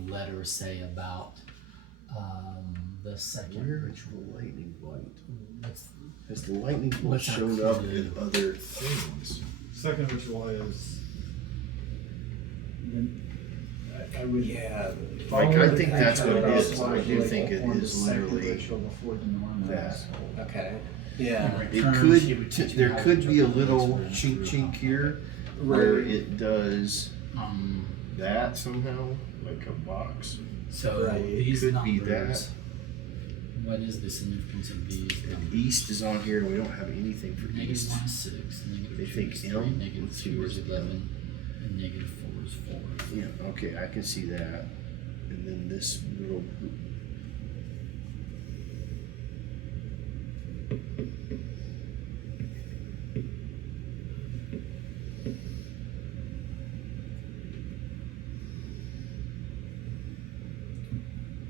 letter say about the second Where's ritual? the lightning bolt? What's, Has the lightning bolt What's that shown up clue? in other things? Second ritual is. I would. Yeah. Like, I think that's what it follow is. the I do slide think it on the is second literally ritual before the norm that. is. Okay. Yeah. It could, there could be a little chink chink here where it does that somehow, like a box. so Right, these could be numbers. What is the significance of these And numbers? east is on here, and we don't have anything for Negative east. 1 is 6, negative They 2 think is M? 3, negative Let's see, 2 where's is the 11, and negative 4 is 4. Yeah, okay, I can see that. And then this little.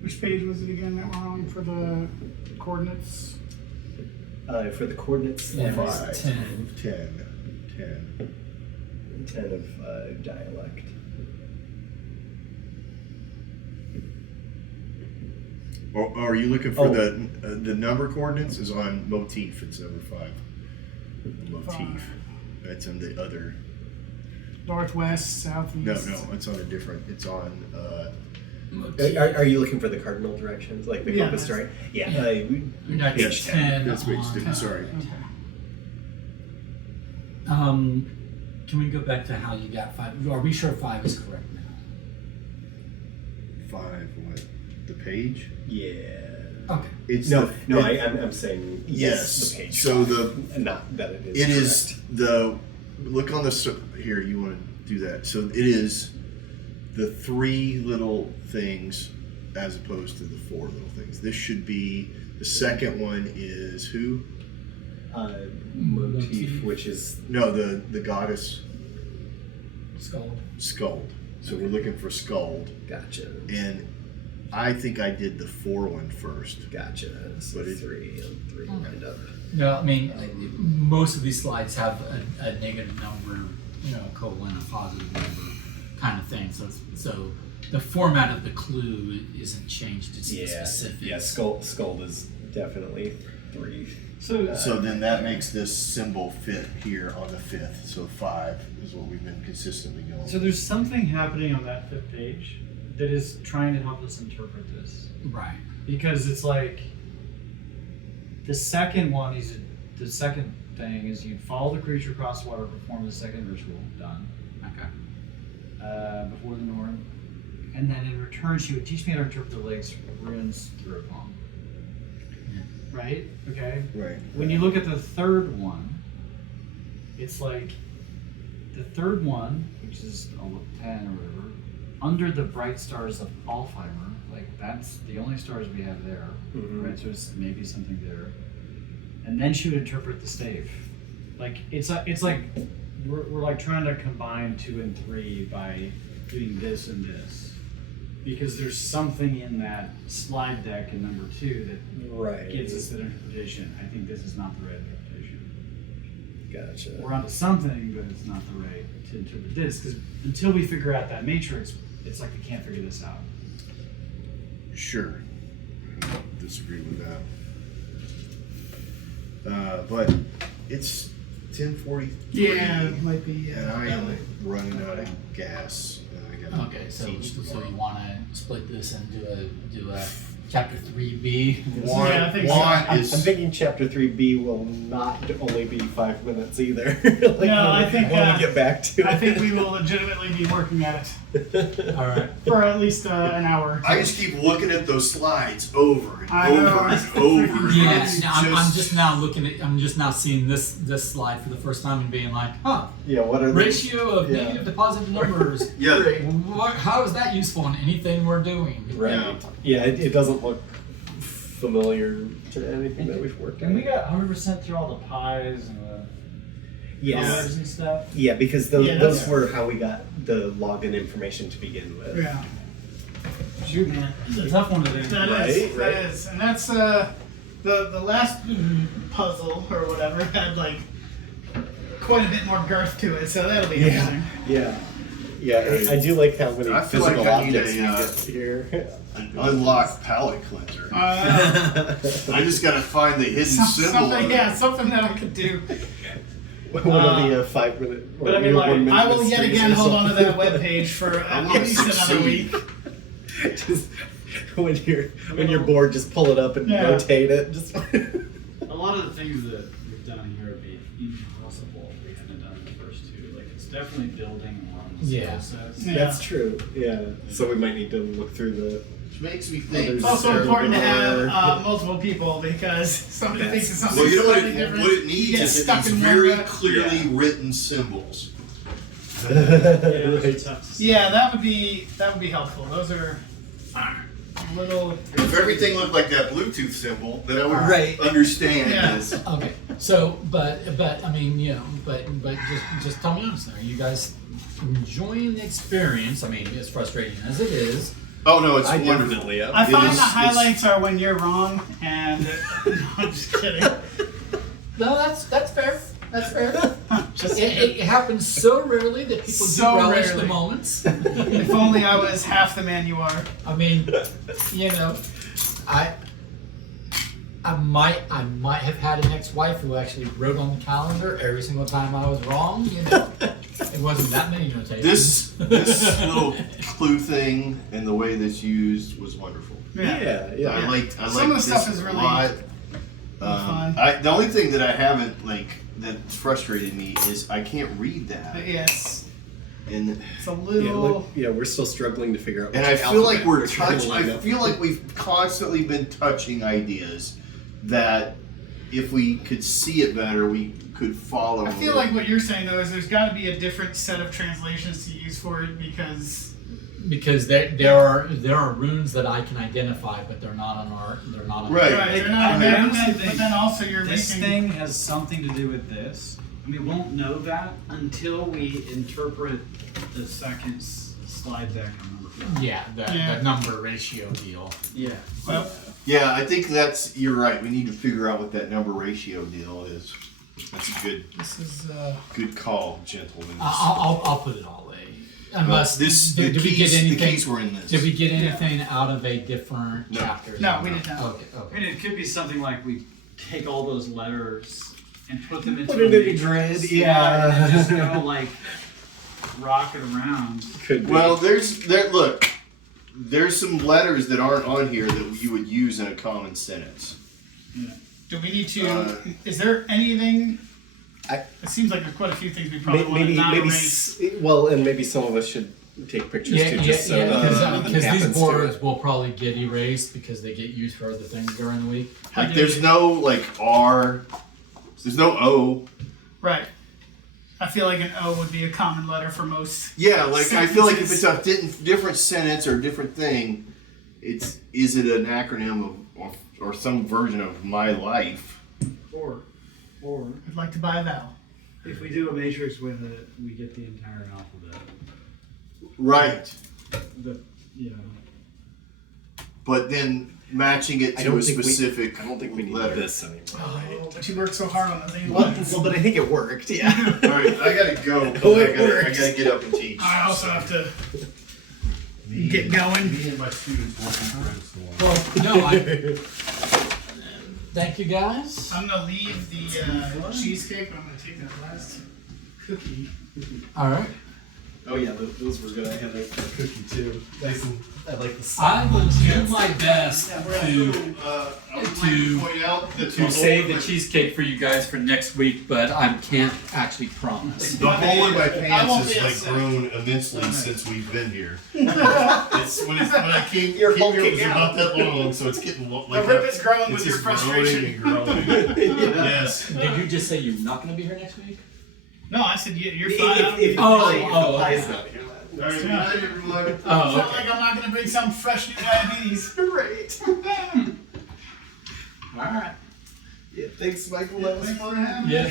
Which page was it again that we're on for the coordinates? For the coordinates, Yeah, five. it's 10. 10. 10 of dialect. Or are you looking for Oh. the number coordinates? Is on motif. It's number 5. Motif. Five. That's on the other. Northwest, southeast. No, it's on a different. It's on. Are you looking for the cardinal directions, like the Yeah, compass, that's- right? Yeah. Yeah. That's Page 10 That's page on- 10. Sorry. Okay. Can we go back to how you got 5? Are we sure 5 is correct now? 5. What? The page? Yeah. Okay. It's No, the, no, it- I'm saying Yes. the page. So the Not that it is. it is correct. the look on the here. You want to do that? So it is the 3 little things as opposed to the 4 little things. This should be the second one. Is who? Motif, which is No, the goddess Skull. Skuld. So we're looking for Skuld, gotcha. and I think I did the 4 one first. Gotcha. So But it- 3 and 3 Okay. lined up. No, I mean, most of these slides have a negative number, colon, a positive number kind of thing. So the format of the clue isn't changed. It's the specifics. Yeah. Skull is definitely 3. So then that makes this symbol fit here on the 5th. So 5 is what we've been consistently going. So there's something happening on that 5th page that is trying to help us interpret this. Right. Because it's like the second one is the second thing is you follow the creature across the water, perform the second ritual, done. Okay. Before the norm, and then in return she would teach me how to interpret the legs runes through a poem. Right? Okay. Right. When you look at the third one, it's like the third one, which is 10 or whatever, under the bright stars of Alzheimer, like that's the only stars we have there, right? So it's maybe something there. And then she would interpret the stave. Like it's like we're like trying to combine 2 and 3 by doing this and this. Because there's something in that slide deck in number 2 that Right. gives us that interpretation. I think this is not the right interpretation. Gotcha. We're onto something, but it's not the right to interpret this. Because until we figure out that matrix, it's like we can't figure this out. Sure. I don't disagree with that. But it's 10:43. Yeah, it might be. And I am running out of gas. I gotta Okay. So teach you tomorrow. want to split this and do a chapter 3B? One, Yeah, I think so. one I'm is thinking chapter 3B will not only be 5 minutes either. Like No, I think, when we get back to it. I think we will legitimately be working at it All right. for at least an hour. I just keep looking at those slides over and I know, over it's and over. Yeah, It's I'm just now looking at. I'm just now seeing this slide for the first time and being like, huh. Yeah, what are Ratio of Yeah. negative to positive numbers. Yeah. How is that useful in anything we're doing? Right. Yeah, it doesn't look familiar to anything that we've worked on. And we got 100% through all the pies and the colors and stuff. Yeah, because those, Yeah, those that's- were how we got the login information to begin with. Yeah. Shoot, man, it's a tough one to do. That Right, is, right. that is, and that's the last puzzle or whatever had like quite a bit more girth to it, so that'll be interesting. Yeah, I do like how many I feel like physical I need objects a, we get here. An unlocked palette cleanser. I just gotta find the hidden symbol. Something that I could do. Will be a 5 minute. But I mean, like, 1 minute I will yet series again or hold on to something. that webpage for I at wanna least another succeed. week. Just when you're bored, just pull it up and Yeah. rotate it. Just A lot of the things that we've done here would be impossible if we hadn't done the first two. Like, it's definitely building on the Yeah. skill sets. Yeah. That's true. Yeah. So we might need to look through the. Which makes me think. It's also important to have multiple people because somebody thinks it's something Well, you know what slightly it, different. what it You needs get is stuck these in very one rut. clearly written symbols. Yeah, those are tough to see. Yeah, that would be helpful. Those are a little. If everything looked like that Bluetooth symbol, then I would Right. understand Yeah. this. Okay, so but I mean, you know, but just tell me honestly, are you guys enjoying the experience? I mean, as frustrating as it is. Oh no, it's I wonderful. definitely am. I It find is- the highlights are when you're wrong, and no, I'm just kidding. No, that's fair. That's fair. It happens so rarely that people So do relish rarely. the moments. If only I was half the man you are. I mean, you know, I might have had an ex-wife who actually wrote on the calendar every single time I was wrong. You know, it wasn't that many notations. This little clue thing and the way that's used was wonderful. Yeah. I liked Some of the this stuff is a really lot. fun. The only thing that I haven't that frustrated me is I can't read that. But yes, And it's a little. We're still struggling to figure out. And which I feel like alphabet we're trying to touching. line I up. feel like we've constantly been touching ideas that, if we could see it better, we could follow. I feel like what you're saying though is there's got to be a different set of translations to use for it because. Because there are runes that I can identify, but they're not on our. They're not on. Right. Right, they're not I there, honestly but think then also you're This making. thing has something to do with this. And we won't know that until we interpret the second slide deck on number 5. Yeah, the number ratio deal. Yeah. Well, Yeah, I think you're right. We need to figure out what that number ratio deal is. That's a this is. good call, gentlemen. I'll put it all away. Unless the did we get keys, the anything? keys were in this. Did we get anything out of a different No. chapter? No, we did not. Okay. I mean, it could be something like we take all those letters and put them into Put a it in a matrix. grid, And yeah. then just go like rock it around. Could be. Well, there's some letters that aren't on here that you would use in a common sentence. Do we need to? Is there anything? It seems like there's quite a few things we probably want to not erase. And maybe some of us should take pictures too, just so nothing because happens these to boards it. will probably get erased because they get used for other things during the week. Like there's no like R, there's no O. Right. I feel like an O would be a common letter for most. Yeah, like I feel like if it's sentences. a different sentence or a different thing, is it an acronym or some version of my life? Or I'd like to buy a vowel. if we do a matrix with it, we get the entire alphabet. Right. Yeah. But then matching it I to don't a think specific I don't think we need letter. this anymore. Oh, but you worked so hard on the thing. Well, but I think it worked. Yeah. All right, I gotta go. Oh, I it gotta works. get up and teach. I also have to get going. Me and my students working friends for a while. Well, no, thank you guys. I'm gonna leave the cheesecake, but I'm gonna take that last cookie. All right. Oh yeah, those were good. I had a cookie too. Nice and I like the. I will do my best I to would like to point out that to save the cheesecake for you guys for next week, but I can't actually promise. The hole in my I won't pants be has upset. grown immensely since we've been here. When I came here, it was about that long, so it's getting The rip is growing with your frustration. Growing and growing. Yes. Did you just say you're not going to be here next week? No, I said you're fine. If Oh, okay. okay. All right, good night, everyone. It's Oh, not okay. like I'm not gonna bring some fresh new diabetes. Great. All right. Yeah, thanks, Michael. That was fun. Yeah.